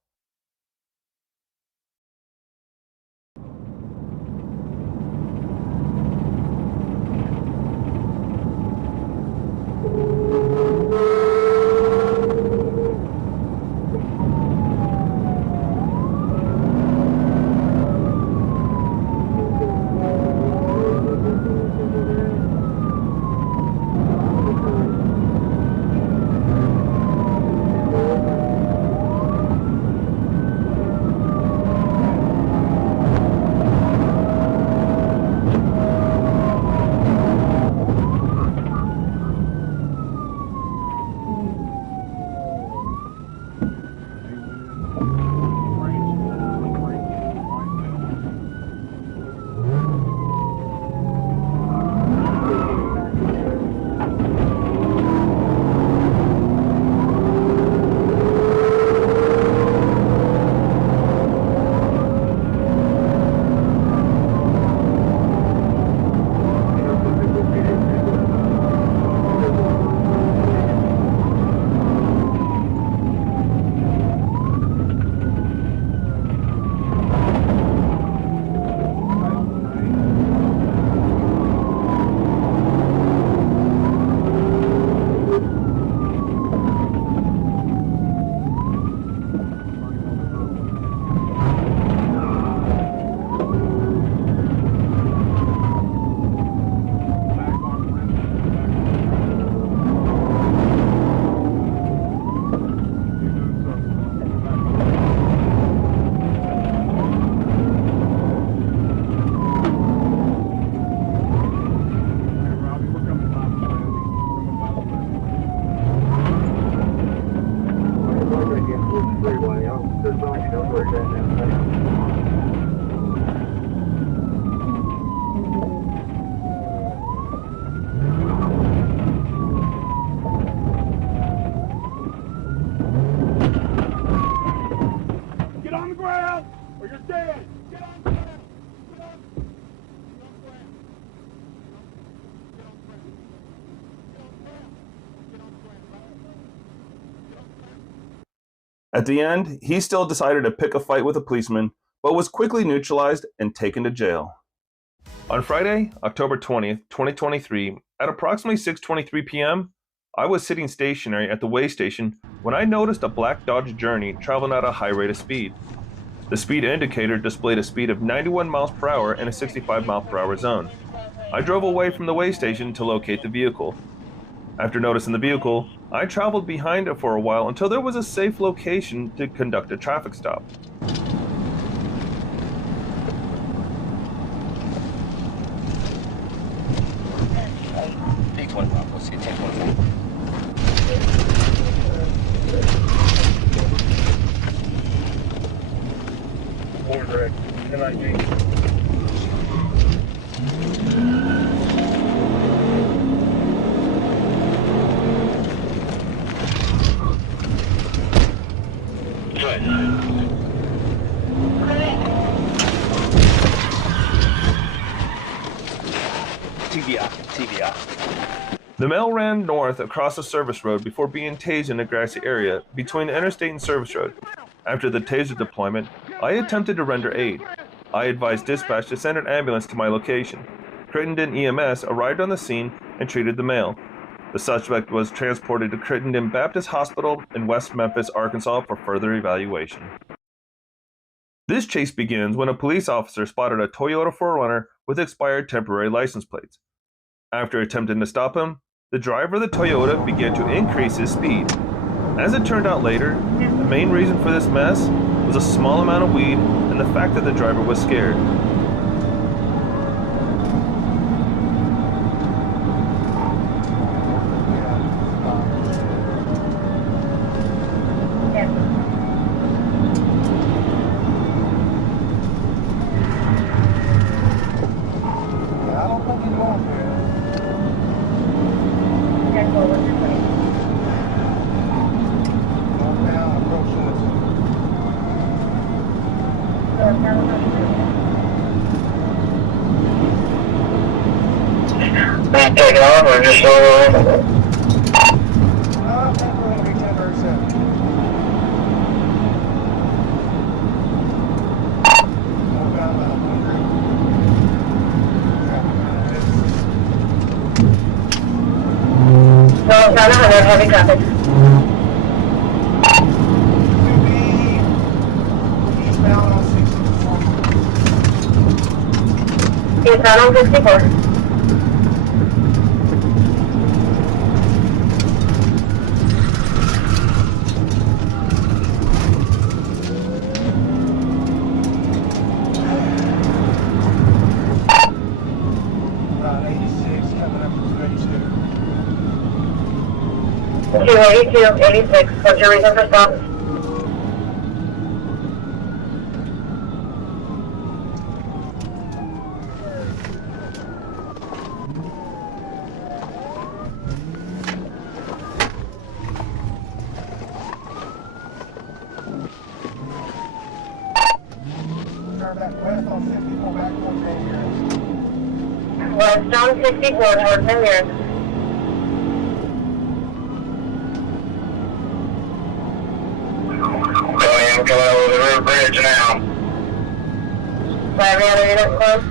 Get on the ground or you're dead. Get on the ground. At the end, he still decided to pick a fight with a policeman, but was quickly neutralized and taken to jail. On Friday, October 20th, 2023, at approximately 6:23 p.m., I was sitting stationary at the weigh station when I noticed a black Dodge Journey traveling at a high rate of speed. The speed indicator displayed a speed of 91 miles per hour in a 65 mile per hour zone. I drove away from the weigh station to locate the vehicle. After noticing the vehicle, I traveled behind it for a while until there was a safe location to conduct a traffic stop. T25, we'll see 1025. More direct. 1019. TBI. The male ran north across the service road before being tased in a grassy area between the interstate and service road. After the taser deployment, I attempted to render aid. I advised dispatch to send an ambulance to my location. Crittenden EMS arrived on the scene and treated the male. The suspect was transported to Crittenden Baptist Hospital in West Memphis, Arkansas for further evaluation. This chase begins when a police officer spotted a Toyota 4Runner with expired temporary license plates. After attempting to stop him, the driver of the Toyota began to increase his speed. As it turned out later, the main reason for this mess was a small amount of weed and the fact that the driver was scared. Take off or just slow? No, not 100, heavy traffic. Eastbound on 64. Two 82, 86. What's your reason for stop? Turn back west on 64 back towards Van West on 64 towards New Year's. We're coming over the river bridge now. Every other unit close?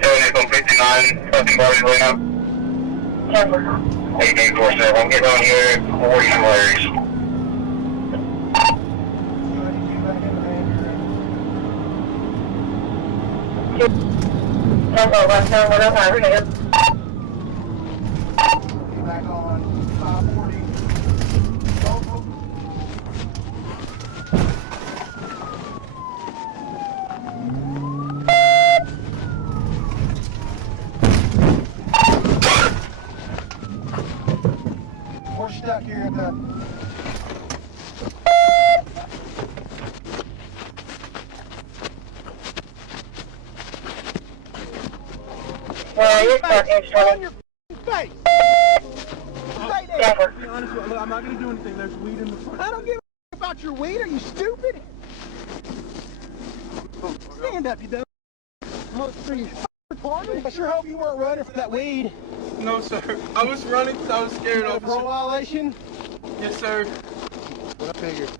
70.59, nothing bodies laying up. 10. 1847, I'm getting on here, 40 flares. Tempo, westbound 105, we're good. back on 540. We're stuck here at the You're stuck, H20. your face. Denver. To be honest with you, I'm not going to do anything. There's weed in the front. I don't give a about your weed. Are you stupid? Stand up, you dumb. Are you retarded? I sure hope you weren't running for that weed. No, sir. I was running because I was scared, A officer. parole violation? Yes, sir. What I figured.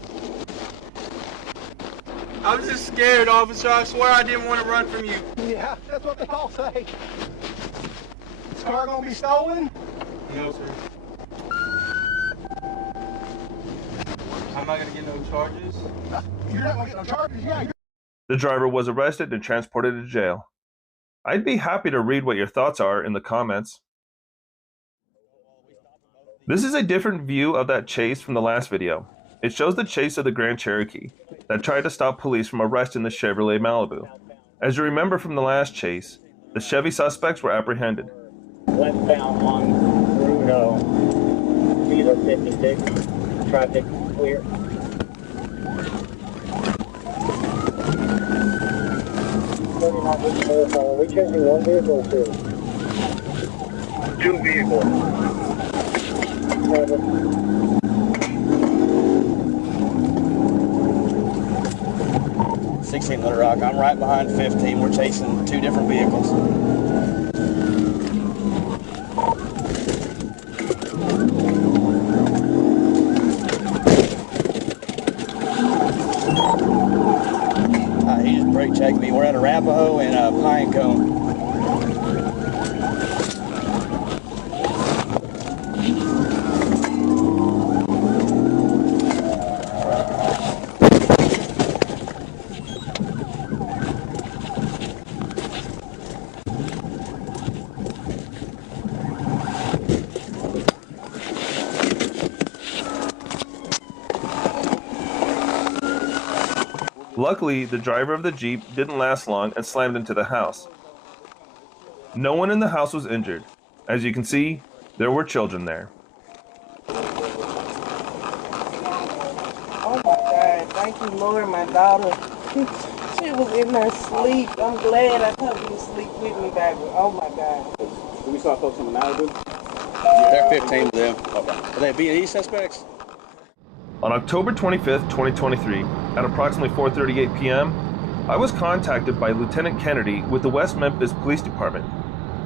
I was just scared, officer. I swear I didn't want to run from you. Yeah, that's what they all say. This car gonna be stolen? No, sir. I'm not going to get no charges. You're not gonna get no charges. Yeah, you're The driver was arrested and transported to jail. I'd be happy to read what your thoughts are in the comments. This is a different view of that chase from the last video. It shows the chase of the Grand Cherokee that tried to stop police from arresting the Chevrolet Malibu. As you remember from the last chase, the Chevy suspects were apprehended. Westbound on Bruno, speed of 56, traffic clear. Are we chasing one vehicle or two? Two vehicles. 16 Little Rock. I'm right behind 15. We're chasing two different vehicles. He just brake checked me. We're at Arapahoe and Pinecone. Luckily, the driver of the Jeep didn't last long and slammed into the house. No one in the house was injured. As you can see, there were children there. Oh my God, thank you, Lord, my daughter. She was in her sleep. I'm glad I told you to sleep with me, baby. Oh my God. Do we saw folks coming out of it? Yeah, there are 15 of them. Okay. Are they B&E suspects? On October 25th, 2023, at approximately 4:38 p.m., I was contacted by Lieutenant Kennedy with the West Memphis Police Department.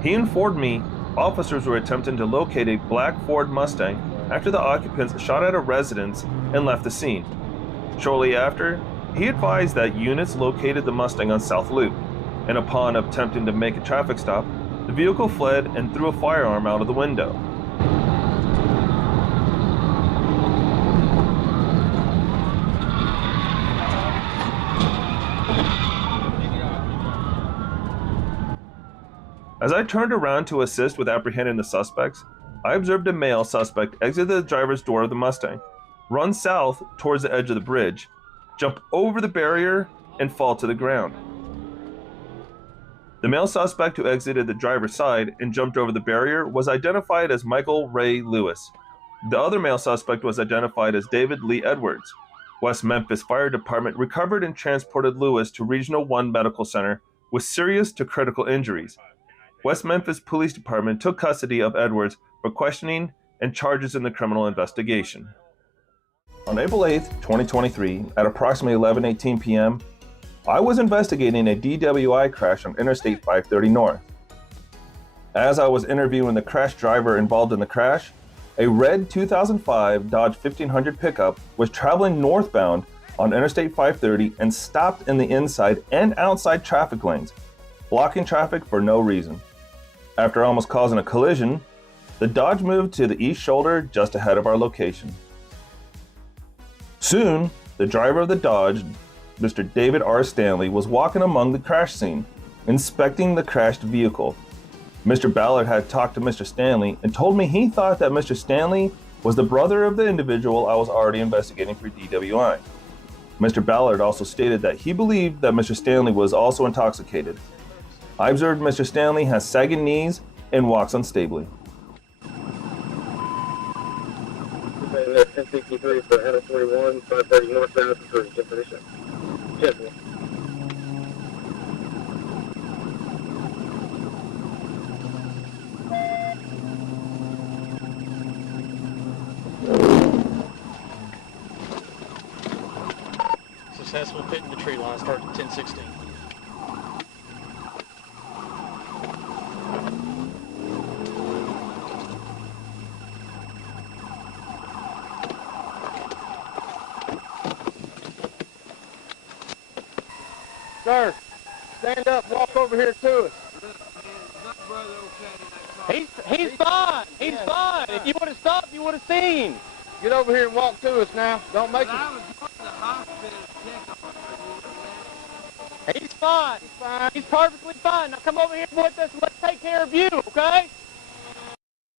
He informed me officers were attempting to locate a black Ford Mustang after the occupants shot at a residence and left the scene. Shortly after, he advised that units located the Mustang on South Loop, and upon attempting to make a traffic stop, the vehicle fled and threw a firearm out of the window. As I turned around to assist with apprehending the suspects, I observed a male suspect exit the driver's door of the Mustang, run south towards the edge of the bridge, jump over the barrier, and fall to the ground. The male suspect who exited the driver's side and jumped over the barrier was identified as Michael Ray Lewis. The other male suspect was identified as David Lee Edwards. West Memphis Fire Department recovered and transported Lewis to Regional 1 Medical Center with serious to critical injuries. West Memphis Police Department took custody of Edwards for questioning and charges in the criminal investigation. On April 8, 2023, at approximately 11:18 p.m., I was investigating a DWI crash on Interstate 530 North. As I was interviewing the crash driver involved in the crash, a red 2005 Dodge 1500 pickup was traveling northbound on Interstate 530 and stopped in the inside and outside traffic lanes, blocking traffic for no reason. After almost causing a collision, the Dodge moved to the east shoulder just ahead of our location. Soon, the driver of the Dodge, Mr. David R. Stanley, was walking among the crash scene, inspecting the crashed vehicle. Mr. Ballard had talked to Mr. Stanley and told me he thought that Mr. Stanley was the brother of the individual I was already investigating for DWI. Mr. Ballard also stated that he believed that Mr. Stanley was also intoxicated. I observed Mr. Stanley has sagging knees and walks unstably. 1063 for Anna 41, 530 northbound for definition. Careful. Successful pit in the tree line, start at 1016. Sir, stand up, walk over here to us. He's fine. He's fine. If you would have stopped, you would have seen. Get over here and walk to us now. Don't make it. He's fine. He's perfectly fine. Now come over here with us and let's take care of you, okay?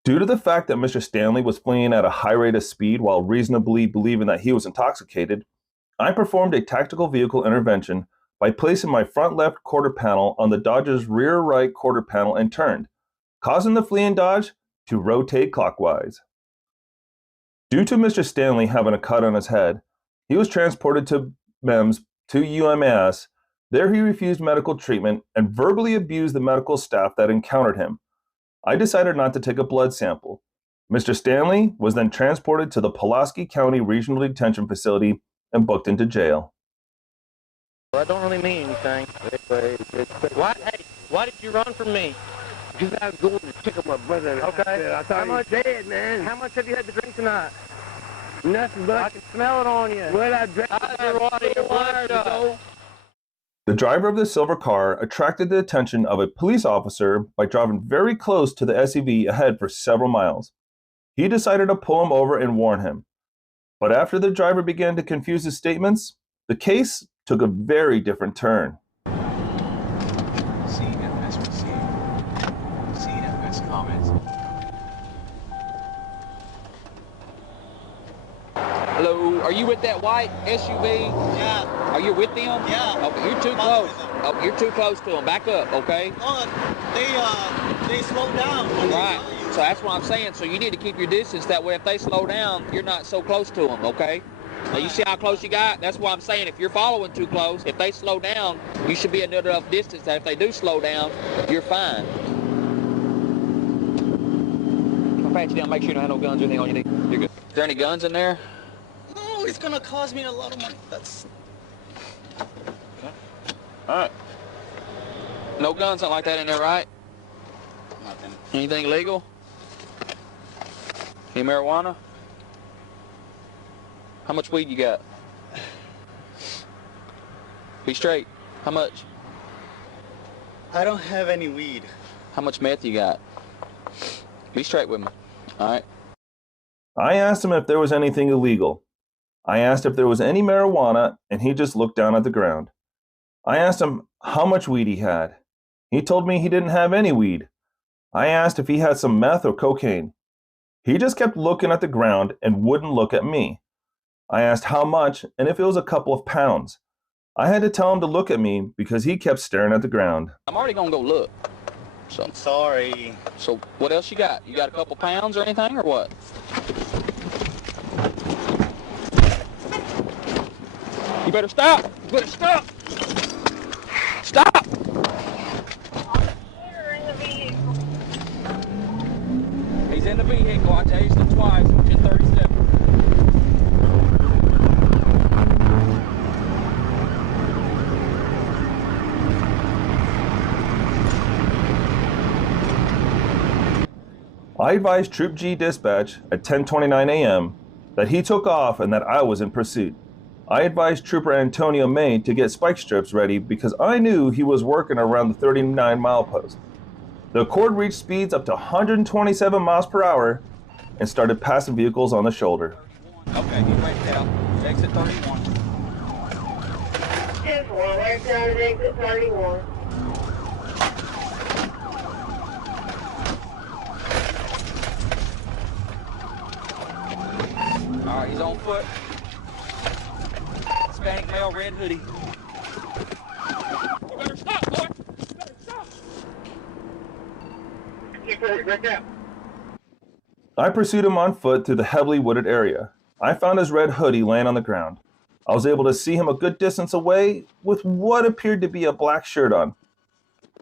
Due to the fact that Mr. Stanley was fleeing at a high rate of speed while reasonably believing that he was intoxicated, I performed a tactical vehicle intervention by placing my front left quarter panel on the Dodge's rear right quarter panel and turned, causing the fleeing Dodge to rotate clockwise. Due to Mr. Stanley having a cut on his head, he was transported to MEMS to UMAS. There he refused medical treatment and verbally abused the medical staff that encountered him. I decided not to take a blood sample. Mr. Stanley was then transported to the Pulaski County Regional Detention Facility and booked into jail. Well, that don't really mean anything. Why did you run from me? Because I was going to check on my brother. Okay. I thought he was dead, man. How much have you had to drink tonight? Nothing but. I can smell it on you. Well, I drank You're wired up. The driver of the silver car attracted the attention of a police officer by driving very close to the SUV ahead for several miles. He decided to pull him over and warn him. But after the driver began to confuse his statements, the case took a very different turn. CFS comments. Hello, are you with that white SUV? Yeah. Are you with them? Yeah. Okay, you're too close. Oh, you're too close to them. Back up, okay? They slow down. Right. So that's what I'm saying. So you need to keep your distance. That way, if they slow down, you're not so close to them, okay? Now, you see how close you got? That's what I'm saying. If you're following too close, if they slow down, you should be at enough distance that if they do slow down, you're fine. I'll pat you down. Make sure you don't have no guns or anything on you. You're good. Is there any guns in there? No, it's gonna cost me a lot of money. That's. Okay. All right. No guns, something like that in there, right? Nothing. Anything illegal? Any marijuana? How much weed you got? Be straight. How much? I don't have any weed. How much meth you got? Be straight with me. All right. I asked him if there was anything illegal. I asked if there was any marijuana, and he just looked down at the ground. I asked him how much weed he had. He told me he didn't have any weed. I asked if he had some meth or cocaine. He just kept looking at the ground and wouldn't look at me. I asked how much and if it was a couple of pounds. I had to tell him to look at me because he kept staring at the ground. I'm already gonna go look. So sorry. So what else you got? You got a couple pounds or anything or what? You better stop. You better stop. Stop. He's in the vehicle. I tased him twice, which is 37. I advised Troop G dispatch at 10:29 a.m. that he took off and that I was in pursuit. I advised Trooper Antonio May to get spike strips ready because I knew he was working around the 39 mile post. The Accord reached speeds up to 127 miles per hour and started passing vehicles on the shoulder. Okay, get ready now. Exit 31. 10-4, right down at exit 31. All right, he's on foot. Hispanic male, red hoodie. You better stop, boy. You better stop. I pursued him on foot through the heavily wooded area. I found his red hoodie laying on the ground. I was able to see him a good distance away with what appeared to be a black shirt on.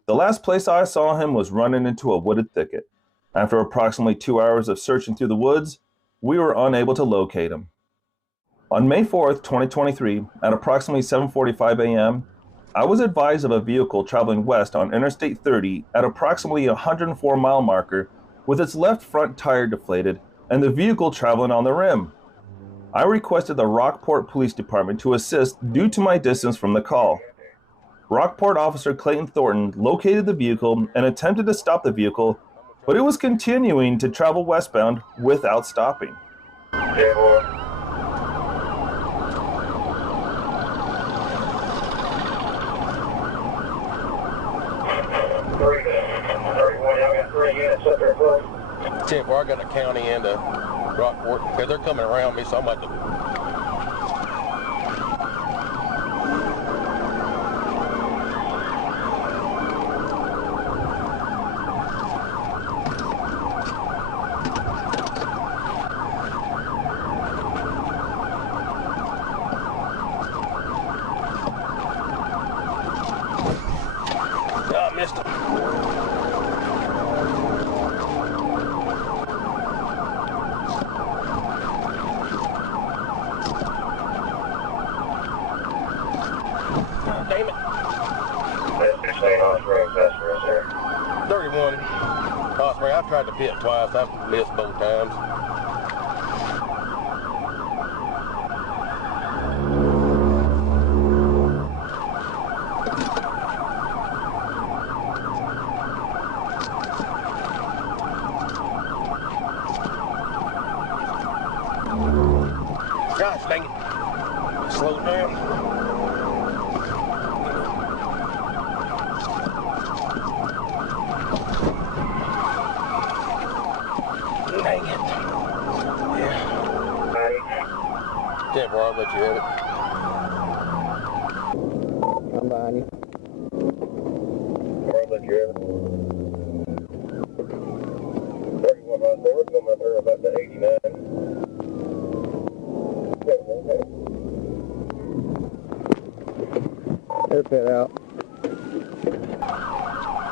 The last place I saw him was running into a wooded thicket. After approximately 2 hours of searching through the woods, we were unable to locate him. On May 4th, 2023, at approximately 7:45 a.m., I was advised of a vehicle traveling west on Interstate 30 at approximately 104 mile marker with its left front tire deflated and the vehicle traveling on the rim. I requested the Rockport Police Department to assist due to my distance from the call. Rockport Officer Clayton Thornton located the vehicle and attempted to stop the vehicle, but it was continuing to travel westbound without stopping. Chip, where I got the county into Rockport, because they're coming around me, so I'm about to. I missed him. Damn it. 31. Osprey, I've tried to pit twice. I've missed both times. Gosh dang it. Slow down. Dang it. Yeah. 10-4, I'll let you have it. I'm behind you. I'll let you have it. 31 miles an hour, coming up here about the 89. Air pit out.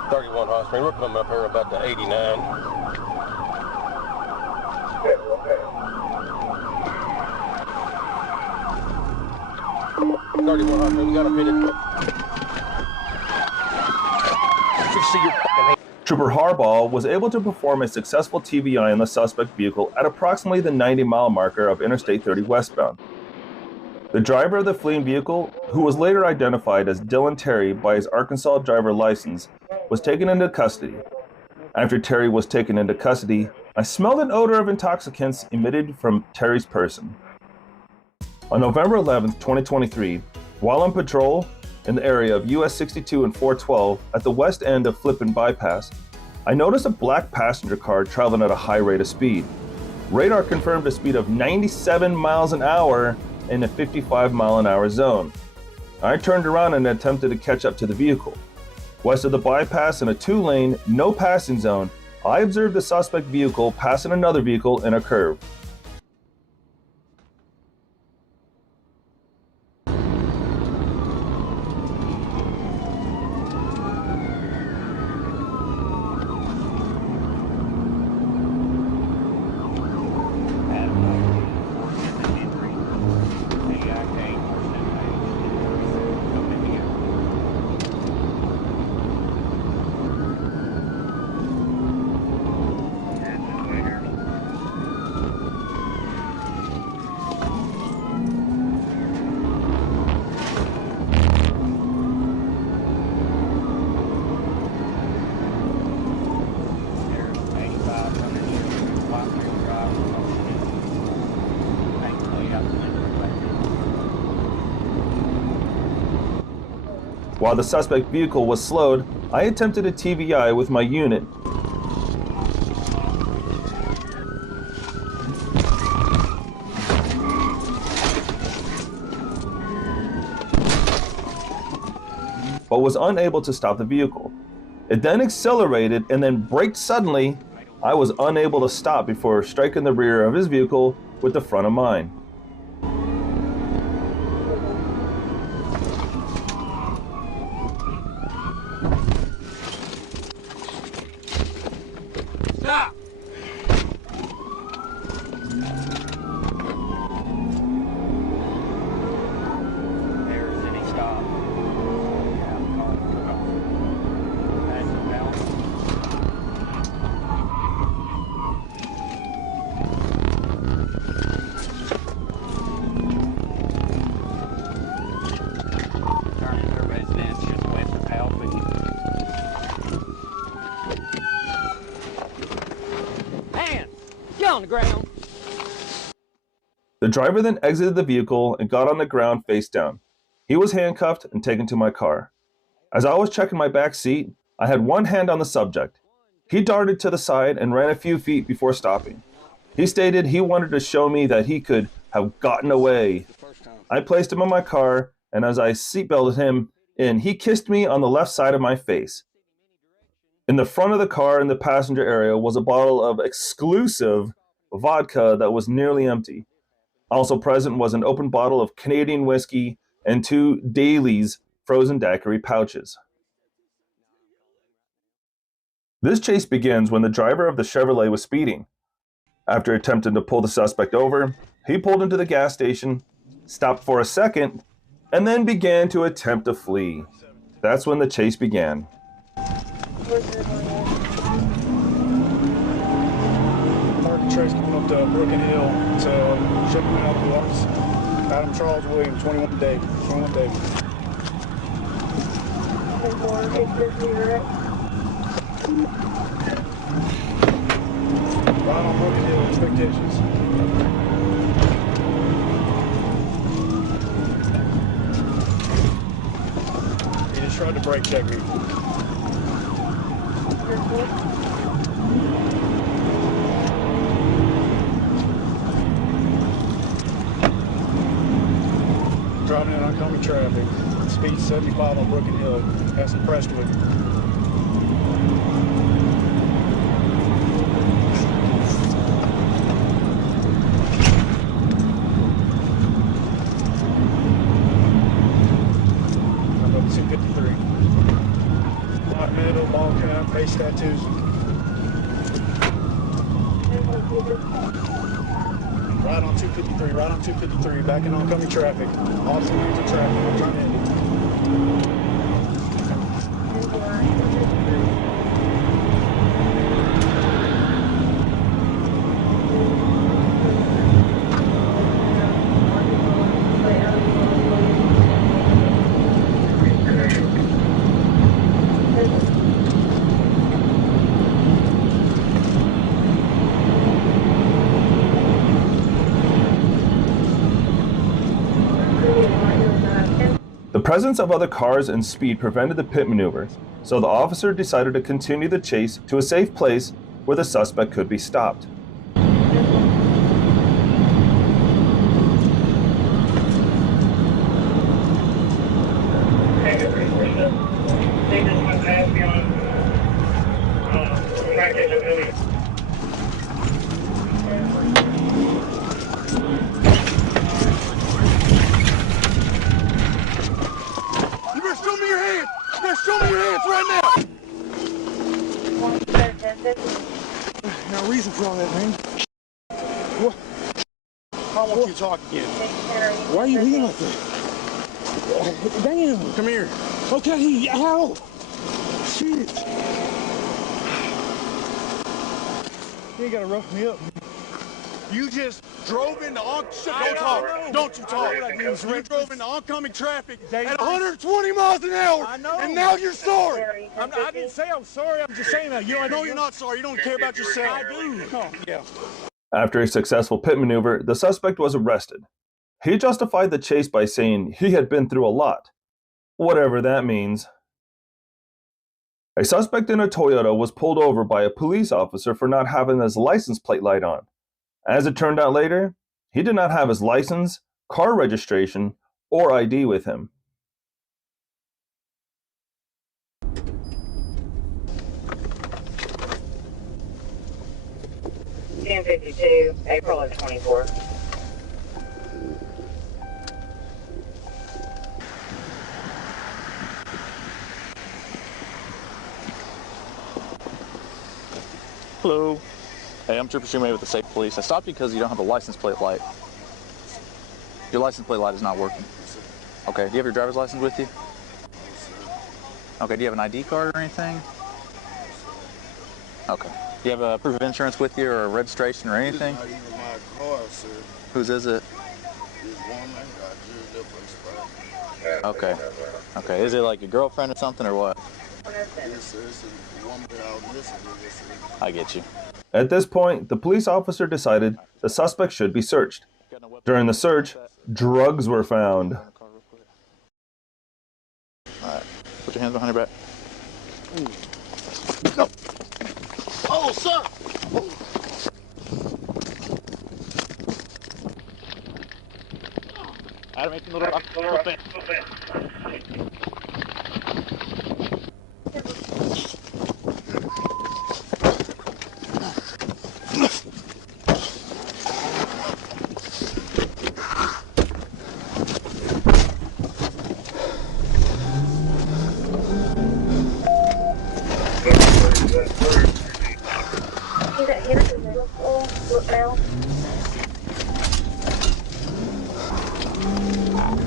31 hot spring, we're coming up here about the 89. 31 hot spring, we got a pitted. You see your fucking hand. Trooper Harbaugh was able to perform a successful TVI on the suspect vehicle at approximately the 90-mile marker of Interstate 30 westbound. The driver of the fleeing vehicle, who was later identified as Dylan Terry by his Arkansas driver license, was taken into custody. After Terry was taken into custody, I smelled an odor of intoxicants emitted from Terry's person. On November 11, 2023, while on patrol in the area of US 62 and 412 at the west end of Flippin Bypass, I noticed a black passenger car traveling at a high rate of speed. Radar confirmed a speed of 97 miles an hour in a 55-mile-an-hour zone. I turned around and attempted to catch up to the vehicle. West of the bypass in a 2-lane, no passing zone, I observed the suspect vehicle passing another vehicle in a curve. While the suspect vehicle was slowed, I attempted a TVI with my unit. But was unable to stop the vehicle. It then accelerated and then braked suddenly. I was unable to stop before striking the rear of his vehicle with the front of mine. Stop! There's any stop. On the ground. The driver then exited the vehicle and got on the ground face down. He was handcuffed and taken to my car. As I was checking my back seat, I had one hand on the subject. He darted to the side and ran a few feet before stopping. He stated he wanted to show me that he could have gotten away. I placed him in my car, and as I seatbelted him in, he kissed me on the left side of my face. In the front of the car in the passenger area was a bottle of exclusive vodka that was nearly empty. Also present was an open bottle of Canadian whiskey and 2 Dailies frozen daiquiri pouches. This chase begins when the driver of the Chevrolet was speeding. After attempting to pull the suspect over, he pulled into the gas station, stopped for a second, and then began to attempt to flee. That's when the chase began. Trace coming up to Broken Hill to shipping out the blocks. Adam Charles Williams, 21 David. Right on Broken Hill, expectations. He just tried to brake check me. Driving in oncoming traffic. Speed 75 on Broken Hill. Have some pressure with me. I'm up 253. White middle, ball cap, face tattoos. Right on 253, right on 253, back in oncoming traffic. Officer needs a traffic, I'm trying to end it. The presence of other cars and speed prevented the pit maneuver, so the officer decided to continue the chase to a safe place where the suspect could be stopped. No reason for all that, man. What? I want you to talk again. Why are you leaving like that? Damn. Come here. Okay, ow. Shit. You ain't gotta rough me up. You just drove into don't talk. Don't you talk. You drove into oncoming traffic at 120 miles an hour, and now you're sorry. I didn't say I'm sorry. I'm just saying that. No, you're not sorry. You don't care about yourself. I do. Oh, yeah. After a successful pit maneuver, the suspect was arrested. He justified the chase by saying he had been through a lot, whatever that means. A suspect in a Toyota was pulled over by a police officer for not having his license plate light on. As it turned out later, he did not have his license, car registration, or ID with him. (10:52), April of 24. Hello. Hey, I'm Trooper Shumay with the State Police. I stopped you because you don't have a license plate light. Your license plate light is not working. Okay, do you have your driver's license with you? Okay, do you have an ID card or anything? Okay. Do you have a proof of insurance with you or a registration or anything? It's not even my car, sir. Whose is it? This woman got jury up on spot. Okay. Okay, is it like your girlfriend or something or what? Yes, sir. It's a woman that I was listening to. Yes, sir. I get you. At this point, the police officer decided the suspect should be searched. During the search, drugs were found. Alright, put your hands behind your back. No. Oh, sir! Adam, make a little Look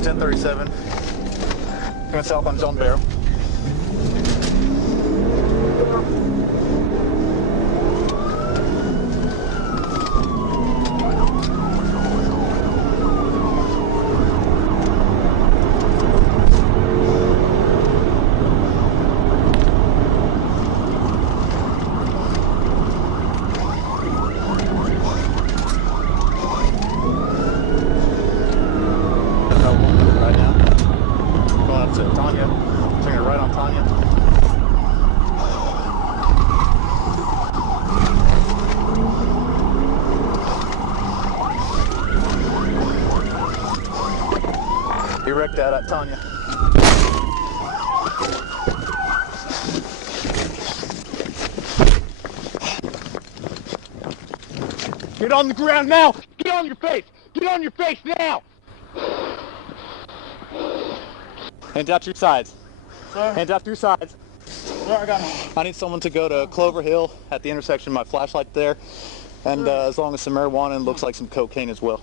1037. Coming south on Zone Barrel. You wrecked that, I'm telling you. Get on the ground now! Get on your face! Get on your face now! Hands out to your sides. Sir? Hands out to your sides. Sir, I got him. I need someone to go to Clover Hill at the intersection, my flashlight there. And as long as some marijuana and looks like some cocaine as well.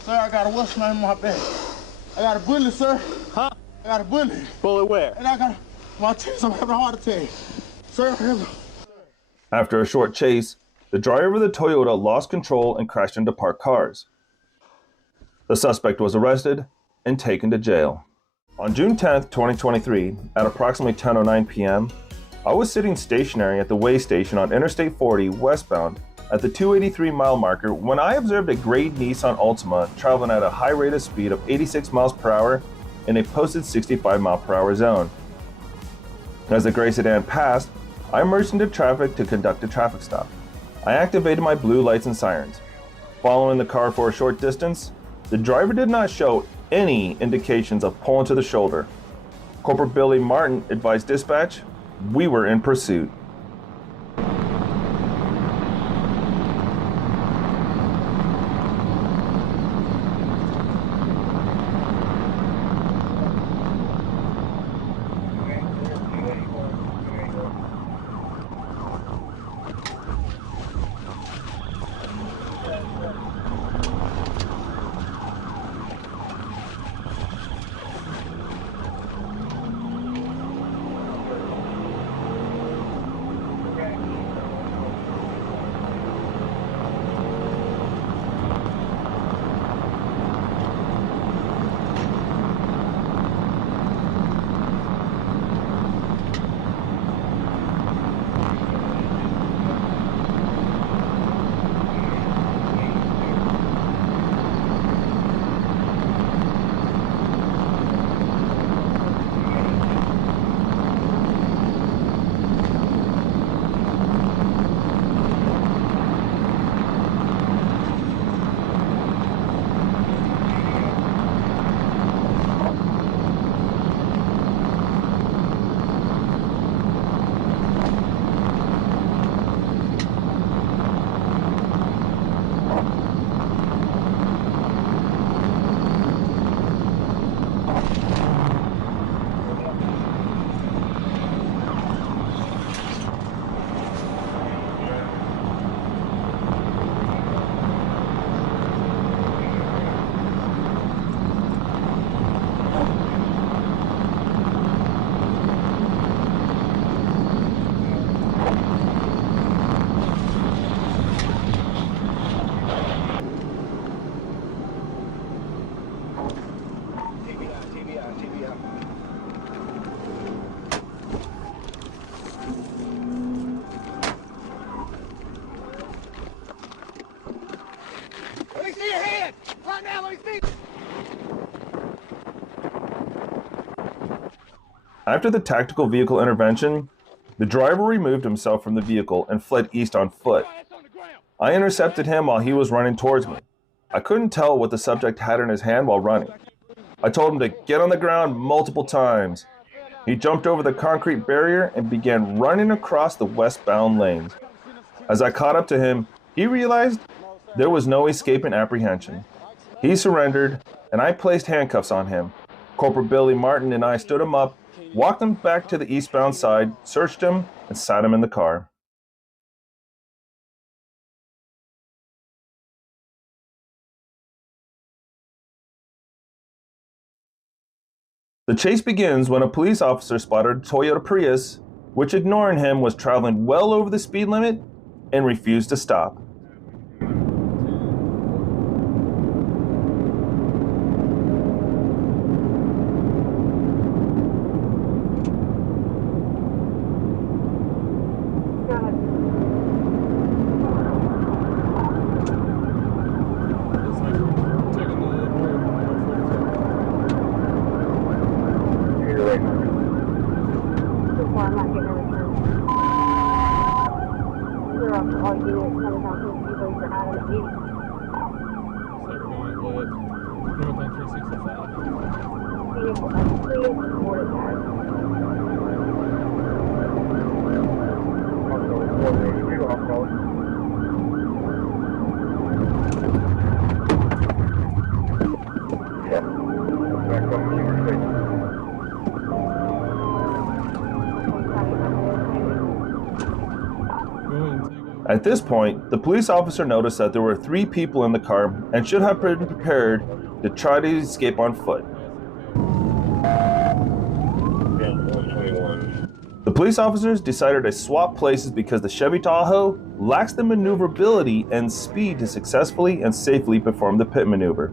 Sir, I got a what's name on my back. I got a bullet, sir. Huh? I got a bullet. Bullet where? And I got my chest. I'm having a heart attack. Sir, After a short chase, the driver of the Toyota lost control and crashed into parked cars. The suspect was arrested and taken to jail. On June 10th, 2023, at approximately 10:09 p.m., I was sitting stationary at the weigh station on Interstate 40 westbound at the 283 mile marker when I observed a gray Nissan Altima traveling at a high rate of speed of 86 miles per hour in a posted 65 mile per hour zone. As the gray sedan passed, I emerged into traffic to conduct a traffic stop. I activated my blue lights and sirens. Following the car for a short distance, the driver did not show any indications of pulling to the shoulder. Corporal Billy Martin advised dispatch, we were in pursuit. Let me see your hand! Right now, let me see! After the tactical vehicle intervention, the driver removed himself from the vehicle and fled east on foot. I intercepted him while he was running towards me. I couldn't tell what the subject had in his hand while running. I told him to get on the ground multiple times. He jumped over the concrete barrier and began running across the westbound lanes. As I caught up to him, he realized there was no escaping apprehension. He surrendered, and I placed handcuffs on him. Corporal Billy Martin and I stood him up, walked him back to the eastbound side, searched him, and sat him in the car. The chase begins when a police officer spotted a Toyota Prius, which, ignoring him, was traveling well over the speed limit and refused to stop. At this point, the police officer noticed that there were 3 people in the car and should have been prepared to try to escape on foot. The police officers decided to swap places because the Chevy Tahoe lacks the maneuverability and speed to successfully and safely perform the pit maneuver.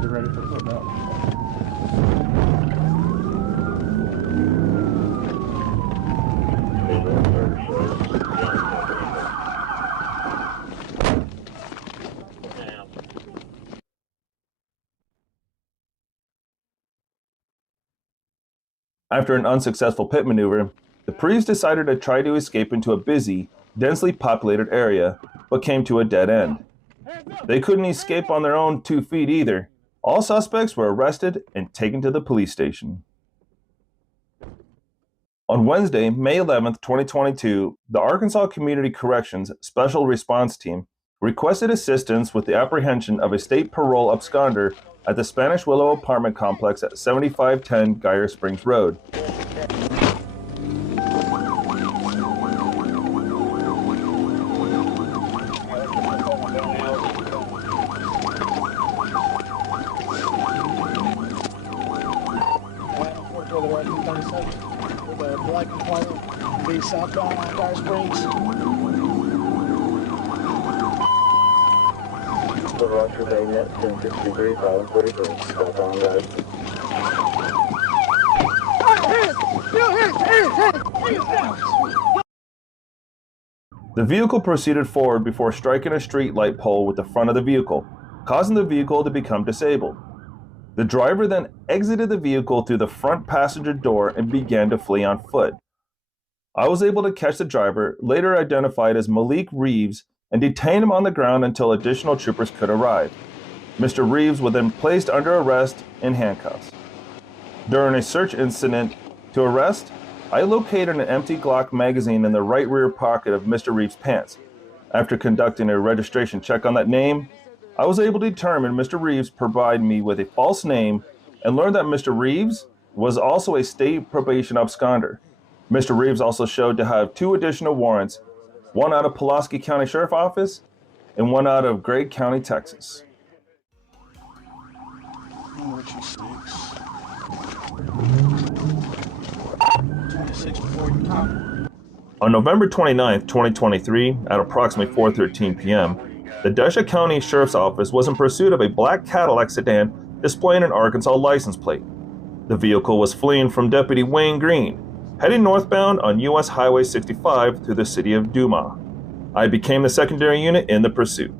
They're ready for football. After an unsuccessful pit maneuver, the police decided to try to escape into a busy, densely populated area, but came to a dead end. They couldn't escape on their own 2 feet either. All suspects were arrested and taken to the police station. On Wednesday, May 11, 2022, the Arkansas Community Corrections Special Response Team requested assistance with the apprehension of a state parole absconder at the Spanish Willow apartment complex at 7510 Geyer Springs Road. The black compartment be southbound on Geyer Springs. Roger, they net 1063, 543, southbound guys. The vehicle proceeded forward before striking a street light pole with the front of the vehicle, causing the vehicle to become disabled. The driver then exited the vehicle through the front passenger door and began to flee on foot. I was able to catch the driver, later identified as Malik Reeves, and detain him on the ground until additional troopers could arrive. Mr. Reeves was then placed under arrest in handcuffs. During a search incident to arrest, I located an empty Glock magazine in the right rear pocket of Mr. Reeves' pants. After conducting a registration check on that name, I was able to determine Mr. Reeves provided me with a false name and learned that Mr. Reeves was also a state probation absconder. Mr. Reeves also showed to have 2 additional warrants, one out of Pulaski County Sheriff Office and one out of Gregg County, Texas. On November 29, 2023, at approximately 4:13 p.m., the Desha County Sheriff's Office was in pursuit of a black Cadillac sedan displaying an Arkansas license plate. The vehicle was fleeing from Deputy Wayne Green, heading northbound on U.S. Highway 65 through the city of Duma. I became the secondary unit in the pursuit.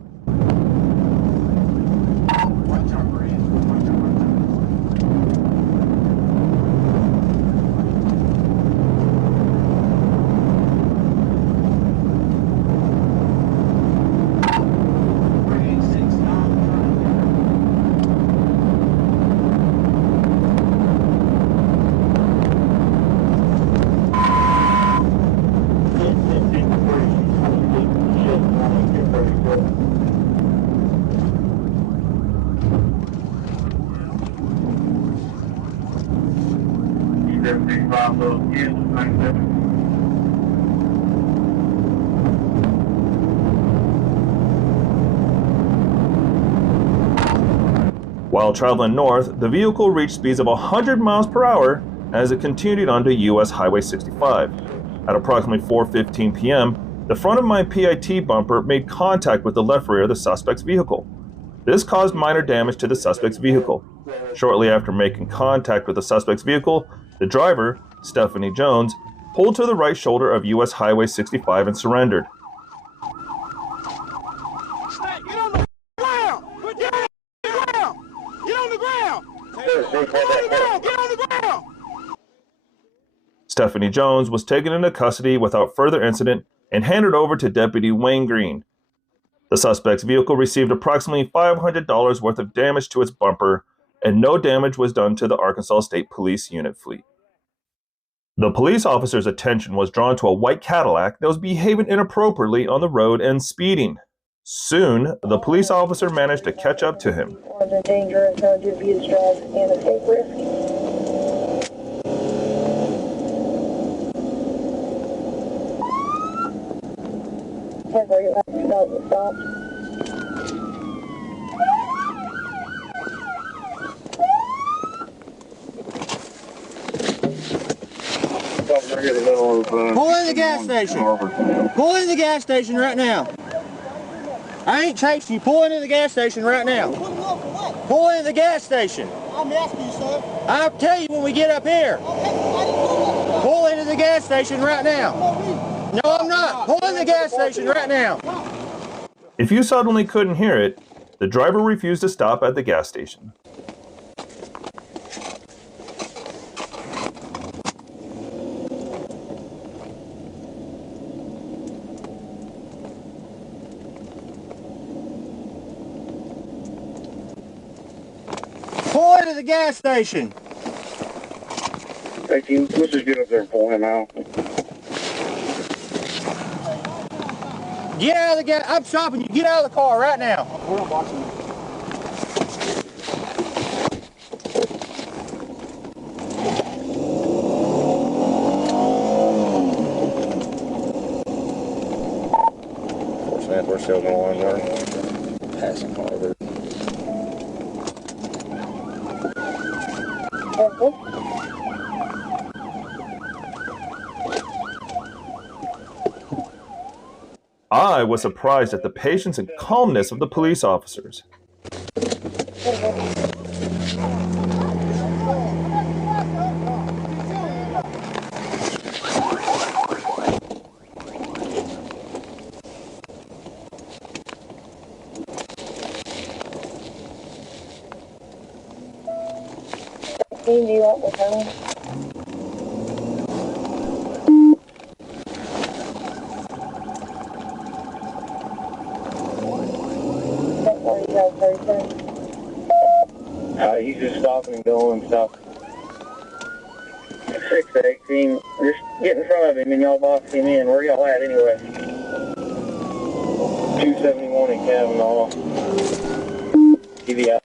While traveling north, the vehicle reached speeds of 100 miles per hour as it continued onto U.S. Highway 65. At approximately 4:15 p.m., The front of my PIT bumper made contact with the left rear of the suspect's vehicle. This caused minor damage to the suspect's vehicle. Shortly after making contact with the suspect's vehicle, the driver, Stephanie Jones, pulled to the right shoulder of U.S. Highway 65 and surrendered. Get on the ground! Put your hands on the ground! Get on the ground! Get on the ground! Stephanie Jones was taken into custody without further incident and handed over to Deputy Wayne Green. The suspect's vehicle received approximately $500 worth of damage to its bumper, and no damage was done to the Arkansas State Police unit fleet. The police officer's attention was drawn to a white Cadillac that was behaving inappropriately on the road and speeding. Soon, the police officer managed to catch up to him. The dangerous, abuse, drive, and a safe risk. Where you have to stop. Pull in the gas station. Pull in the gas station right now. I ain't chasing you. Pull into the gas station right now. Pull into the gas station. I'm asking you, sir. I'll tell you when we get up here. Pull into the gas station right now. No, I'm not. Pull in the gas station right now. If you suddenly couldn't hear it, the driver refused to stop at the gas station. Pull into the gas station. Thank you. Let's just get up there and pull him out. Get out of the gas. I'm stopping you. Get out of the car right now. We're not watching you. We're still going there. Passing Harvard. I was surprised at the patience and calmness of the police officers. Do you want the phone? He's just stopping and going, stop. 6 to 18, just get in front of him and y'all box him in. Where y'all at anyway? 271 in Kavanaugh. Give you out.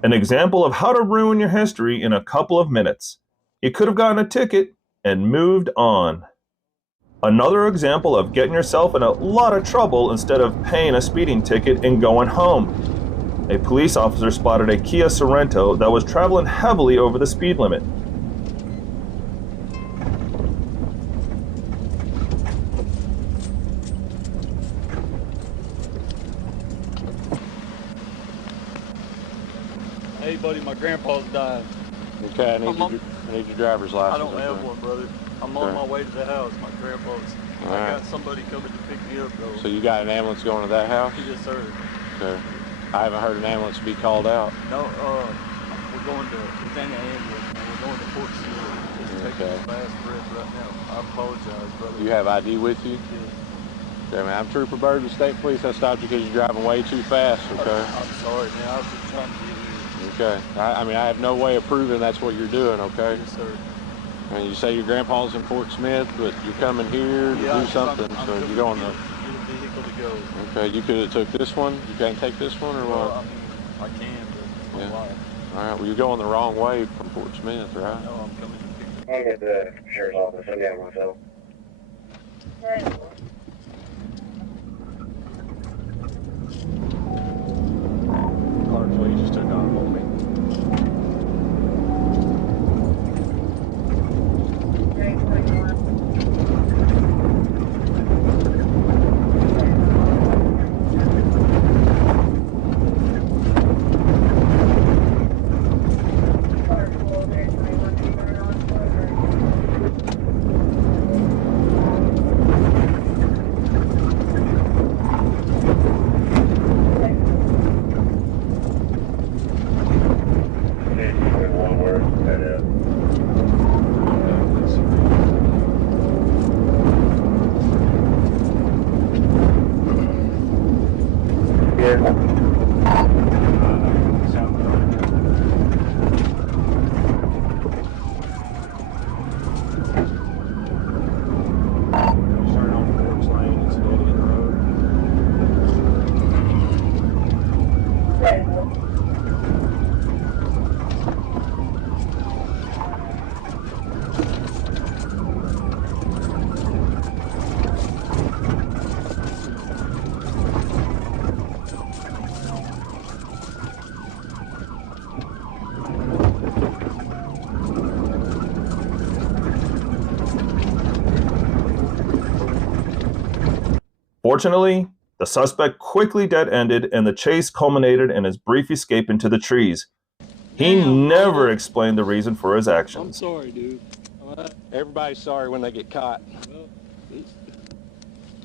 An example of how to ruin your history in a couple of minutes. You could have gotten a ticket and moved on. Another example of getting yourself in a lot of trouble instead of paying a speeding ticket and going home. A police officer spotted a Kia Sorento that was traveling heavily over the speed limit. Hey, buddy, my grandpa's died. Okay, I need your driver's license. I don't have one, brother. I'm on my way to the house. My grandpa's. All I right. got somebody coming to pick me up, though. So you got an ambulance going to that house? Yes, sir. Okay. I haven't heard an ambulance be called out. No, we're going to Nathaniel Ambulance, man. We're going to Fort Smith. It's taking a fast breath right now. I apologize, brother. You have ID with you? Yeah. Okay, man. I'm Trooper Bird with State Police. I stopped you because you're driving way too fast, okay? I'm sorry, man. I was just trying to get here. Okay. I mean, I have no way of proving that's what you're doing, okay? Yes, sir. And you say your grandpa's in Fort Smith, but you're coming here to do something, so you're going to... Get a vehicle to go. Okay, you could have took this one. You can't take this one, or what? Well, I can, but it's my life. All right, well, you're going the wrong way from Fort Smith, right? No, I'm coming to pick I'm at the sheriff's office. I'm down myself. Clarksville, you just took off on me. Fortunately, the suspect quickly dead-ended and the chase culminated in his brief escape into the trees. He never explained the reason for his actions. I'm sorry, dude. Everybody's sorry when they get caught.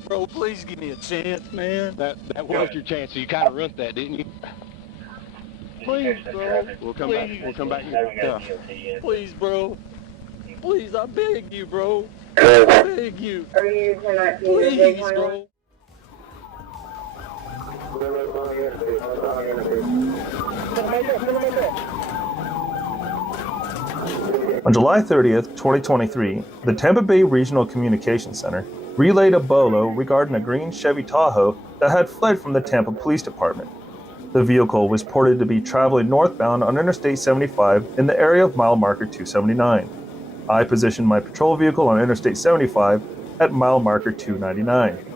Bro, please give me a chance, man. That was your chance, so you kind of runt that, didn't you? Please, bro. We'll come back. We'll come back and get tough. Please, bro. Please, I beg you, bro. I beg you. Please, bro. On July 30th, 2023, the Tampa Bay Regional Communications Center relayed a bolo regarding a green Chevy Tahoe that had fled from the Tampa Police Department. The vehicle was reported to be traveling northbound on Interstate 75 in the area of mile marker 279. I positioned my patrol vehicle on Interstate 75 at mile marker 299.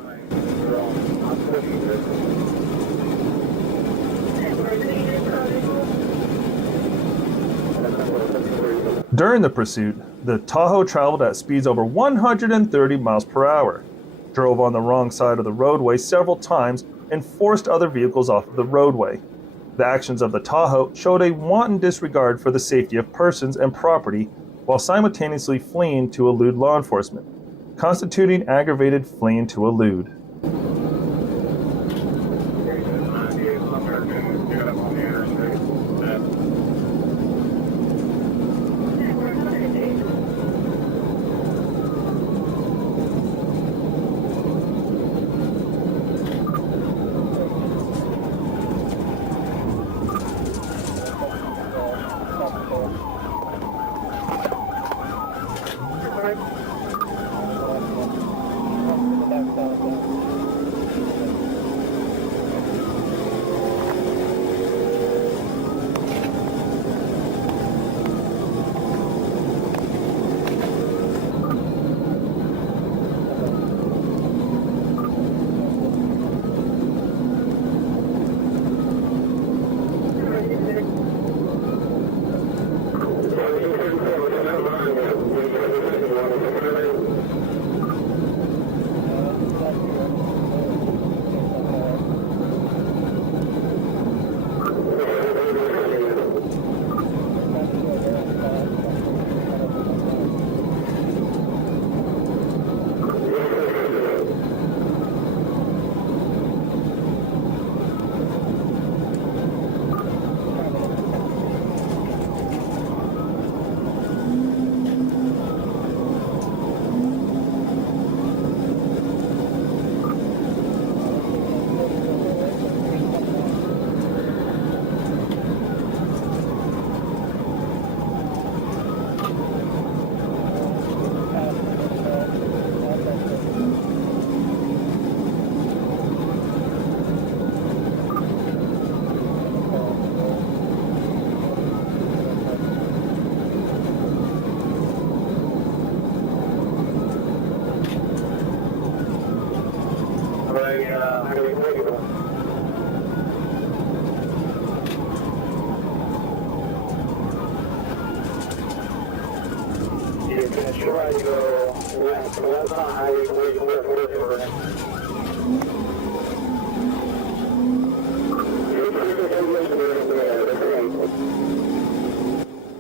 During the pursuit, the Tahoe traveled at speeds over 130 miles per hour, drove on the wrong side of the roadway several times, and forced other vehicles off of the roadway. The actions of the Tahoe showed a wanton disregard for the safety of persons and property while simultaneously fleeing to elude law enforcement, constituting aggravated fleeing to elude.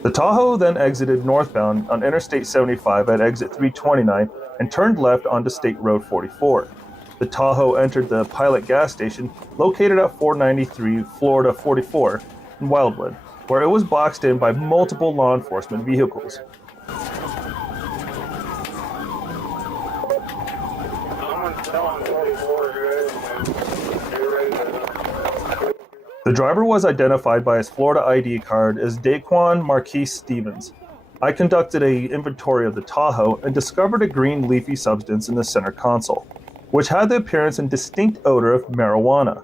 The Tahoe then exited northbound on Interstate 75 at exit 329 and turned left onto State Road 44. The Tahoe entered the Pilot gas station located at 493 Florida 44 in Wildwood, where it was boxed in by multiple law enforcement vehicles. The driver was identified by his Florida ID card as Daquan Marquise Stevens. I conducted an inventory of the Tahoe and discovered a green leafy substance in the center console, which had the appearance and distinct odor of marijuana.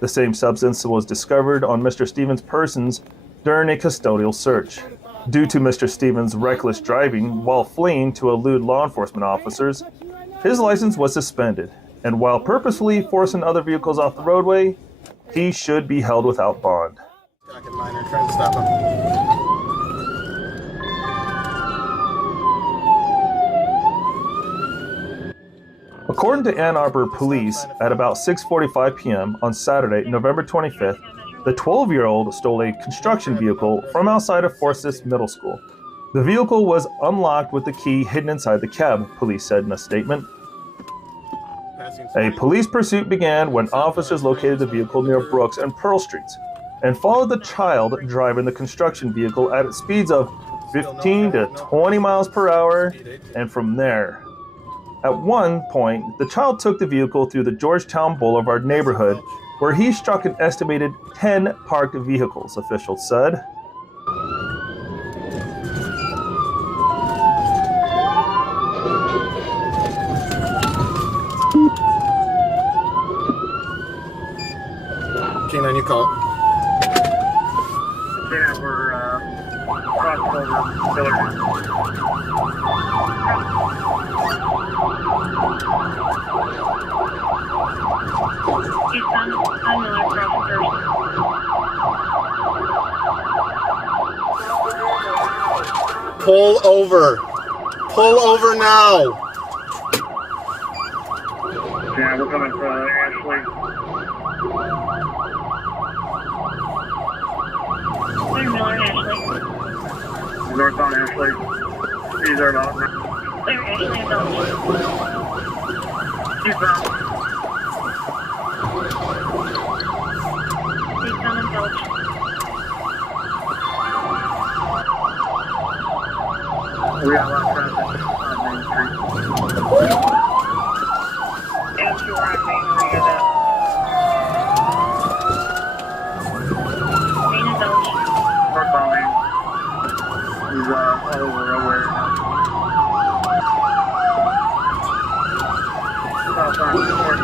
The same substance was discovered on Mr. Stevens' persons during a custodial search. Due to Mr. Stevens' reckless driving while fleeing to elude law enforcement officers, his license was suspended, and while purposefully forcing other vehicles off the roadway, he should be held without bond. Trying to stop him. According to Ann Arbor police, at about 6:45 p.m. on Saturday, November 25th, the 12-year-old stole a construction vehicle from outside of Forsyth Middle School. The vehicle was unlocked with the key hidden inside the cab, police said in a statement. A police pursuit began when officers located the vehicle near Brooks and Pearl Streets and followed the child driving the construction vehicle at speeds of 15 to 20 miles per hour, and from there. At one point, the child took the vehicle through the Georgetown Boulevard neighborhood, where he struck an estimated 10 parked vehicles, officials said. Canine, you call it. Yeah, we're crossing over Hillary. Pull over. Pull over now. Yeah, we're coming from Ashley. Miller, Ashley. Northbound Ashley. These are about Clear Ashley and Dulce. eastbound. Eastbound and Dulce. We got a lot of traffic on Main Street. And you were on Main where you're at. Main and Dulce. Northbound Main. He's all over the roadway right now. Southbound, towards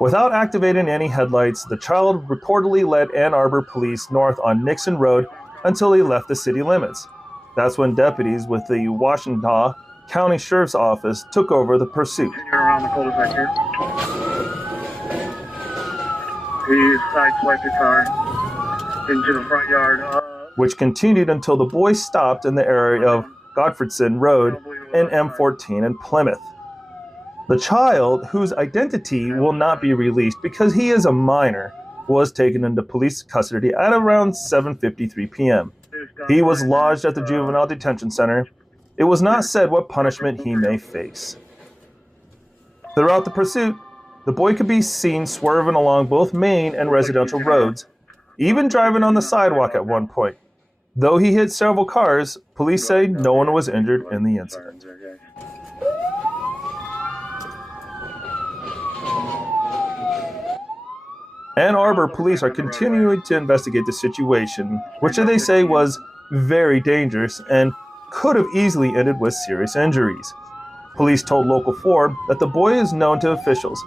Without activating any headlights, the child reportedly led Ann Arbor police north on Nixon Road until he left the city limits. That's when deputies with the Washtenaw County Sheriff's Office took over the pursuit. You're around the cul-de-sac here. He sideswiped the car into the front yard. Which continued until the boy stopped in the area of Godfredson Road and M14 in Plymouth. The child, whose identity will not be released because he is a minor, was taken into police custody at around 7:53 p.m. He was lodged at the Juvenile Detention Center. It was not said what punishment he may face. Throughout the pursuit, the boy could be seen swerving along both main and residential roads, even driving on the sidewalk at one point. Though he hit several cars, police say no one was injured in the incident. Ann Arbor police are continuing to investigate the situation, which they say was very dangerous and could have easily ended with serious injuries. Police told Local 4 that the boy is known to officials.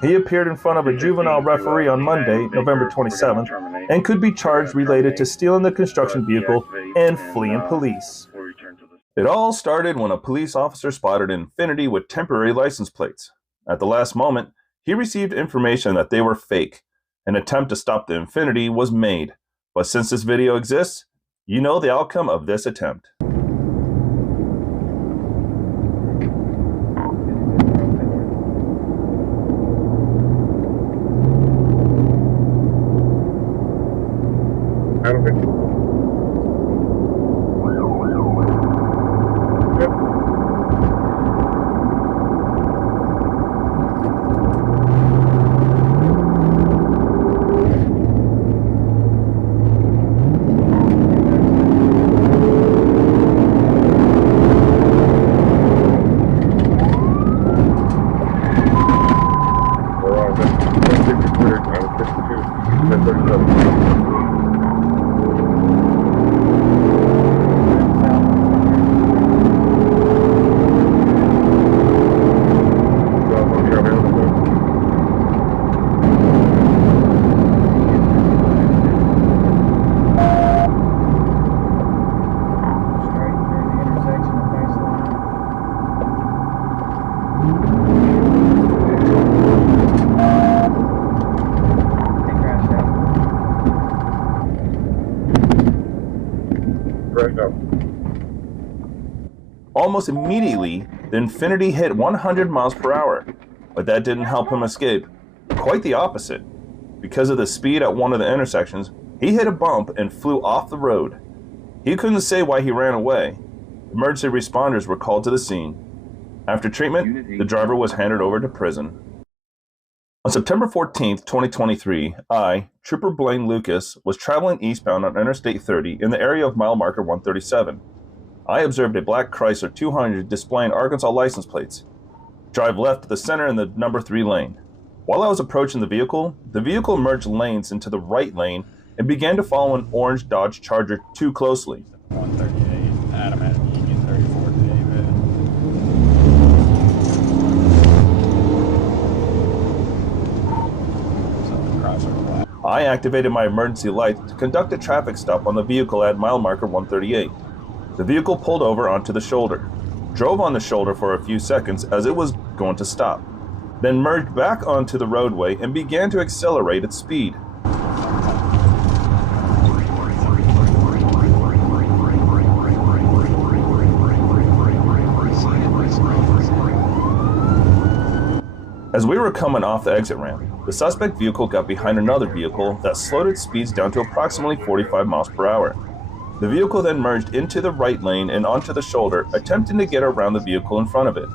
He appeared in front of a juvenile referee on Monday, November 27th, and could be charged related to stealing the construction vehicle and fleeing police. It all started when a police officer spotted an Infiniti with temporary license plates. At the last moment, He received information that they were fake. An attempt to stop the Infiniti was made, but since this video exists, you know the outcome of this attempt. Almost immediately, the Infiniti hit 100 miles per hour, but that didn't help him escape. Quite the opposite. Because of the speed at one of the intersections, he hit a bump and flew off the road. He couldn't say why he ran away. Emergency responders were called to the scene. After treatment, the driver was handed over to prison. On September 14, 2023, I, Trooper Blaine Lucas, was traveling eastbound on Interstate 30 in the area of mile marker 137. I observed a black Chrysler 200 displaying Arkansas license plates. Drive left to the center in the number 3 lane. While I was approaching the vehicle merged lanes into the right lane and began to follow an orange Dodge Charger too closely. 138, Adam at Union 34, David. I activated my emergency light to conduct a traffic stop on the vehicle at mile marker 138. The vehicle pulled over onto the shoulder, drove on the shoulder for a few seconds as it was going to stop, then merged back onto the roadway and began to accelerate its speed. As we were coming off the exit ramp, the suspect vehicle got behind another vehicle that slowed its speeds down to approximately 45 miles per hour. The vehicle then merged into the right lane and onto the shoulder, attempting to get around the vehicle in front of it.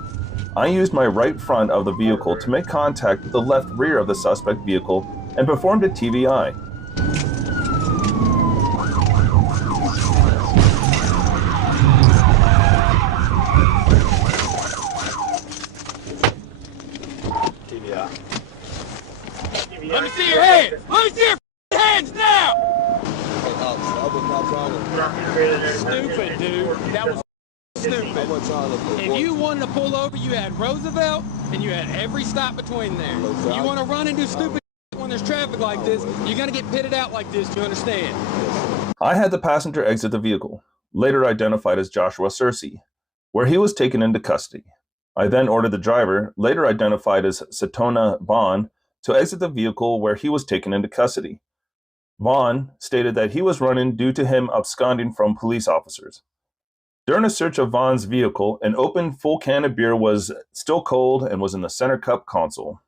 I used my right front of the vehicle to make contact with the left rear of the suspect vehicle and performed a TVI. Let me see your hands! Let me see your hands now! Stupid, dude. That was stupid. If you wanted to pull over, you had Roosevelt, and you had every stop between there. You want to run and do stupid when there's traffic like this, you're going to get pitted out like this, do you understand? I had the passenger exit the vehicle, later identified as Joshua Searcy, where he was taken into custody. I then ordered the driver, later identified as Satona Vaughn, to exit the vehicle where he was taken into custody. Vaughn stated that he was running due to him absconding from police officers. During a search of Vaughn's vehicle, an open full can of beer was still cold and was in the center cup console.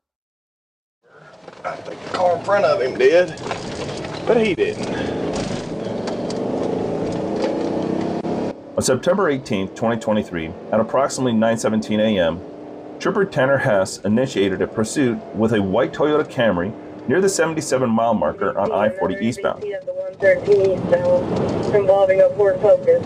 I think the car in front of him did, but he didn't. On September 18, 2023, at approximately 9:17 a.m., Trooper Tanner Hess initiated a pursuit with a white Toyota Camry near the 77-mile marker on I-40 eastbound. Involving a Ford Focus.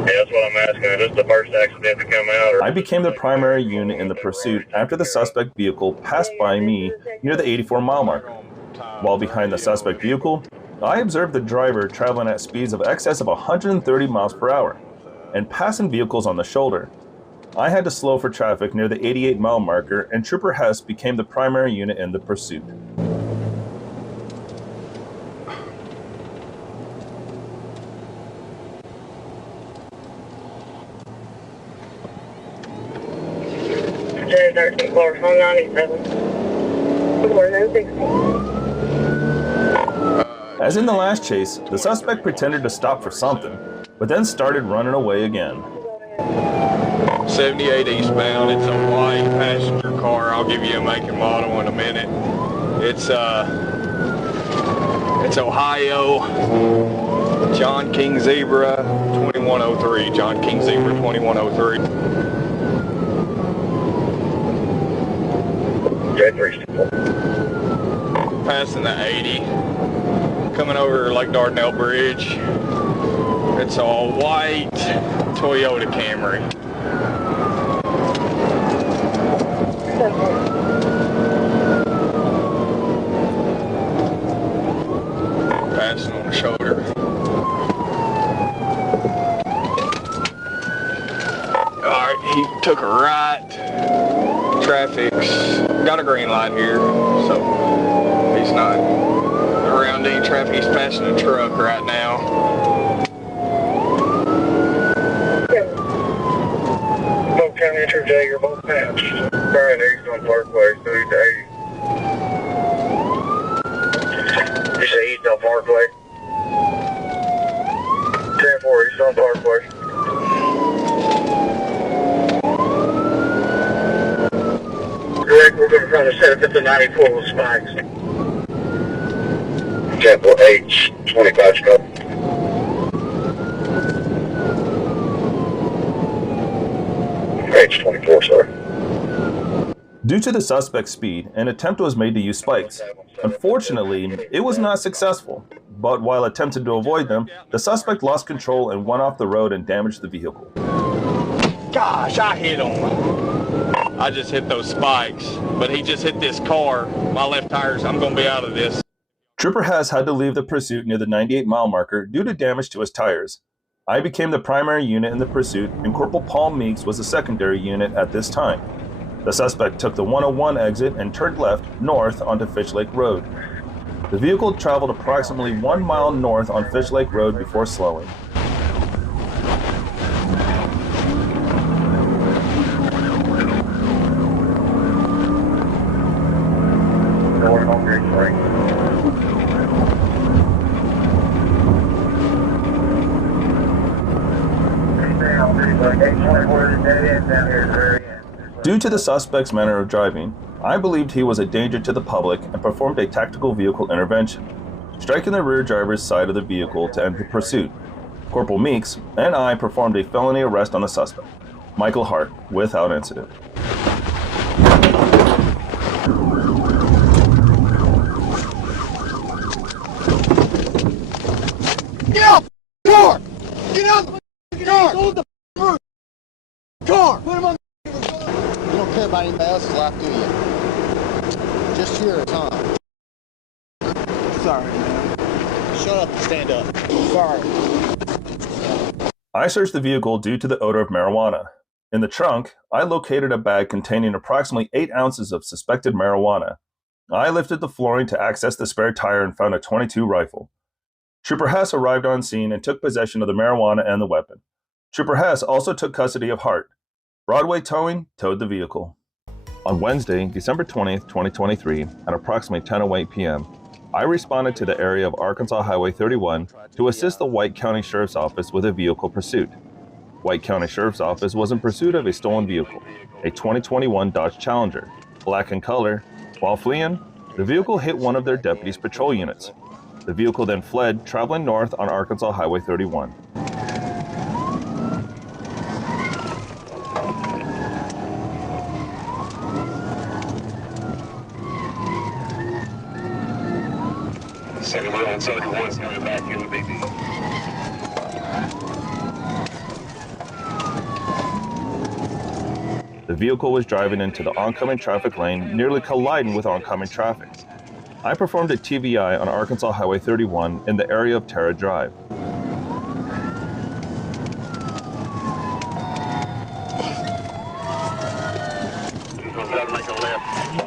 Yeah, that's what I'm asking. Is this the first accident to come out? Or? I became the primary unit in the pursuit after the suspect vehicle passed by me near the 84-mile marker. While behind the suspect vehicle, I observed the driver traveling at speeds of excess of 130 miles per hour and passing vehicles on the shoulder. I had to slow for traffic near the 88-mile marker, and Trooper Hess became the primary unit in the pursuit. J13 Florida 197. More than 60. As in the last chase, the suspect pretended to stop for something, but then started running away again. 78 eastbound. It's a white passenger car. I'll give you a make and model in a minute. It's Ohio. John King Zebra 2103. John King Zebra 2103. Passing the 80. Coming over Lake Dardanelle Bridge. It's a white Toyota Camry. Passing on the shoulder. Alright, he took a right. Traffic's got a green light here, so he's not around any traffic. He's passing a truck right now. Both County Intro J, you're both passed. Brian East on Parkway, so he's 80. You say East on Parkway? 10-4 East on Parkway. Correct, we're going to try to set up at the 94 with spikes. 10-4 H, 25 scope. H24, sir. Due to the suspect's speed, an attempt was made to use spikes. Unfortunately, it was not successful, but while attempting to avoid them, the suspect lost control and went off the road and damaged the vehicle. Gosh, I hit him. I just hit those spikes, but he just hit this car. My left tires, I'm going to be out of this. Trooper Hess had to leave the pursuit near the 98-mile marker due to damage to his tires. I became the primary unit in the pursuit, and Corporal Paul Meeks was the secondary unit at this time. The suspect took the 101 exit and turned left north onto Fish Lake Road. The vehicle traveled approximately 1 mile north on Fish Lake Road before slowing. Due to the suspect's manner of driving, I believed he was a danger to the public and performed a tactical vehicle intervention, striking the rear driver's side of the vehicle to end the pursuit. Corporal Meeks and I performed a felony arrest on the suspect, Michael Hart, without incident. Get out the car! Get out the car! Hold the roof! Car! Put him on the car! You don't care about anybody else's life, do you? Just yours, huh? Sorry, man. Shut up and stand up. Sorry. I searched the vehicle due to the odor of marijuana. In the trunk, I located a bag containing approximately 8 ounces of suspected marijuana. I lifted the flooring to access the spare tire and found a .22 rifle. Trooper Hess arrived on scene and took possession of the marijuana and the weapon. Trooper Hess also took custody of Hart. Broadway Towing towed the vehicle. On Wednesday, December 20th, 2023, at approximately 10:08 p.m., I responded to the area of Arkansas Highway 31 to assist the White County Sheriff's Office with a vehicle pursuit. White County Sheriff's Office was in pursuit of a stolen vehicle, a 2021 Dodge Challenger, black in color. While fleeing, the vehicle hit one of their deputies' patrol units. The vehicle then fled, traveling north on Arkansas Highway 31. Second one on Southern One's coming back in the BB. The vehicle was driving into the oncoming traffic lane, nearly colliding with oncoming traffic. I performed a TVI on Arkansas Highway 31 in the area of Terra Drive.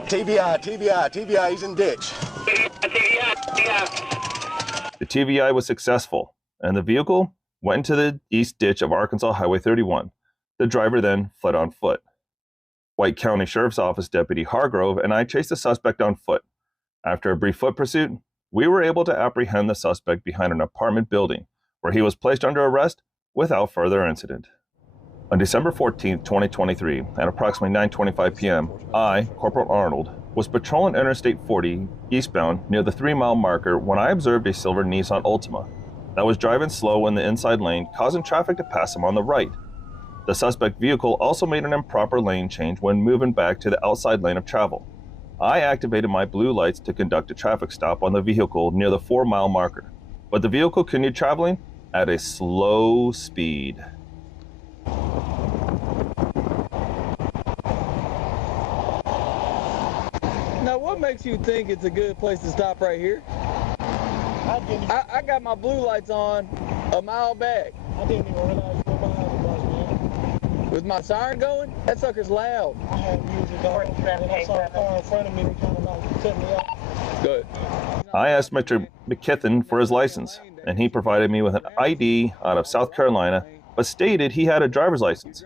TBI, he's in ditch. The TVI was successful, and the vehicle went into the east ditch of Arkansas Highway 31. The driver then fled on foot. White County Sheriff's Office Deputy Hargrove and I chased the suspect on foot. After a brief foot pursuit, we were able to apprehend the suspect behind an apartment building, where he was placed under arrest without further incident. On December 14, 2023, at approximately 9:25 p.m., I, Corporal Arnold, was patrolling Interstate 40 eastbound near the 3-mile marker when I observed a silver Nissan Altima that was driving slow in the inside lane, causing traffic to pass him on the right. The suspect vehicle also made an improper lane change when moving back to the outside lane of travel. I activated my blue lights to conduct a traffic stop on the vehicle near the 4-mile marker, but the vehicle continued traveling at a slow speed. Now, what makes you think it's a good place to stop right here? I got my blue lights on a mile back. I didn't even realize what behind it was, man. With my siren going? That sucker's loud. I had music on, and I saw a car in front of me that kind of like cut me off. Good. I asked Mr. McKithen for his license, and he provided me with an ID out of South Carolina, but stated he had a driver's license.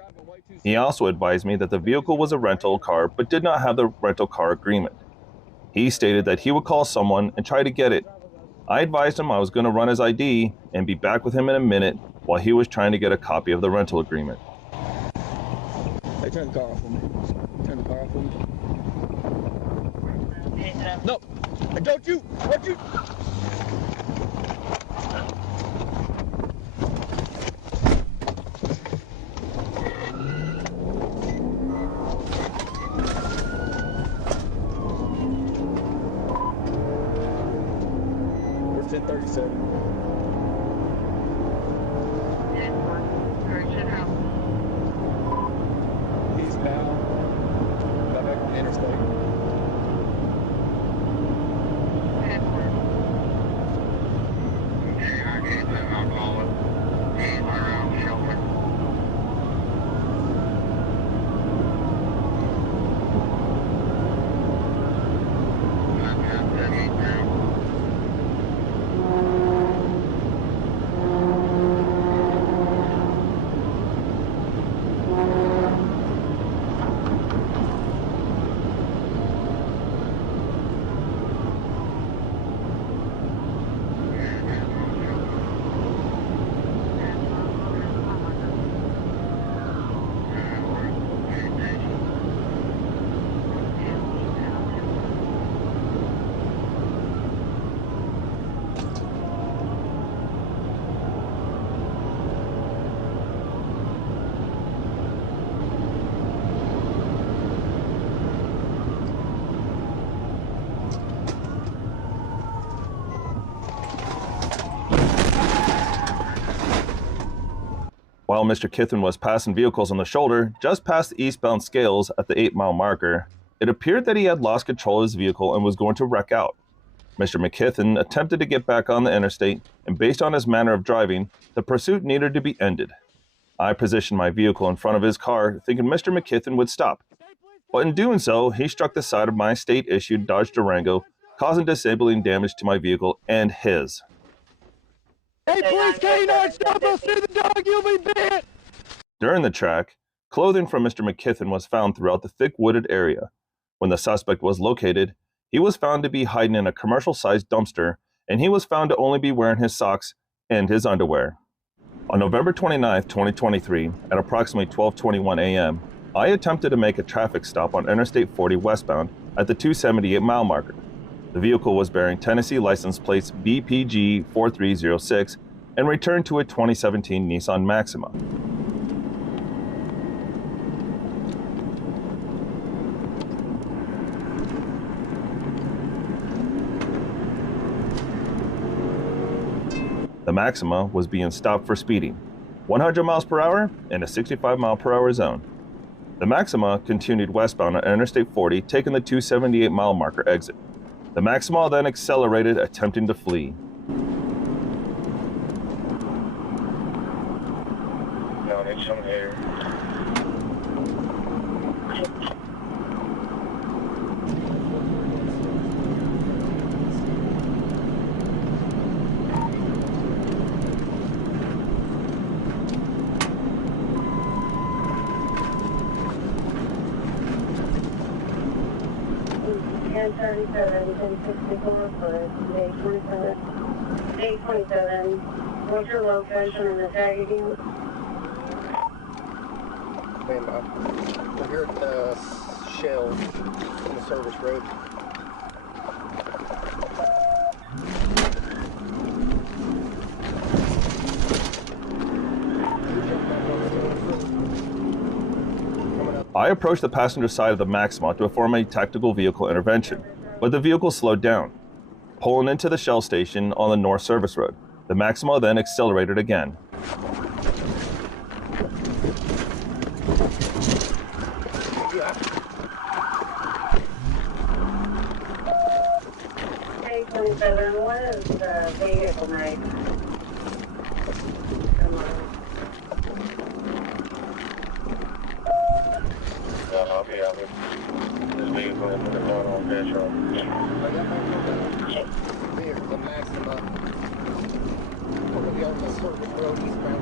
He also advised me that the vehicle was a rental car, but did not have the rental car agreement. He stated that he would call someone and try to get it. I advised him I was going to run his ID and be back with him in a minute while he was trying to get a copy of the rental agreement. Hey, turn the car off for me. Turn the car off for me. No! Don't you! Where's 1037? Eastbound. Got back on the interstate. While Mr. Kithen was passing vehicles on the shoulder just past the eastbound scales at the 8-mile marker, it appeared that he had lost control of his vehicle and was going to wreck out. Mr. McKithen attempted to get back on the interstate, and based on his manner of driving, the pursuit needed to be ended. I positioned my vehicle in front of his car, thinking Mr. McKithen would stop. But in doing so, he struck the side of my state-issued Dodge Durango, causing disabling damage to my vehicle and his. Hey, police canine, stop! I'll see the dog, you'll be bit! During the track, clothing from Mr. McKithen was found throughout the thick wooded area. When the suspect was located, he was found to be hiding in a commercial-sized dumpster, and he was found to only be wearing his socks and his underwear. On November 29, 2023, at approximately 12:21 a.m., I attempted to make a traffic stop on Interstate 40 westbound at the 278-mile marker. The vehicle was bearing Tennessee license plates BPG 4306 and returned to a 2017 Nissan Maxima. The Maxima was being stopped for speeding, 100 miles per hour in a 65 mile per hour zone. The Maxima continued westbound on Interstate 40, taking the 278-mile marker exit. The Maxima then accelerated, attempting to flee. No, need some here. 1037, 1064 for day 27. Day 27, what's your location on the tag again? Stand by. We're here at the Shell on the service road. I approached the passenger side of the Maxima to perform a tactical vehicle intervention, but the vehicle slowed down, pulling into the Shell station on the North Service Road. The Maxima then accelerated again. Day 27, what is the vehicle make? Come on. I'll be out here. This vehicle will put it down on petrol. Here, the Maxima. We're going to be on the service road eastbound.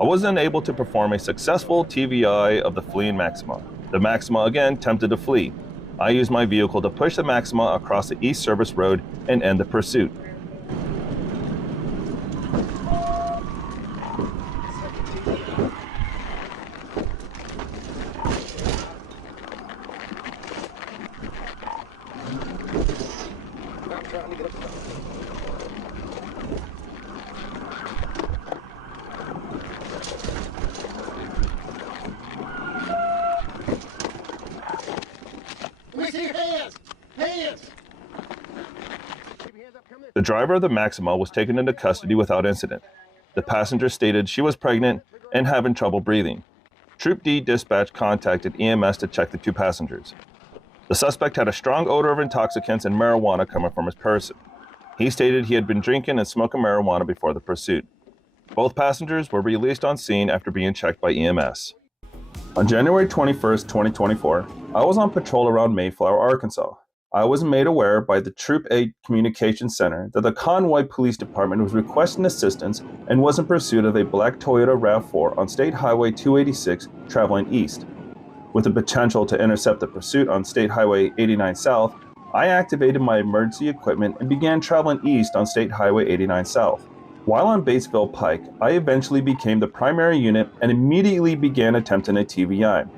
I was then able to perform a successful TVI of the fleeing Maxima. The Maxima again attempted to flee. I used my vehicle to push the Maxima across the East Service Road and end the pursuit. The driver of the Maxima was taken into custody without incident. The passenger stated she was pregnant and having trouble breathing. Troop D dispatch contacted EMS to check the two passengers. The suspect had a strong odor of intoxicants and marijuana coming from his person. He stated he had been drinking and smoking marijuana before the pursuit. Both passengers were released on scene after being checked by EMS. On January 21st, 2024, I was on patrol around Mayflower, Arkansas. I was made aware by the Troop A Communications Center that the Convoy Police Department was requesting assistance and was in pursuit of a black Toyota RAV4 on State Highway 286 traveling east. With the potential to intercept the pursuit on State Highway 89 South, I activated my emergency equipment and began traveling east on State Highway 89 South. While on Batesville Pike, I eventually became the primary unit and immediately began attempting a TVI.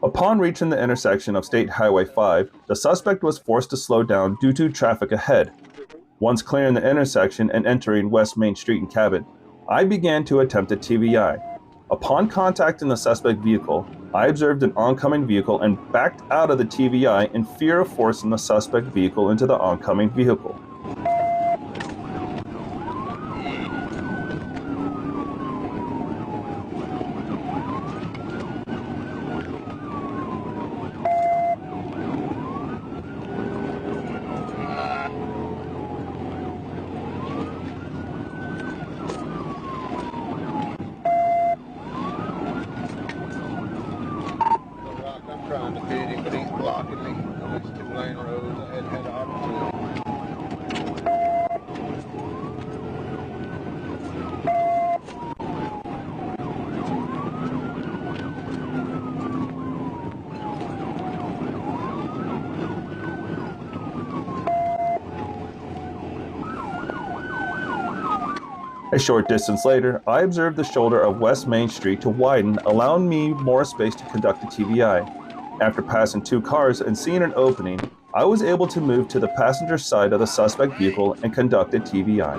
Upon reaching the intersection of State Highway 5, the suspect was forced to slow down due to traffic ahead. Once clearing the intersection and entering West Main Street in Cabot, I began to attempt a TVI. Upon contacting the suspect vehicle, I observed an oncoming vehicle and backed out of the TVI in fear of forcing the suspect vehicle into the oncoming vehicle. Trying to fit him, but he's blocking me on these two-lane roads. I hadn't had the opportunity. A short distance later, I observed the shoulder of West Main Street to widen, allowing me more space to conduct a TVI. After passing 2 cars and seeing an opening, I was able to move to the passenger side of the suspect vehicle and conduct a TVI.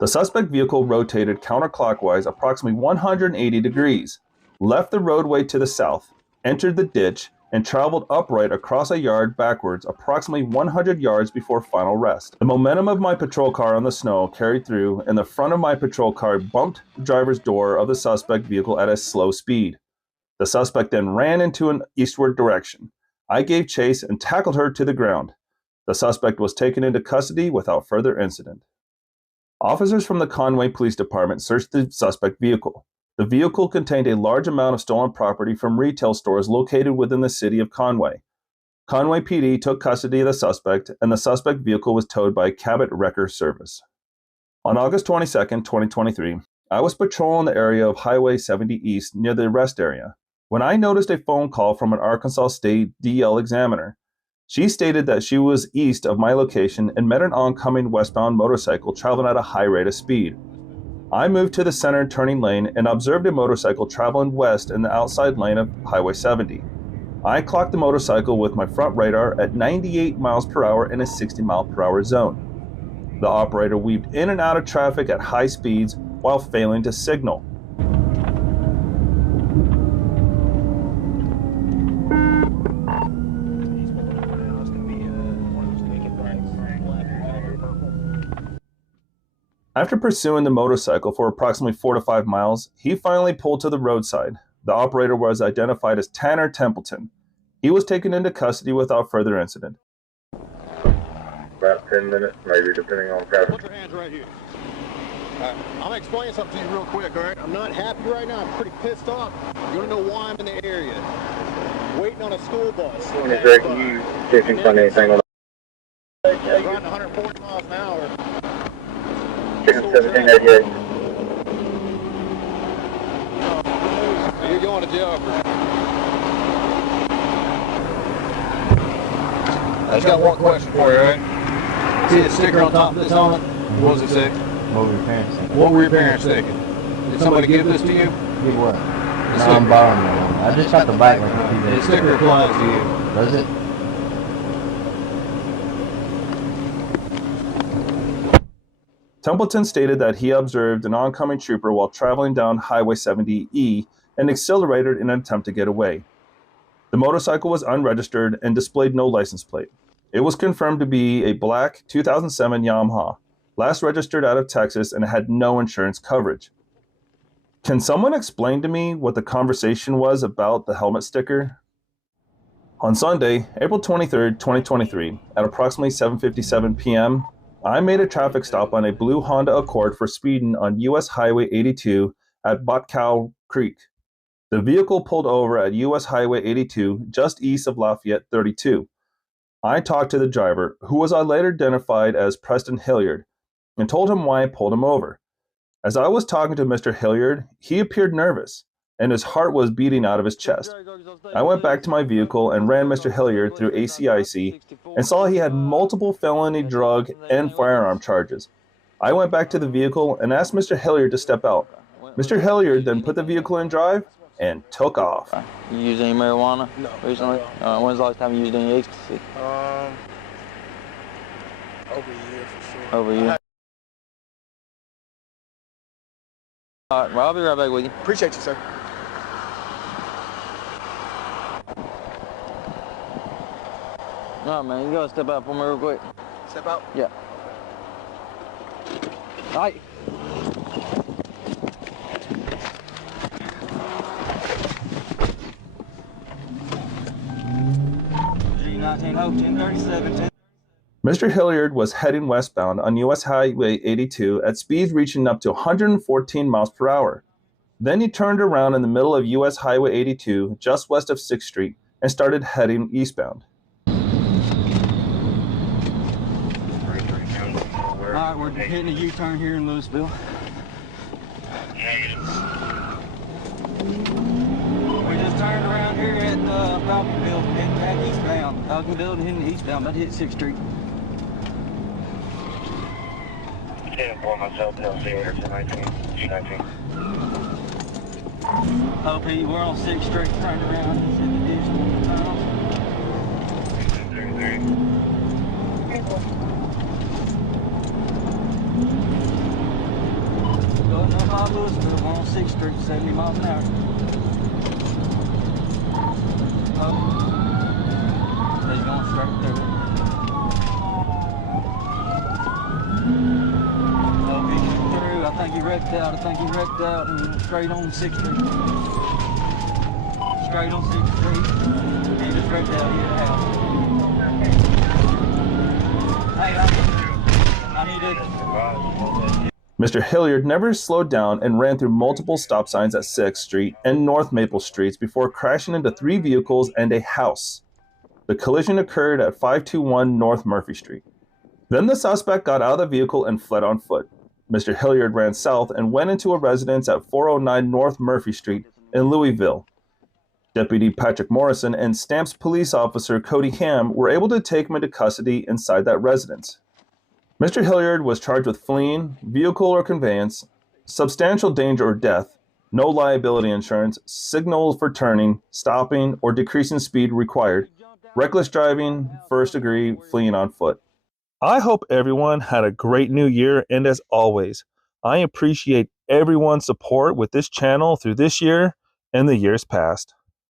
The suspect vehicle rotated counterclockwise approximately 180 degrees, left the roadway to the south, entered the ditch, and traveled upright across a yard backwards approximately 100 yards before final rest. The momentum of my patrol car on the snow carried through, and the front of my patrol car bumped the driver's door of the suspect vehicle at a slow speed. The suspect then ran into an eastward direction. I gave chase and tackled her to the ground. The suspect was taken into custody without further incident. Officers from the Conway Police Department searched the suspect vehicle. The vehicle contained a large amount of stolen property from retail stores located within the city of Conway. Conway PD took custody of the suspect, and the suspect vehicle was towed by Cabot Wrecker Service. On August 22, 2023, I was patrolling the area of Highway 70 East near the arrest area when I noticed a phone call from an Arkansas State DL examiner. She stated that she was east of my location and met an oncoming westbound motorcycle traveling at a high rate of speed. I moved to the center turning lane and observed a motorcycle traveling west in the outside lane of Highway 70. I clocked the motorcycle with my front radar at 98 miles per hour in a 60 mile per hour zone. The operator weaved in and out of traffic at high speeds while failing to signal. After pursuing the motorcycle for approximately 4 to 5 miles, he finally pulled to the roadside. The operator was identified as Tanner Templeton. He was taken into custody without further incident. About 10 minutes, maybe, depending on traffic. Put your hands right here. I'm going to explain something to you real quick, all right? I'm not happy right now. I'm pretty pissed off. You want to know why I'm in the area? Waiting on a school bus. Is there, can you see if you can find anything on Riding 140 miles an hour. Chicken 1788? You're going to jail. I just got one question for you, all right? See the sticker on top of this helmet? What does it say? What were your parents thinking? What were your parents thinking? Did somebody give this to you? Give what? No, I'm borrowing it. I just got the bike like a few days. The sticker applies to you. Does it? Templeton stated that he observed an oncoming trooper while traveling down Highway 70E and accelerated in an attempt to get away. The motorcycle was unregistered and displayed no license plate. It was confirmed to be a black 2007 Yamaha, last registered out of Texas, and had no insurance coverage. Can someone explain to me what the conversation was about the helmet sticker? On Sunday, April 23, 2023, at approximately 7:57 p.m., I made a traffic stop on a blue Honda Accord for speeding on U.S. Highway 82 at Botcow Creek. The vehicle pulled over at U.S. Highway 82 just east of Lafayette 32. I talked to the driver, who was later identified as Preston Hilliard, and told him why I pulled him over. As I was talking to Mr. Hilliard, he appeared nervous, and his heart was beating out of his chest. I went back to my vehicle and ran Mr. Hilliard through ACIC and saw he had multiple felony drug and firearm charges. I went back to the vehicle and asked Mr. Hilliard to step out. Mr. Hilliard then put the vehicle in drive and took off. You used any marijuana recently? When's the last time you used any ecstasy? Over a year for sure. Over a year. All right, well, I'll be right back with you. Appreciate you, sir. All right, man, you gotta step out for me real quick. Step out? Yeah. All right. Mr. Hilliard was heading westbound on U.S. Highway 82 at speeds reaching up to 114 miles per hour. Then he turned around in the middle of U.S. Highway 82 just west of 6th Street and started heading eastbound. Alright, we're hitting a U-turn here in Louisville. We just turned around here at Falconville. Hugging building hitting eastbound, about to hit 6th Street. 10-4 myself, LC order 1019, G19. OP, we're on 6th Street, turn around, he's in the ditch. Going up by Louisville, we're on 6th Street, 70 miles an hour. He's going straight through it. Through. I think he wrecked out. And went straight on 6th Street. Straight on 6th Street. He just wrecked out. He hit a house. Hey, I need it. Mr. Hilliard never slowed down and ran through multiple stop signs at 6th Street and North Maple Streets before crashing into 3 vehicles and a house. The collision occurred at 521 North Murphy Street. Then the suspect got out of the vehicle and fled on foot. Mr. Hilliard ran south and went into a residence at 409 North Murphy Street in Louisville. Deputy Patrick Morrison and Stamps police officer Cody Ham were able to take him into custody inside that residence. Mr. Hilliard was charged with fleeing, vehicle or conveyance, substantial danger or death, no liability insurance, signal for turning, stopping, or decreasing speed required, reckless driving, first degree, fleeing on foot. I hope everyone had a great new year, and as always, I appreciate everyone's support with this channel through this year and the years past.